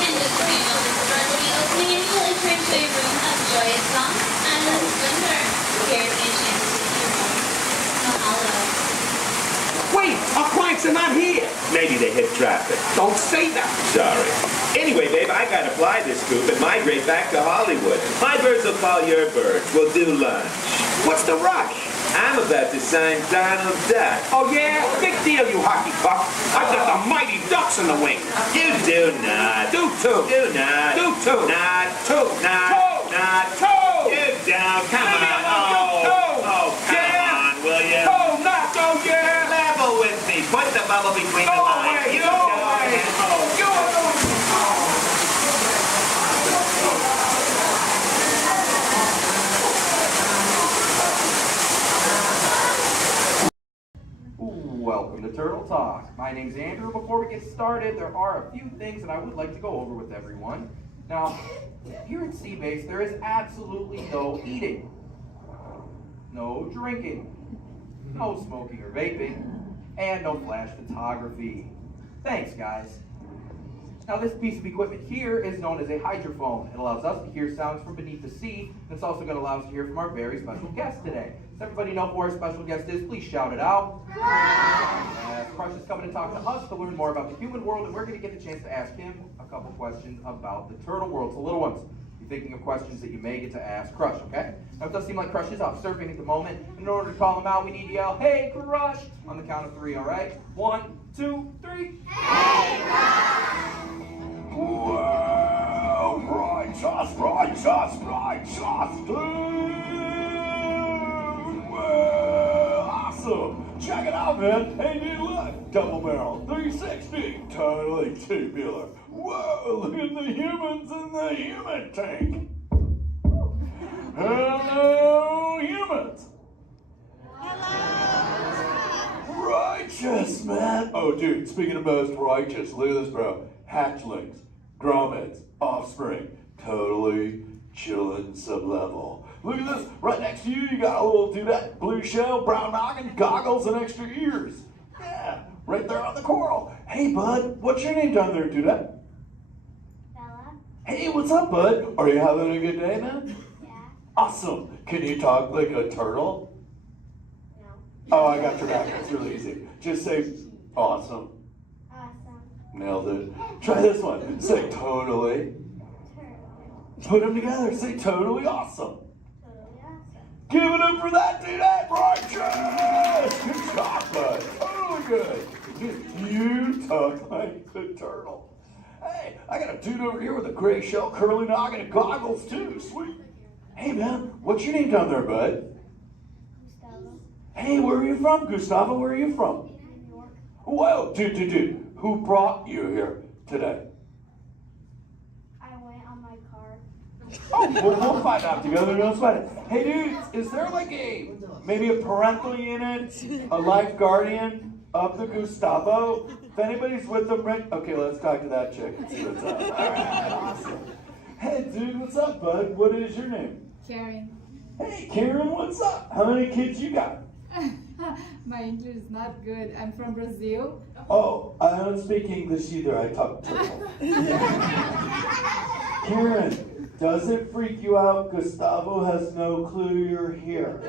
In just a few moments, the door will be opening and you will enter into a room of joyous song, silent splendor. Here in the Enchanted Tiki Room. Mahalo. Wait, our clients are not here. Maybe they hit traffic. Don't say that. Sorry. Anyway, babe, I gotta fly this coop and migrate back to Hollywood. My birds will call your birds. We'll do lunch. What's the rush? I'm about to sign Donald Duck. Oh yeah? Big deal, you hockey puck. I've got the mighty ducks in the wing. You do not. Do too. Do not. Do too. Not. Two. Not. Two. Not. Two. You down. Come Leave me on. alone, you two. Oh, come on, will you? Two, not go, yeah. Level with me. Put the bubble between the Go lines. away, You go go away. ahead. Oh, You are going. Welcome to Turtle Talk. My name's Andrew. Before we get started, there are a few things that I would like to go over with everyone. Now, here at Seabase, there is absolutely no eating, no drinking, no smoking or vaping, and no flash photography. Thanks, guys. Now, this piece of equipment here is known as a hydrophone. It allows us to hear sounds from beneath the sea, and it's also going to allow us to hear from our very special guest today. Does everybody know who our special guest is? Please shout it out. Crush is coming to talk to us to learn more about the human world, and we're going to get the chance to ask him a couple questions about the turtle world. So, little ones, thinking of questions that you may get to ask Crush, okay? Now, it does seem like Crush is off surfing at the moment. In order to call him out, we need to yell, "Hey, Crush!" on the count of 3, all right? 1, 2, 3. Hey, Crush! Well, righteous, dude! Well, awesome! Check it out, man! Hey, dude, look! Double barrel, 360, totally tubular. Whoa, look at the humans in the human tank! Hello, humans! Righteous, man! Oh, dude, speaking of most righteous, look at this, bro. Hatchlings, grommets, offspring, totally chillin' sub-level. Look at this, right next to you, you got a little dudette, blue shell, brown noggin, goggles, and extra ears. Yeah, right there on the coral. Hey, bud, what's your name down there, dudette? Bella? Hey, what's up, bud? Are you having a good day, man? Yeah. Awesome. Can you talk like a turtle? No. Oh, I got your back. That's really easy. Just say, awesome. Awesome. Nailed it. Try this one. Say totally. Put them together. Say totally awesome. Totally awesome. Give it up for that dude. That righteous. Good job, bud. Totally good. You talk like the turtle. Hey, I got a dude over here with a gray shell, curly noggin, and goggles too. Sweet. Hey, man, what's your name down there, bud? Gustavo. Hey, where are you from, Gustavo? Where are you from? New York. Whoa, dude. Who brought you here today? I went on my car. Oh, we'll find out together. We'll find it. Hey, dudes, is there like maybe a parental unit, a life guardian of the Gustavo? If anybody's with them, right? Okay, let's talk to that chick and see what's up. All right, awesome. Hey, dude, what's up, bud? What is your name? Karen. Hey, Karen, what's up? How many kids you got? My English is not good. I'm from Brazil. Oh, I don't speak English either. I talk turtle. Karen, does it freak you out? Gustavo has no clue you're here.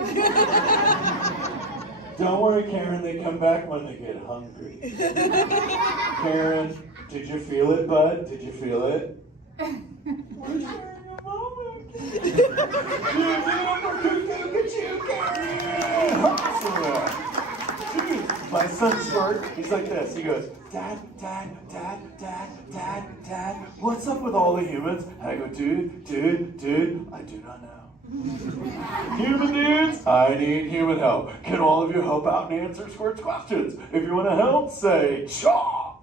Don't worry, Karen. They come back when they get hungry. Karen, did you feel it, bud? Did you feel it? We're sharing a moment. Look at you, Karen. Awesome. Dude, my son's short. He's like this. He goes, Dad. What's up with all the humans? And I go, dude. I do not know. Human dudes, I need human help. Can all of you help out and answer Squirt's questions? If you want to help, say chaw.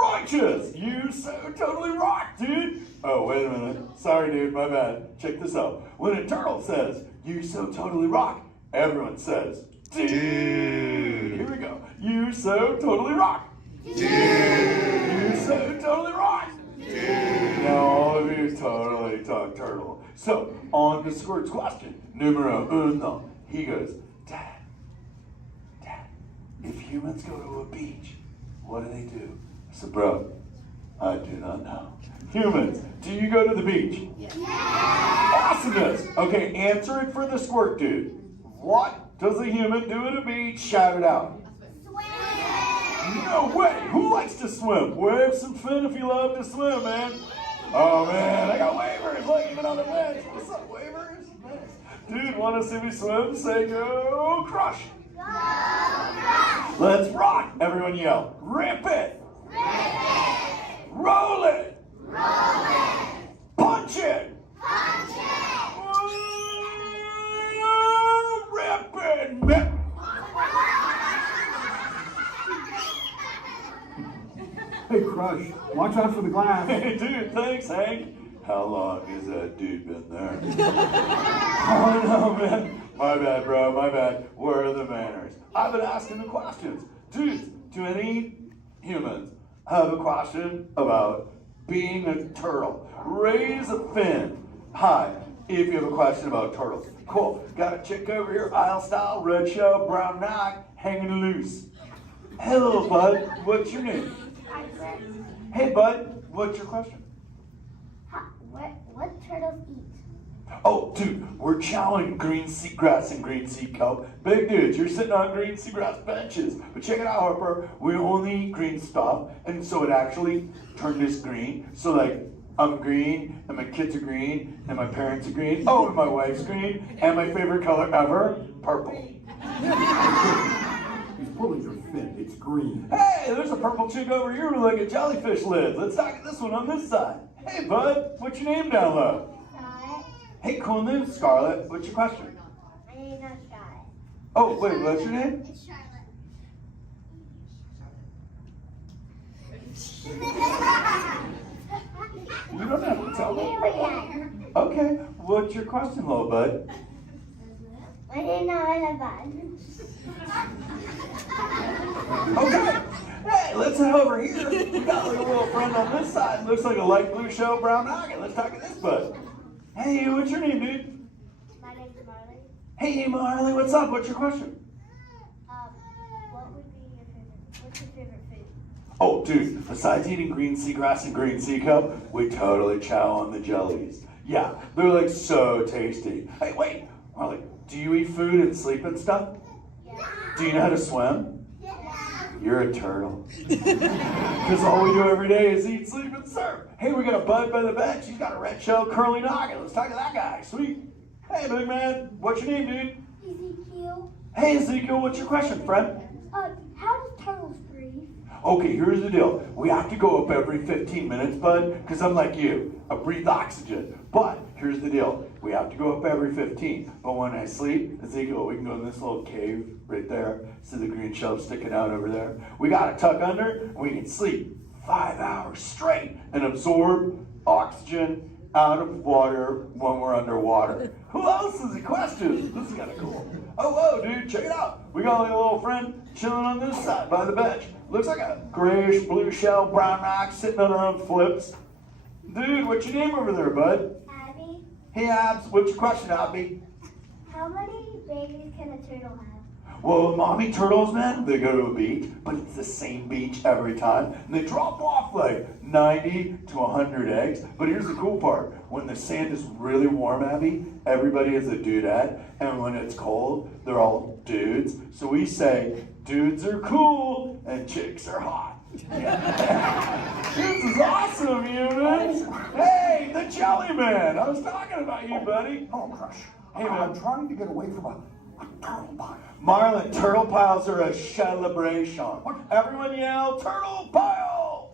Righteous! You so totally rock, dude! Oh, wait a minute. Sorry, dude, my bad. Check this out. When a turtle says, you so totally rock, everyone says, dude! Here we go. You so totally rock! Dude! You so totally rock! Dude! Now all of you totally talk turtle. So, on to Squirt's question. Numero uno. He goes, Dad, if humans go to a beach, what do they do? I said, bro, I do not know. Humans, do you go to the beach? Yes. Awesomeness. Okay, answer it for the Squirt dude. What does a human do at a beach? Shout it out. Swim. No way. Who likes to swim? Wave some fin if you love to swim, man. Oh, man, I got wavers, like even on the bench. What's up, wavers? Dude, want to see me swim? Say go crush. Go crush. Let's rock. Everyone yell. Rip it. Rip it. Roll it. Roll it. Punch it. Punch it. Rip it. Rip. Hey, Crush, watch out for the glass. Hey, dude, thanks, Hank. How long has that dude been there? Oh, no, man. My bad, bro, my bad. Where are the manners? I've been asking the questions. Dudes, do any humans have a question about being a turtle? Raise a fin. Hi, if you have a question about turtles. Cool. Got a chick over here, aisle style, red shell, brown knock, hanging loose. Hello, bud. What's your name? Hey, bud. What's your question? What turtles eat? Oh, dude, we're chowing green seagrass and green sea kelp. Big dudes, you're sitting on green seagrass benches. But check it out, Harper. We only eat green stuff, and so it actually turned this green. So, like, I'm green, and my kids are green, and my parents are green. Oh, and my wife's green, and my favorite color ever, purple. He's pulling your fin. It's green. Hey, there's a purple chick over here with like a jellyfish lid. Let's talk to this one on this side. Hey, bud, what's your name down low? Scarlet. Hey, cool news, Scarlet. What's your question? My name's not Scarlet. Oh, wait, what's your name? It's Charlotte. You don't have to tell me. Okay, what's your question, little bud? My name's not bad. Okay. Hey, let's head over here. We got like a little friend on this side. Looks like a light blue shell, brown noggin. Let's talk to this bud. Hey, what's your name, dude? My name's Marley. Hey, Marley, what's up? What's your question? What would be your favorite? What's your favorite food? Oh, dude, besides eating green seagrass and green sea cup, we totally chow on the jellies. Yeah, they're like so tasty. Hey, wait, Marley, do you eat food and sleep and stuff? Yeah. Do you know how to swim? You're a turtle. Because all we do every day is eat, sleep, and surf. Hey, we got a bud by the bench. He's got a red shell curly noggin. Let's talk to that guy. Sweet. Hey, big man. What's your name, dude? Ezekiel. Hey, Ezekiel. What's your question, friend? How does turtles breathe? Okay, here's the deal. We have to go up every 15 minutes, bud, because I'm like you. I breathe oxygen. But here's the deal. We have to go up every 15. But when I sleep, Ezekiel, we can go in this little cave right there. See the green shelf sticking out over there? We got to tuck under, and we can sleep 5 hours straight and absorb oxygen out of water when we're underwater. Who else has a question? This is kind of cool. Oh, whoa, dude, check it out. We got a little friend chilling on this side by the bench. Looks like a grayish blue shell brown rock sitting on her own flips. Dude, what's your name over there, bud? Abby. Hey, Abs, what's your question, Abby? How many babies can a turtle have? Well, mommy turtles, man, they go to a beach, but it's the same beach every time. And they drop off like 90 to 100 eggs. But here's the cool part. When the sand is really warm, Abby, everybody is a dudette. And when it's cold, they're all dudes. So we say, dudes are cool and chicks are hot. This is awesome, humans. Hey, the Jelly Man. I was talking about you, buddy. Oh, Crush. Hey, man. I'm trying to get away from a turtle pile. Marlin, turtle piles are a celebration. Everyone yell, turtle pile!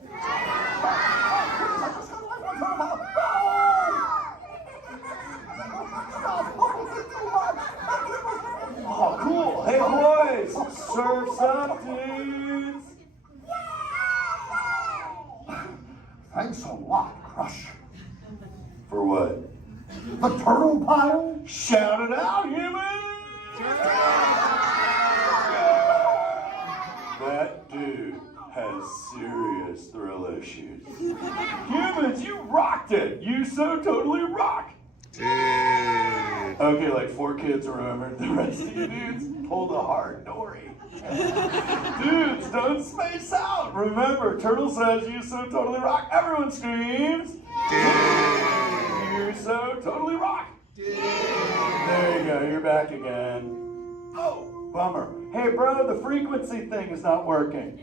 Oh, cool. Hey, boys, surf's up, dudes. Thanks a lot, Crush. For what? The turtle pile? Shout it out, humans! That dude has serious thrill issues. Humans, you rocked it! You so totally rock! Okay, like 4 kids remembered. The rest of you dudes pulled a hard dory. Dudes, don't space out! Remember, Turtle says you so totally rock. Everyone screams! You so totally rock! There you go, you're back again. Oh, bummer. Hey, bro, the frequency thing is not working.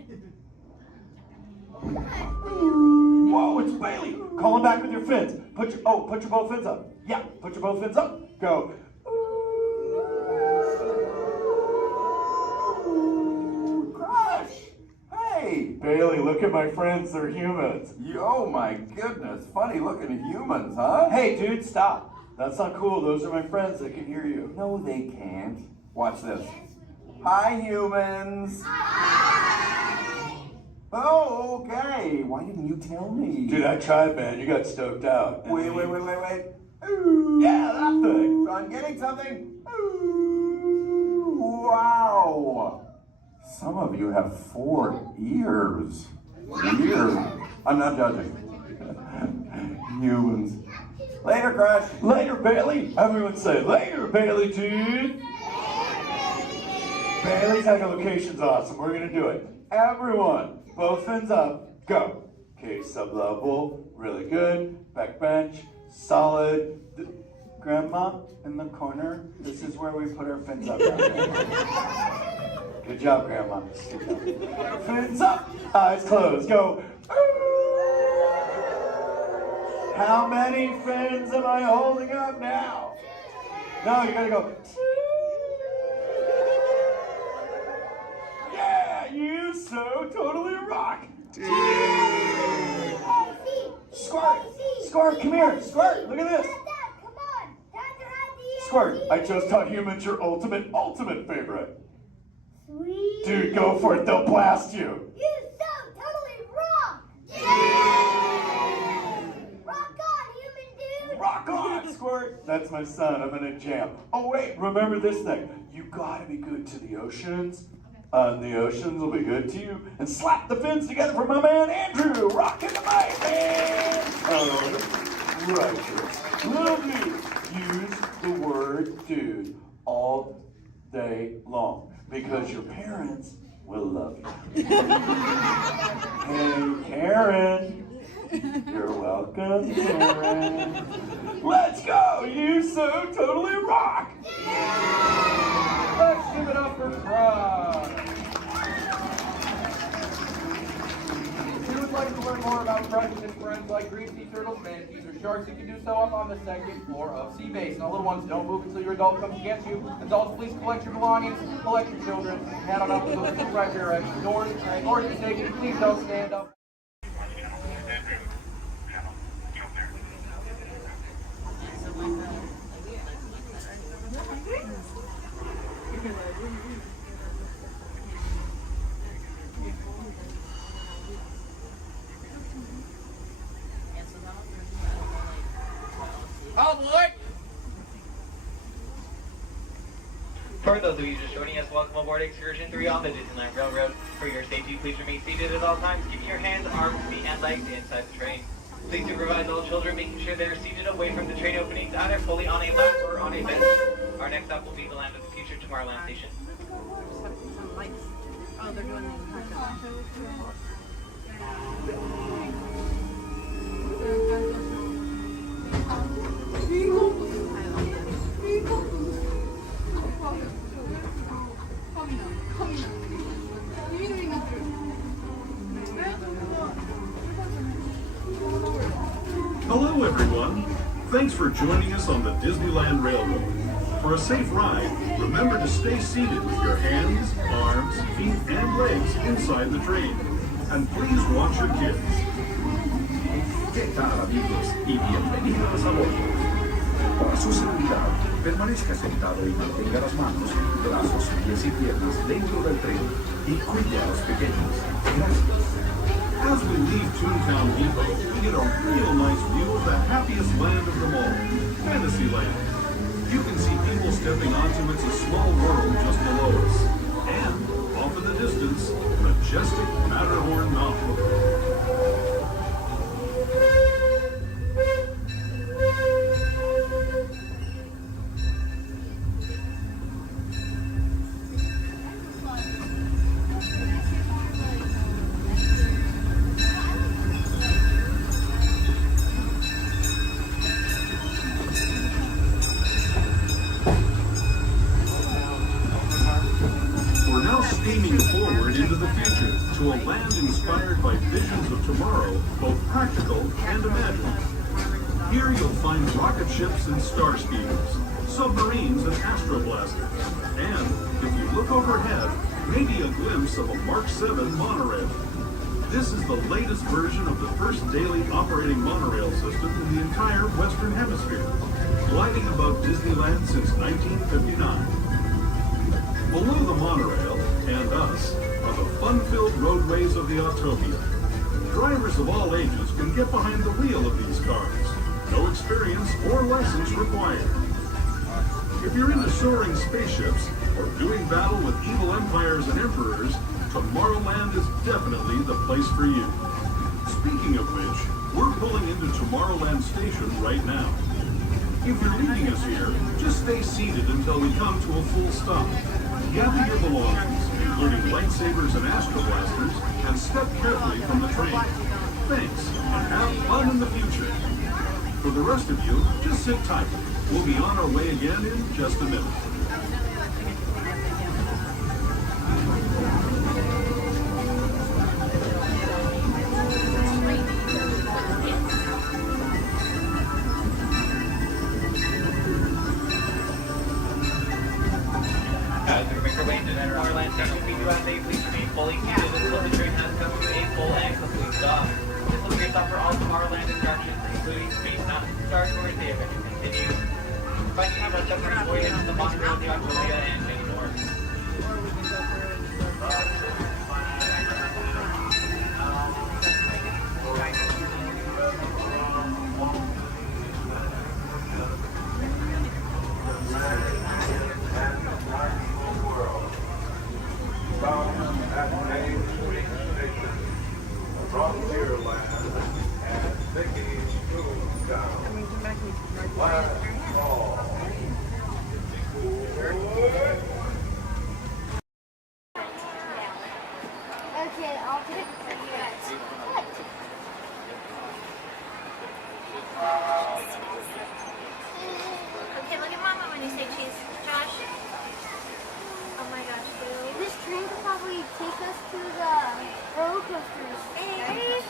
Whoa, it's Bailey. Call him back with your fins. Put your both fins up. Yeah, put your both fins up. Go. Crush! Hey! Bailey, look at my friends. They're humans. Oh my goodness, funny looking humans, huh? Hey, dude, stop. That's not cool. Those are my friends. They can hear you. No, they can't. Watch this. Hi, humans. Oh, okay. Why didn't you tell me? Dude, I tried, man. You got stoked out. Wait. Ooh. Yeah, that thing. I'm getting something. Ooh, wow. Some of you have 4 ears. Weird. I'm not judging. Humans. Later, Crush. Later, Bailey. Everyone say, later, Bailey, dude. Bailey's echolocation's awesome. We're going to do it. Everyone, both fins up. Go. Okay, sub-level. Really good. Back bench. Solid. Grandma, in the corner. This is where we put our fins up. Good job, Grandma. Good job. Fins up. Eyes closed. Go. How many fins am I holding up now? No, you gotta go. Yeah, you so totally rock. Squirt, come here. Squirt, look at this. Squirt, I just taught humans your ultimate favorite. Sweet. Dude, go for it. They'll blast you. You so totally rock. Yeah! Rock on, human dude. Rock on, Squirt. That's my son. I'm in a jam. Oh, wait. Remember this thing. You gotta be good to the oceans. The oceans will be good to you. And slap the fins together for my man Andrew. Rockin' the mic, man. Oh, righteous. Little dude. Use the word dude all day long because your parents will love you. Hey, Karen. You're welcome, Karen. Let's go. You so totally rock. Let's give it up for Crush. If you would like to learn more about Crush and his friends like green sea turtles, manatees, or sharks, you can do so up on the second floor of Sea Base. Now, little ones, don't move until your adult comes to get you. Adults, please collect your belongings, collect your children, head on up to those two right there exit doors. Or if you're taking, please don't stand up. Oh, Lord! For those of you just joining us, welcome aboard Excursion 3 on the Disneyland Railroad. For your safety, please remain seated at all times, keeping your hands, arms, feet, and legs inside the train. Please supervise all children, making sure they are seated away from the train openings, either fully on a lap or on a bench. Our next stop will be the Land of the Future, Tomorrowland Station. Oh, they're doing Hello, everyone. Thanks for joining us on the Disneyland Railroad. For a safe ride, remember to stay seated with your hands, arms, feet, and legs inside the train. And please watch your kids. ¿Qué tal, amigos? Y bienvenidos a bordo. Para su seguridad, permanezca sentado y mantenga las manos, brazos, pies y piernas dentro del tren y cuide a los pequeños. Gracias. As we leave Toontown Depot, we get a real nice view of the happiest land of them all, Fantasyland. You can see people stepping onto It's a Small World just below us. And, off in the distance, majestic Matterhorn Mountain. Steaming forward into the future to a land inspired by visions of tomorrow, both practical and imagined. Here you'll find rocket ships and star speeders, submarines and astroblasters, and, if you look overhead, maybe a glimpse of a Mark 7 monorail. This is the latest version of the first daily operating monorail system in the entire Western Hemisphere, gliding above Disneyland since 1959. Below the monorail, and us, are the fun-filled roadways of the Autopia. Drivers of all ages can get behind the wheel of these cars. No experience or license required. If you're into soaring spaceships or doing battle with evil empires and emperors, Tomorrowland is definitely the place for you. Speaking of which, we're pulling into Tomorrowland Station right now. If you're leaving us here, just stay seated until we come to a full stop. Gather your belongings, including lightsabers and astroblasters, and step carefully from the train. Thanks, and have fun in the future. For the rest of you, just sit tight. We'll be on our way again in just a minute. We do ask that you please remain fully seated until the train has come to a full and complete stop. This will be your stop for all Tomorrowland attractions, including Space Mountain, Star Tours, the adventure continues. Finding have our separate voyages, the monorail, the Aqualia, and many more. Okay, I'll pick you guys. Okay, look at Mama when you say cheese. Josh? Oh my gosh, Boo. This train could probably take us to the roller coasters. Right?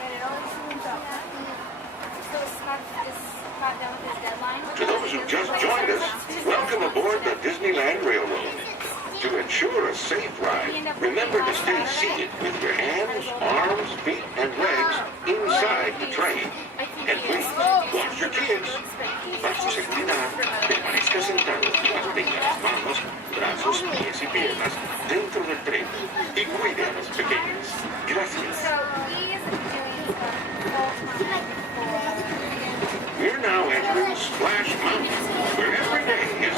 But it always seems up. So Smart just got done with his deadline. To those who just joined us, welcome aboard the Disneyland Railroad. To ensure a safe ride, remember to stay seated with your hands, arms, feet, and legs inside the train. And please, watch your kids. Para su seguridad, permanezca sentado y tenga las manos, brazos, pies y piernas dentro del tren y cuide a los pequeños. Gracias. So he's doing stuff. We're now entering Splash Mountain, where every day is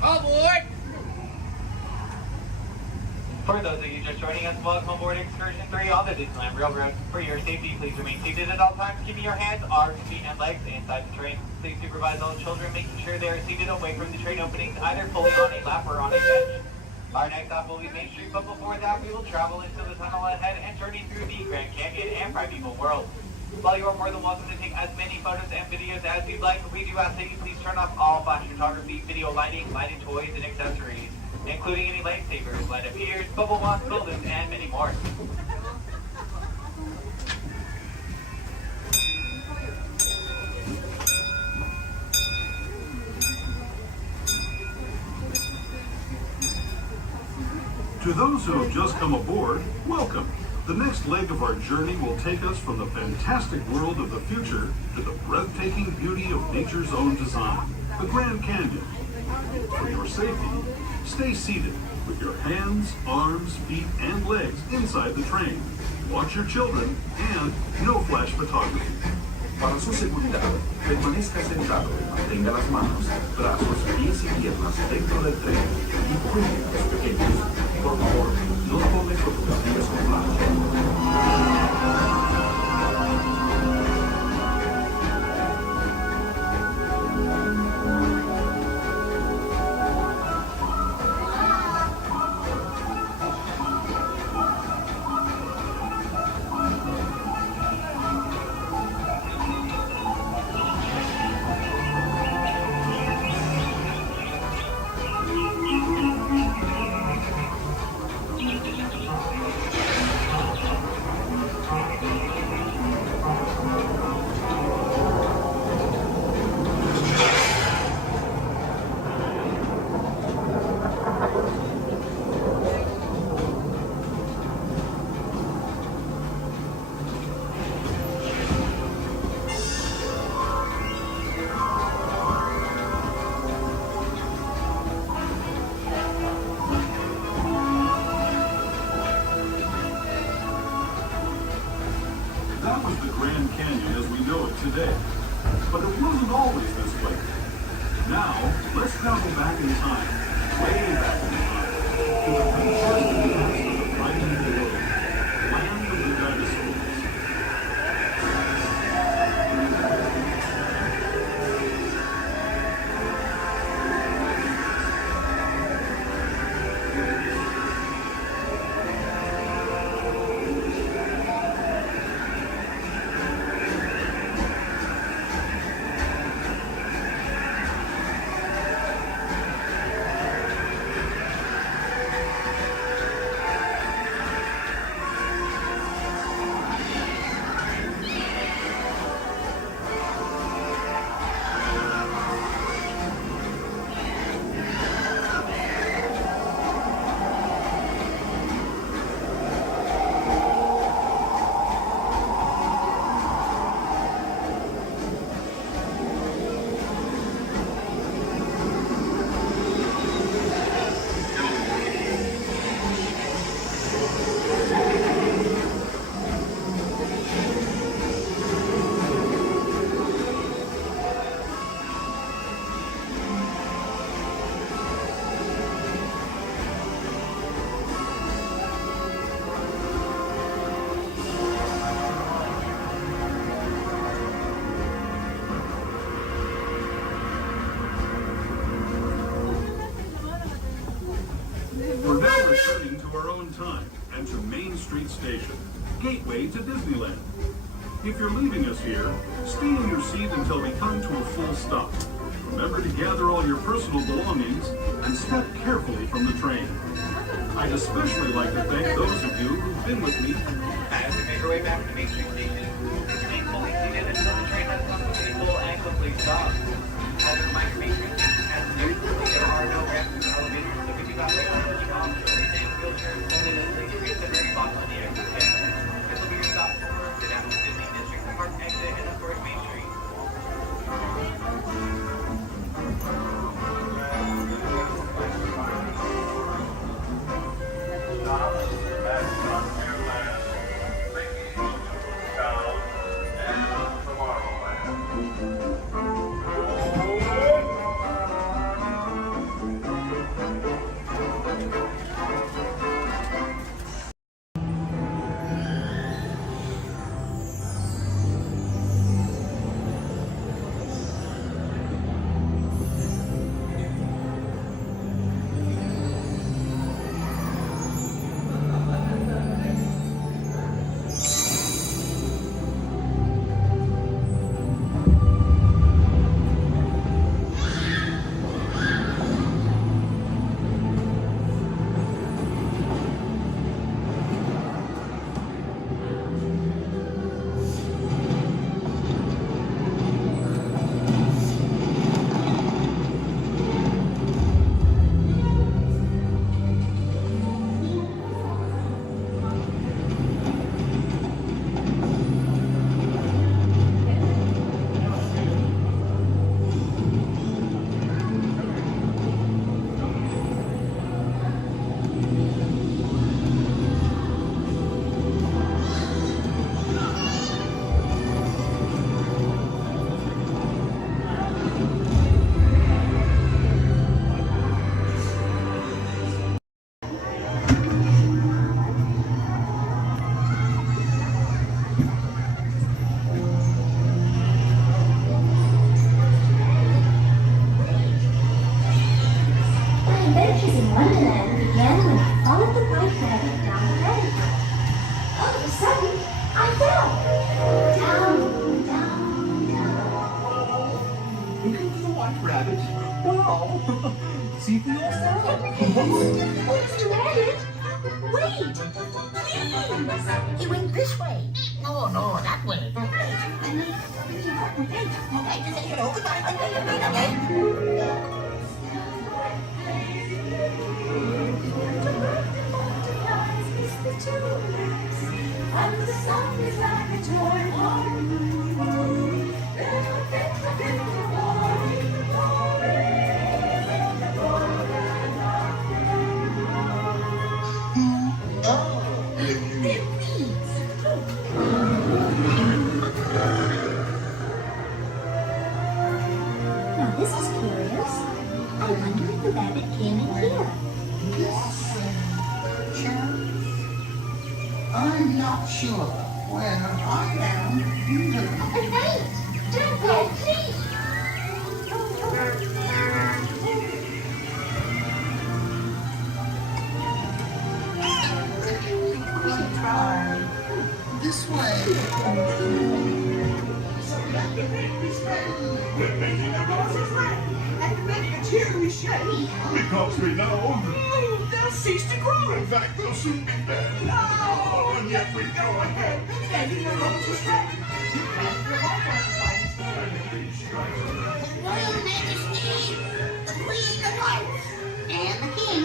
All aboard! For those of you just joining us, welcome aboard Excursion 3 on the Disneyland Railroad. For your safety, please remain seated at all times, keeping your hands, arms, feet, and legs inside the train. Please supervise all children, making sure they are seated away from the train openings, either fully on a lap or on a bench. Our next stop will be Main Street, but before that, we will travel into the tunnel ahead and journey through the Grand Canyon and Primeval World. While you are more than welcome to take as many photos and videos as you'd like, we do ask that you please turn off all flash photography, video lighting, lighted toys, and accessories, including any lightsabers, light up ears, bubble wands, balloons, and many more. To those who have just come aboard, welcome. The next leg of our journey will take us from the fantastic world of the future to the breathtaking beauty of nature's own design, the Grand Canyon. For your safety, stay seated with your hands, arms, feet, and legs inside the train. Watch your children and no flash photography. Para su seguridad, permanezca sentado y mantenga las manos, brazos, pies y piernas dentro del tren y cuide a los pequeños. Por favor, no tome fotografías con flash. That was the Grand Canyon as we know it today. But it wasn't always this way. Now, let's travel back in time, way back in time, to the prehistoric past of the Primeval World, land of the dinosaurs. We're now returning to our own time and to Main Street Station, gateway to Disneyland. If you're leaving us here, stay in your seat until we come to a full stop. Remember to gather all your personal belongings and step carefully from the train. I'd especially like to thank those of you who've been with me. As we make our way back to Main Street Station, please remain fully seated until the train has come to a full and complete stop. As a reminder, Main Street Station has there are no ramps or elevators, so we do not recommend you off to anything wheelchairs only to please reach the very bottom of the exit stand. This will be your stop for the down to Disney District Park exit and of course Main Street. Tomorrowland. adventures in Wonderland began when I followed the white rabbit down the rabbit trail. All of a sudden, I fell. Down, down, down. Look at the white rabbit. Wow. See for yourself. Oh, Mr. Rabbit. Wait. Please. He went this way. No, that way. Okay, just say hello. Goodbye. Okay. And the sun is like a toy horn. Now this is curious. I wonder if the rabbit came in here. I'm not sure. Well, I am. But wait! Don't go, please! Try this way. We're making the roses red and making a cheery shade. Because we know they'll cease to grow. In fact, they'll soon be dead. No, and yet we go ahead making the roses red. Royal Majesty, the Queen of Hearts, and the King.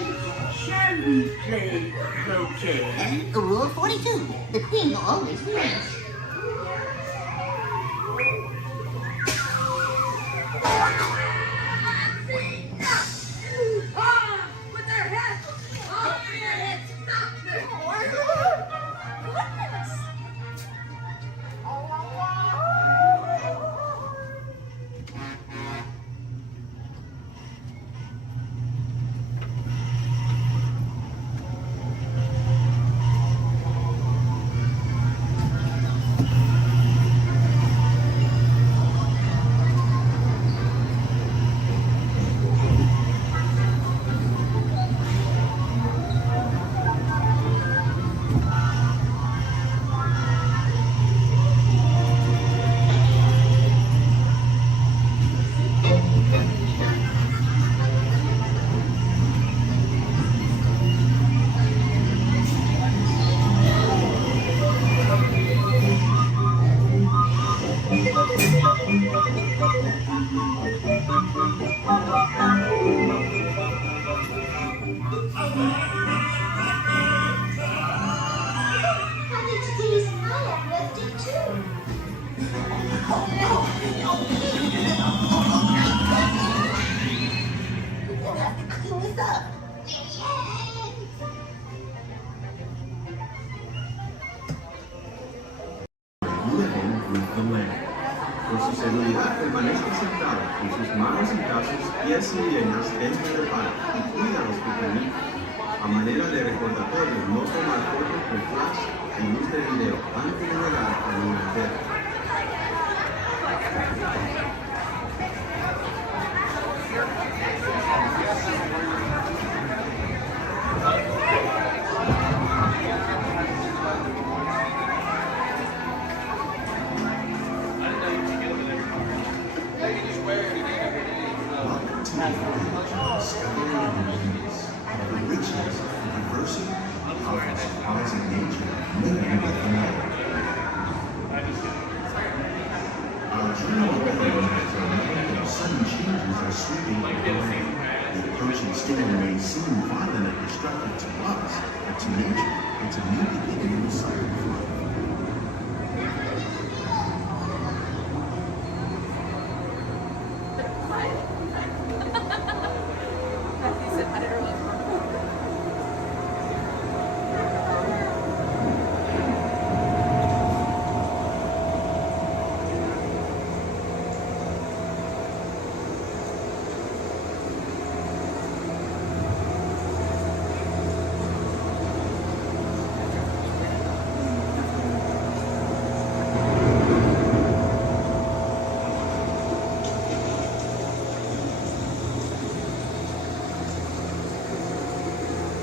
Shall we play croquet? Rule 42, the Queen always wins. With their heads! Oh, their heads! Living with the land. Por su seguridad, permanezca sentado con sus manos en brazos, pies y piernas dentro del palo y cuida a los pequeñitos. A manera de recordatorio, no tomar fotos con flash y luz de video antes de llegar a la universidad.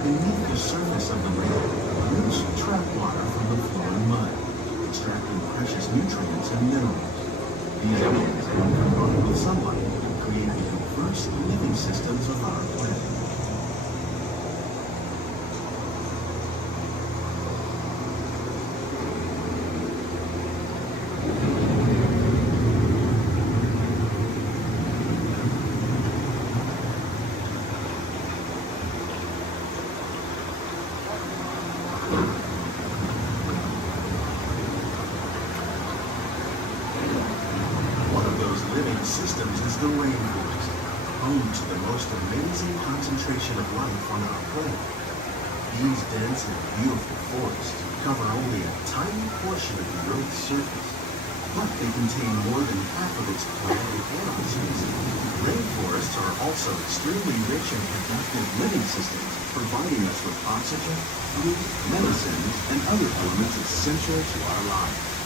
beneath the surface of the lake, rich trap water from the flowing mud, extracting precious nutrients and minerals. These elements, when combined with sunlight, create the diverse living systems of our planet. Systems is the rainforest, home to the most amazing concentration of life on our planet. These dense and beautiful forests cover only a tiny portion of the Earth's surface, but they contain more than half of its plant and animal species. Rainforests are also extremely rich and productive living systems, providing us with oxygen, food, medicines, and other elements essential to our lives.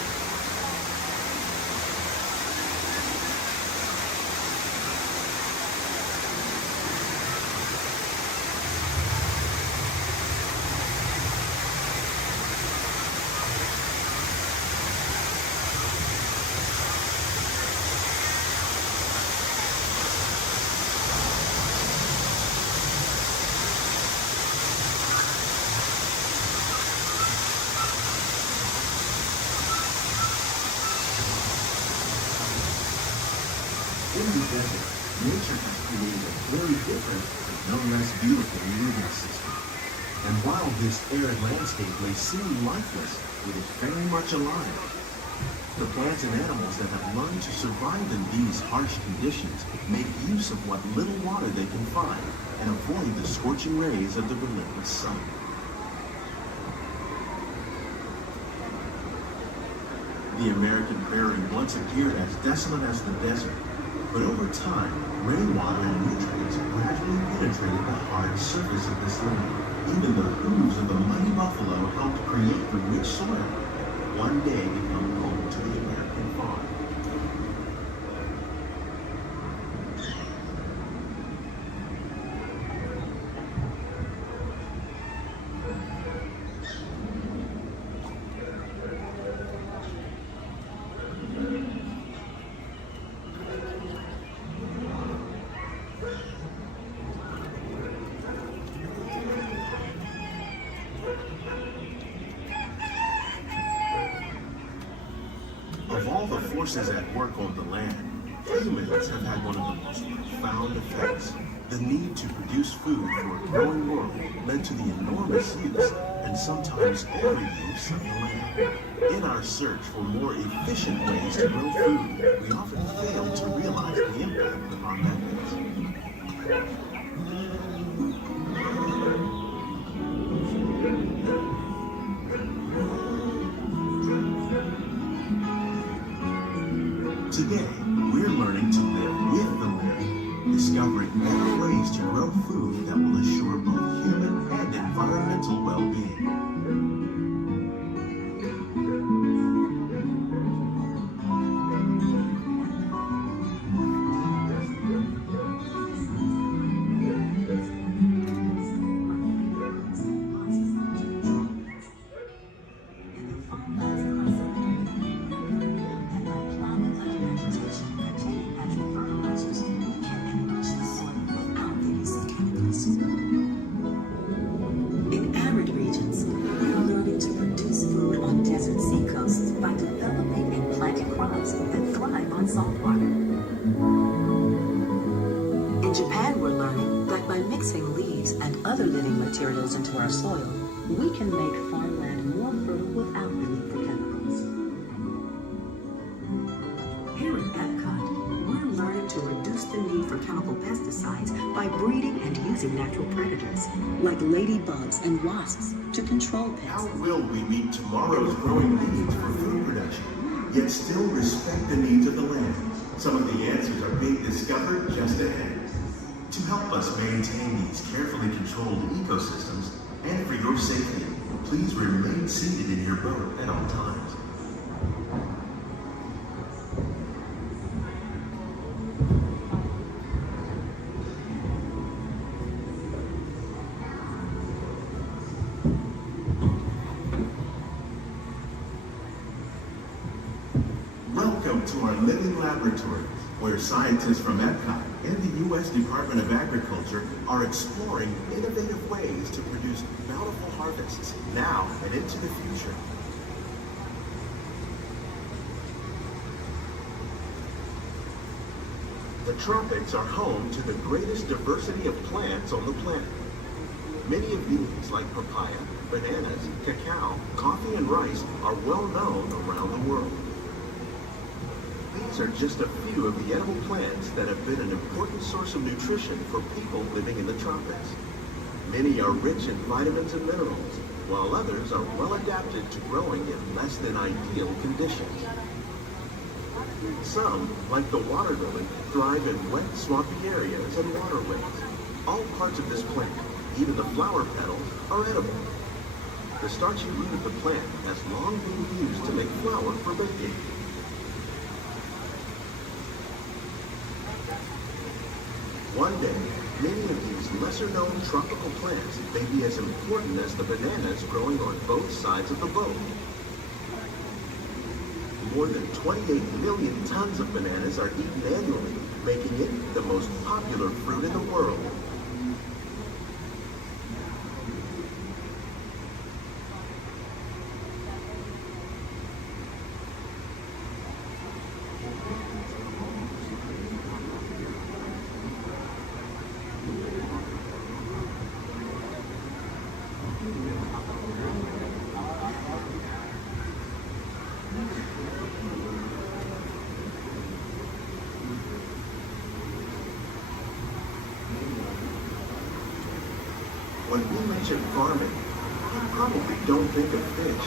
In the desert, nature has created a very different, but no less beautiful living system. And while this arid landscape may seem lifeless, it is very much alive. The plants and animals that have learned to survive in these harsh conditions make use of what little water they can find and avoid the scorching rays of the relentless sun. The American prairie once appeared as desolate as the desert. But over time, rainwater and nutrients gradually penetrated the hard surface of this land. Even the hooves of the mighty buffalo helped create the rich soil that one day become home to the American farm. Of all the forces at work on the land, humans have had one of the most profound effects. The need to produce food for a growing world led to the enormous use and sometimes overuse of the land. In our search for more efficient ways to grow food, we often fail to realize the impact of our methods. Today, we're learning to live with the land, discovering better ways to grow food that will assure both human and environmental well-being. Materials into our soil, we can make farmland more fertile without the need for chemicals. Here at Epcot, we're learning to reduce the need for chemical pesticides by breeding and using natural predators, like ladybugs and wasps, to control pests. How will we meet tomorrow's growing needs for food production, yet still respect the needs of the land? Some of the answers are being discovered just ahead. To help us maintain these carefully controlled ecosystems, and for your safety, please remain seated in your boat at all times. Welcome to our living laboratory, where scientists from Epcot and the U.S. Department of Agriculture are exploring innovative ways to produce bountiful harvests now and into the future. The tropics are home to the greatest diversity of plants on the planet. Many of these, like papaya, bananas, cacao, coffee, and rice, are well known around the world. These are just a few of the edible plants that have been an important source of nutrition for people living in the tropics. Many are rich in vitamins and minerals, while others are well adapted to growing in less than ideal conditions. Some, like the water lily, thrive in wet, swampy areas and waterways. All parts of this plant, even the flower petals, are edible. The starchy root of the plant has long been used to make flour for baking. One day, many of these lesser-known tropical plants may be as important as the bananas growing on both sides of the boat. More than 28 million tons of bananas are eaten annually, making it the most popular fruit in the world. When we mention farming, you probably don't think of fish,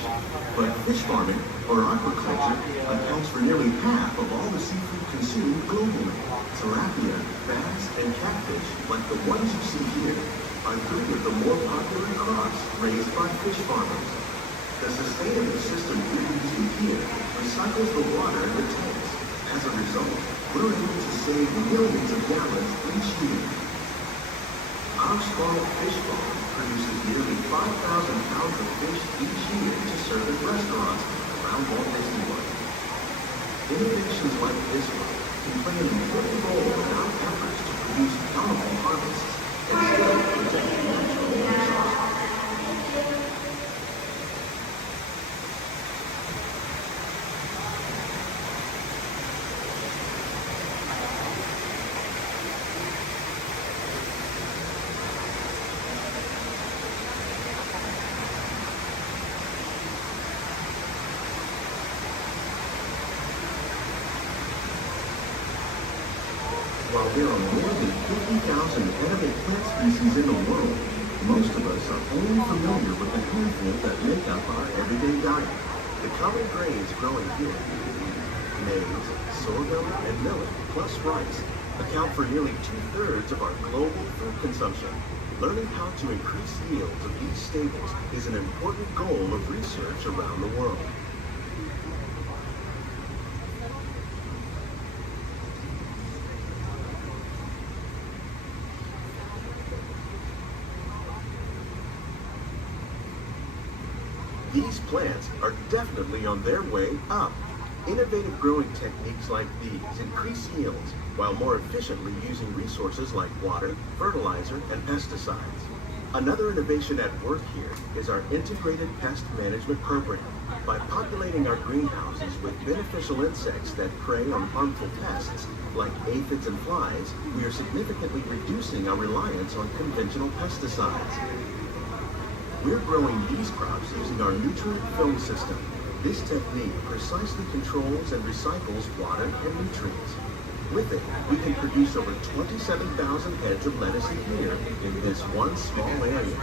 but fish farming, or aquaculture, accounts for nearly half of all the seafood consumed globally. Tilapia, bass, and catfish, like the ones you see here, are three of the more popular crops raised by fish farmers. The sustainable system we're using here recycles the water in the tanks. As a result, we're able to save millions of gallons each year. Our small fish farm produces nearly 5,000 pounds of fish each year to serve in restaurants around Walt Disney World. Innovations like this one can play an important role in our efforts to produce bountiful harvests and still protect natural resources. While there are more than 50,000 edible plant species in the world, most of us are only familiar with the handful that make up our everyday diet. The common grains growing here, maize, sorghum, and millet, plus rice, account for nearly 2/3 of our global food consumption. Learning how to increase yields of these staples is an important goal of research around the world. These plants are definitely on their way up. Innovative growing techniques like these increase yields while more efficiently using resources like water, fertilizer, and pesticides. Another innovation at work here is our integrated pest management program. By populating our greenhouses with beneficial insects that prey on harmful pests like aphids and flies, we are significantly reducing our reliance on conventional pesticides. We're growing these crops using our nutrient film system. This technique precisely controls and recycles water and nutrients. With it, we can produce over 27,000 heads of lettuce a year in this one small area.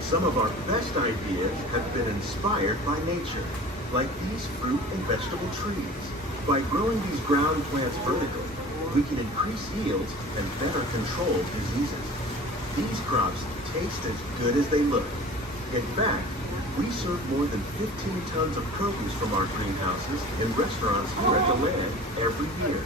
Some of our best ideas have been inspired by nature, like these fruit and vegetable trees. By growing these ground plants vertically, we can increase yields and better control diseases. These crops taste as good as they look. In fact, We serve more than 15 tons of produce from our greenhouses in restaurants here at the land every year.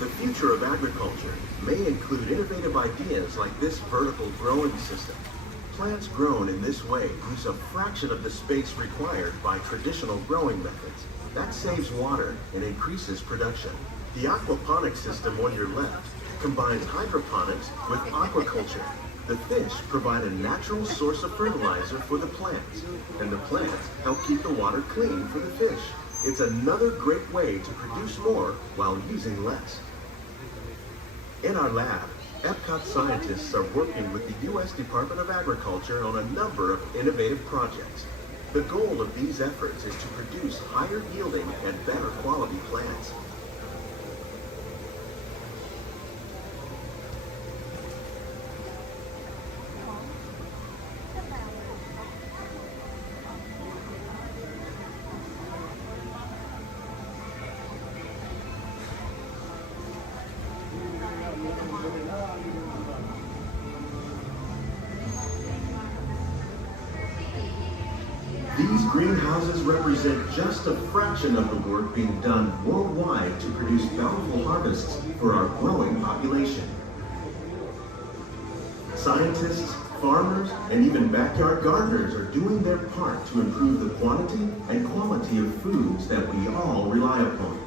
The future of agriculture may include innovative ideas like this vertical growing system. Plants grown in this way use a fraction of the space required by traditional growing methods. That saves water and increases production. The aquaponics system on your left combines hydroponics with aquaculture. The fish provide a natural source of fertilizer for the plants, and the plants help keep the water clean for the fish. It's another great way to produce more while using less. In our lab, Epcot scientists are working with the U.S. Department of Agriculture on a number of innovative projects. The goal of these efforts is to produce higher yielding and better quality plants. These greenhouses represent just a fraction of the work being done worldwide to produce bountiful harvests for our growing population. Scientists, farmers, and even backyard gardeners are doing their part to improve the quantity and quality of foods that we all rely upon.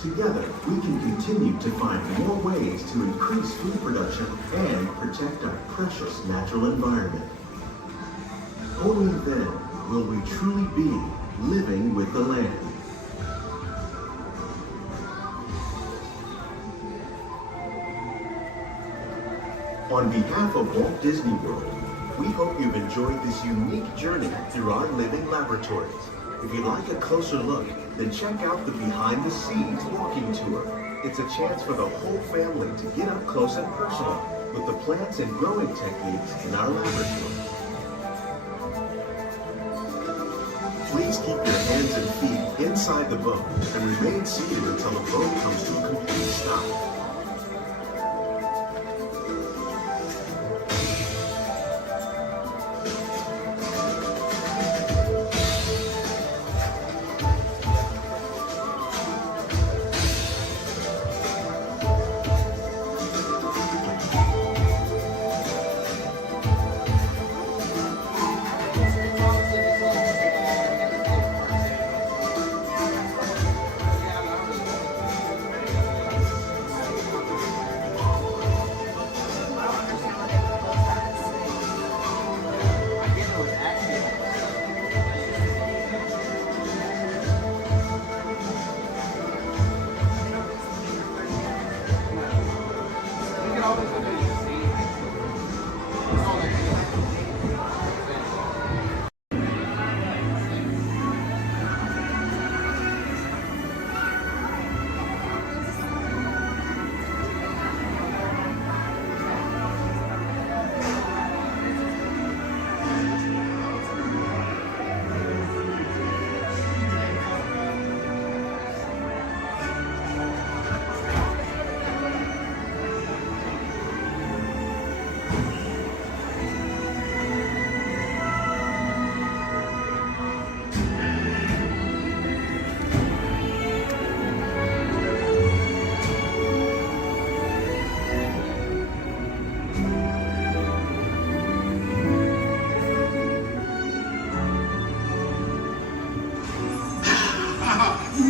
Together, we can continue to find more ways to increase food production and protect our precious natural environment. Only then will we truly be living with the land. On behalf of Walt Disney World, we hope you've enjoyed this unique journey through our living laboratories. If you'd like a closer look, then check out the Behind the Scenes walking tour. It's a chance for the whole family to get up close and personal with the plants and growing techniques in our laboratory. Please keep your hands and feet inside the boat and remain seated until the boat comes to a complete stop.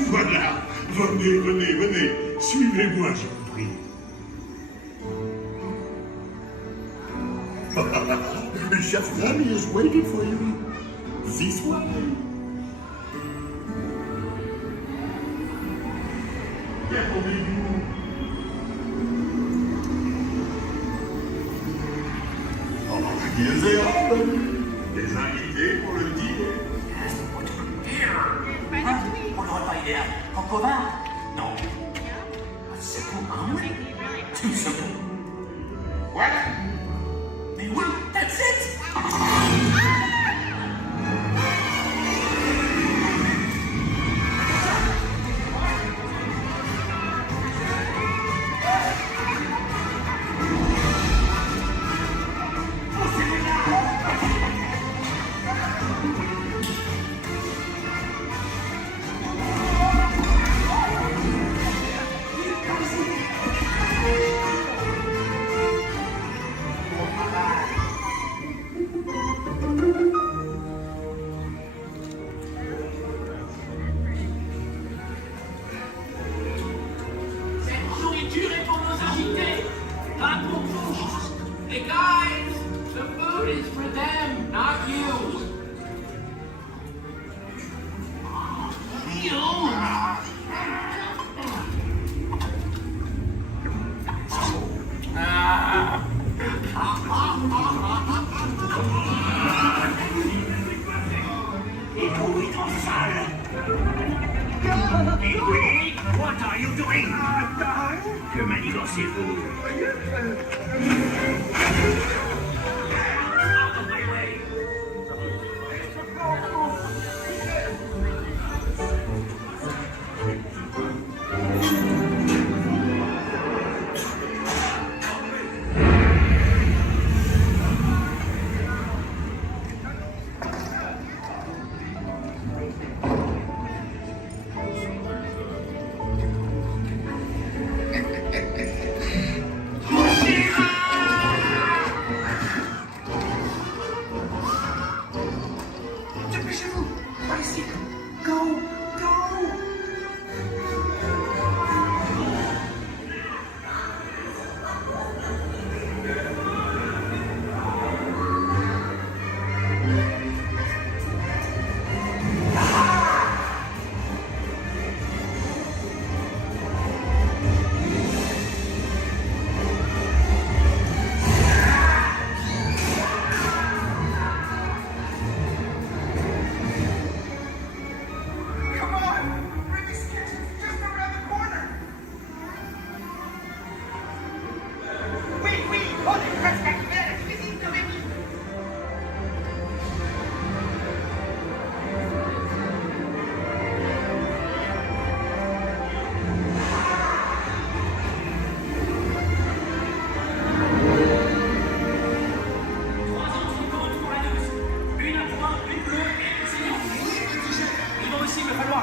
Voilà, venez, suivez-moi, je vous prie. Chef Remy is waiting for you. This way. Des invités pour le dîner. On n'aurait pas idéal. En commun? Non. Hey guys, the food is for them, not you. What are you doing? Que manigancez-vous? Out of my way!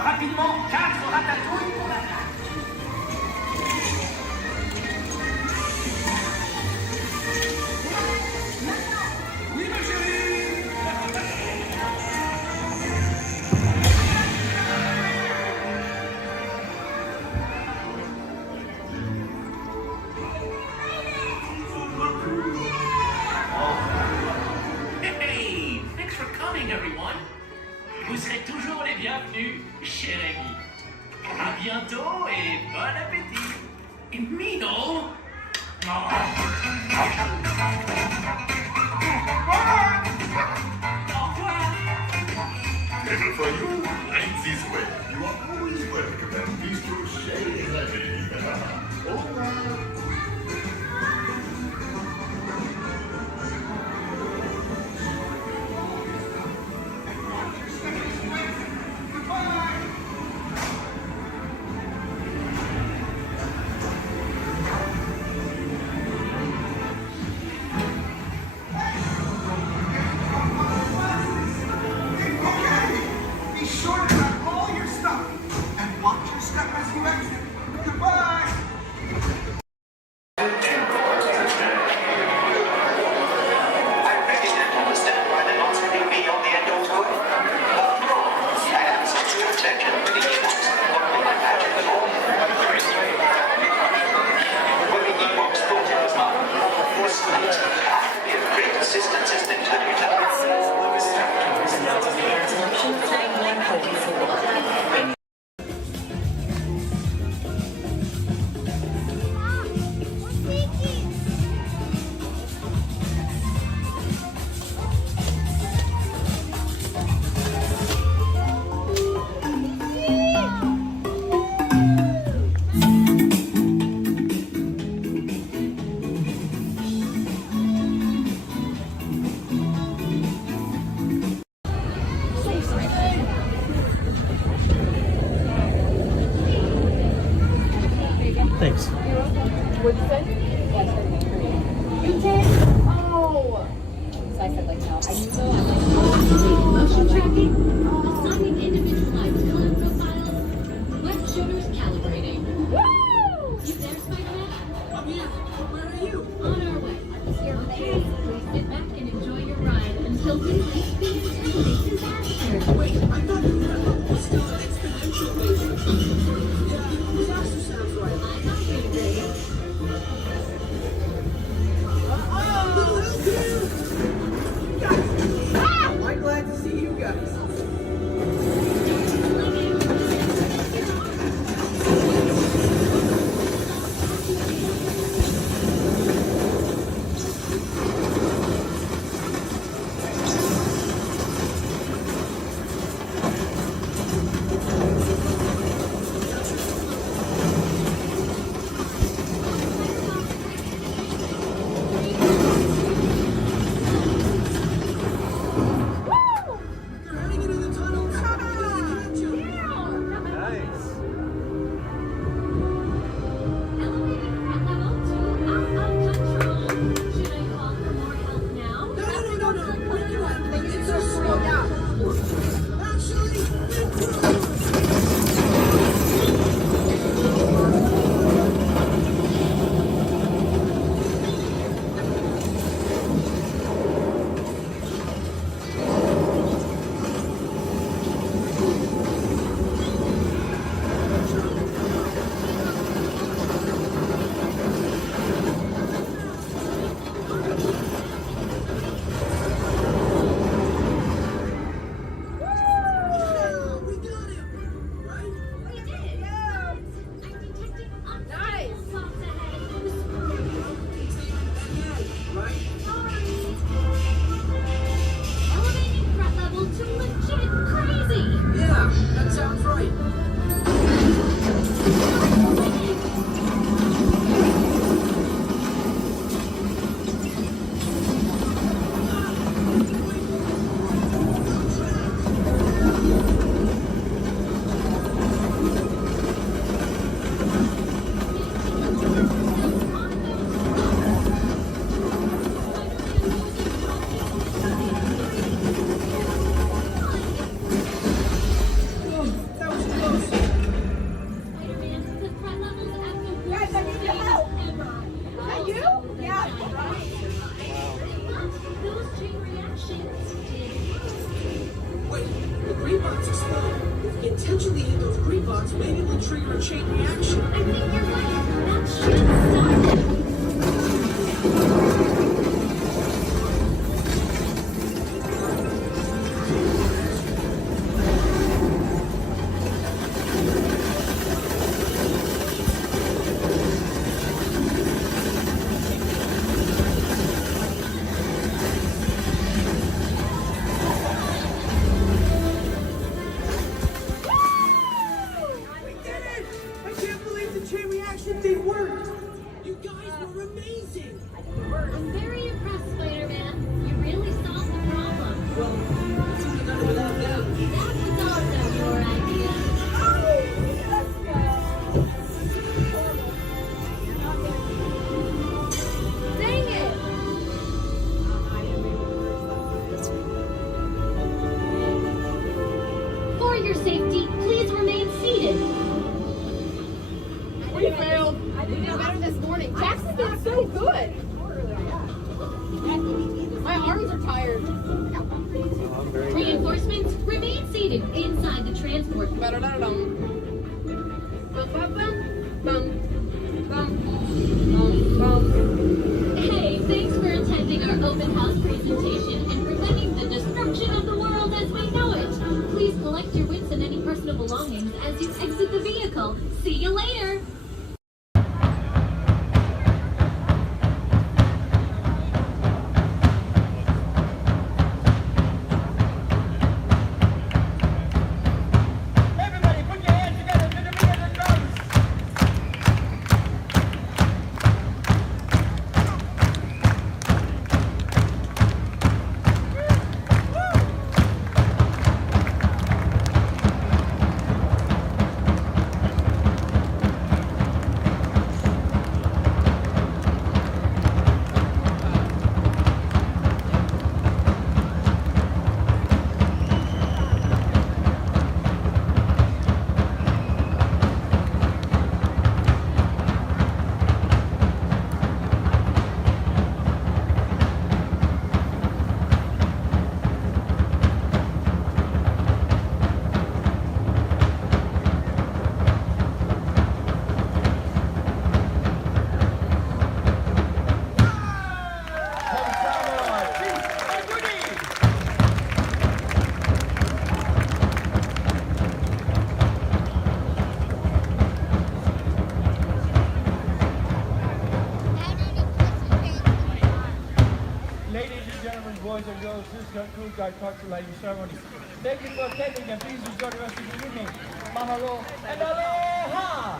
Rapidement, 4 ratatouilles pour la table. Oui, ma chérie. Hey, thanks for coming, everyone. Vous serez toujours les bienvenus, cher ami. À bientôt et bon appétit. Mino. Au revoir. Never for you, life this way. You are always welcome at Bistro Chez Réveil. Au revoir. Be sure to grab all your stuff and watch your step as you exit. Goodbye! I really didn't understand why they're not sending me on the end-all tour. After all, I have some good attention for the Ewoks. What will I imagine at all? When the Ewoks thought it was up, this might be of great assistance as they turn it up. Interruption, time 1:44. intentionally hit those green bots, maybe we'll trigger a chain reaction. I think you're right. That should stop it. I'm very impressed, Spider-Man. You really solved the problem. Well, it's only done without them. That was also your idea. Dang it! For your safety, please remain seated. We failed. I did better this morning. Jackson did so good. My arms are tired. Reinforcements, remain seated inside the transport. Hey, thanks for attending our open house presentation and preventing the destruction of the world as we know it. Please collect your wits and any personal belongings as you exit the vehicle. See you later. boys and girls, this concludes our cultural ceremony. Thank you for attending and please enjoy the rest of the evening. Mahalo and aloha!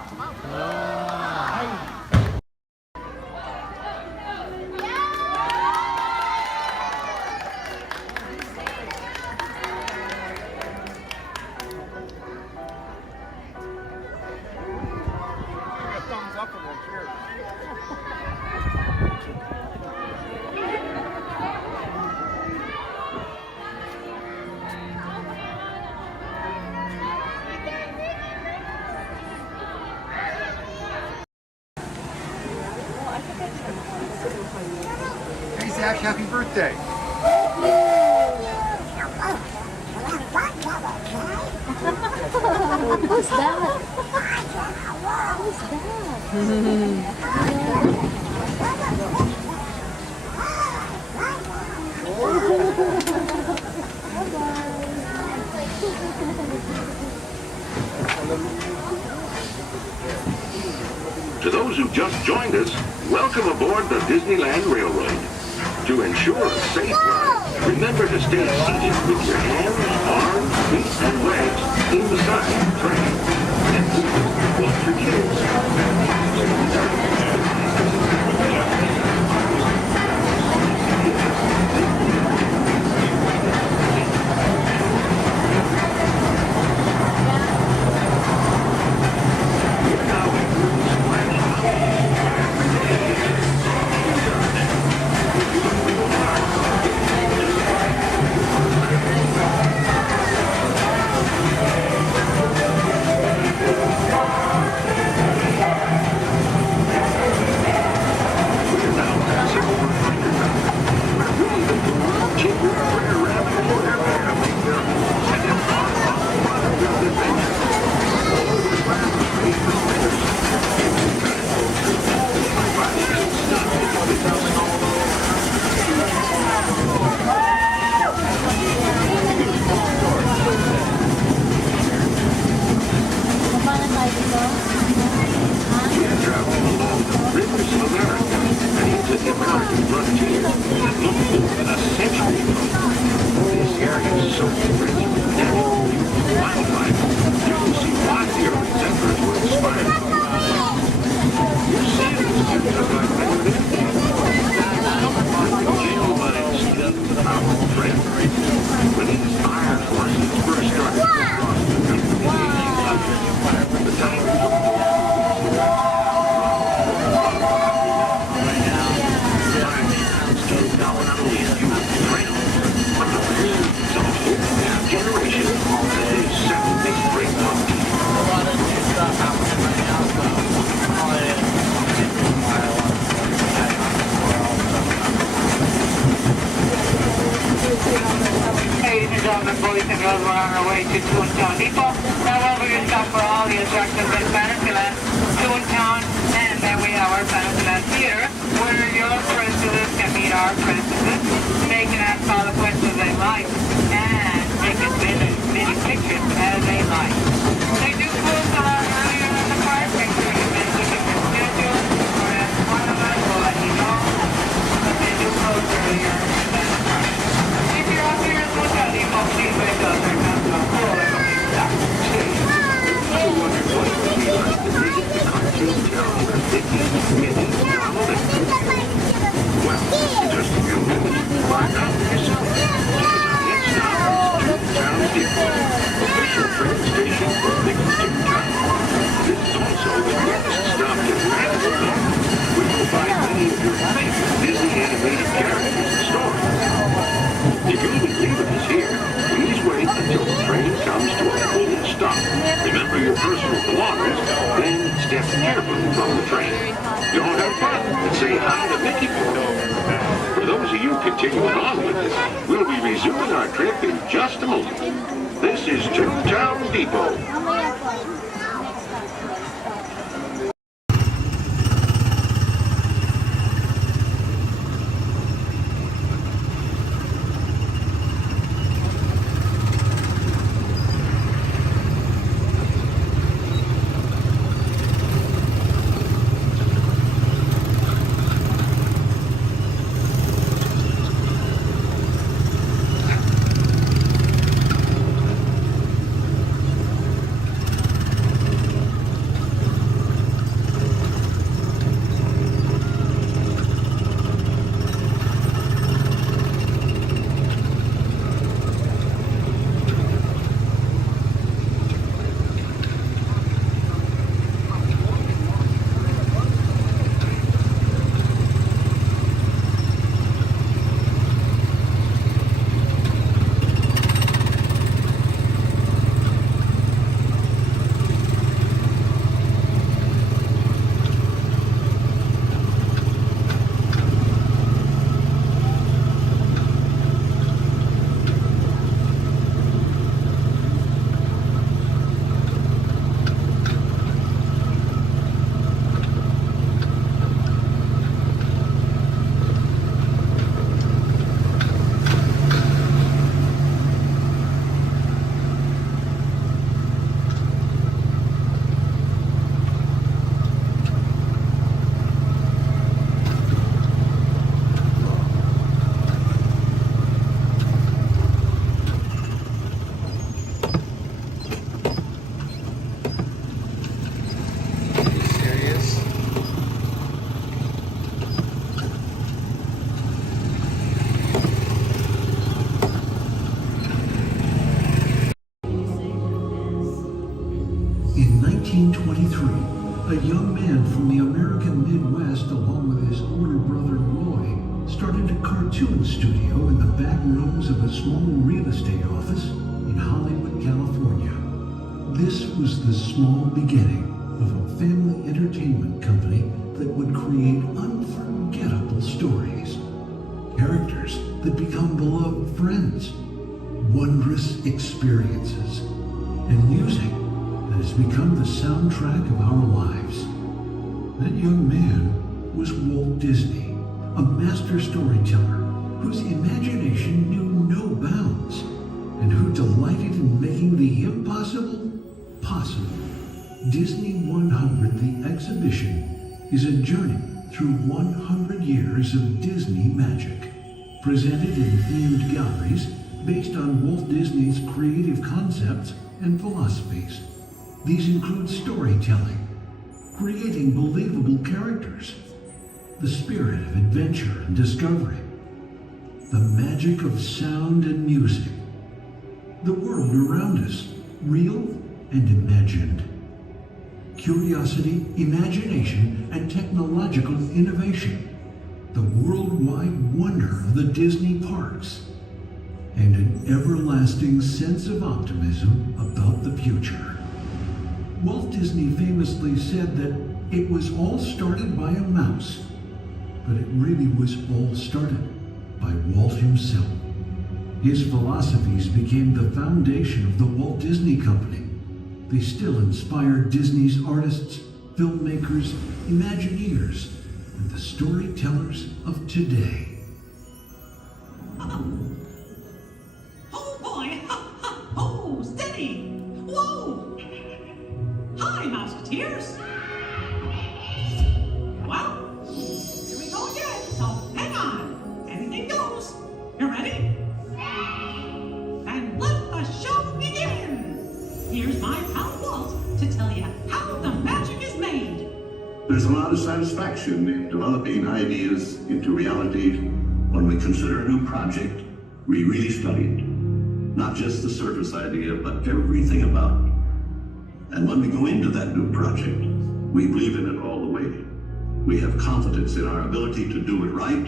Thumbs up and we'll cheer. Hey Zach, happy birthday. Who's that? To those who just joined us, welcome aboard the Disneyland Railroad. To ensure a safe ride, remember to stay seated with your hands, arms, feet, and legs inside the train. And please, watch your kids. Today's 7th is great company. A lot of new stuff happening right now, so probably Ladies and gentlemen, boys and girls, we're on our way to Toontown Depot. However, you stop for all the attractions in Fantasyland, Toontown, and then we have our Fantasyland Theater, where your princesses can meet our princesses. They can ask all the questions they like, and they can send as many pictures as they like. They do close a lot earlier than the park. Make sure you visit your schedule, or ask one of us will let you know. But they do close earlier than the park. If you're up here in Toontown Depot, please wake up. There comes a whole everything stop. So wonderful to see us to visit the cartoon town where Mickey, Minnie, Donald, and Goofy. Well, in just a few minutes, you'll find out for yourself. Because our next stop is Toontown Depot, official train station for Mickey's Toontown. This is also the next stop in Fantasyland, where you'll find many of your favorite Disney animated characters and stories. If you'll be leaving us here, please wait until the train comes to a full stop. Remember your personal belongings, then step carefully from the train. Don't have fun and say hi to Mickey for me. For those of you continuing on with us, we'll be resuming our trip in just a moment. This is Toontown Depot. In 1923, a young man from the American Midwest, along with his older brother Roy, started a cartoon studio in the back rooms of a small real estate office in Hollywood, California. This was the small beginning of a family entertainment company that would create unforgettable stories, characters that become beloved friends, wondrous experiences, and music that has become the soundtrack of our lives. That young man was Walt Disney, a master storyteller whose imagination knew no bounds and who delighted in making the impossible possible. Disney 100, the exhibition, is a journey through 100 years of Disney magic, presented in themed galleries based on Walt Disney's creative concepts and philosophies. These include storytelling, creating believable characters, the spirit of adventure and discovery, the magic of sound and music, the world around us, real and imagined, curiosity, imagination, and technological innovation, the worldwide wonder of the Disney parks. and an everlasting sense of optimism about the future. Walt Disney famously said that it was all started by a mouse, but it really was all started by Walt himself. His philosophies became the foundation of the Walt Disney Company. They still inspire Disney's artists, filmmakers, Imagineers, and the storytellers of today. Oh boy! Oh, steady! Whoa! Hi, Mouseketeers! Well, here we go again, so hang on. Anything goes. You ready? And let the show begin! Here's my pal Walt to tell you how the magic is made. There's a lot of satisfaction in developing ideas into reality when we consider a new project we really studied. Not just the surface idea, but everything about it. And when we go into that new project, we believe in it all the way. We have confidence in our ability to do it right,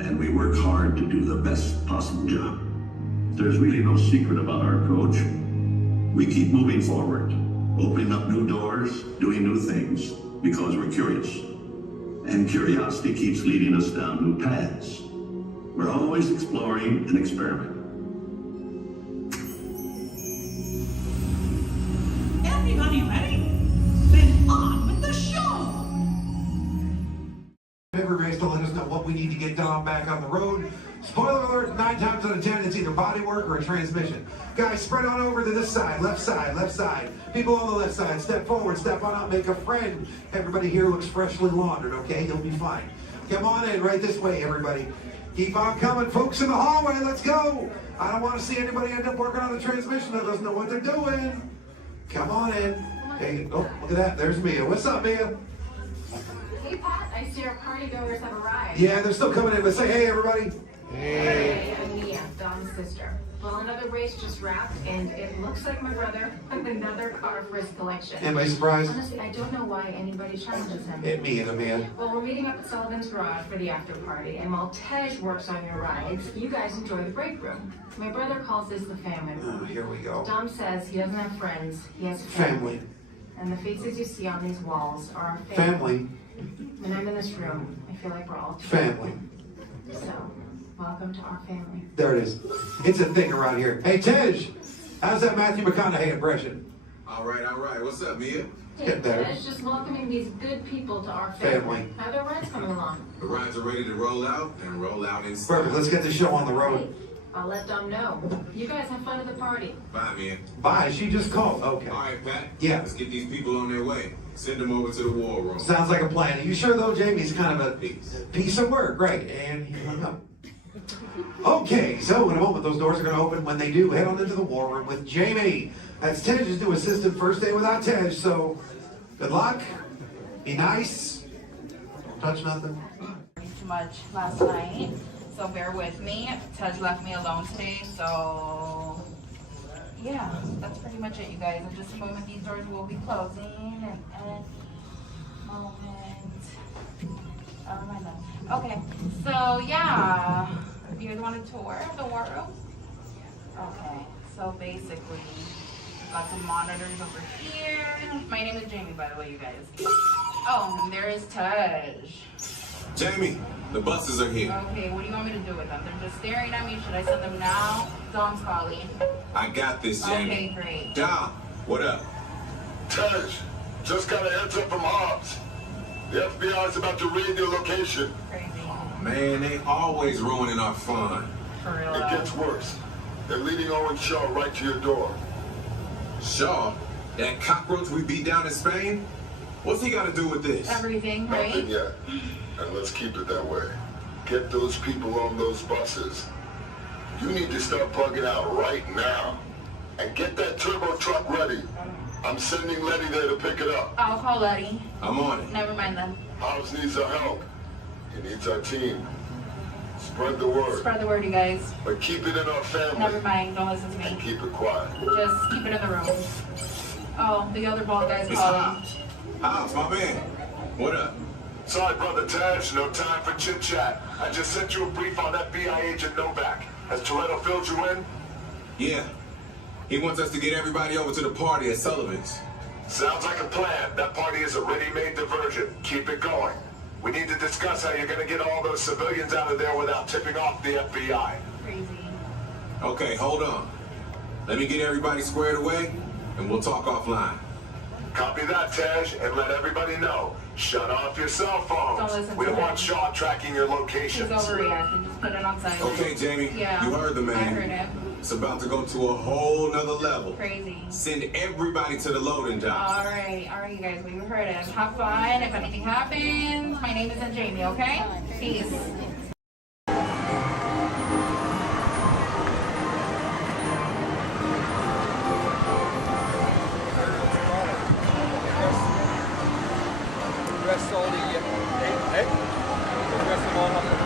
and we work hard to do the best possible job. There's really no secret about our approach. We keep moving forward, opening up new doors, doing new things, because we're curious. And curiosity keeps leading us down new paths. We're always exploring and experimenting. Everybody ready? Then on with the show! Every race to let us know what we need to get done back on the road. Spoiler alert, 9 times out of 10, it's either body work or a transmission. Guys, spread on over to this side, left side, left side. People on the left side, step forward, step on up, make a friend. Everybody here looks freshly laundered, okay? You'll be fine. Come on in, right this way, everybody. Keep on coming, folks in the hallway, let's go. I don't want to see anybody end up working on the transmission that doesn't know what they're doing. Come on in. Hey, oh, look at that, there's Mia. What's up, Mia? Hey, Pat, I see our party goers have arrived. Yeah, they're still coming in, but say hey, everybody. Hey, I'm Mia, Dom's sister. Well, another race just wrapped, and it looks like my brother with another car for his collection. Anybody surprised? Honestly, I don't know why anybody challenges him. Hit me in a man. Well, we're meeting up at Sullivan's Garage for the after party, and while Tej works on your rides, you guys enjoy the break room. My brother calls this the family room. Oh, here we go. Dom says he doesn't have friends, he has Family. And the faces you see on these walls are our Family. When I'm in this room, I feel like we're all Family. So, welcome to our family. There it is. It's a thing around here. Hey, Tej, how's that Matthew McConaughey impression? All right. What's up, Mia? Get better. It's just welcoming these good people to our family. How are their rides coming along? The rides are ready to roll out and roll out inside. Perfect. Let's get the show on the road. I'll let Dom know. You guys have fun at the party. Bye, Mia. Bye. She just called. Okay. All right, Pat. Yeah. Let's get these people on their way. Send them over to the war room. Sounds like a plan. Are you sure, though, Jamie's kind of a piece of work? Right. And he hung up. Okay, so in a moment, those doors are going to open. When they do, head on into the war room with Jamie. That's Tej's new assistant, first day without Tej, so good luck. Be nice. Don't touch nothing. Too much last night, so bear with me. Tej left me alone today, so yeah, that's pretty much it, you guys. In just a moment, these doors will be closing, and moment. Oh my God. Okay, so yeah, you guys want a tour of the war room? Okay, so basically, got some monitors over here. My name is Jamie, by the way, you guys. Oh, and there is Tej. Jamie, the buses are here. Okay, what do you want me to do with them? They're just staring at me. Should I send them now? Dom's calling. I got this, Jamie. Okay, great. Dom, what up? Tej, just got a heads up from Hobbs. The FBI is about to raid your location. Man, they always ruining our fun. For real. It gets worse. They're leading Owen Shaw right to your door. Shaw? That cockroach we beat down in Spain? What's he got to do with this? Everything, right? Nothing yet. And let's keep it that way. Get those people on those buses. You need to start plugging out right now. And get that turbo truck ready. I'm sending Letty there to pick it up. I'll call Letty. I'm on it. Never mind then. Hobbs needs our help. He needs our team. Spread the word. Spread the word, you guys. But keep it in our family. Never mind. Don't listen to me. And keep it quiet. Just keep it in the room. Oh, the other bald guy's calling. Hobbs, my man. What up? Sorry, Brother Tej. No time for chit-chat. I just sent you a brief on FBI agent Novak. Has Toretto filled you in? Yeah. He wants us to get everybody over to the party at Sullivan's. Sounds like a plan. That party is a ready-made diversion. Keep it going. We need to discuss how you're going to get all those civilians out of there without tipping off the FBI. Crazy. Okay, hold on. Let me get everybody squared away, and we'll talk offline. Copy that, Tej, and let everybody know. Shut off your cell phones. We don't want Shaw tracking your locations. He's overreacting. Just put it on silent. Okay, Jamie. Yeah. You heard the man. I heard him. It's about to go to a whole nother level. Crazy. Send everybody to the loading dock. All right, you guys. We heard him. Have fun. If anything happens, my name isn't Jamie. Okay? Peace. Rest all the rest of all of them.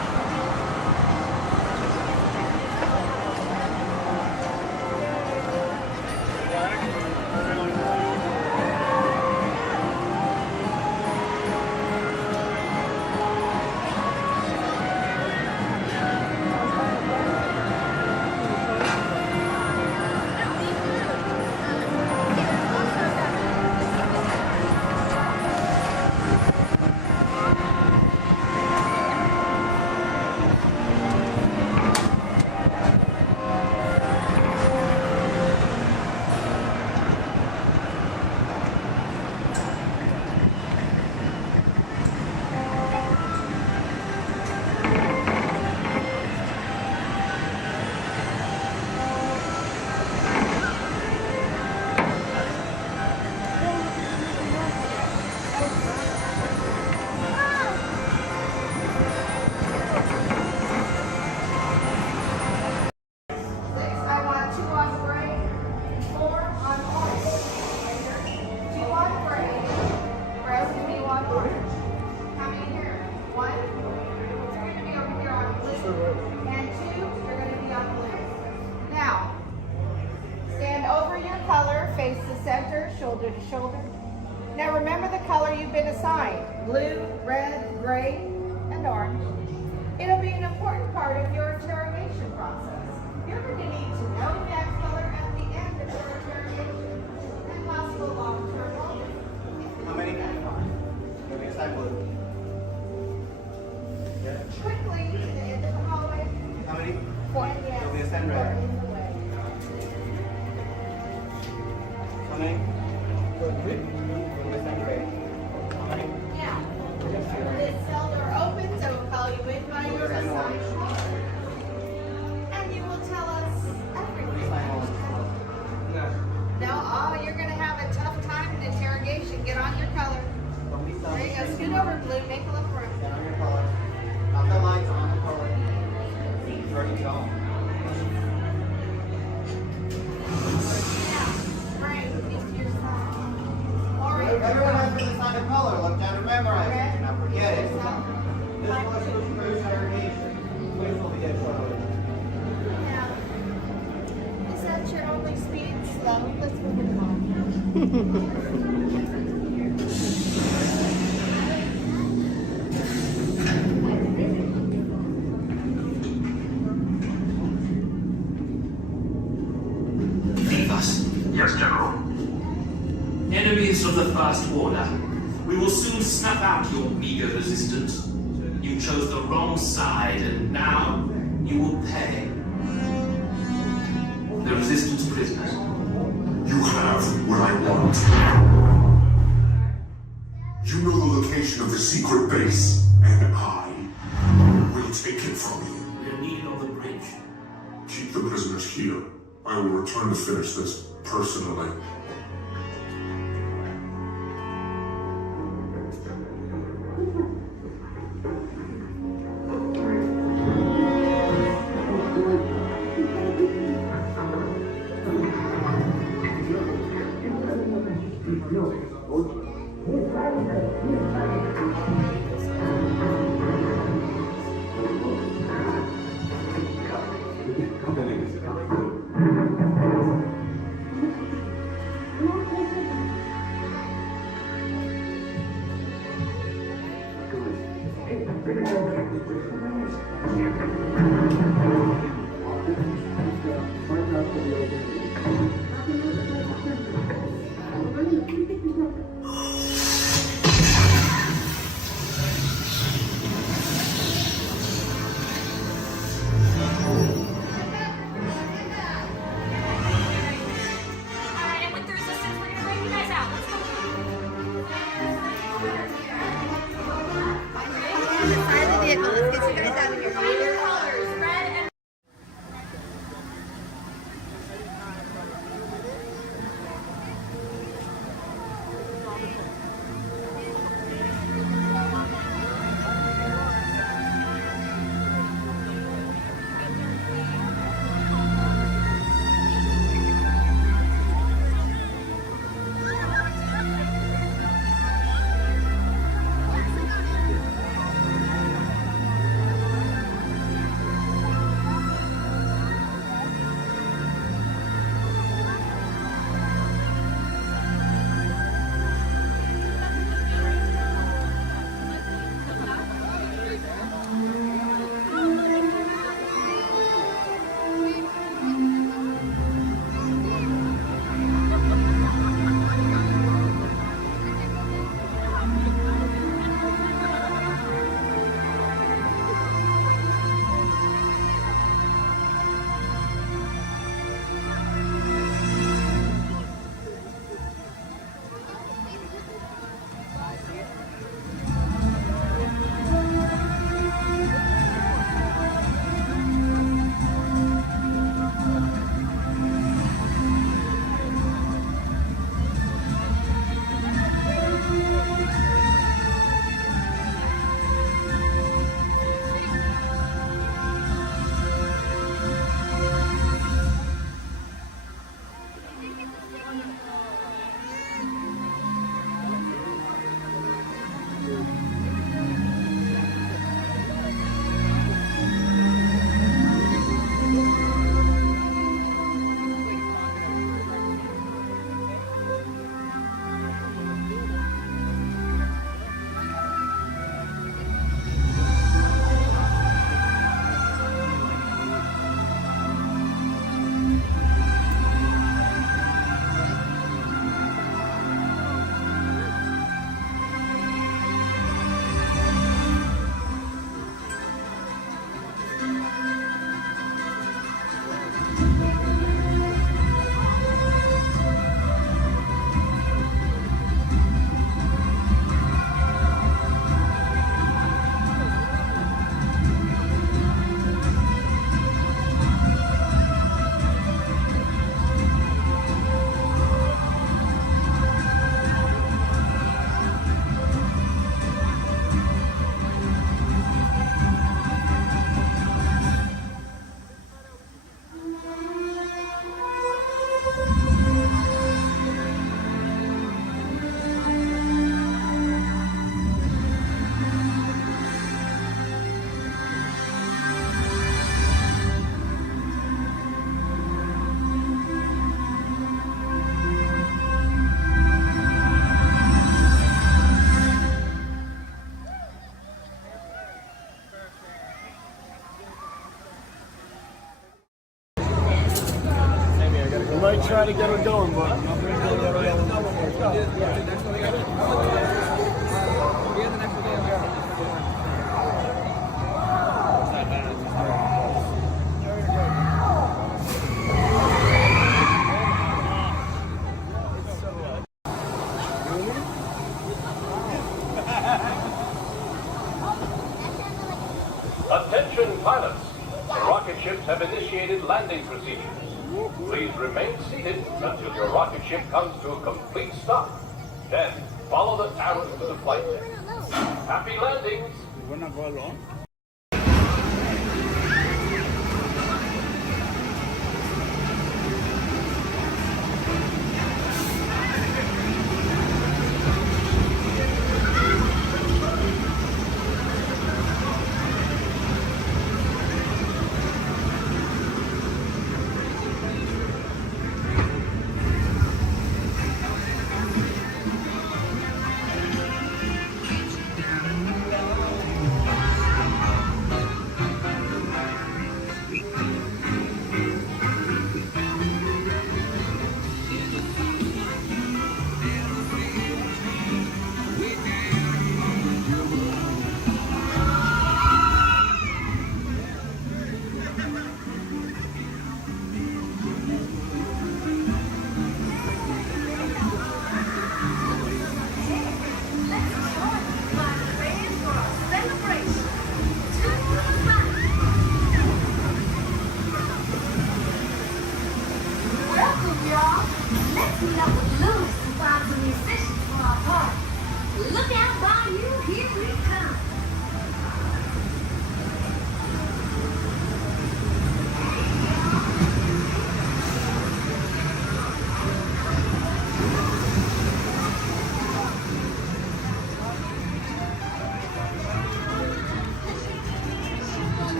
Shoulder to shoulder. Now remember the color you've been assigned: blue, red, gray, and orange. It'll be an important part of your interrogation process. You're going to need to know that color at the end of your interrogation and possible long-term motive. How many? You'll be assigned blue. Quickly to the end of the hallway. How many? 4. You'll be assigned red. How many? Now, this cell door opens, I will call you in by your assigned color. And you will tell us everything. No, you're going to have a tough time in interrogation. Get on your color. There you go. Scoot over, blue. Make a little room. Get on your color. Not the lights, on the color. You're ready to go. Everyone has been assigned a color. Look down and memorize it. Now forget it. This was for interrogation. Which will be a color. Is that your only speed? Slow. Let's move it along. Yes, General. Enemies of the First Order, we will soon snuff out your meager resistance. You chose the wrong side, and now you will pay. The Resistance prisoners. You have what I want. You know the location of the secret base, and I will take it from you. We're needed on the bridge. Keep the prisoners here. I will return to finish this personally. you guys out of here. Find your colors, red and might try to get her going, but Attention pilots, rocket ships have initiated landing procedures. Please remain seated until your rocket ship comes to a complete stop. Then follow the arrows to the flight deck. Happy landings! We're not going alone. and find some musicians for our party. Look out, Bayou, here we come.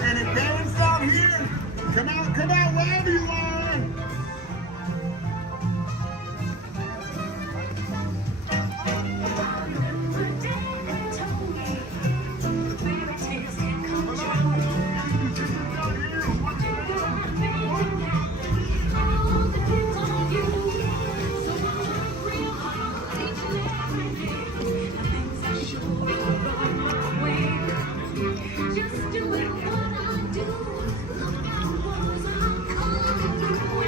And it dance down here. Come out, wherever you are. Just doing what I do. Look out, what I'm coming through.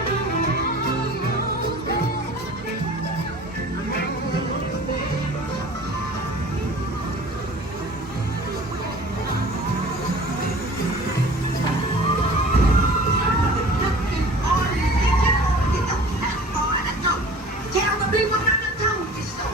Can't believe what I told you so.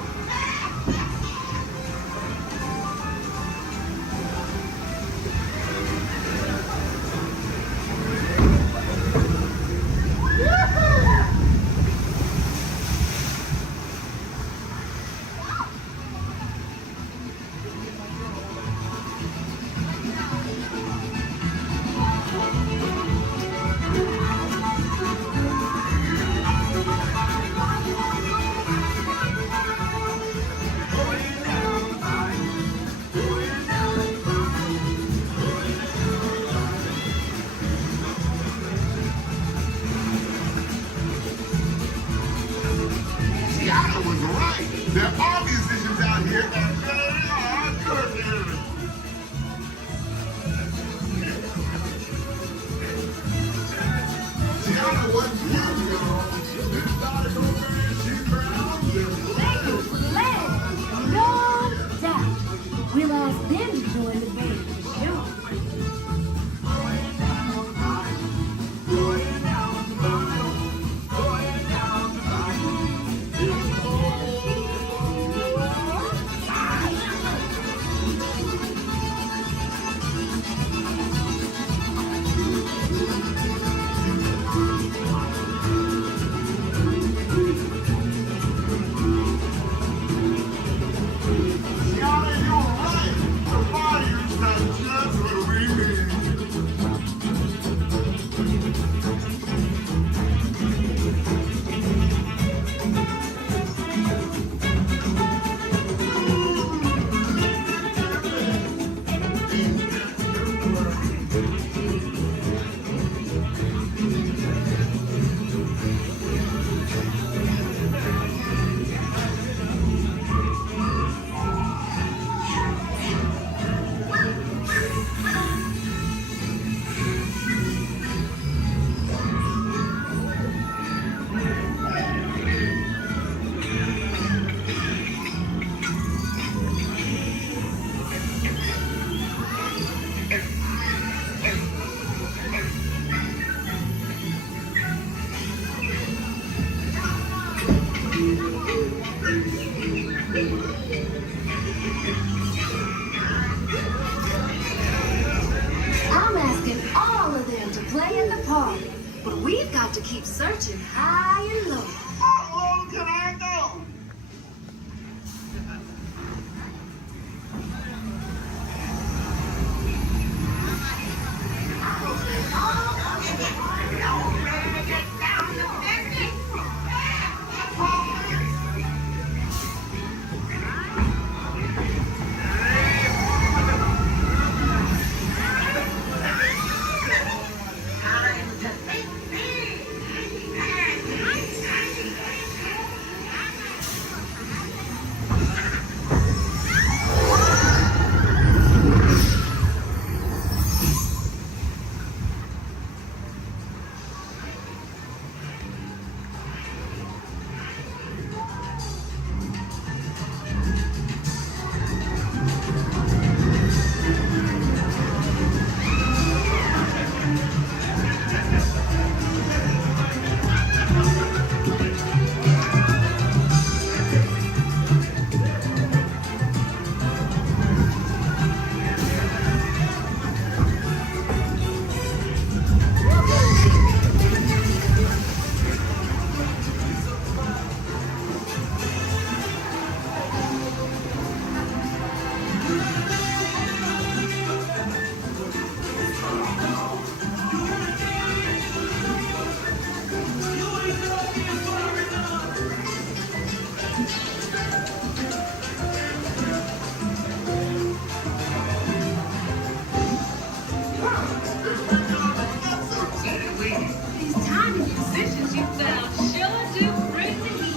Tiana was right. There are musicians out here and they are good. Tiana wasn't here, y'all. This started over and she ground and Glad, no doubt. We'll ask them to join the band for sure. Tiana, you're right. The fire's not just what we need. I'm asking all of them to play at the party, but we've got to keep searching high and low. How low can I go? musicians you found sure do bring the heat.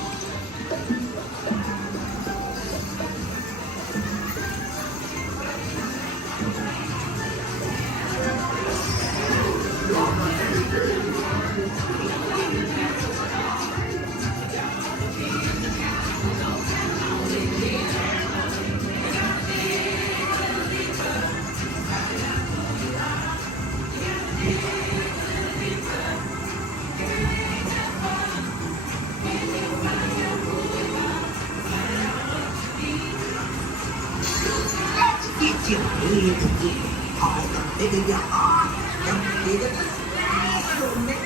Get your hands again. Cause the bigger you are, the bigger the splash will make.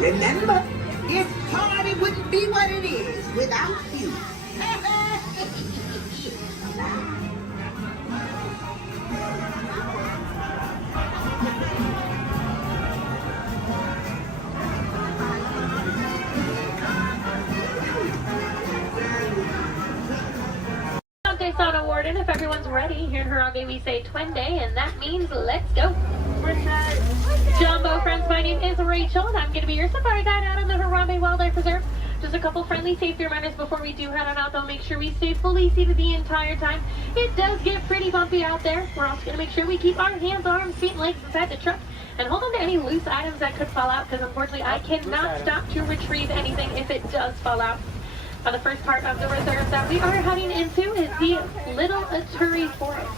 Remember, this party wouldn't be what it is without you. Daytona Warden, if everyone's ready, here in Harambe we say Twin Day, and that means let's go. Jumbo friends, my name is Rachel, and I'm going to be your safari guide out on the Harambe Wildlife Reserve. Just a couple friendly safety reminders before we do head on out, though. Make sure we stay fully seated the entire time. It does get pretty bumpy out there. We're also going to make sure we keep our hands, arms, feet, and legs inside the truck, and hold on to any loose items that could fall out, because unfortunately I cannot stop to retrieve anything if it does fall out. The first part of the reserve that we are heading into is the Little Aturi Forest.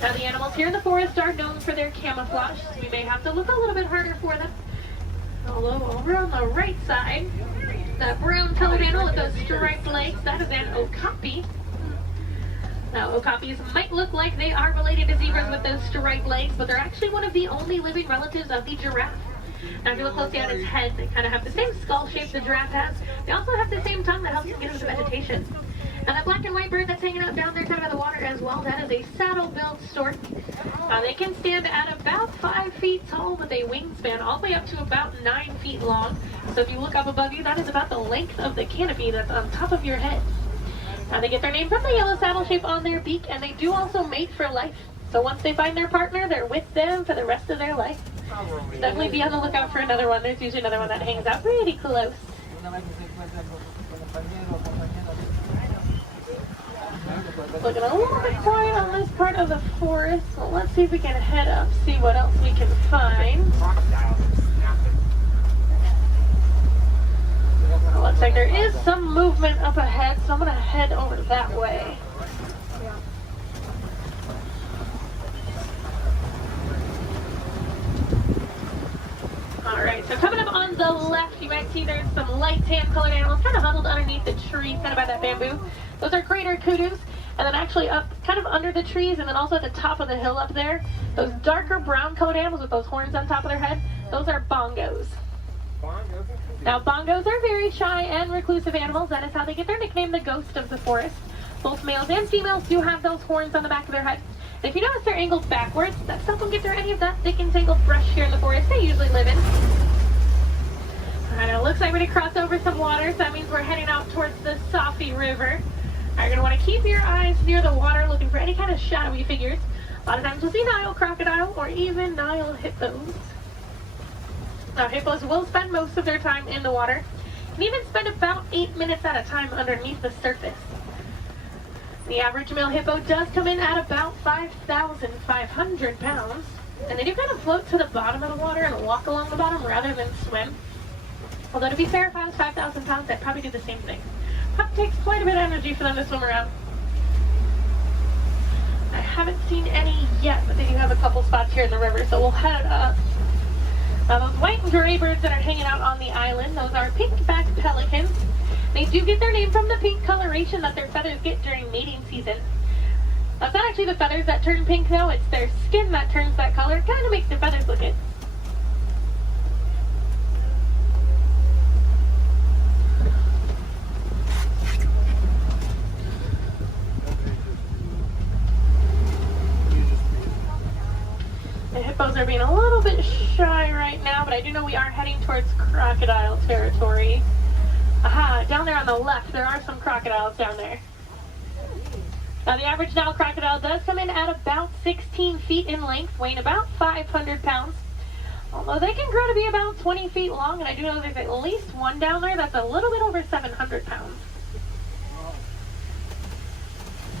Now the animals here in the forest are known for their camouflage, so we may have to look a little bit harder for them. Although over on the right side, that brown colored animal with those striped legs, that is an okapi. Now okapis might look like they are related to zebras with those striped legs, but they're actually one of the only living relatives of the giraffe. Now if you look closely at its head, they kind of have the same skull shape the giraffe has. They also have the same tongue that helps them get into the vegetation. Now that black and white bird that's hanging out down there kind of by the water as well, that is a saddle-billed stork. They can stand at about 5 feet tall with a wingspan all the way up to about 9 feet long. So if you look up above you, that is about the length of the canopy that's on top of your head. Now they get their name from the yellow saddle shape on their beak, and they do also mate for life. So once they find their partner, they're with them for the rest of their life. Definitely be on the lookout for another one. There's usually another one that hangs out pretty close. Looking a little bit quiet on this part of the forest. Well, let's see if we can head up, see what else we can find. Looks like there is some movement up ahead, so I'm going to head over that way. Alright, so coming up on the left, you might see there's some light tan colored animals kind of huddled underneath the tree, kind of by that bamboo. Those are greater kudus, and then actually up kind of under the trees, and then also at the top of the hill up there, those darker brown colored animals with those horns on top of their head, those are bongos. Now bongos are very shy and reclusive animals. That is how they get their nickname, the ghost of the forest. Both males and females do have those horns on the back of their head. And if you notice they're angled backwards, that's to help them get through any of that thick and tangled brush here in the forest they usually live in. Alright, it looks like we're going to cross over some water, so that means we're heading out towards the Safi River. You're going to want to keep your eyes near the water looking for any kind of shadowy figures. A lot of times you'll see Nile crocodile or even Nile hippos. Now hippos will spend most of their time in the water and even spend about 8 minutes at a time underneath the surface. The average male hippo does come in at about 5,500 pounds, and they do kind of float to the bottom of the water and walk along the bottom rather than swim. Although to be fair, if I was 5,000 pounds, I'd probably do the same thing. It takes quite a bit of energy for them to swim around. I haven't seen any yet, but they do have a couple spots here in the river, so we'll head up. Now those white and gray birds that are hanging out on the island, those are pink-backed pelicans. They do get their name from the pink coloration that their feathers get during mating season. That's not actually the feathers that turn pink though, it's their skin that turns that color. It kind of makes their feathers look it. The hippos are being a little bit shy right now, but I do know we are heading towards crocodile territory. Aha, down there on the left, there are some crocodiles down there. Now the average Nile crocodile does come in at about 16 feet in length, weighing about 500 pounds. Although they can grow to be about 20 feet long, and I do know there's at least one down there that's a little bit over 700 pounds.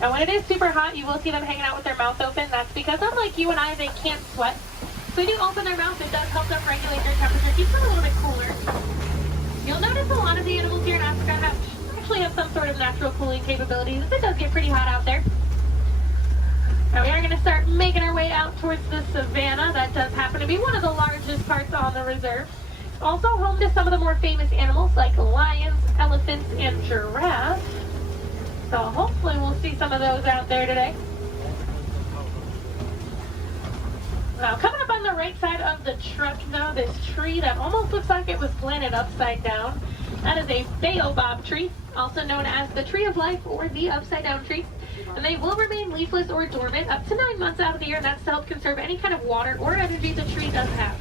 Now when it is super hot, you will see them hanging out with their mouth open. That's because unlike you and I, they can't sweat. So they do open their mouth. It does help them regulate their temperature, keeps them a little bit cooler. You'll notice a lot of the animals here in Africa actually have some sort of natural cooling capabilities. It does get pretty hot out there. Now we are going to start making our way out towards the savannah. That does happen to be one of the largest parts on the reserve. It's also home to some of the more famous animals like lions, elephants, and giraffes. So hopefully we'll see some of those out there today. Now coming up on the right side of the truck now, this tree that almost looks like it was planted upside down. That is a baobab tree, also known as the tree of life or the upside down tree. And they will remain leafless or dormant up to 9 months out of the year, and that's to help conserve any kind of water or energy the tree does have.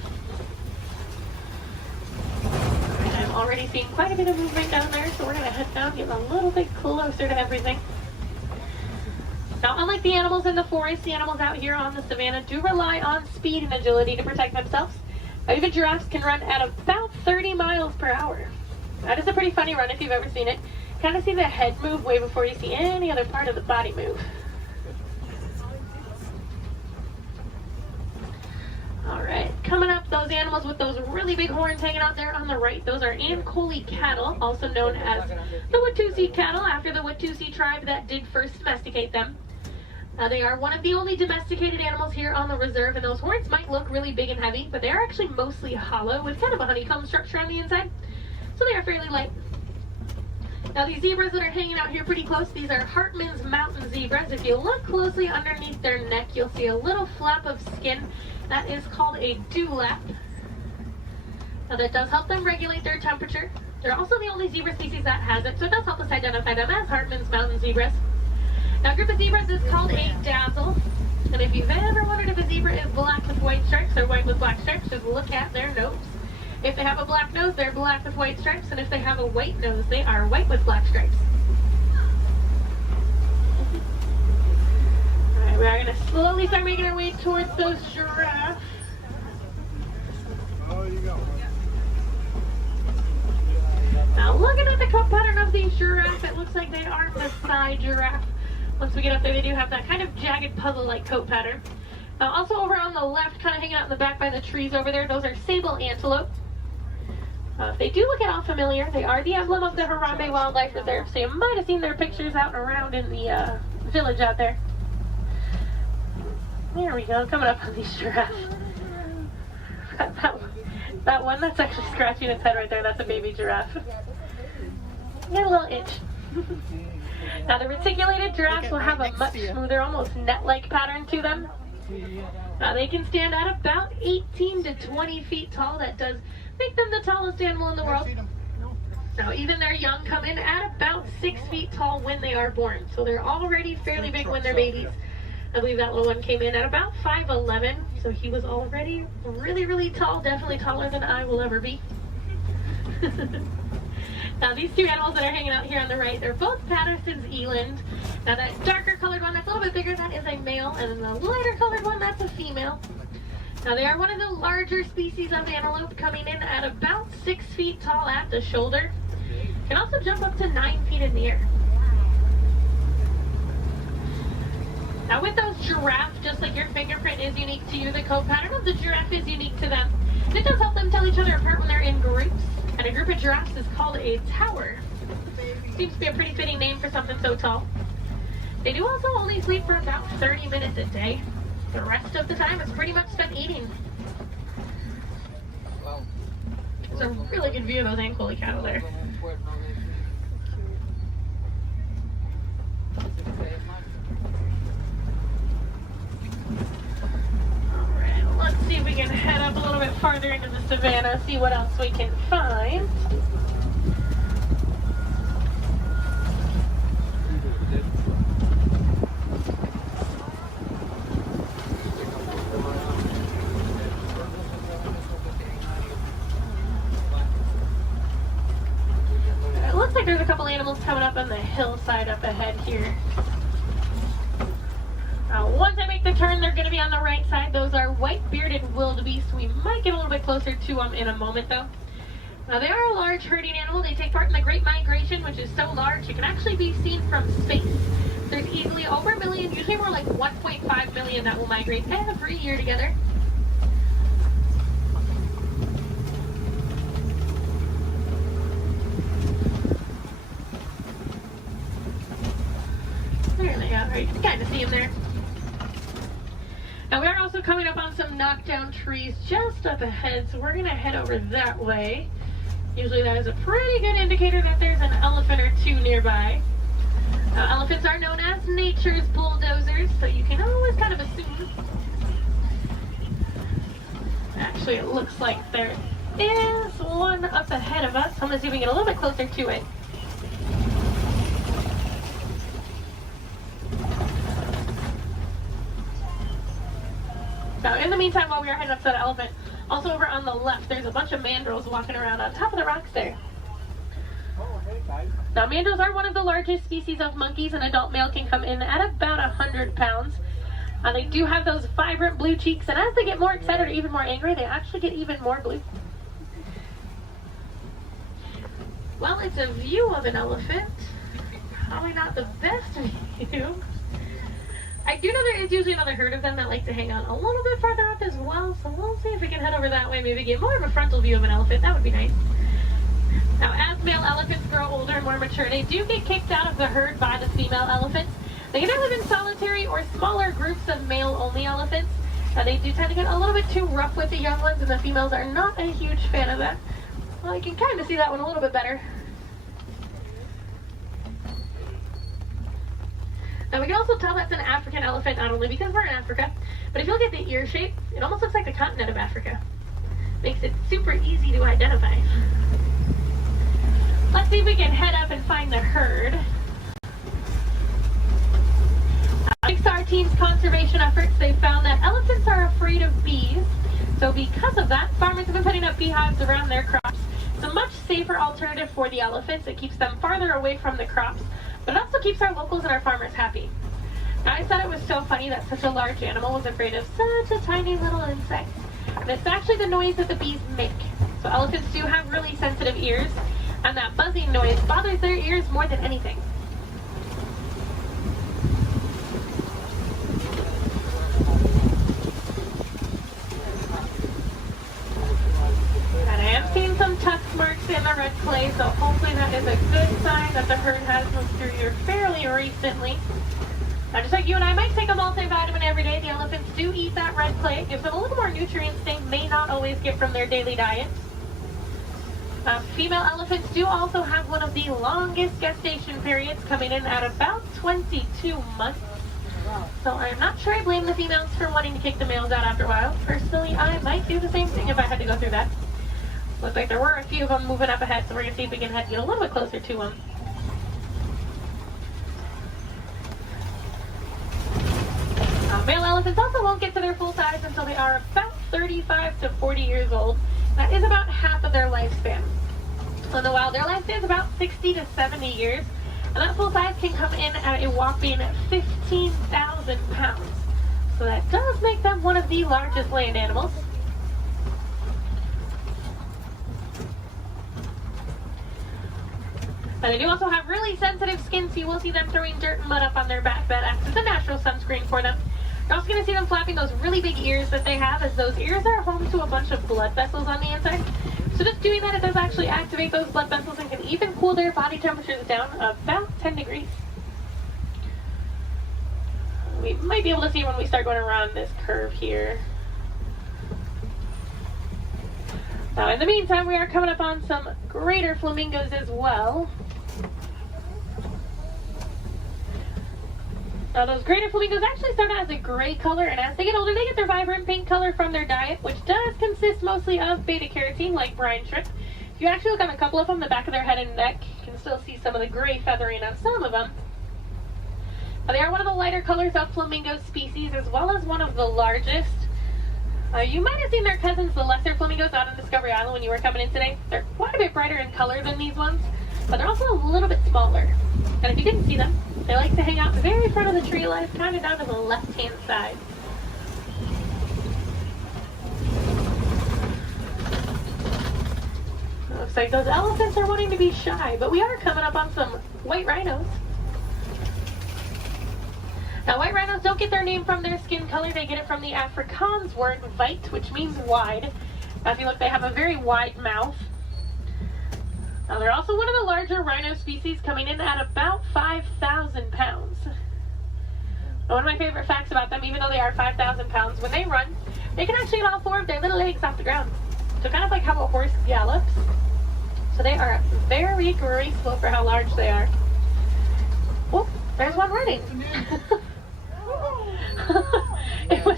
I'm already seeing quite a bit of movement down there, so we're going to head down, get a little bit closer to everything. Now, unlike the animals in the forest, the animals out here on the savannah do rely on speed and agility to protect themselves. Even giraffes can run at about 30 miles per hour. That is a pretty funny run if you've ever seen it. Kind of see the head move way before you see any other part of the body move. Alright, coming up, those animals with those really big horns hanging out there on the right, those are Ankole cattle, also known as the Watusi cattle, after the Watusi tribe that did first domesticate them. They are one of the only domesticated animals here on the reserve, and those horns might look really big and heavy, but they are actually mostly hollow with kind of a honeycomb structure on the inside, so they are fairly light. Now these zebras that are hanging out here pretty close, these are Hartman's mountain zebras. If you look closely underneath their neck, you'll see a little flap of skin. That is called a dewlap. Now that does help them regulate their temperature. They're also the only zebra species that has it, so it does help us identify them as Hartman's mountain zebras. Now a group of zebras is called a dazzle. And if you've ever wondered if a zebra is black with white stripes or white with black stripes, just look at their nose. If they have a black nose, they're black with white stripes, and if they have a white nose, they are white with black stripes. Alright, we are going to slowly start making our way towards those giraffes. Now looking at the coat pattern of these giraffes, it looks like they are Maasai giraffe. Once we get up there, they do have that kind of jagged puzzle-like coat pattern. Also over on the left, kind of hanging out in the back by the trees over there, those are sable antelope. They do look at all familiar. They are the emblem of the Harambe Wildlife Reserve, so you might have seen their pictures out and around in the village out there. There we go, coming up on these giraffes. That one that's actually scratching its head right there, that's a baby giraffe. Got a little itch. Now the reticulated giraffes will have a much smoother, almost net-like pattern to them. They can stand at about 18 to 20 feet tall. That does make them the tallest animal in the world. Now even their young come in at about 6 feet tall when they are born. So they're already fairly big when they're babies. I believe that little one came in at about 5'11", so he was already really, really tall, definitely taller than I will ever be. Now these two animals that are hanging out here on the right, they're both Patterson's eland. Now that darker colored one, that's a little bit bigger, that is a male, and then the lighter colored one, that's a female. Now they are one of the larger species of antelope, coming in at about 6 feet tall at the shoulder. Can also jump up to 9 feet in the air. Now with those giraffes, just like your fingerprint is unique to you, the coat pattern of the giraffe is unique to them. It does help them tell each other apart when they're in groups. And a group of giraffes is called a tower. Seems to be a pretty fitting name for something so tall. They do also only sleep for about 30 minutes a day. The rest of the time is pretty much spent eating. There's a really good view of those Ankole cattle there. Alright, let's see if we can head up a little bit farther into the savannah, see what else we can find. It looks like there's a couple animals coming up on the hillside up ahead here. Once I make the turn, they're going to be on the right side. Those are white-bearded wildebeest. We might get a little bit closer to them in a moment, though. Now, they are a large herding animal. They take part in the Great Migration, which is so large, it can actually be seen from space. There's easily over 1 million, usually more like 1.5 million that will migrate every year together. There they are. You can kind of see them there. Now we are also coming up on some knockdown trees just up ahead, so we're going to head over that way. Usually that is a pretty good indicator that there's an elephant or two nearby. Elephants are known as nature's bulldozers, so you can always kind of assume. Actually, it looks like there is one up ahead of us. I'm going to see if we can get a little bit closer to it. Now, in the meantime, while we are heading up to that elephant, also over on the left, there's a bunch of mandrills walking around on top of the rocks there. Now, mandrills are one of the largest species of monkeys. An adult male can come in at about 100 pounds. They do have those vibrant blue cheeks, and as they get more excited or even more angry, they actually get even more blue. Well, it's a view of an elephant. Probably not the best view. I do know there is usually another herd of them that like to hang out a little bit farther up as well, so we'll see if we can head over that way, maybe get more of a frontal view of an elephant. That would be nice. Now, as male elephants grow older and more mature, they do get kicked out of the herd by the female elephants. They either live in solitary or smaller groups of male-only elephants. Now, they do tend to get a little bit too rough with the young ones, and the females are not a huge fan of that. Well, I can kind of see that one a little bit better. Now, we can also tell that's an African elephant, not only because we're in Africa, but if you look at the ear shape, it almost looks like the continent of Africa. Makes it super easy to identify. Let's see if we can head up and find the herd. Thanks to our team's conservation efforts, they found that elephants are afraid of bees. So because of that, farmers have been putting up beehives around their crops. It's a much safer alternative for the elephants. It keeps them farther away from the crops, but it also keeps our locals and our farmers happy. Now, I thought it was so funny that such a large animal was afraid of such a tiny little insect. And it's actually the noise that the bees make. So elephants do have really sensitive ears, and that buzzing noise bothers their ears more than anything. And I am seeing some tusk marks in the red clay, so hopefully that is a good sign that the herd has moved through here fairly recently. Now, just like you and I might take a multivitamin every day, the elephants do eat that red clay. It gives them a little more nutrients they may not always get from their daily diet. Female elephants do also have one of the longest gestation periods, coming in at about 22 months. So I'm not sure I blame the females for wanting to kick the males out after a while. Personally, I might do the same thing if I had to go through that. Looks like there were a few of them moving up ahead, so we're going to see if we can get a little bit closer to them. Male elephants also won't get to their full size until they are about 35 to 40 years old. That is about half of their lifespan. In the wild, their lifespan is about 60 to 70 years, and that full size can come in at a whopping 15,000 pounds. So that does make them one of the largest land animals. And they do also have really sensitive skin, so you will see them throwing dirt and mud up on their back. That acts as a natural sunscreen for them. You're also going to see them flapping those really big ears that they have, as those ears are home to a bunch of blood vessels on the inside. So just doing that, it does actually activate those blood vessels and can even cool their body temperatures down about 10 degrees. We might be able to see when we start going around this curve here. Now, in the meantime, we are coming up on some greater flamingos as well. Now, those greater flamingos actually start out as a gray color, and as they get older, they get their vibrant pink color from their diet, which does consist mostly of beta-carotene, like brine shrimp. If you actually look on a couple of them, the back of their head and neck, you can still see some of the gray feathering on some of them. Now, they are one of the lighter colors of flamingo species, as well as one of the largest. You might have seen their cousins, the lesser flamingos, out on Discovery Island when you were coming in today. They're quite a bit brighter in color than these ones, but they're also a little bit smaller. And if you didn't see them, they like to hang out the very front of the tree line, kind of down to the left-hand side. Looks like those elephants are wanting to be shy, but we are coming up on some white rhinos. Now, white rhinos don't get their name from their skin color. They get it from the Afrikaans word weit, which means wide. Now, if you look, they have a very wide mouth. Now, they're also one of the larger rhino species, coming in at about 5,000 pounds. Now, one of my favorite facts about them, even though they are 5,000 pounds, when they run, they can actually get all four of their little legs off the ground. So kind of like how a horse gallops. So they are very graceful for how large they are. Oh, there's one running. It was,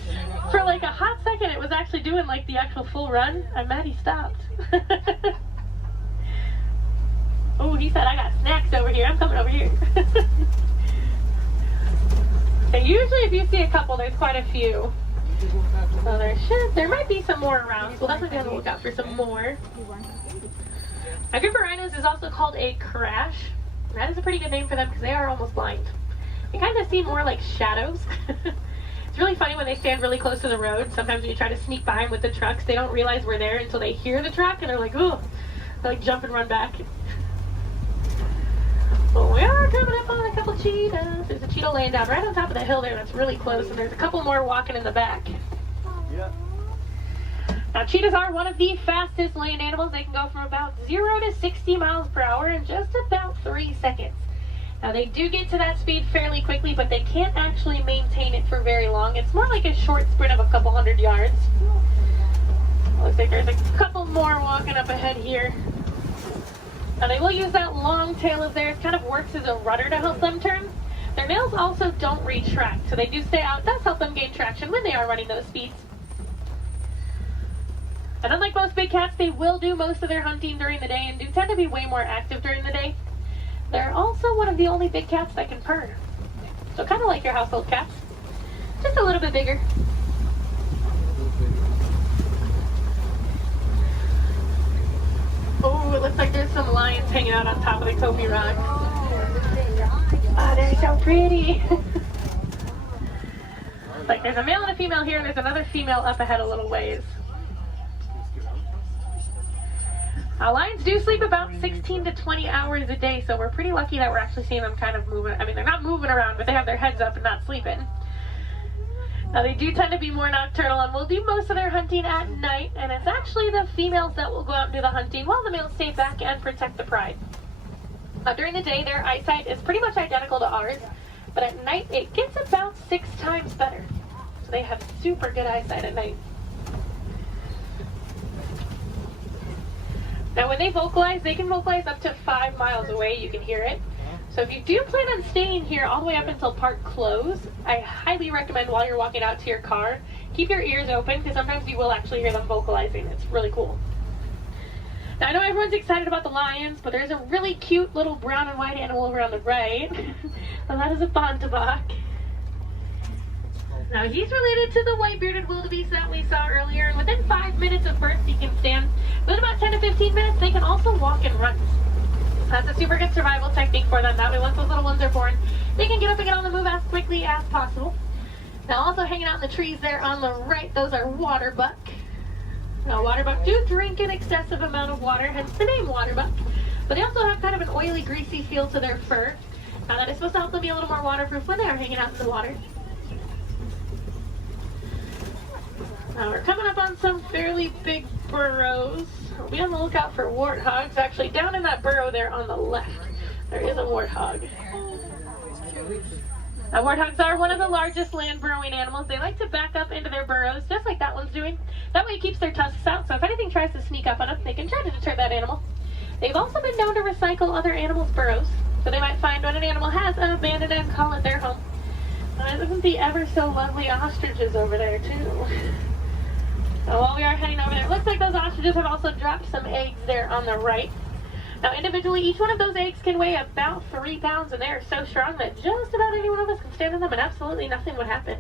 for like a hot second, it was actually doing like the actual full run. I'm mad he stopped. Oh, he said, I got snacks over here. I'm coming over here. And usually if you see a couple, there's quite a few. So there might be some more around. So we'll definitely be on the lookout for some more. A group of rhinos is also called a crash. That is a pretty good name for them because they are almost blind. They kind of seem more like shadows. It's really funny when they stand really close to the road. Sometimes when you try to sneak behind with the trucks, they don't realize we're there until they hear the truck and they're like, oh, they like jump and run back. Well, we are coming up on a couple cheetahs. There's a cheetah cheetah laying down right on top of the hill there that's really close, and there's a couple more walking in the back. Now, cheetahs are one of the fastest land animals. They can go from about 0 to 60 miles per hour in just about 3 seconds. Now, they do get to that speed fairly quickly, but they can't actually maintain it for very long. It's more like a short sprint of a couple hundred yards. Looks like there's a couple more walking up ahead here. Now, they will use that long tail of theirs, kind of works as a rudder to help them turn. Their nails also don't retract, so they do stay out. It does help them gain traction when they are running those speeds. And unlike most big cats, they will do most of their hunting during the day and do tend to be way more active during the day. They're also one of the only big cats that can purr. So kind of like your household cats, just a little bit bigger. Oh, it looks like there's some lions hanging out on top of the Kobe rock. Oh, they're so pretty. Like there's a male and a female here, and there's another female up ahead a little ways. Lions do sleep about 16 to 20 hours a day, so we're pretty lucky that we're actually seeing them kind of moving. I mean, they're not moving around, but they have their heads up and not sleeping. Now, they do tend to be more nocturnal and will do most of their hunting at night, and it's actually the females that will go out and do the hunting while the males stay back and protect the pride. During the day, their eyesight is pretty much identical to ours, but at night, it gets about 6 times better. So they have super good eyesight at night. Now, when they vocalize, they can vocalize up to 5 miles away. You can hear it. So if you do plan on staying here all the way up until park close, I highly recommend while you're walking out to your car, keep your ears open because sometimes you will actually hear them vocalizing. It's really cool. Now, I know everyone's excited about the lions, but there's a really cute little brown and white animal over on the right. And that is a Bontebok. Now, he's related to the white-bearded wildebeest that we saw earlier, and within 5 minutes of birth, he can stand. Within about 10 to 15 minutes, they can also walk and run. That's a super good survival technique for them. That way, once those little ones are born, they can get up and get on the move as quickly as possible. Now, also hanging out in the trees there on the right, those are waterbuck. Now, waterbuck do drink an excessive amount of water, hence the name waterbuck. But they also have kind of an oily, greasy feel to their fur. Now, that is supposed to help them be a little more waterproof when they are hanging out in the water. Now we're coming up on some fairly big burrows. We'll be on the lookout for warthogs. Actually, down in that burrow there on the left, there is a warthog. Now, warthogs are one of the largest land burrowing animals. They like to back up into their burrows, just like that one's doing. That way it keeps their tusks out, so if anything tries to sneak up on them, they can try to deter that animal. They've also been known to recycle other animals' burrows, so they might find when an animal has abandoned and call it their home. Isn't the ever so lovely ostriches over there, too? So while we are heading over there, it looks like those ostriches have also dropped some eggs there on the right. Now, individually, each one of those eggs can weigh about 3 pounds, and they are so strong that just about any one of us can stand on them, and absolutely nothing would happen.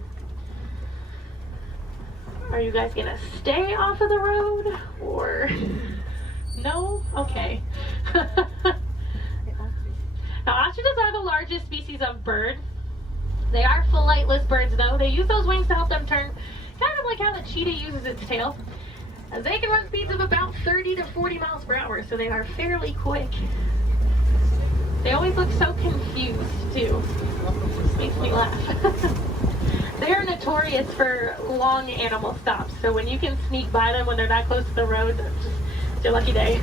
Are you guys gonna stay off of the road, or no? Okay. Now, ostriches are the largest species of bird. They are flightless birds, though. They use those wings to help them turn, kind of like how the cheetah uses its tail. They can run speeds of about 30 to 40 miles per hour, so they are fairly quick. They always look so confused, too. It makes me laugh. They are notorious for long animal stops, so when you can sneak by them when they're that close to the road, it's your lucky day.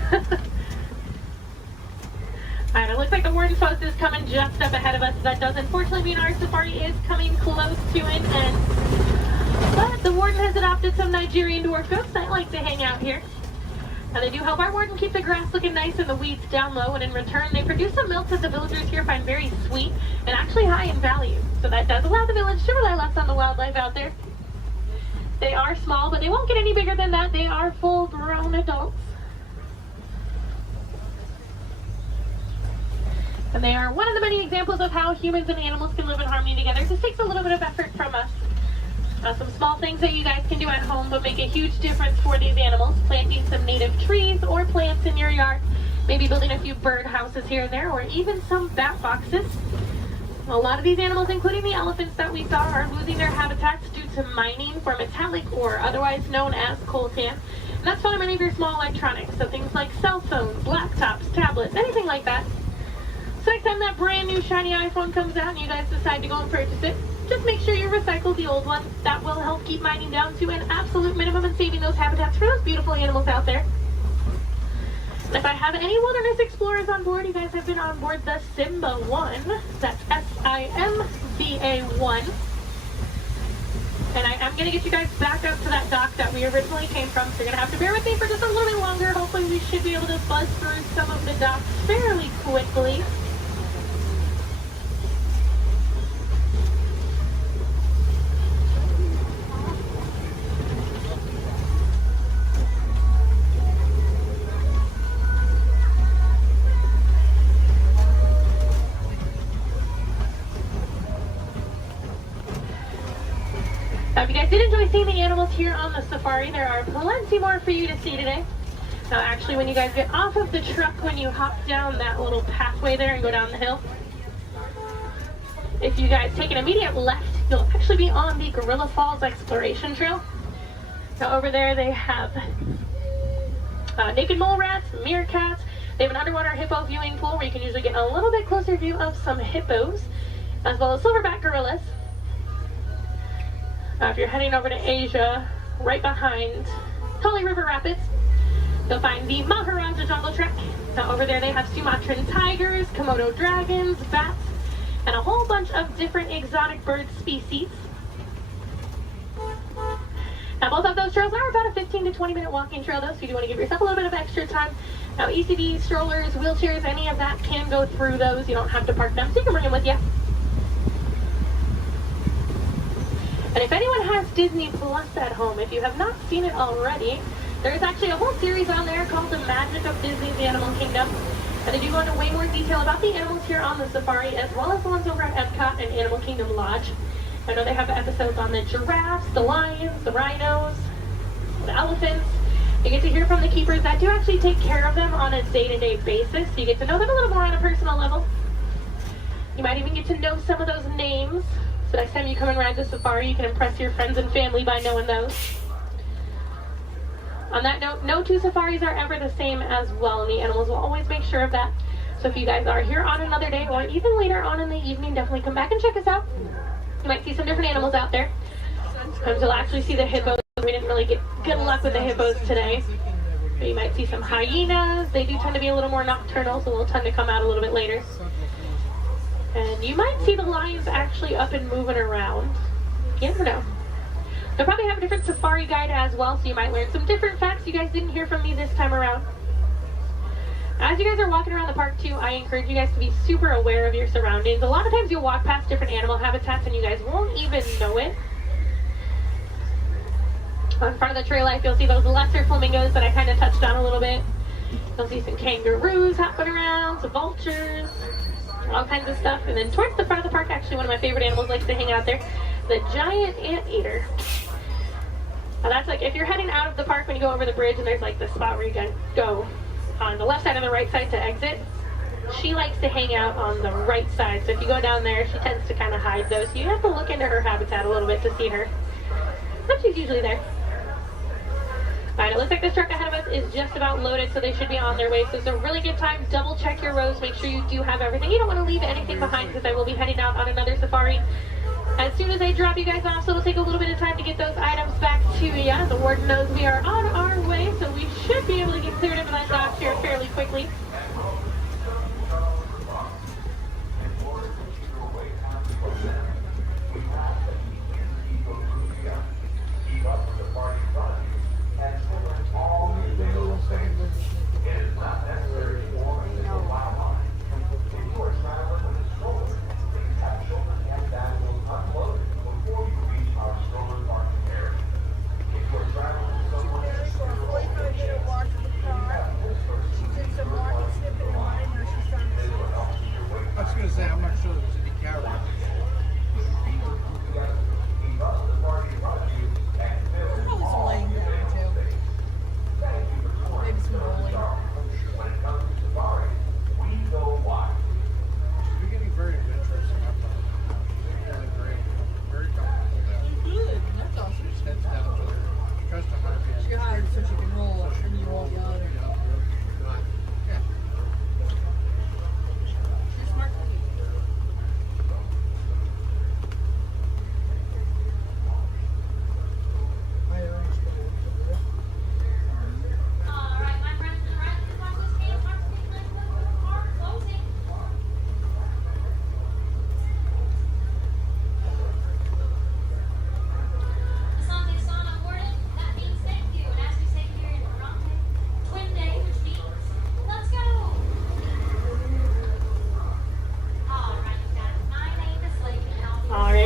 Alright, it looks like the warden's post is coming just up ahead of us. That does unfortunately mean our safari is coming close to an end. But the warden has adopted some Nigerian dwarf goats that like to hang out here. Now, they do help our warden keep the grass looking nice and the weeds down low, and in return they produce some milk that the villagers here find very sweet and actually high in value. So that does allow the village to rely less on the wildlife out there. They are small, but they won't get any bigger than that. They are full-grown adults. And they are one of the many examples of how humans and animals can live in harmony together. It just takes a little bit of effort from us. Some small things that you guys can do at home but make a huge difference for these animals. Planting some native trees or plants in your yard. Maybe building a few bird houses here and there, or even some bat boxes. A lot of these animals, including the elephants that we saw, are losing their habitats due to mining for metallic ore, otherwise known as coltan. And that's found in many of your small electronics, so things like cell phones, laptops, tablets, anything like that. So next time that brand new shiny iPhone comes out and you guys decide to go and purchase it, just make sure you recycle the old one. That will help keep mining down to an absolute minimum and saving those habitats for those beautiful animals out there. And if I have any wilderness explorers on board, you guys have been on board the Simba 1. That's SIMBA 1. And I am going to get you guys back up to that dock that we originally came from, so you're going to have to bear with me for just a little bit longer. Hopefully we should be able to buzz through some of the docks fairly quickly. If you guys did enjoy seeing the animals here on the safari, there are plenty more for you to see today. Now actually, when you guys get off of the truck, when you hop down that little pathway there and go down the hill, if you guys take an immediate left, you'll actually be on the Gorilla Falls Exploration Trail. Now over there they have naked mole rats, meerkats. They have an underwater hippo viewing pool where you can usually get a little bit closer view of some hippos, as well as silverback gorillas. If you're heading over to Asia, right behind Tully River Rapids, you'll find the Maharaja Jungle Trek. Now over there they have Sumatran tigers, Komodo dragons, bats, and a whole bunch of different exotic bird species. Now both of those trails are about a 15 to 20 minute walking trail though, so you do want to give yourself a little bit of extra time. Now ECVs, strollers, wheelchairs, any of that can go through those. You don't have to park them, so you can bring them with you. And if anyone has Disney Plus at home, if you have not seen it already, there's actually a whole series on there called The Magic of Disney's Animal Kingdom. And they do go into way more detail about the animals here on the safari, as well as the ones over at Epcot and Animal Kingdom Lodge. I know they have episodes on the giraffes, the lions, the rhinos, the elephants. You get to hear from the keepers that do actually take care of them on a day-to-day basis. So you get to know them a little more on a personal level. You might even get to know some of those names. So next time you come and ride the safari, you can impress your friends and family by knowing those. On that note, no two safaris are ever the same as well, and the animals will always make sure of that. So if you guys are here on another day, or even later on in the evening, definitely come back and check us out. You might see some different animals out there. Sometimes you'll actually see the hippos. We didn't really get good luck with the hippos today. But you might see some hyenas. They do tend to be a little more nocturnal, so they'll tend to come out a little bit later. And you might see the lions actually up and moving around. You never know. They'll probably have a different safari guide as well, so you might learn some different facts you guys didn't hear from me this time around. As you guys are walking around the park too, I encourage you guys to be super aware of your surroundings. A lot of times you'll walk past different animal habitats and you guys won't even know it. On front of the trail life, you'll see those lesser flamingos that I kind of touched on a little bit. You'll see some kangaroos hopping around, some vultures, all kinds of stuff. And then towards the front of the park, actually one of my favorite animals likes to hang out there, the giant anteater. Now that's like if you're heading out of the park when you go over the bridge and there's like the spot where you can go on the left side and the right side to exit. She likes to hang out on the right side. So if you go down there, she tends to kind of hide those. So you have to look into her habitat a little bit to see her. But she's usually there. Alright, it looks like this truck ahead of us is just about loaded, so they should be on their way. So it's a really good time. Double check your rows. Make sure you do have everything. You don't want to leave anything behind because I will be heading out on another safari as soon as I drop you guys off. So it'll take a little bit of time to get those items back to you. The warden knows we are on our way, so we should be able to get cleared into that dock here fairly quickly. Some more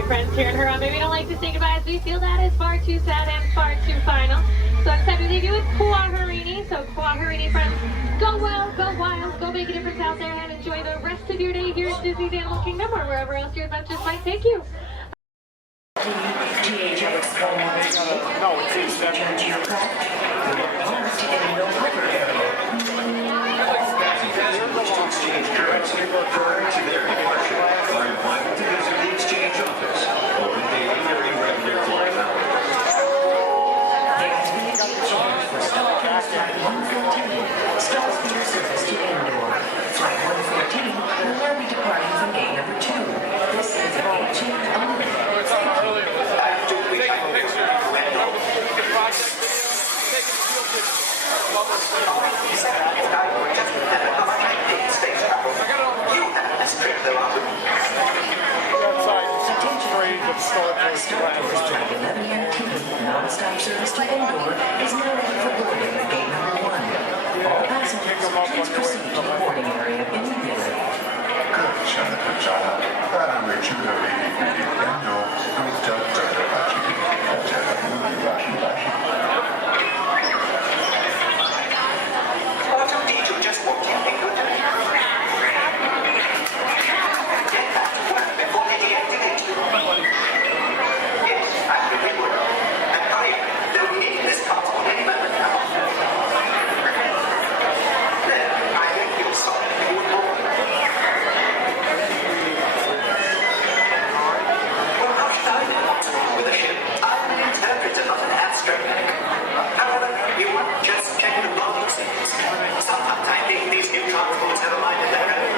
Alright friends, here in Harambe, we don't like to say goodbye as we feel that is far too sad and far too final. So it's time to leave you with Kuaharini. So Kuaharini friends, go well, go wild, go make a difference out there and enjoy the rest of your day here at Disney's Animal Kingdom or wherever else your adventures might take you. No, it's return to your craft. To Indian River area. Wish to exchange currency prior to their departure are invited to visit the exchange office open daily during regular flight hours. The activity exchange for Starcast Flight 114 starts their service to Endor. Flight 114 will now be departing from gate number 2. This is a gate change only. Non-stop service to Endor is now ready for boarding at gate number 1. All passengers, please proceed to the boarding area immediately. R2-D2 just walked in. Get back to work before they deactivate you. Yes, I really would. And hurry, they'll be needing this console any moment now. There, I think you'll stop and move on. Well, how should I know what's wrong with the ship? I'm an interpreter, not an abstract. However, you might just check the logic signals. Sometimes I think these new transports have a mind of their own.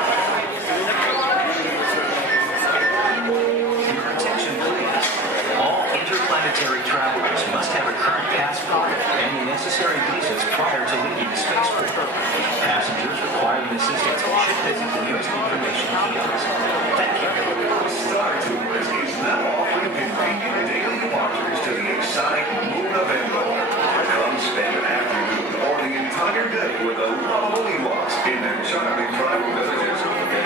Your attention, please. All interplanetary travelers must have a current passport and the necessary visas prior to leaving the spaceport. Passengers requiring assistance should visit the nearest information kiosk. Thank you. Star Tours is now offering convenient daily departures to the exotic moon of Endor. Come spend an afternoon or the entire day with the lovely Walts in their charming tribal villages.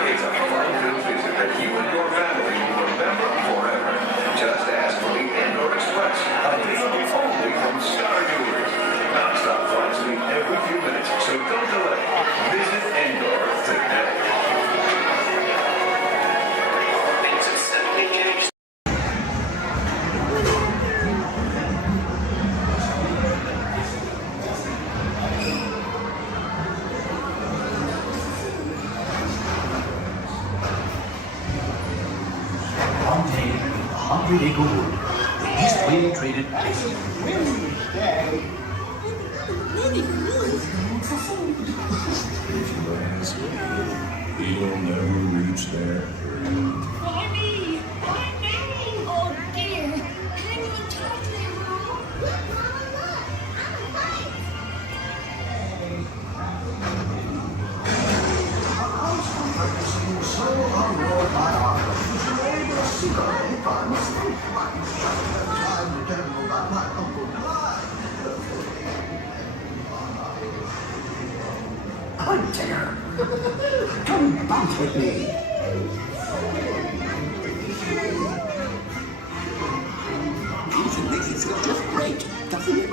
It's a fun-filled visit that you and your family will remember forever. Just ask for the Endor Express, available only from Star Tours. Non-stop flights leave every few minutes, so don't delay. Visit Endor today. Things have certainly changed. One day, 100-acre wood, the East Wind traded places. He'll never reach there. Mommy! Mommy! Oh dear! Can't even talk to them, Mom! Look, Mama, look! I'm a fight! So unrolled my heart. You're able to see her if I mistake. I just have time to tell you about my Uncle Clyde. Hunter! Come bounce with me! Music makes you feel just great, doesn't it?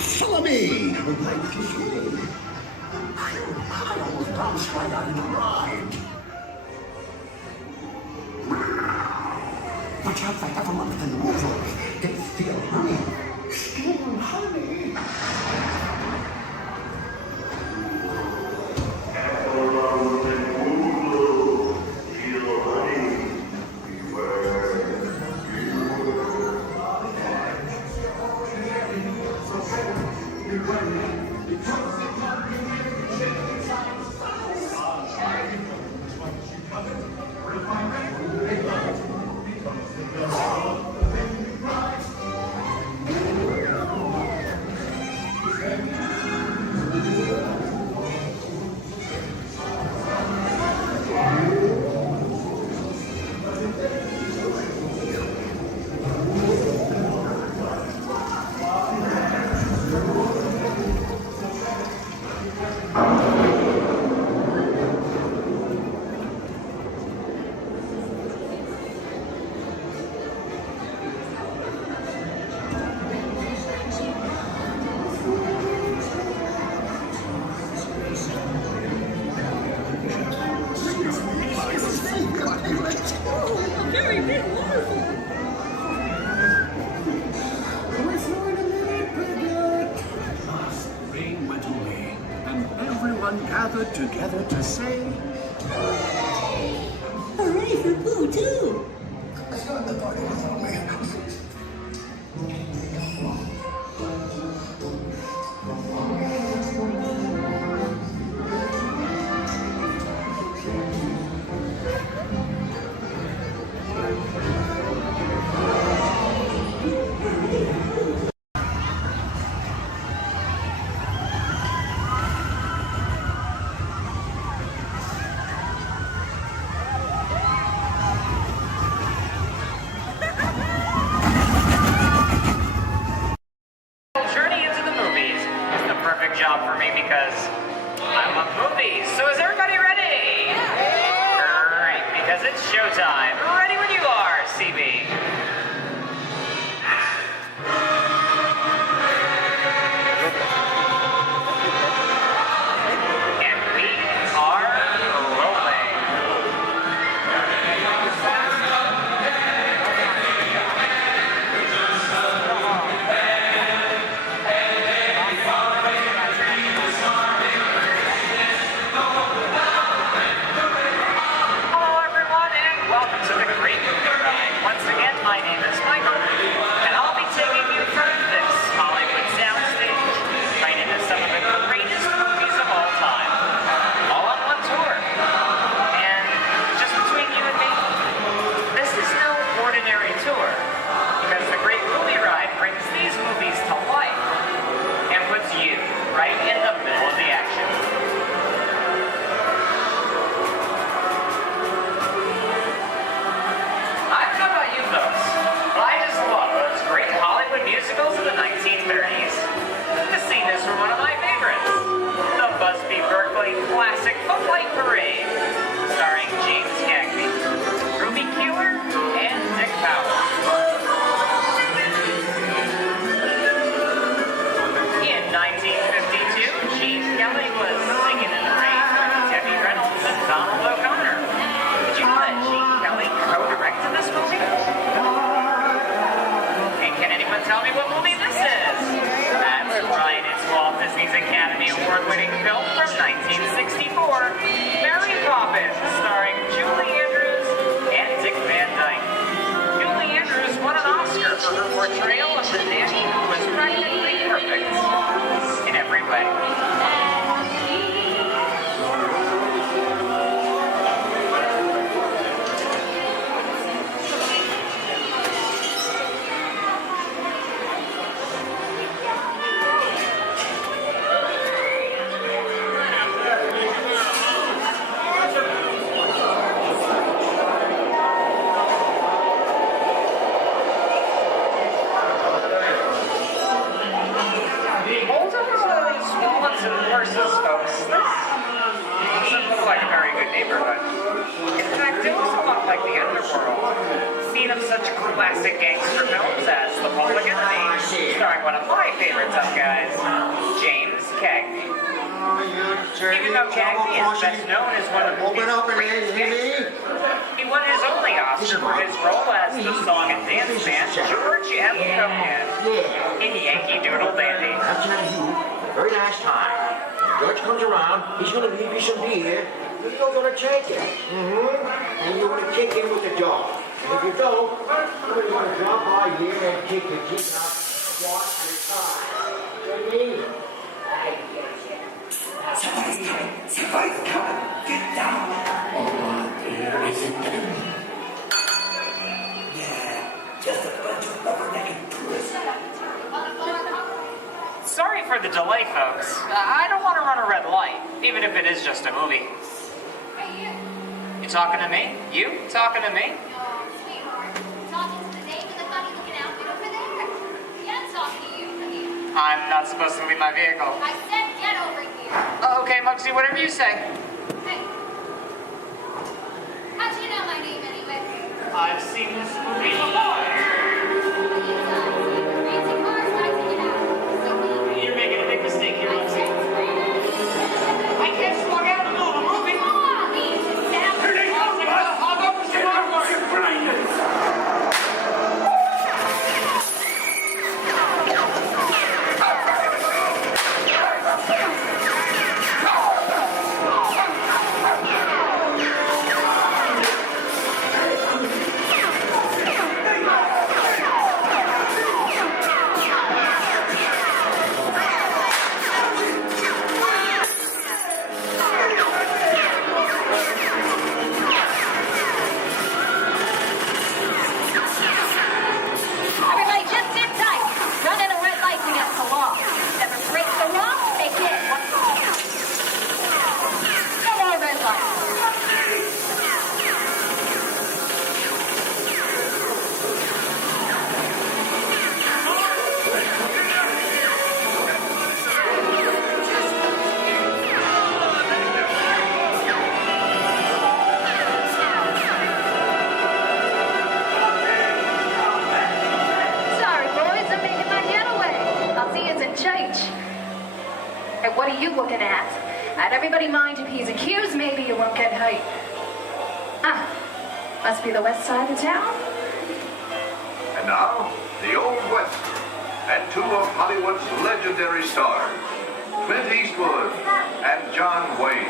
Follow me! I almost bounced right out of the ride. Watch out for Evermonth and the Wolves. They steal honey. Steal honey? gathered together to say, Hooray for Boo, too! let's go to the party without me. Journey into the movies is the perfect job for me because I love movies. So is everybody ready? Great, because it's showtime. Ready when you are, CB. And we are rolling. Hello everyone and welcome to the Great Movie Ride. Once again, my name is Michael, and I'll be taking you from this Hollywood soundstage right into some of the greatest movies of all time, all on one tour. And just between you and me, this is no ordinary tour, because the Great Movie Ride brings these movies to life and puts you right in the middle of the action. I don't know about you folks, but I just love those great Hollywood musicals of the 1930s. This scene is from one of my favorites, the Busby Berkeley classic The Light Parade, starring James Cagney, Ruby Keeler, and Dick Powell. In 1952, Gene Kelly was singing in the rain with Debbie Reynolds and Donald O'Connor. Did you know that Gene Kelly co-directed this movie? And can anyone tell me what movie this is? That's right, it's Walt Disney's Academy Award-winning film from 1964, Mary Poppins, starring Julie Andrews and Dick Van Dyke. Julie Andrews won an Oscar for her portrayal of the nanny who was practically perfect in every way. Hold up those wallets and purses, folks. This doesn't look like a very good neighborhood. In fact, it looks a lot like the underworld. Scene of such classic gangster films as The Public Enemy, starring one of my favorite tough guys, James Cagney. Even though Cagney is best known as one of the movie's greatest gangsters, he won his only Oscar for his role as the song and dance man George M. Cohan in Yankee Doodle Dandy. I'm telling you, very nice time. George comes around, he's gonna leave you some beer, but you're gonna take it. And you're gonna kick in with the dog. And if you don't, you're gonna drop by here and kick your teeth out one at a time. You know what I mean? Somebody's coming! Somebody's coming! Get down! Oh, dear, is it them? Yeah, just a bunch of rubber-necking tourists. Sorry for the delay, folks. I don't want to run a red light, even if it is just a movie. You talking to me? You talking to me? No, sweetheart. Talking to the dame with the funny-looking outfit over there. Yeah, I'm talking to you. I'm not supposed to leave my vehicle. I said get over here. Okay, Muggsy, whatever you say. Hey. How'd you know my name anyway? I've seen this movie before. You're making a big mistake here, Muggsy. I can't just walk out in the middle of a movie. Here they come! I'll go for some artwork. You're blinded. everybody mind your P's and Q's? Maybe you won't get hurt. Ah, must be the west side of town. And now, the Old West, and two of Hollywood's legendary stars, Clint Eastwood and John Wayne.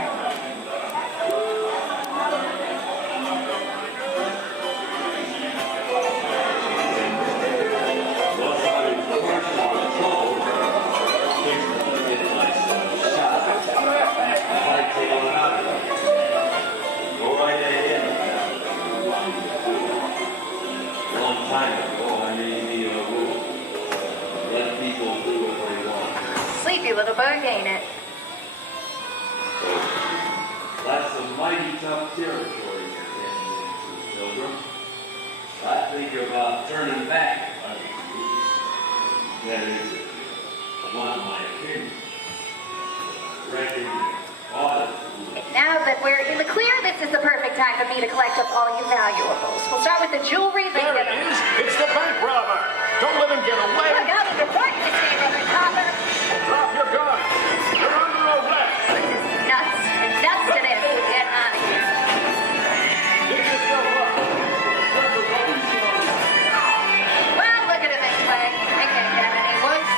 Sleepy little bug, ain't it? That's some mighty tough territory you're getting into, Pilgrim. I think about turning back. That is, if you want my opinion. Reckon ought to. Now that we're in the clear, this is the perfect time for me to collect up all your valuables. We'll start with the jewelry. There it is! It's the bank robber! Don't let him get away! Look out, the report, Mr. Brother Copper. Drop your gun! You're under arrest! Nuts. Nuts to this. Get out of here. Get yourself up! Well, look at it this way. I can't get any worse.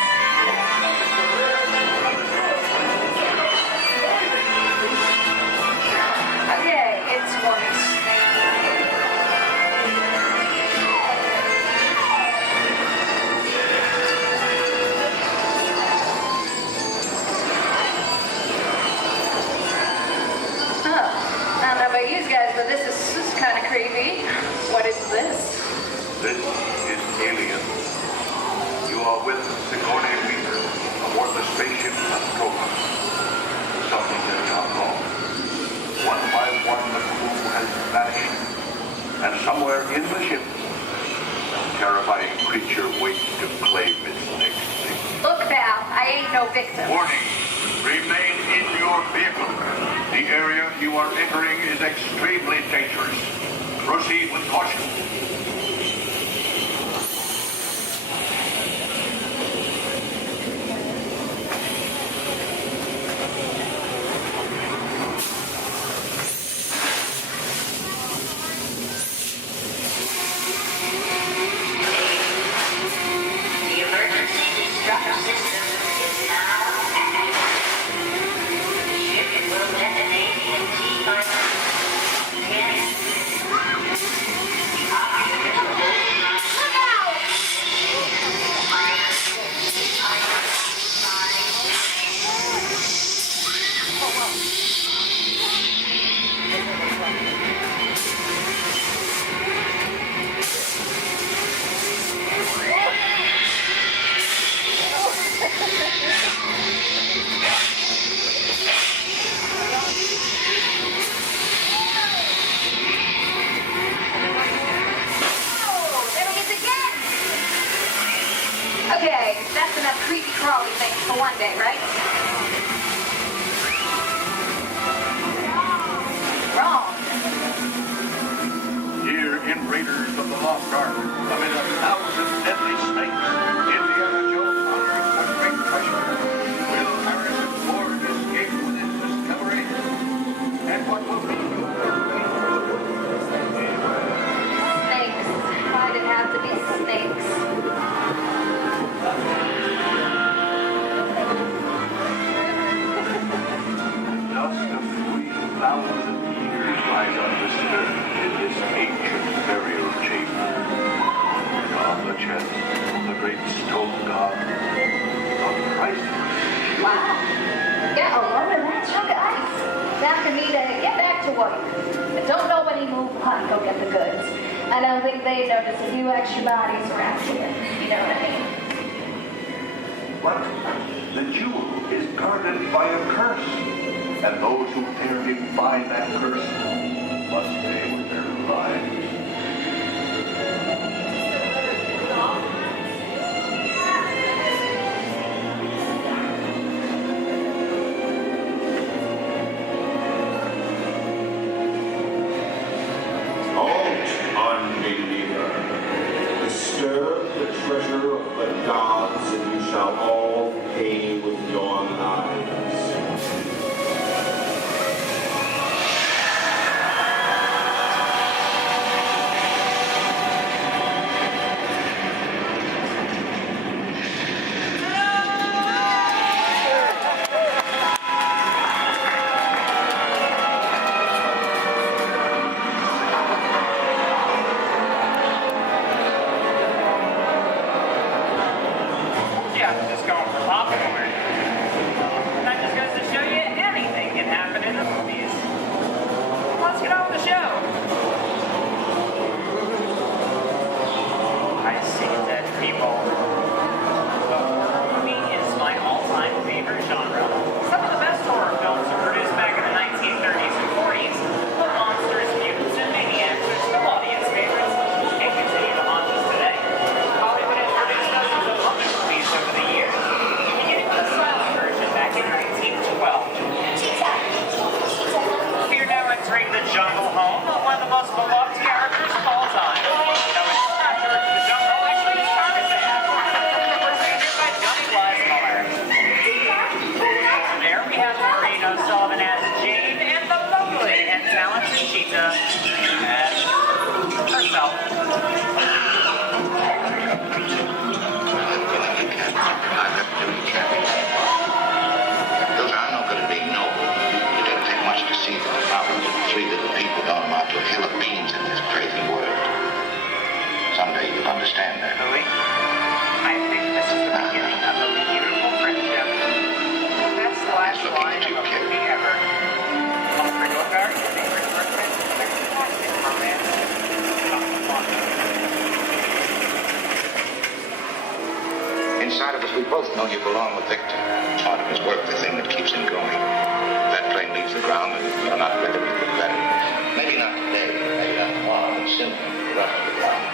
Okay, it's worse. I don't know about you guys, but this is kind of creepy. What is this? This is Alien. You are with Sigourney Weaver aboard the spaceship Nostromo. Something has gone wrong. One by one, the crew has vanished. And somewhere in the ship, a terrifying creature waits to claim its next victim. Look, pal, I ain't no victim. Warning, remain in your vehicle. The area you are entering is extremely dangerous. Proceed with caution. The emergency disruptor system is now active. Ship will detonate in T-minus 10. Okay, that's enough creepy crawly things for one day, right? Wrong. Here in Raiders of the Lost Ark, amid 1,000 deadly snakes, Indiana Jones unearths a great treasure. Will Harrison Ford escape with his discovery? And what will be your Snakes. Why'd it have to be snakes? dust of 3,000 years lies undisturbed in this ancient burial chamber. And on the chest, the great stone god, a priceless. Wow. Get a load of that, you guys. Now for me to get back to work. But don't nobody move, honey, go get the goods. I don't think they notice a few extra bodies around here. You know what I mean? But the jewel is guarded by a curse, and those who dare defy that curse must pay with their lives. Unbeliever, disturb the treasure of the gods, and you shall all pay with your lives. Fantasia and herself. Those are not going to be noble. It doesn't take much to see that the problems of three little people don't amount to a hill of beans in this crazy world. Someday you'll understand that. Louis, I think this is the beginning of a beautiful friendship. That's the last line of a movie ever. All three of our neighbors were friends. Fantastic romance. Inside of us, we both know you belong with Victor. Part of his work, the thing that keeps him going. If that plane leaves the ground and you're not with him, you feel better. Maybe not today, maybe not tomorrow, but soon. The rest of the ground.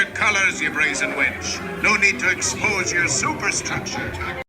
your colors, you brazen wench. No need to expose your superstructure.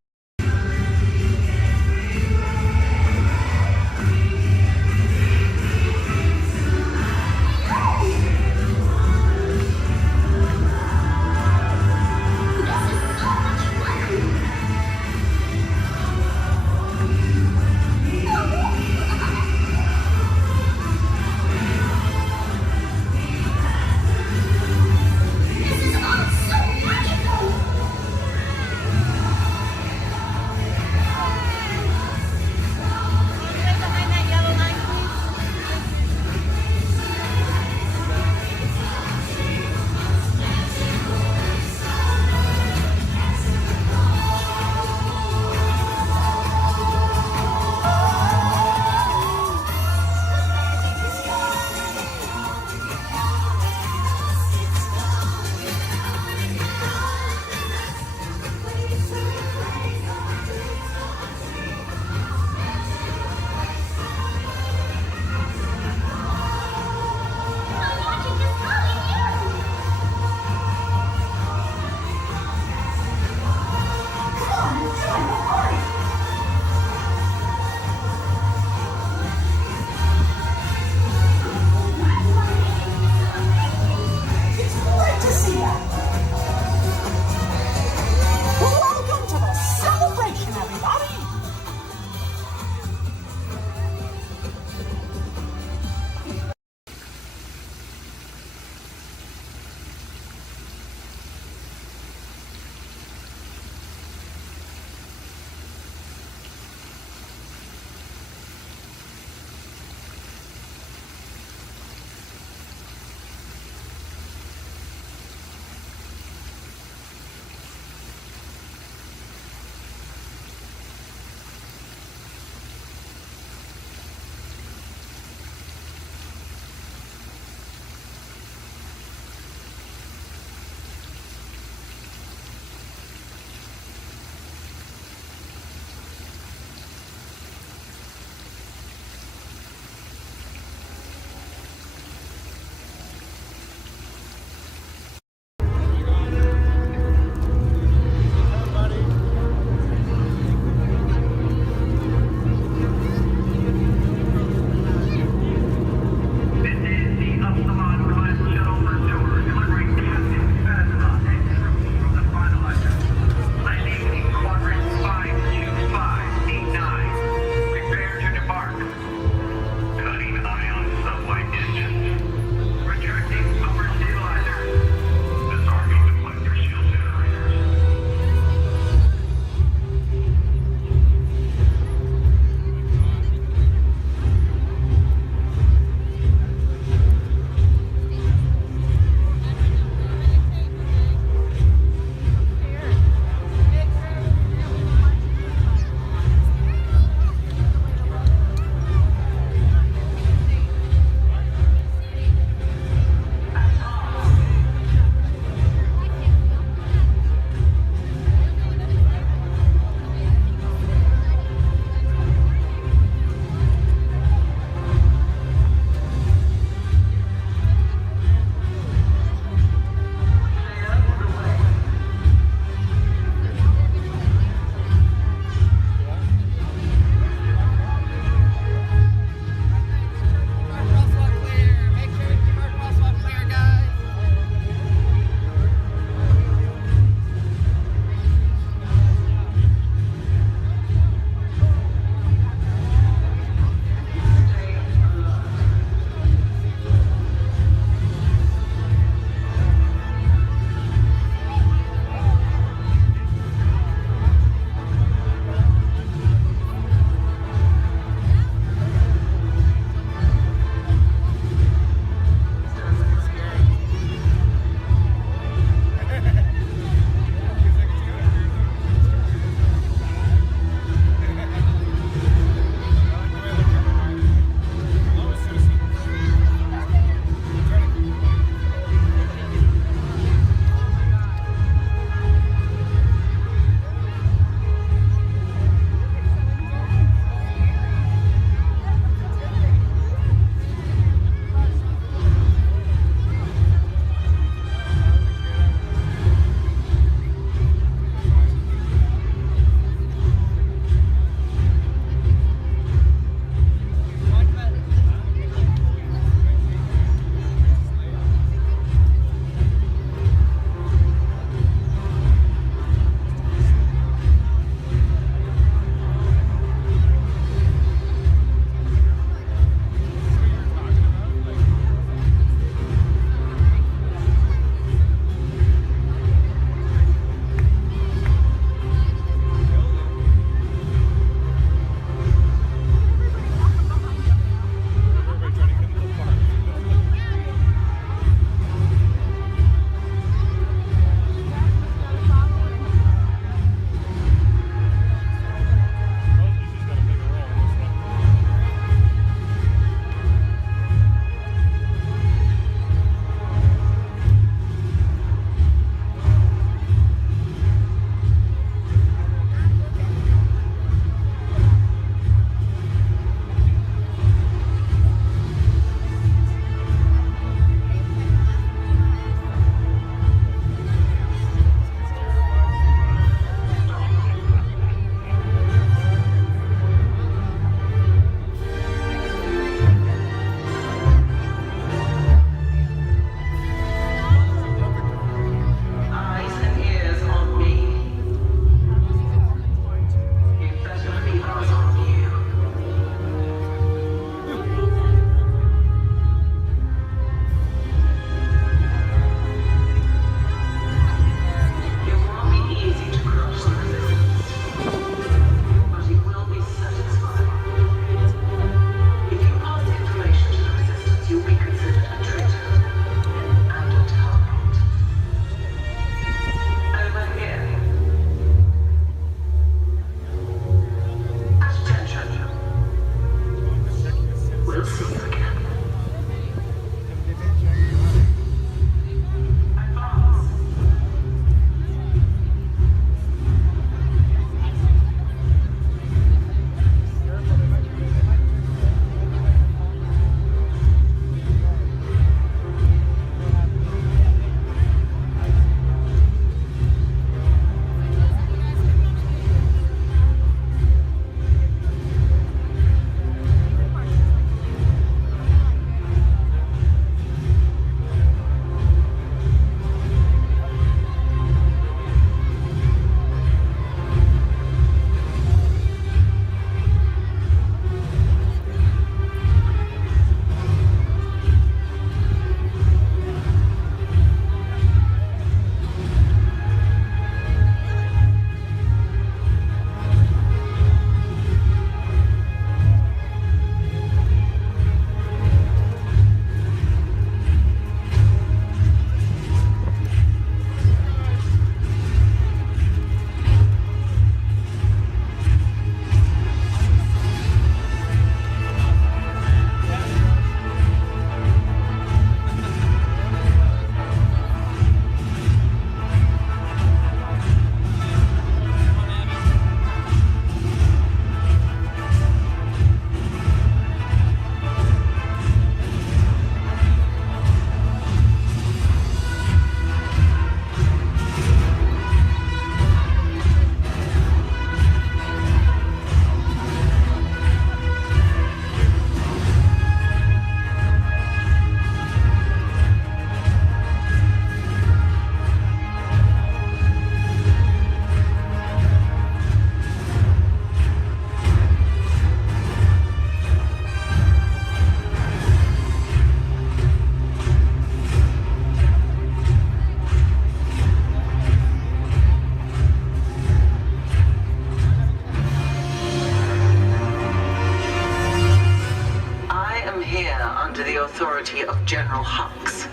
General Hux.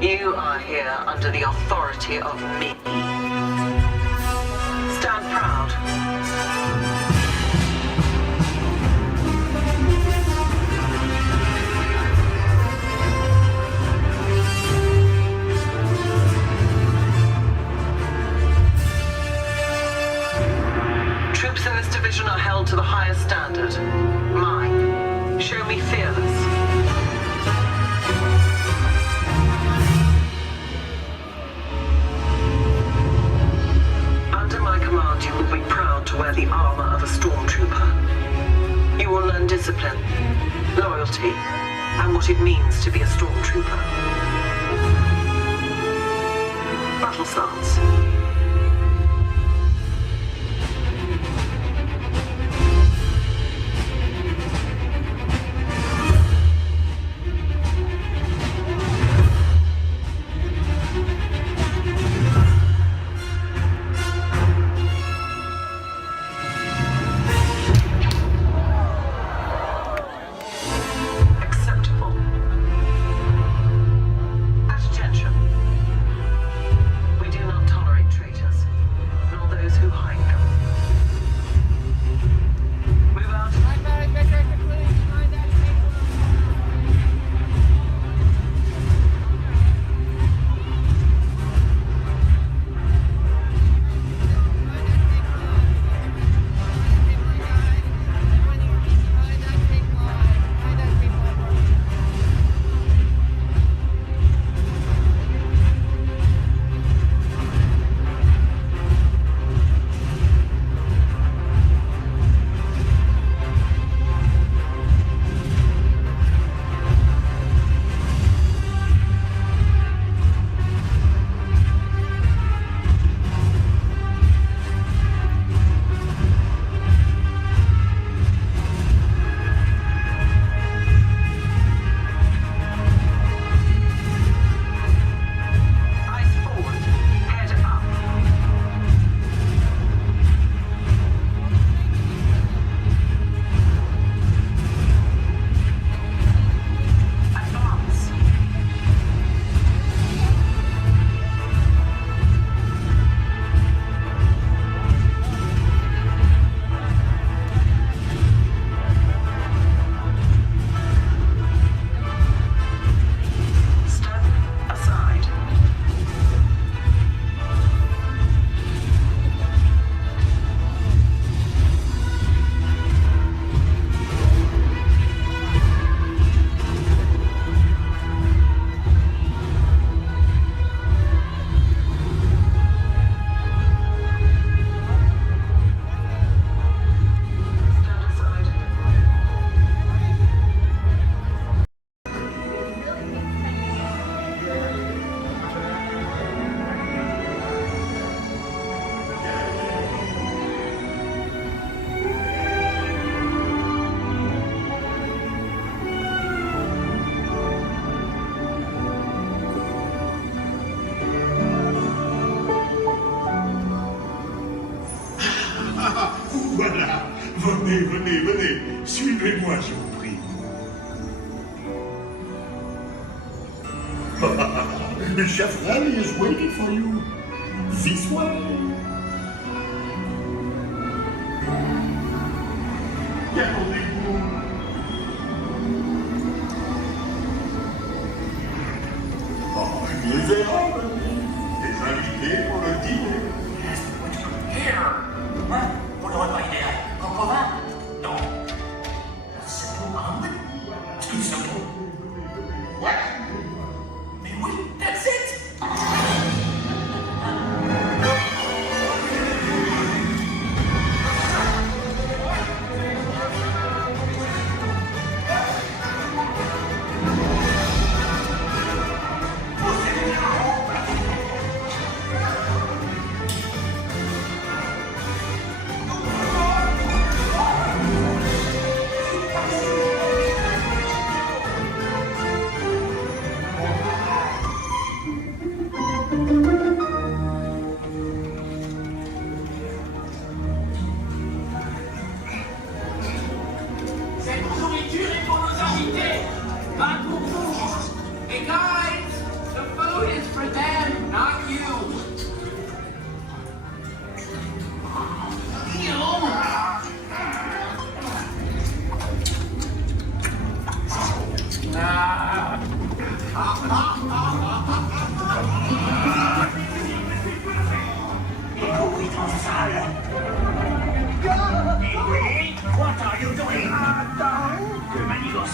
You are here under the authority of me. Stand proud. Troops in this division are held to the highest standard. Mine. Show me fearless. Under my command, you will be proud to wear the armor of a stormtrooper. You will learn discipline, loyalty, and what it means to be a stormtrooper. Battle stance. Voilà, venez, venez, venez, suivez-moi, je vous prie. Chef Rally is waiting for you. This way. Attendez-vous. Oh, les erreurs, les invités pour le dîner. Yes, what you here? Hein? Pour le repas idéal, coco vin? Non. Simple omelet? Too simple. What? Mais oui, that's it!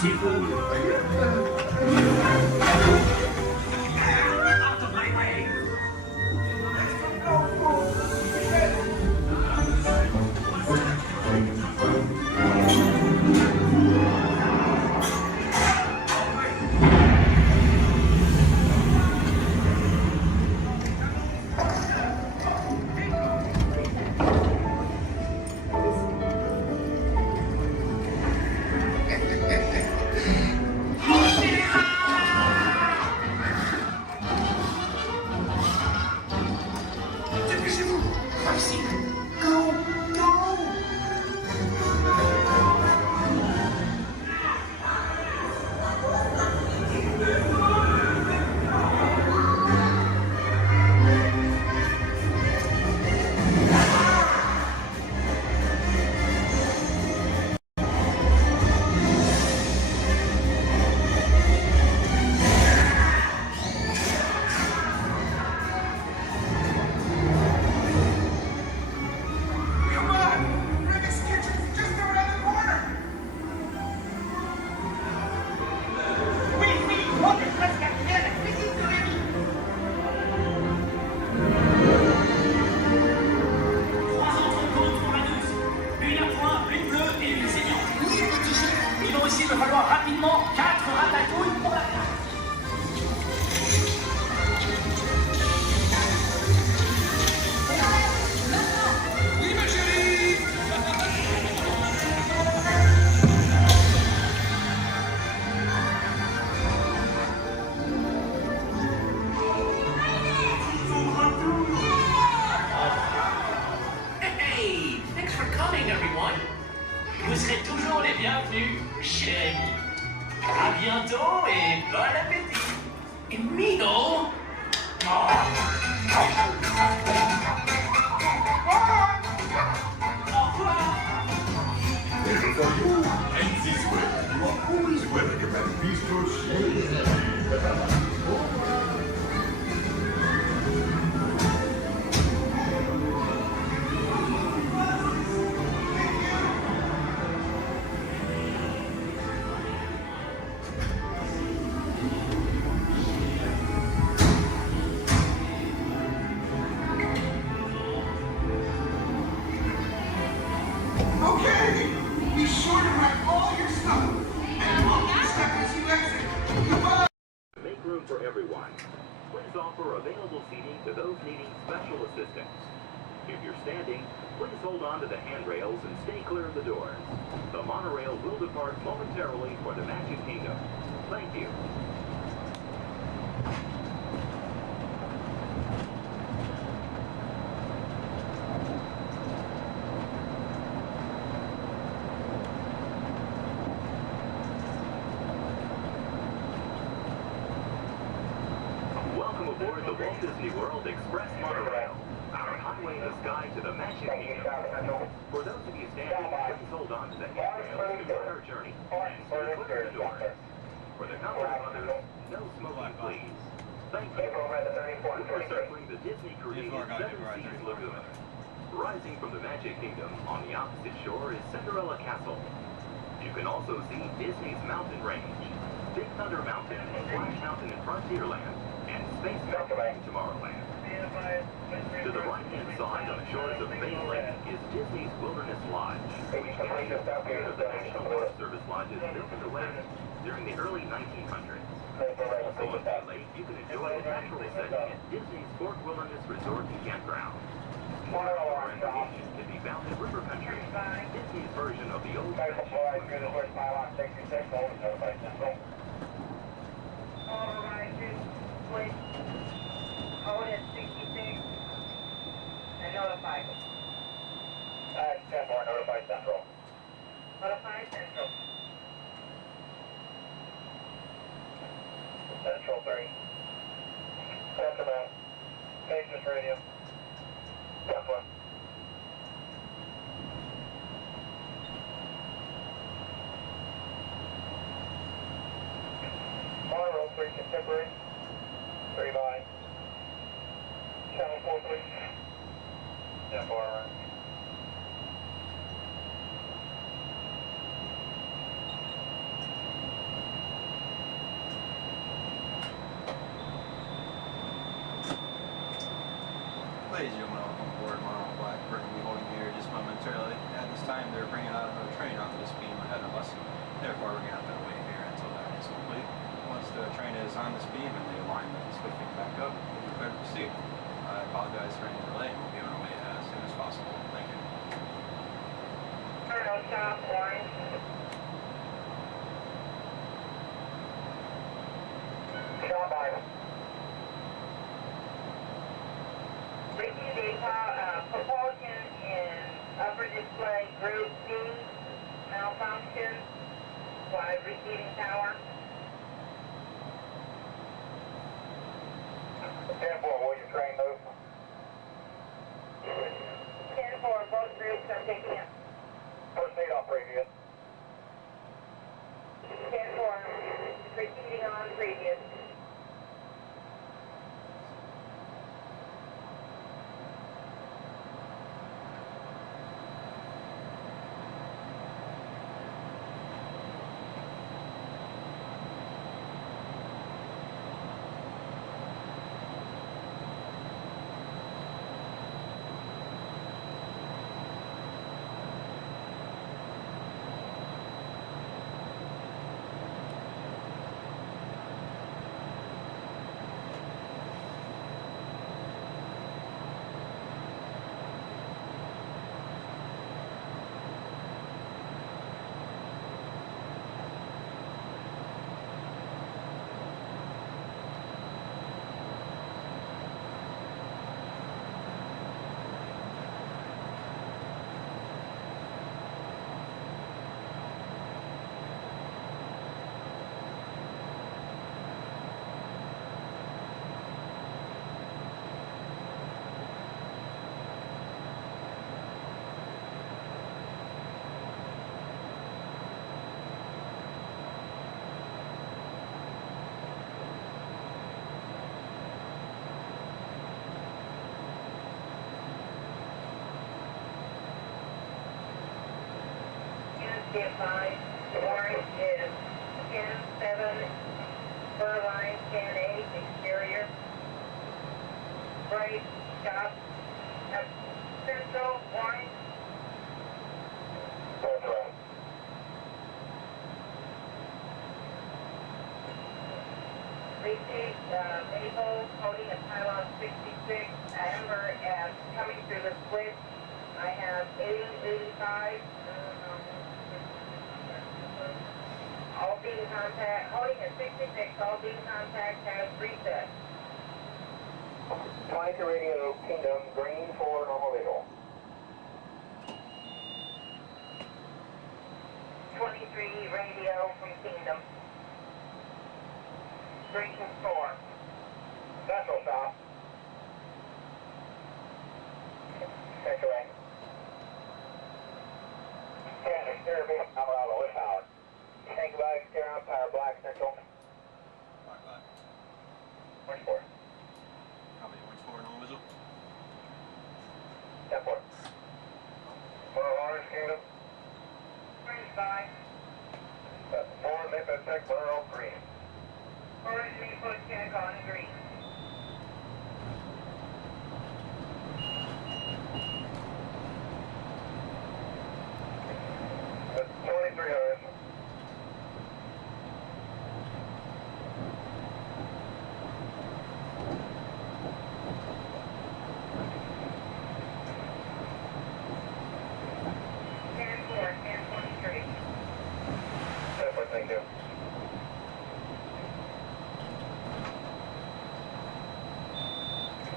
C'est beau. Out of my way! Dépêchez-vous. Par ici. Go, go. Come on. Rick's kitchen's just around the corner. Oui, hold it, let's get together. This is ready. 3 entrées pour la douce. Une à point, une bleue et une saignante. Oui, petit chef. Il va aussi me falloir rapidement 4 ratatouilles pour la place. Oui, ma chérie. Hey, thanks for coming, everyone. Vous serez toujours les bienvenus, chers amis. À bientôt et bon appétit. Amigo. Au revoir. Little for you, and this way. You are always welcome at Bistro Chez. Okay. Be sure to write all your stuff. And lock your stuff as you exit. Goodbye. Make room for everyone. Please offer available seating to those needing special assistance. If you're standing, please hold on to the handrails and stay clear of the doors. The monorail will depart momentarily for the Magic Kingdom. Thank you. Welcome aboard the Walt Disney World Express monorail, our highway in the sky to the Magic Kingdom. For those of you standing, please hold on to the handrails to start our journey and stay clear of the doors. For the comfort of others, no smoking, please. Thank you. We're circling the Disney-created Seven Seas Lagoon. Rising from the Magic Kingdom on the opposite shore is Cinderella Castle. You can also see Disney's Mountain Range, Big Thunder Mountain, Splash Mountain in Frontierland, and Space Mountain in Tomorrowland. To the right-hand side on the shores of Bay Lake is Disney's Wilderness Lodge, which contains one of the National Forest Service lodges built in the West during the early 1900s. Also on Bay Lake, you can enjoy a natural setting at Disney's Fort Wilderness Resort and Campground. More outdoor information can be found in River Country, Disney's version of the old Hold at 66 and notify. 10-4, notify Central. Notify Central. Central 3. Center mount. Pages radio. Central. Monorail 3 contemporary. 3 by. Channel 4 please. 10-4 right. Ladies and gentlemen, welcome aboard Mono Blackbird. We'll be holding here just momentarily. At this time, they're bringing out another train onto this beam ahead of us. Therefore, we're going to have to wait here until that is complete. Once the train is on this beam and the alignment is switching back up, we'll be prepared to proceed. I apologize for any delay, and we'll be on our way as soon as possible. Thank you. Turn stop, orange. Stop by. Repeat data, propulsion in upper display group D, malfunction, wide receiving tower. 10-4, will your train move? 10-4, both groups are picking up. Proceed on previous. 10-4, proceeding on previous. Stand by. Orange is 10-7, fur line 10-8, exterior. Right, stop. Central, orange. That's right. Receive Maple holding a pylon 66, Amber as coming through the switch. I have 80-85. All beam contact, holding at 66, all beam contact has reset. 22 radio, Kingdom, green for normal visual. 23 radio from Kingdom. Green 4. Central stop. Take away. And exterior beam, Colorado, with power. Thank you, bye. Exterior on power, black, central. Black. Orange 4. Copy, orange 4, normal visual. 10-4. For Orange Kingdom. Orange 5. 4, Maple Tech, Monroe, green. Orange Maple check on green. That's 23 hours. Thank you.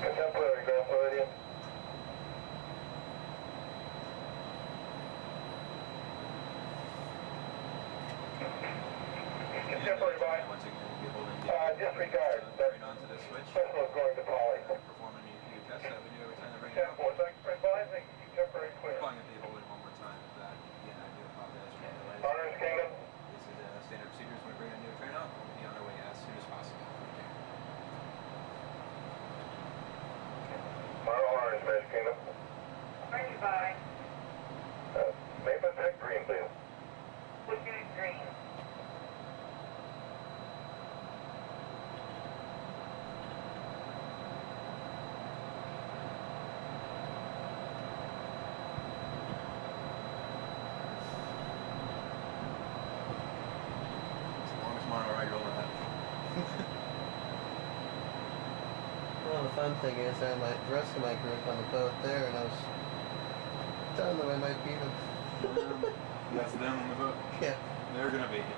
Contemporary Grand Floridian. Contemporary by. Once again, we'll be holding Disregard. right onto this switch. Special is going to Polly. Performing the few tests that we do every time they bring it out. 10-4, thanks for advising. Contemporary clear. Probably going to be holding one more time if that. Again, I do apologize for the delays. Orange Kingdom. This is standard procedures when we bring a new train out. We'll be on our way as soon as possible. Thank you. Orange, Space Kingdom. Orange 5. Maple Tech, green, please. Pushing green. thing is I had the rest of my group on the boat there, and I was telling them I might beat them. That's them on the boat? Yeah. They're gonna beat you.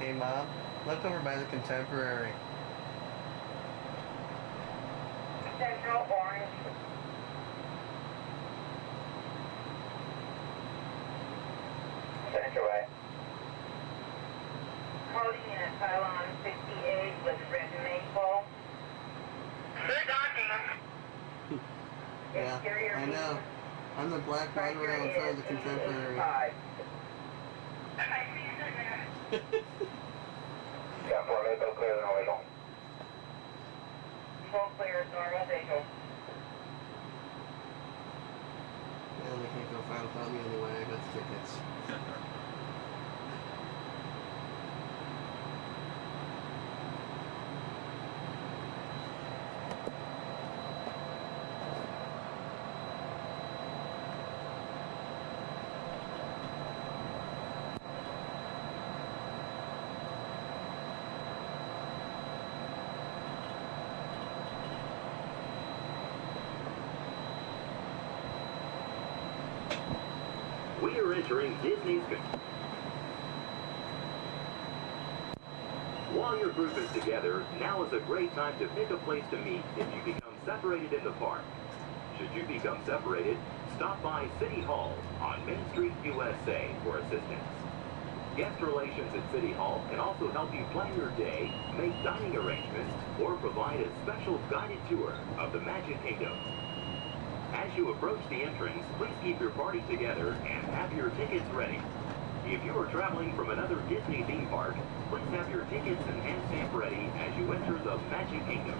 Hey Mom, look over by the Contemporary. Central Orange. Central Way. Coding in at Pylon 68 with red maple. Good docking. Yeah, I know. I'm the black right around in front of the Contemporary. Got 4 Maple, clear and illegal. Full clear, normal vehicle. Yeah, they can't go far without me anyway. I got the tickets. We are entering Disney's. While your group is together, now is a great time to pick a place to meet if you become separated in the park. Should you become separated, stop by City Hall on Main Street, USA for assistance. Guest relations at City Hall can also help you plan your day, make dining arrangements, or provide a special guided tour of the Magic Kingdom. As you approach the entrance, please keep your party together and have your tickets ready. If you are traveling from another Disney theme park, please have your tickets and hand stamp ready as you enter the Magic Kingdom.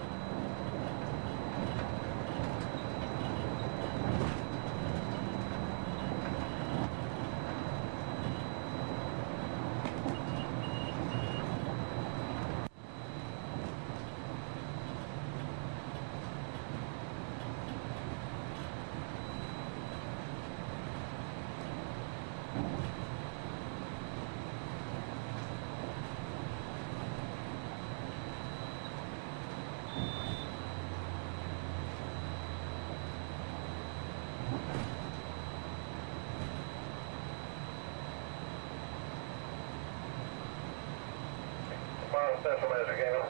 Central Magic Kingdom.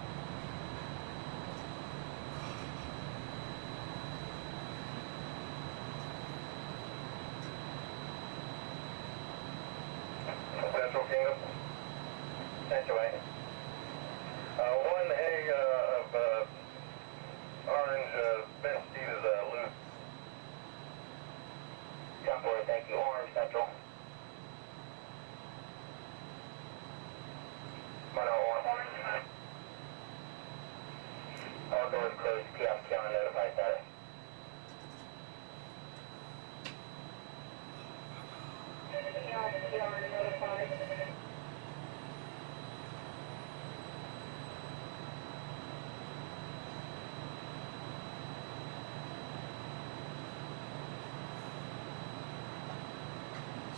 Central Kingdom. Central Way. One egg of orange Ben Steve is loose. Temporary, thank you. Orange Central. All doors closed. Kiosk on notified status. Notified.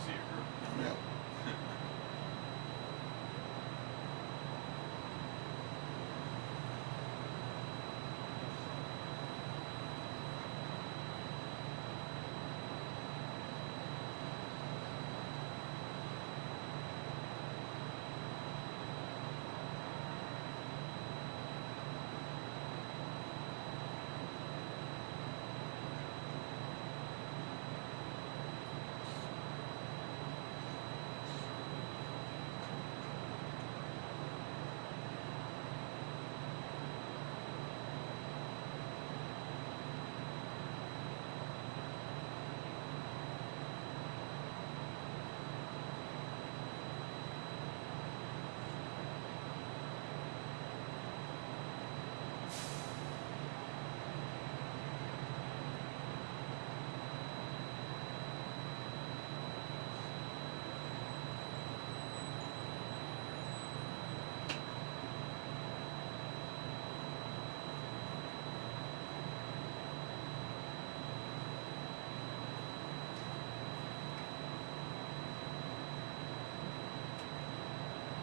See your group? Yeah.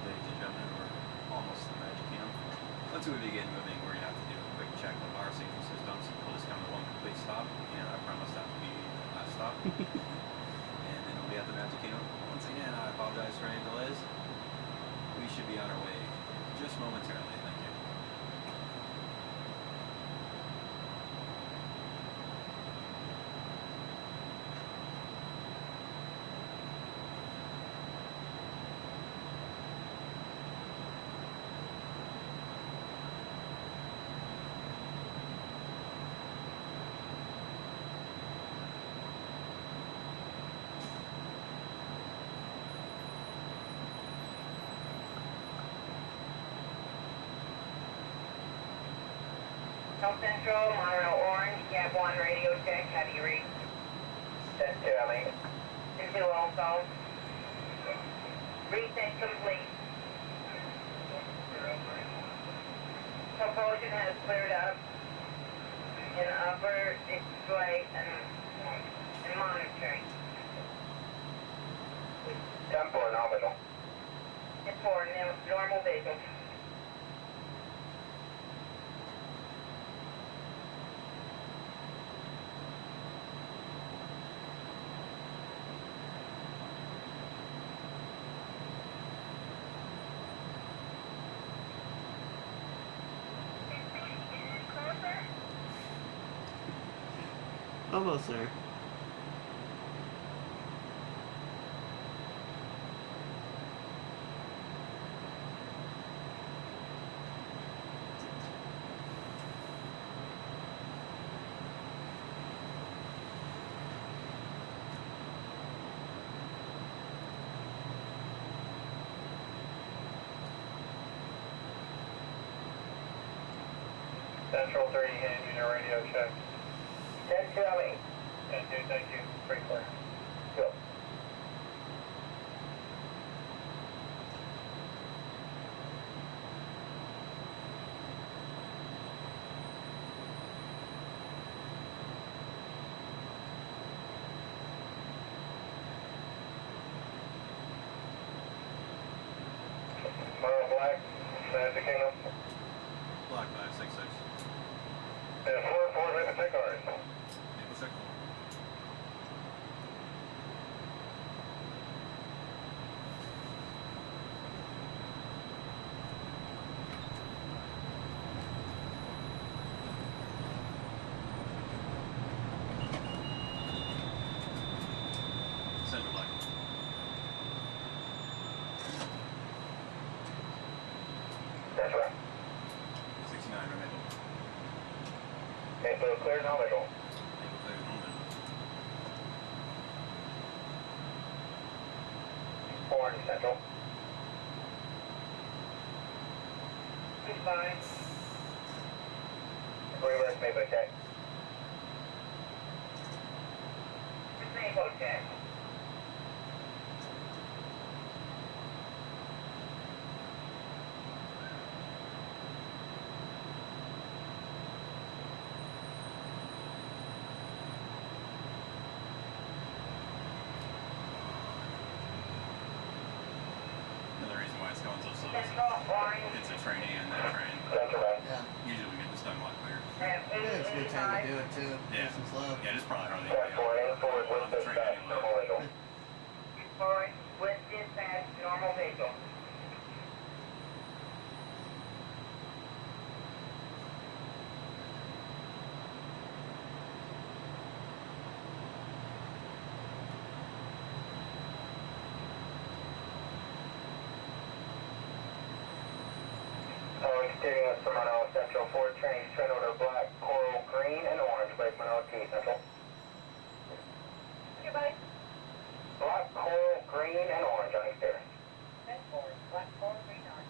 Ladies and gentlemen, we're almost to the Magic Kingdom. Once we begin moving, we're South Central, Monroe Orange, Cap 1 radio check, how do you read? 10-2, I mean. 2-2 also. Reset complete. Propulsion has cleared up in upper display and monitoring. 10-4, nominal. 10-4, normal visual. Almost there. Central 30, hand unit radio check. 10-2, I mean. 10-2, thank you. Pretty clear. Go. Monroe Black, United Kingdom. Black 566. And 4-4, Maple check ours. Maple check. Center Black. That's right. 69 or Maple. Maple clear, no visual. Maple clear, no visual. Orange Central. Goodbye. Reverse Maple check. Maple check. Another reason why it's going so slow is Central Orange. it's a trainee and that train. That's right. Yeah. Usually we get this done a lot clearer. Yeah, it's a good time to do it too. Yeah. Nice and slow. Yeah, it's probably hardly Check forward with dispatch, normal visual. Orange with dispatch, normal visual. Exterior west from Monroe Central, 4 trains, train order black, coral, green, and orange, break Monroe T, Central. Goodbye. Black, coral, green, and orange on exterior. 10-4, black, coral, green, orange.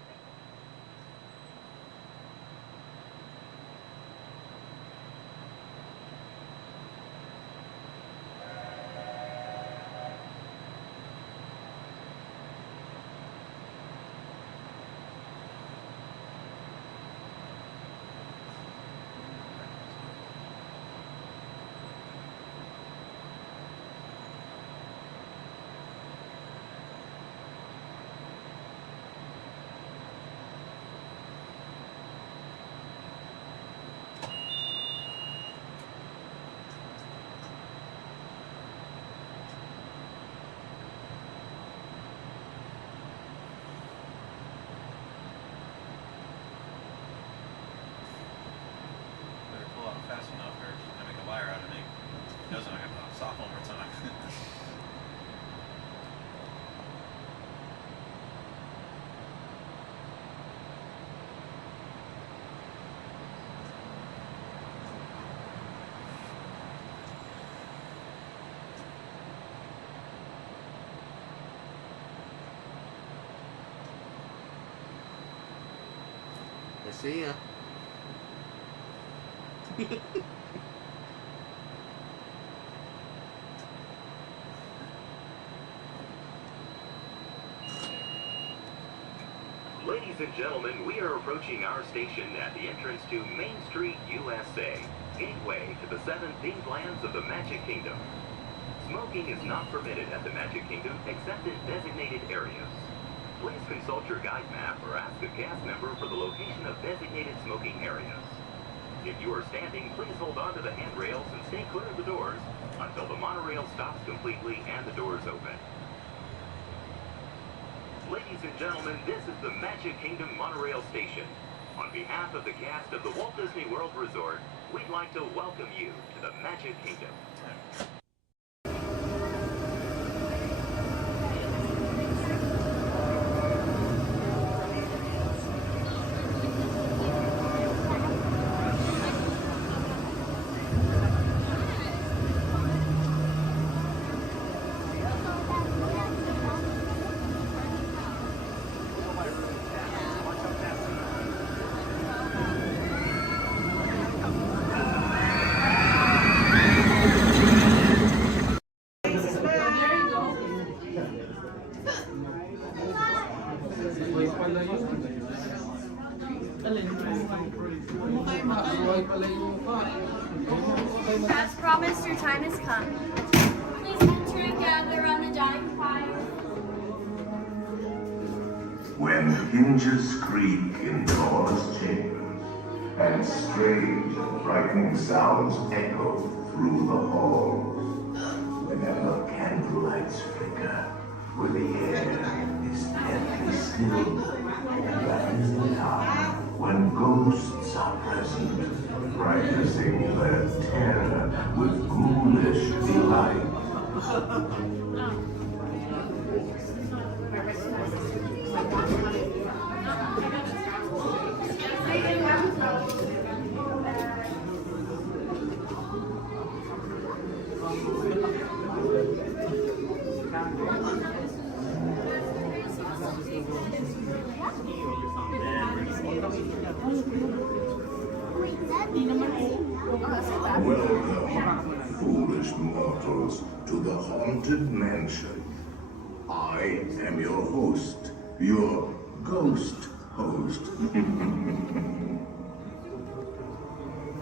Better pull out fast enough or she's gonna make a liar out of me. If it doesn't, I'm gonna stop one more time. I see ya. Ladies and gentlemen, we are approaching our station at the entrance to Main Street, USA, gateway to the 7 themed lands of the Magic Kingdom. Smoking is not permitted at the Magic Kingdom except in designated areas. Please consult your guide map or ask a cast member for the location of designated smoking areas. If you are standing, please hold on to the handrails and stay clear of the doors until the monorail stops completely and the doors open. Ladies and gentlemen, this is the Magic Kingdom Monorail Station. On behalf of the cast of the Walt Disney World Resort, we'd like to welcome you to the Magic Kingdom. As promised, your time has come. Please enter and gather on the giant fire. When hinges creak in doorless chambers, and strange and frightening sounds echo through the halls, whenever candlelights flicker, where the air is deadly still, that is the time when ghosts are present, practicing their terror with ghoulish delight. Welcome, foolish mortals, to the Haunted Mansion. I am your host, your ghost host.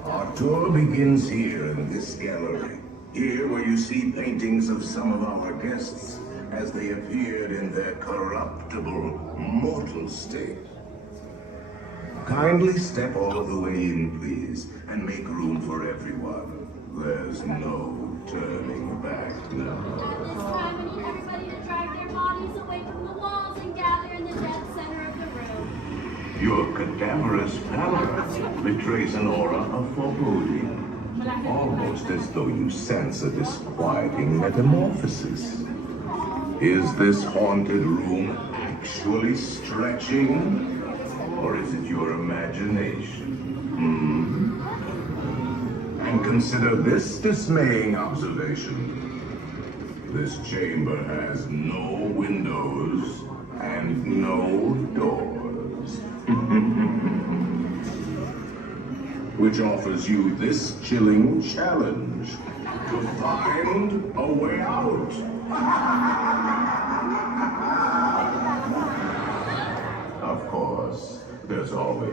Our tour begins here in this gallery. Here where you see paintings of some of our guests as they appeared in their corruptible, mortal state. Kindly step all the way in, please, and make room for everyone. There's no turning back now. At this time, I need everybody to drag their bodies away from the walls and gather in the dead center of the room. Your cadaverous pallor betrays an aura of foreboding, almost as though you sense a disquieting metamorphosis. Is this haunted room actually stretching? Or is it your imagination? And consider this dismaying observation. This chamber has no windows and no doors. Which offers you this chilling challenge to find a way out. Of course, there's always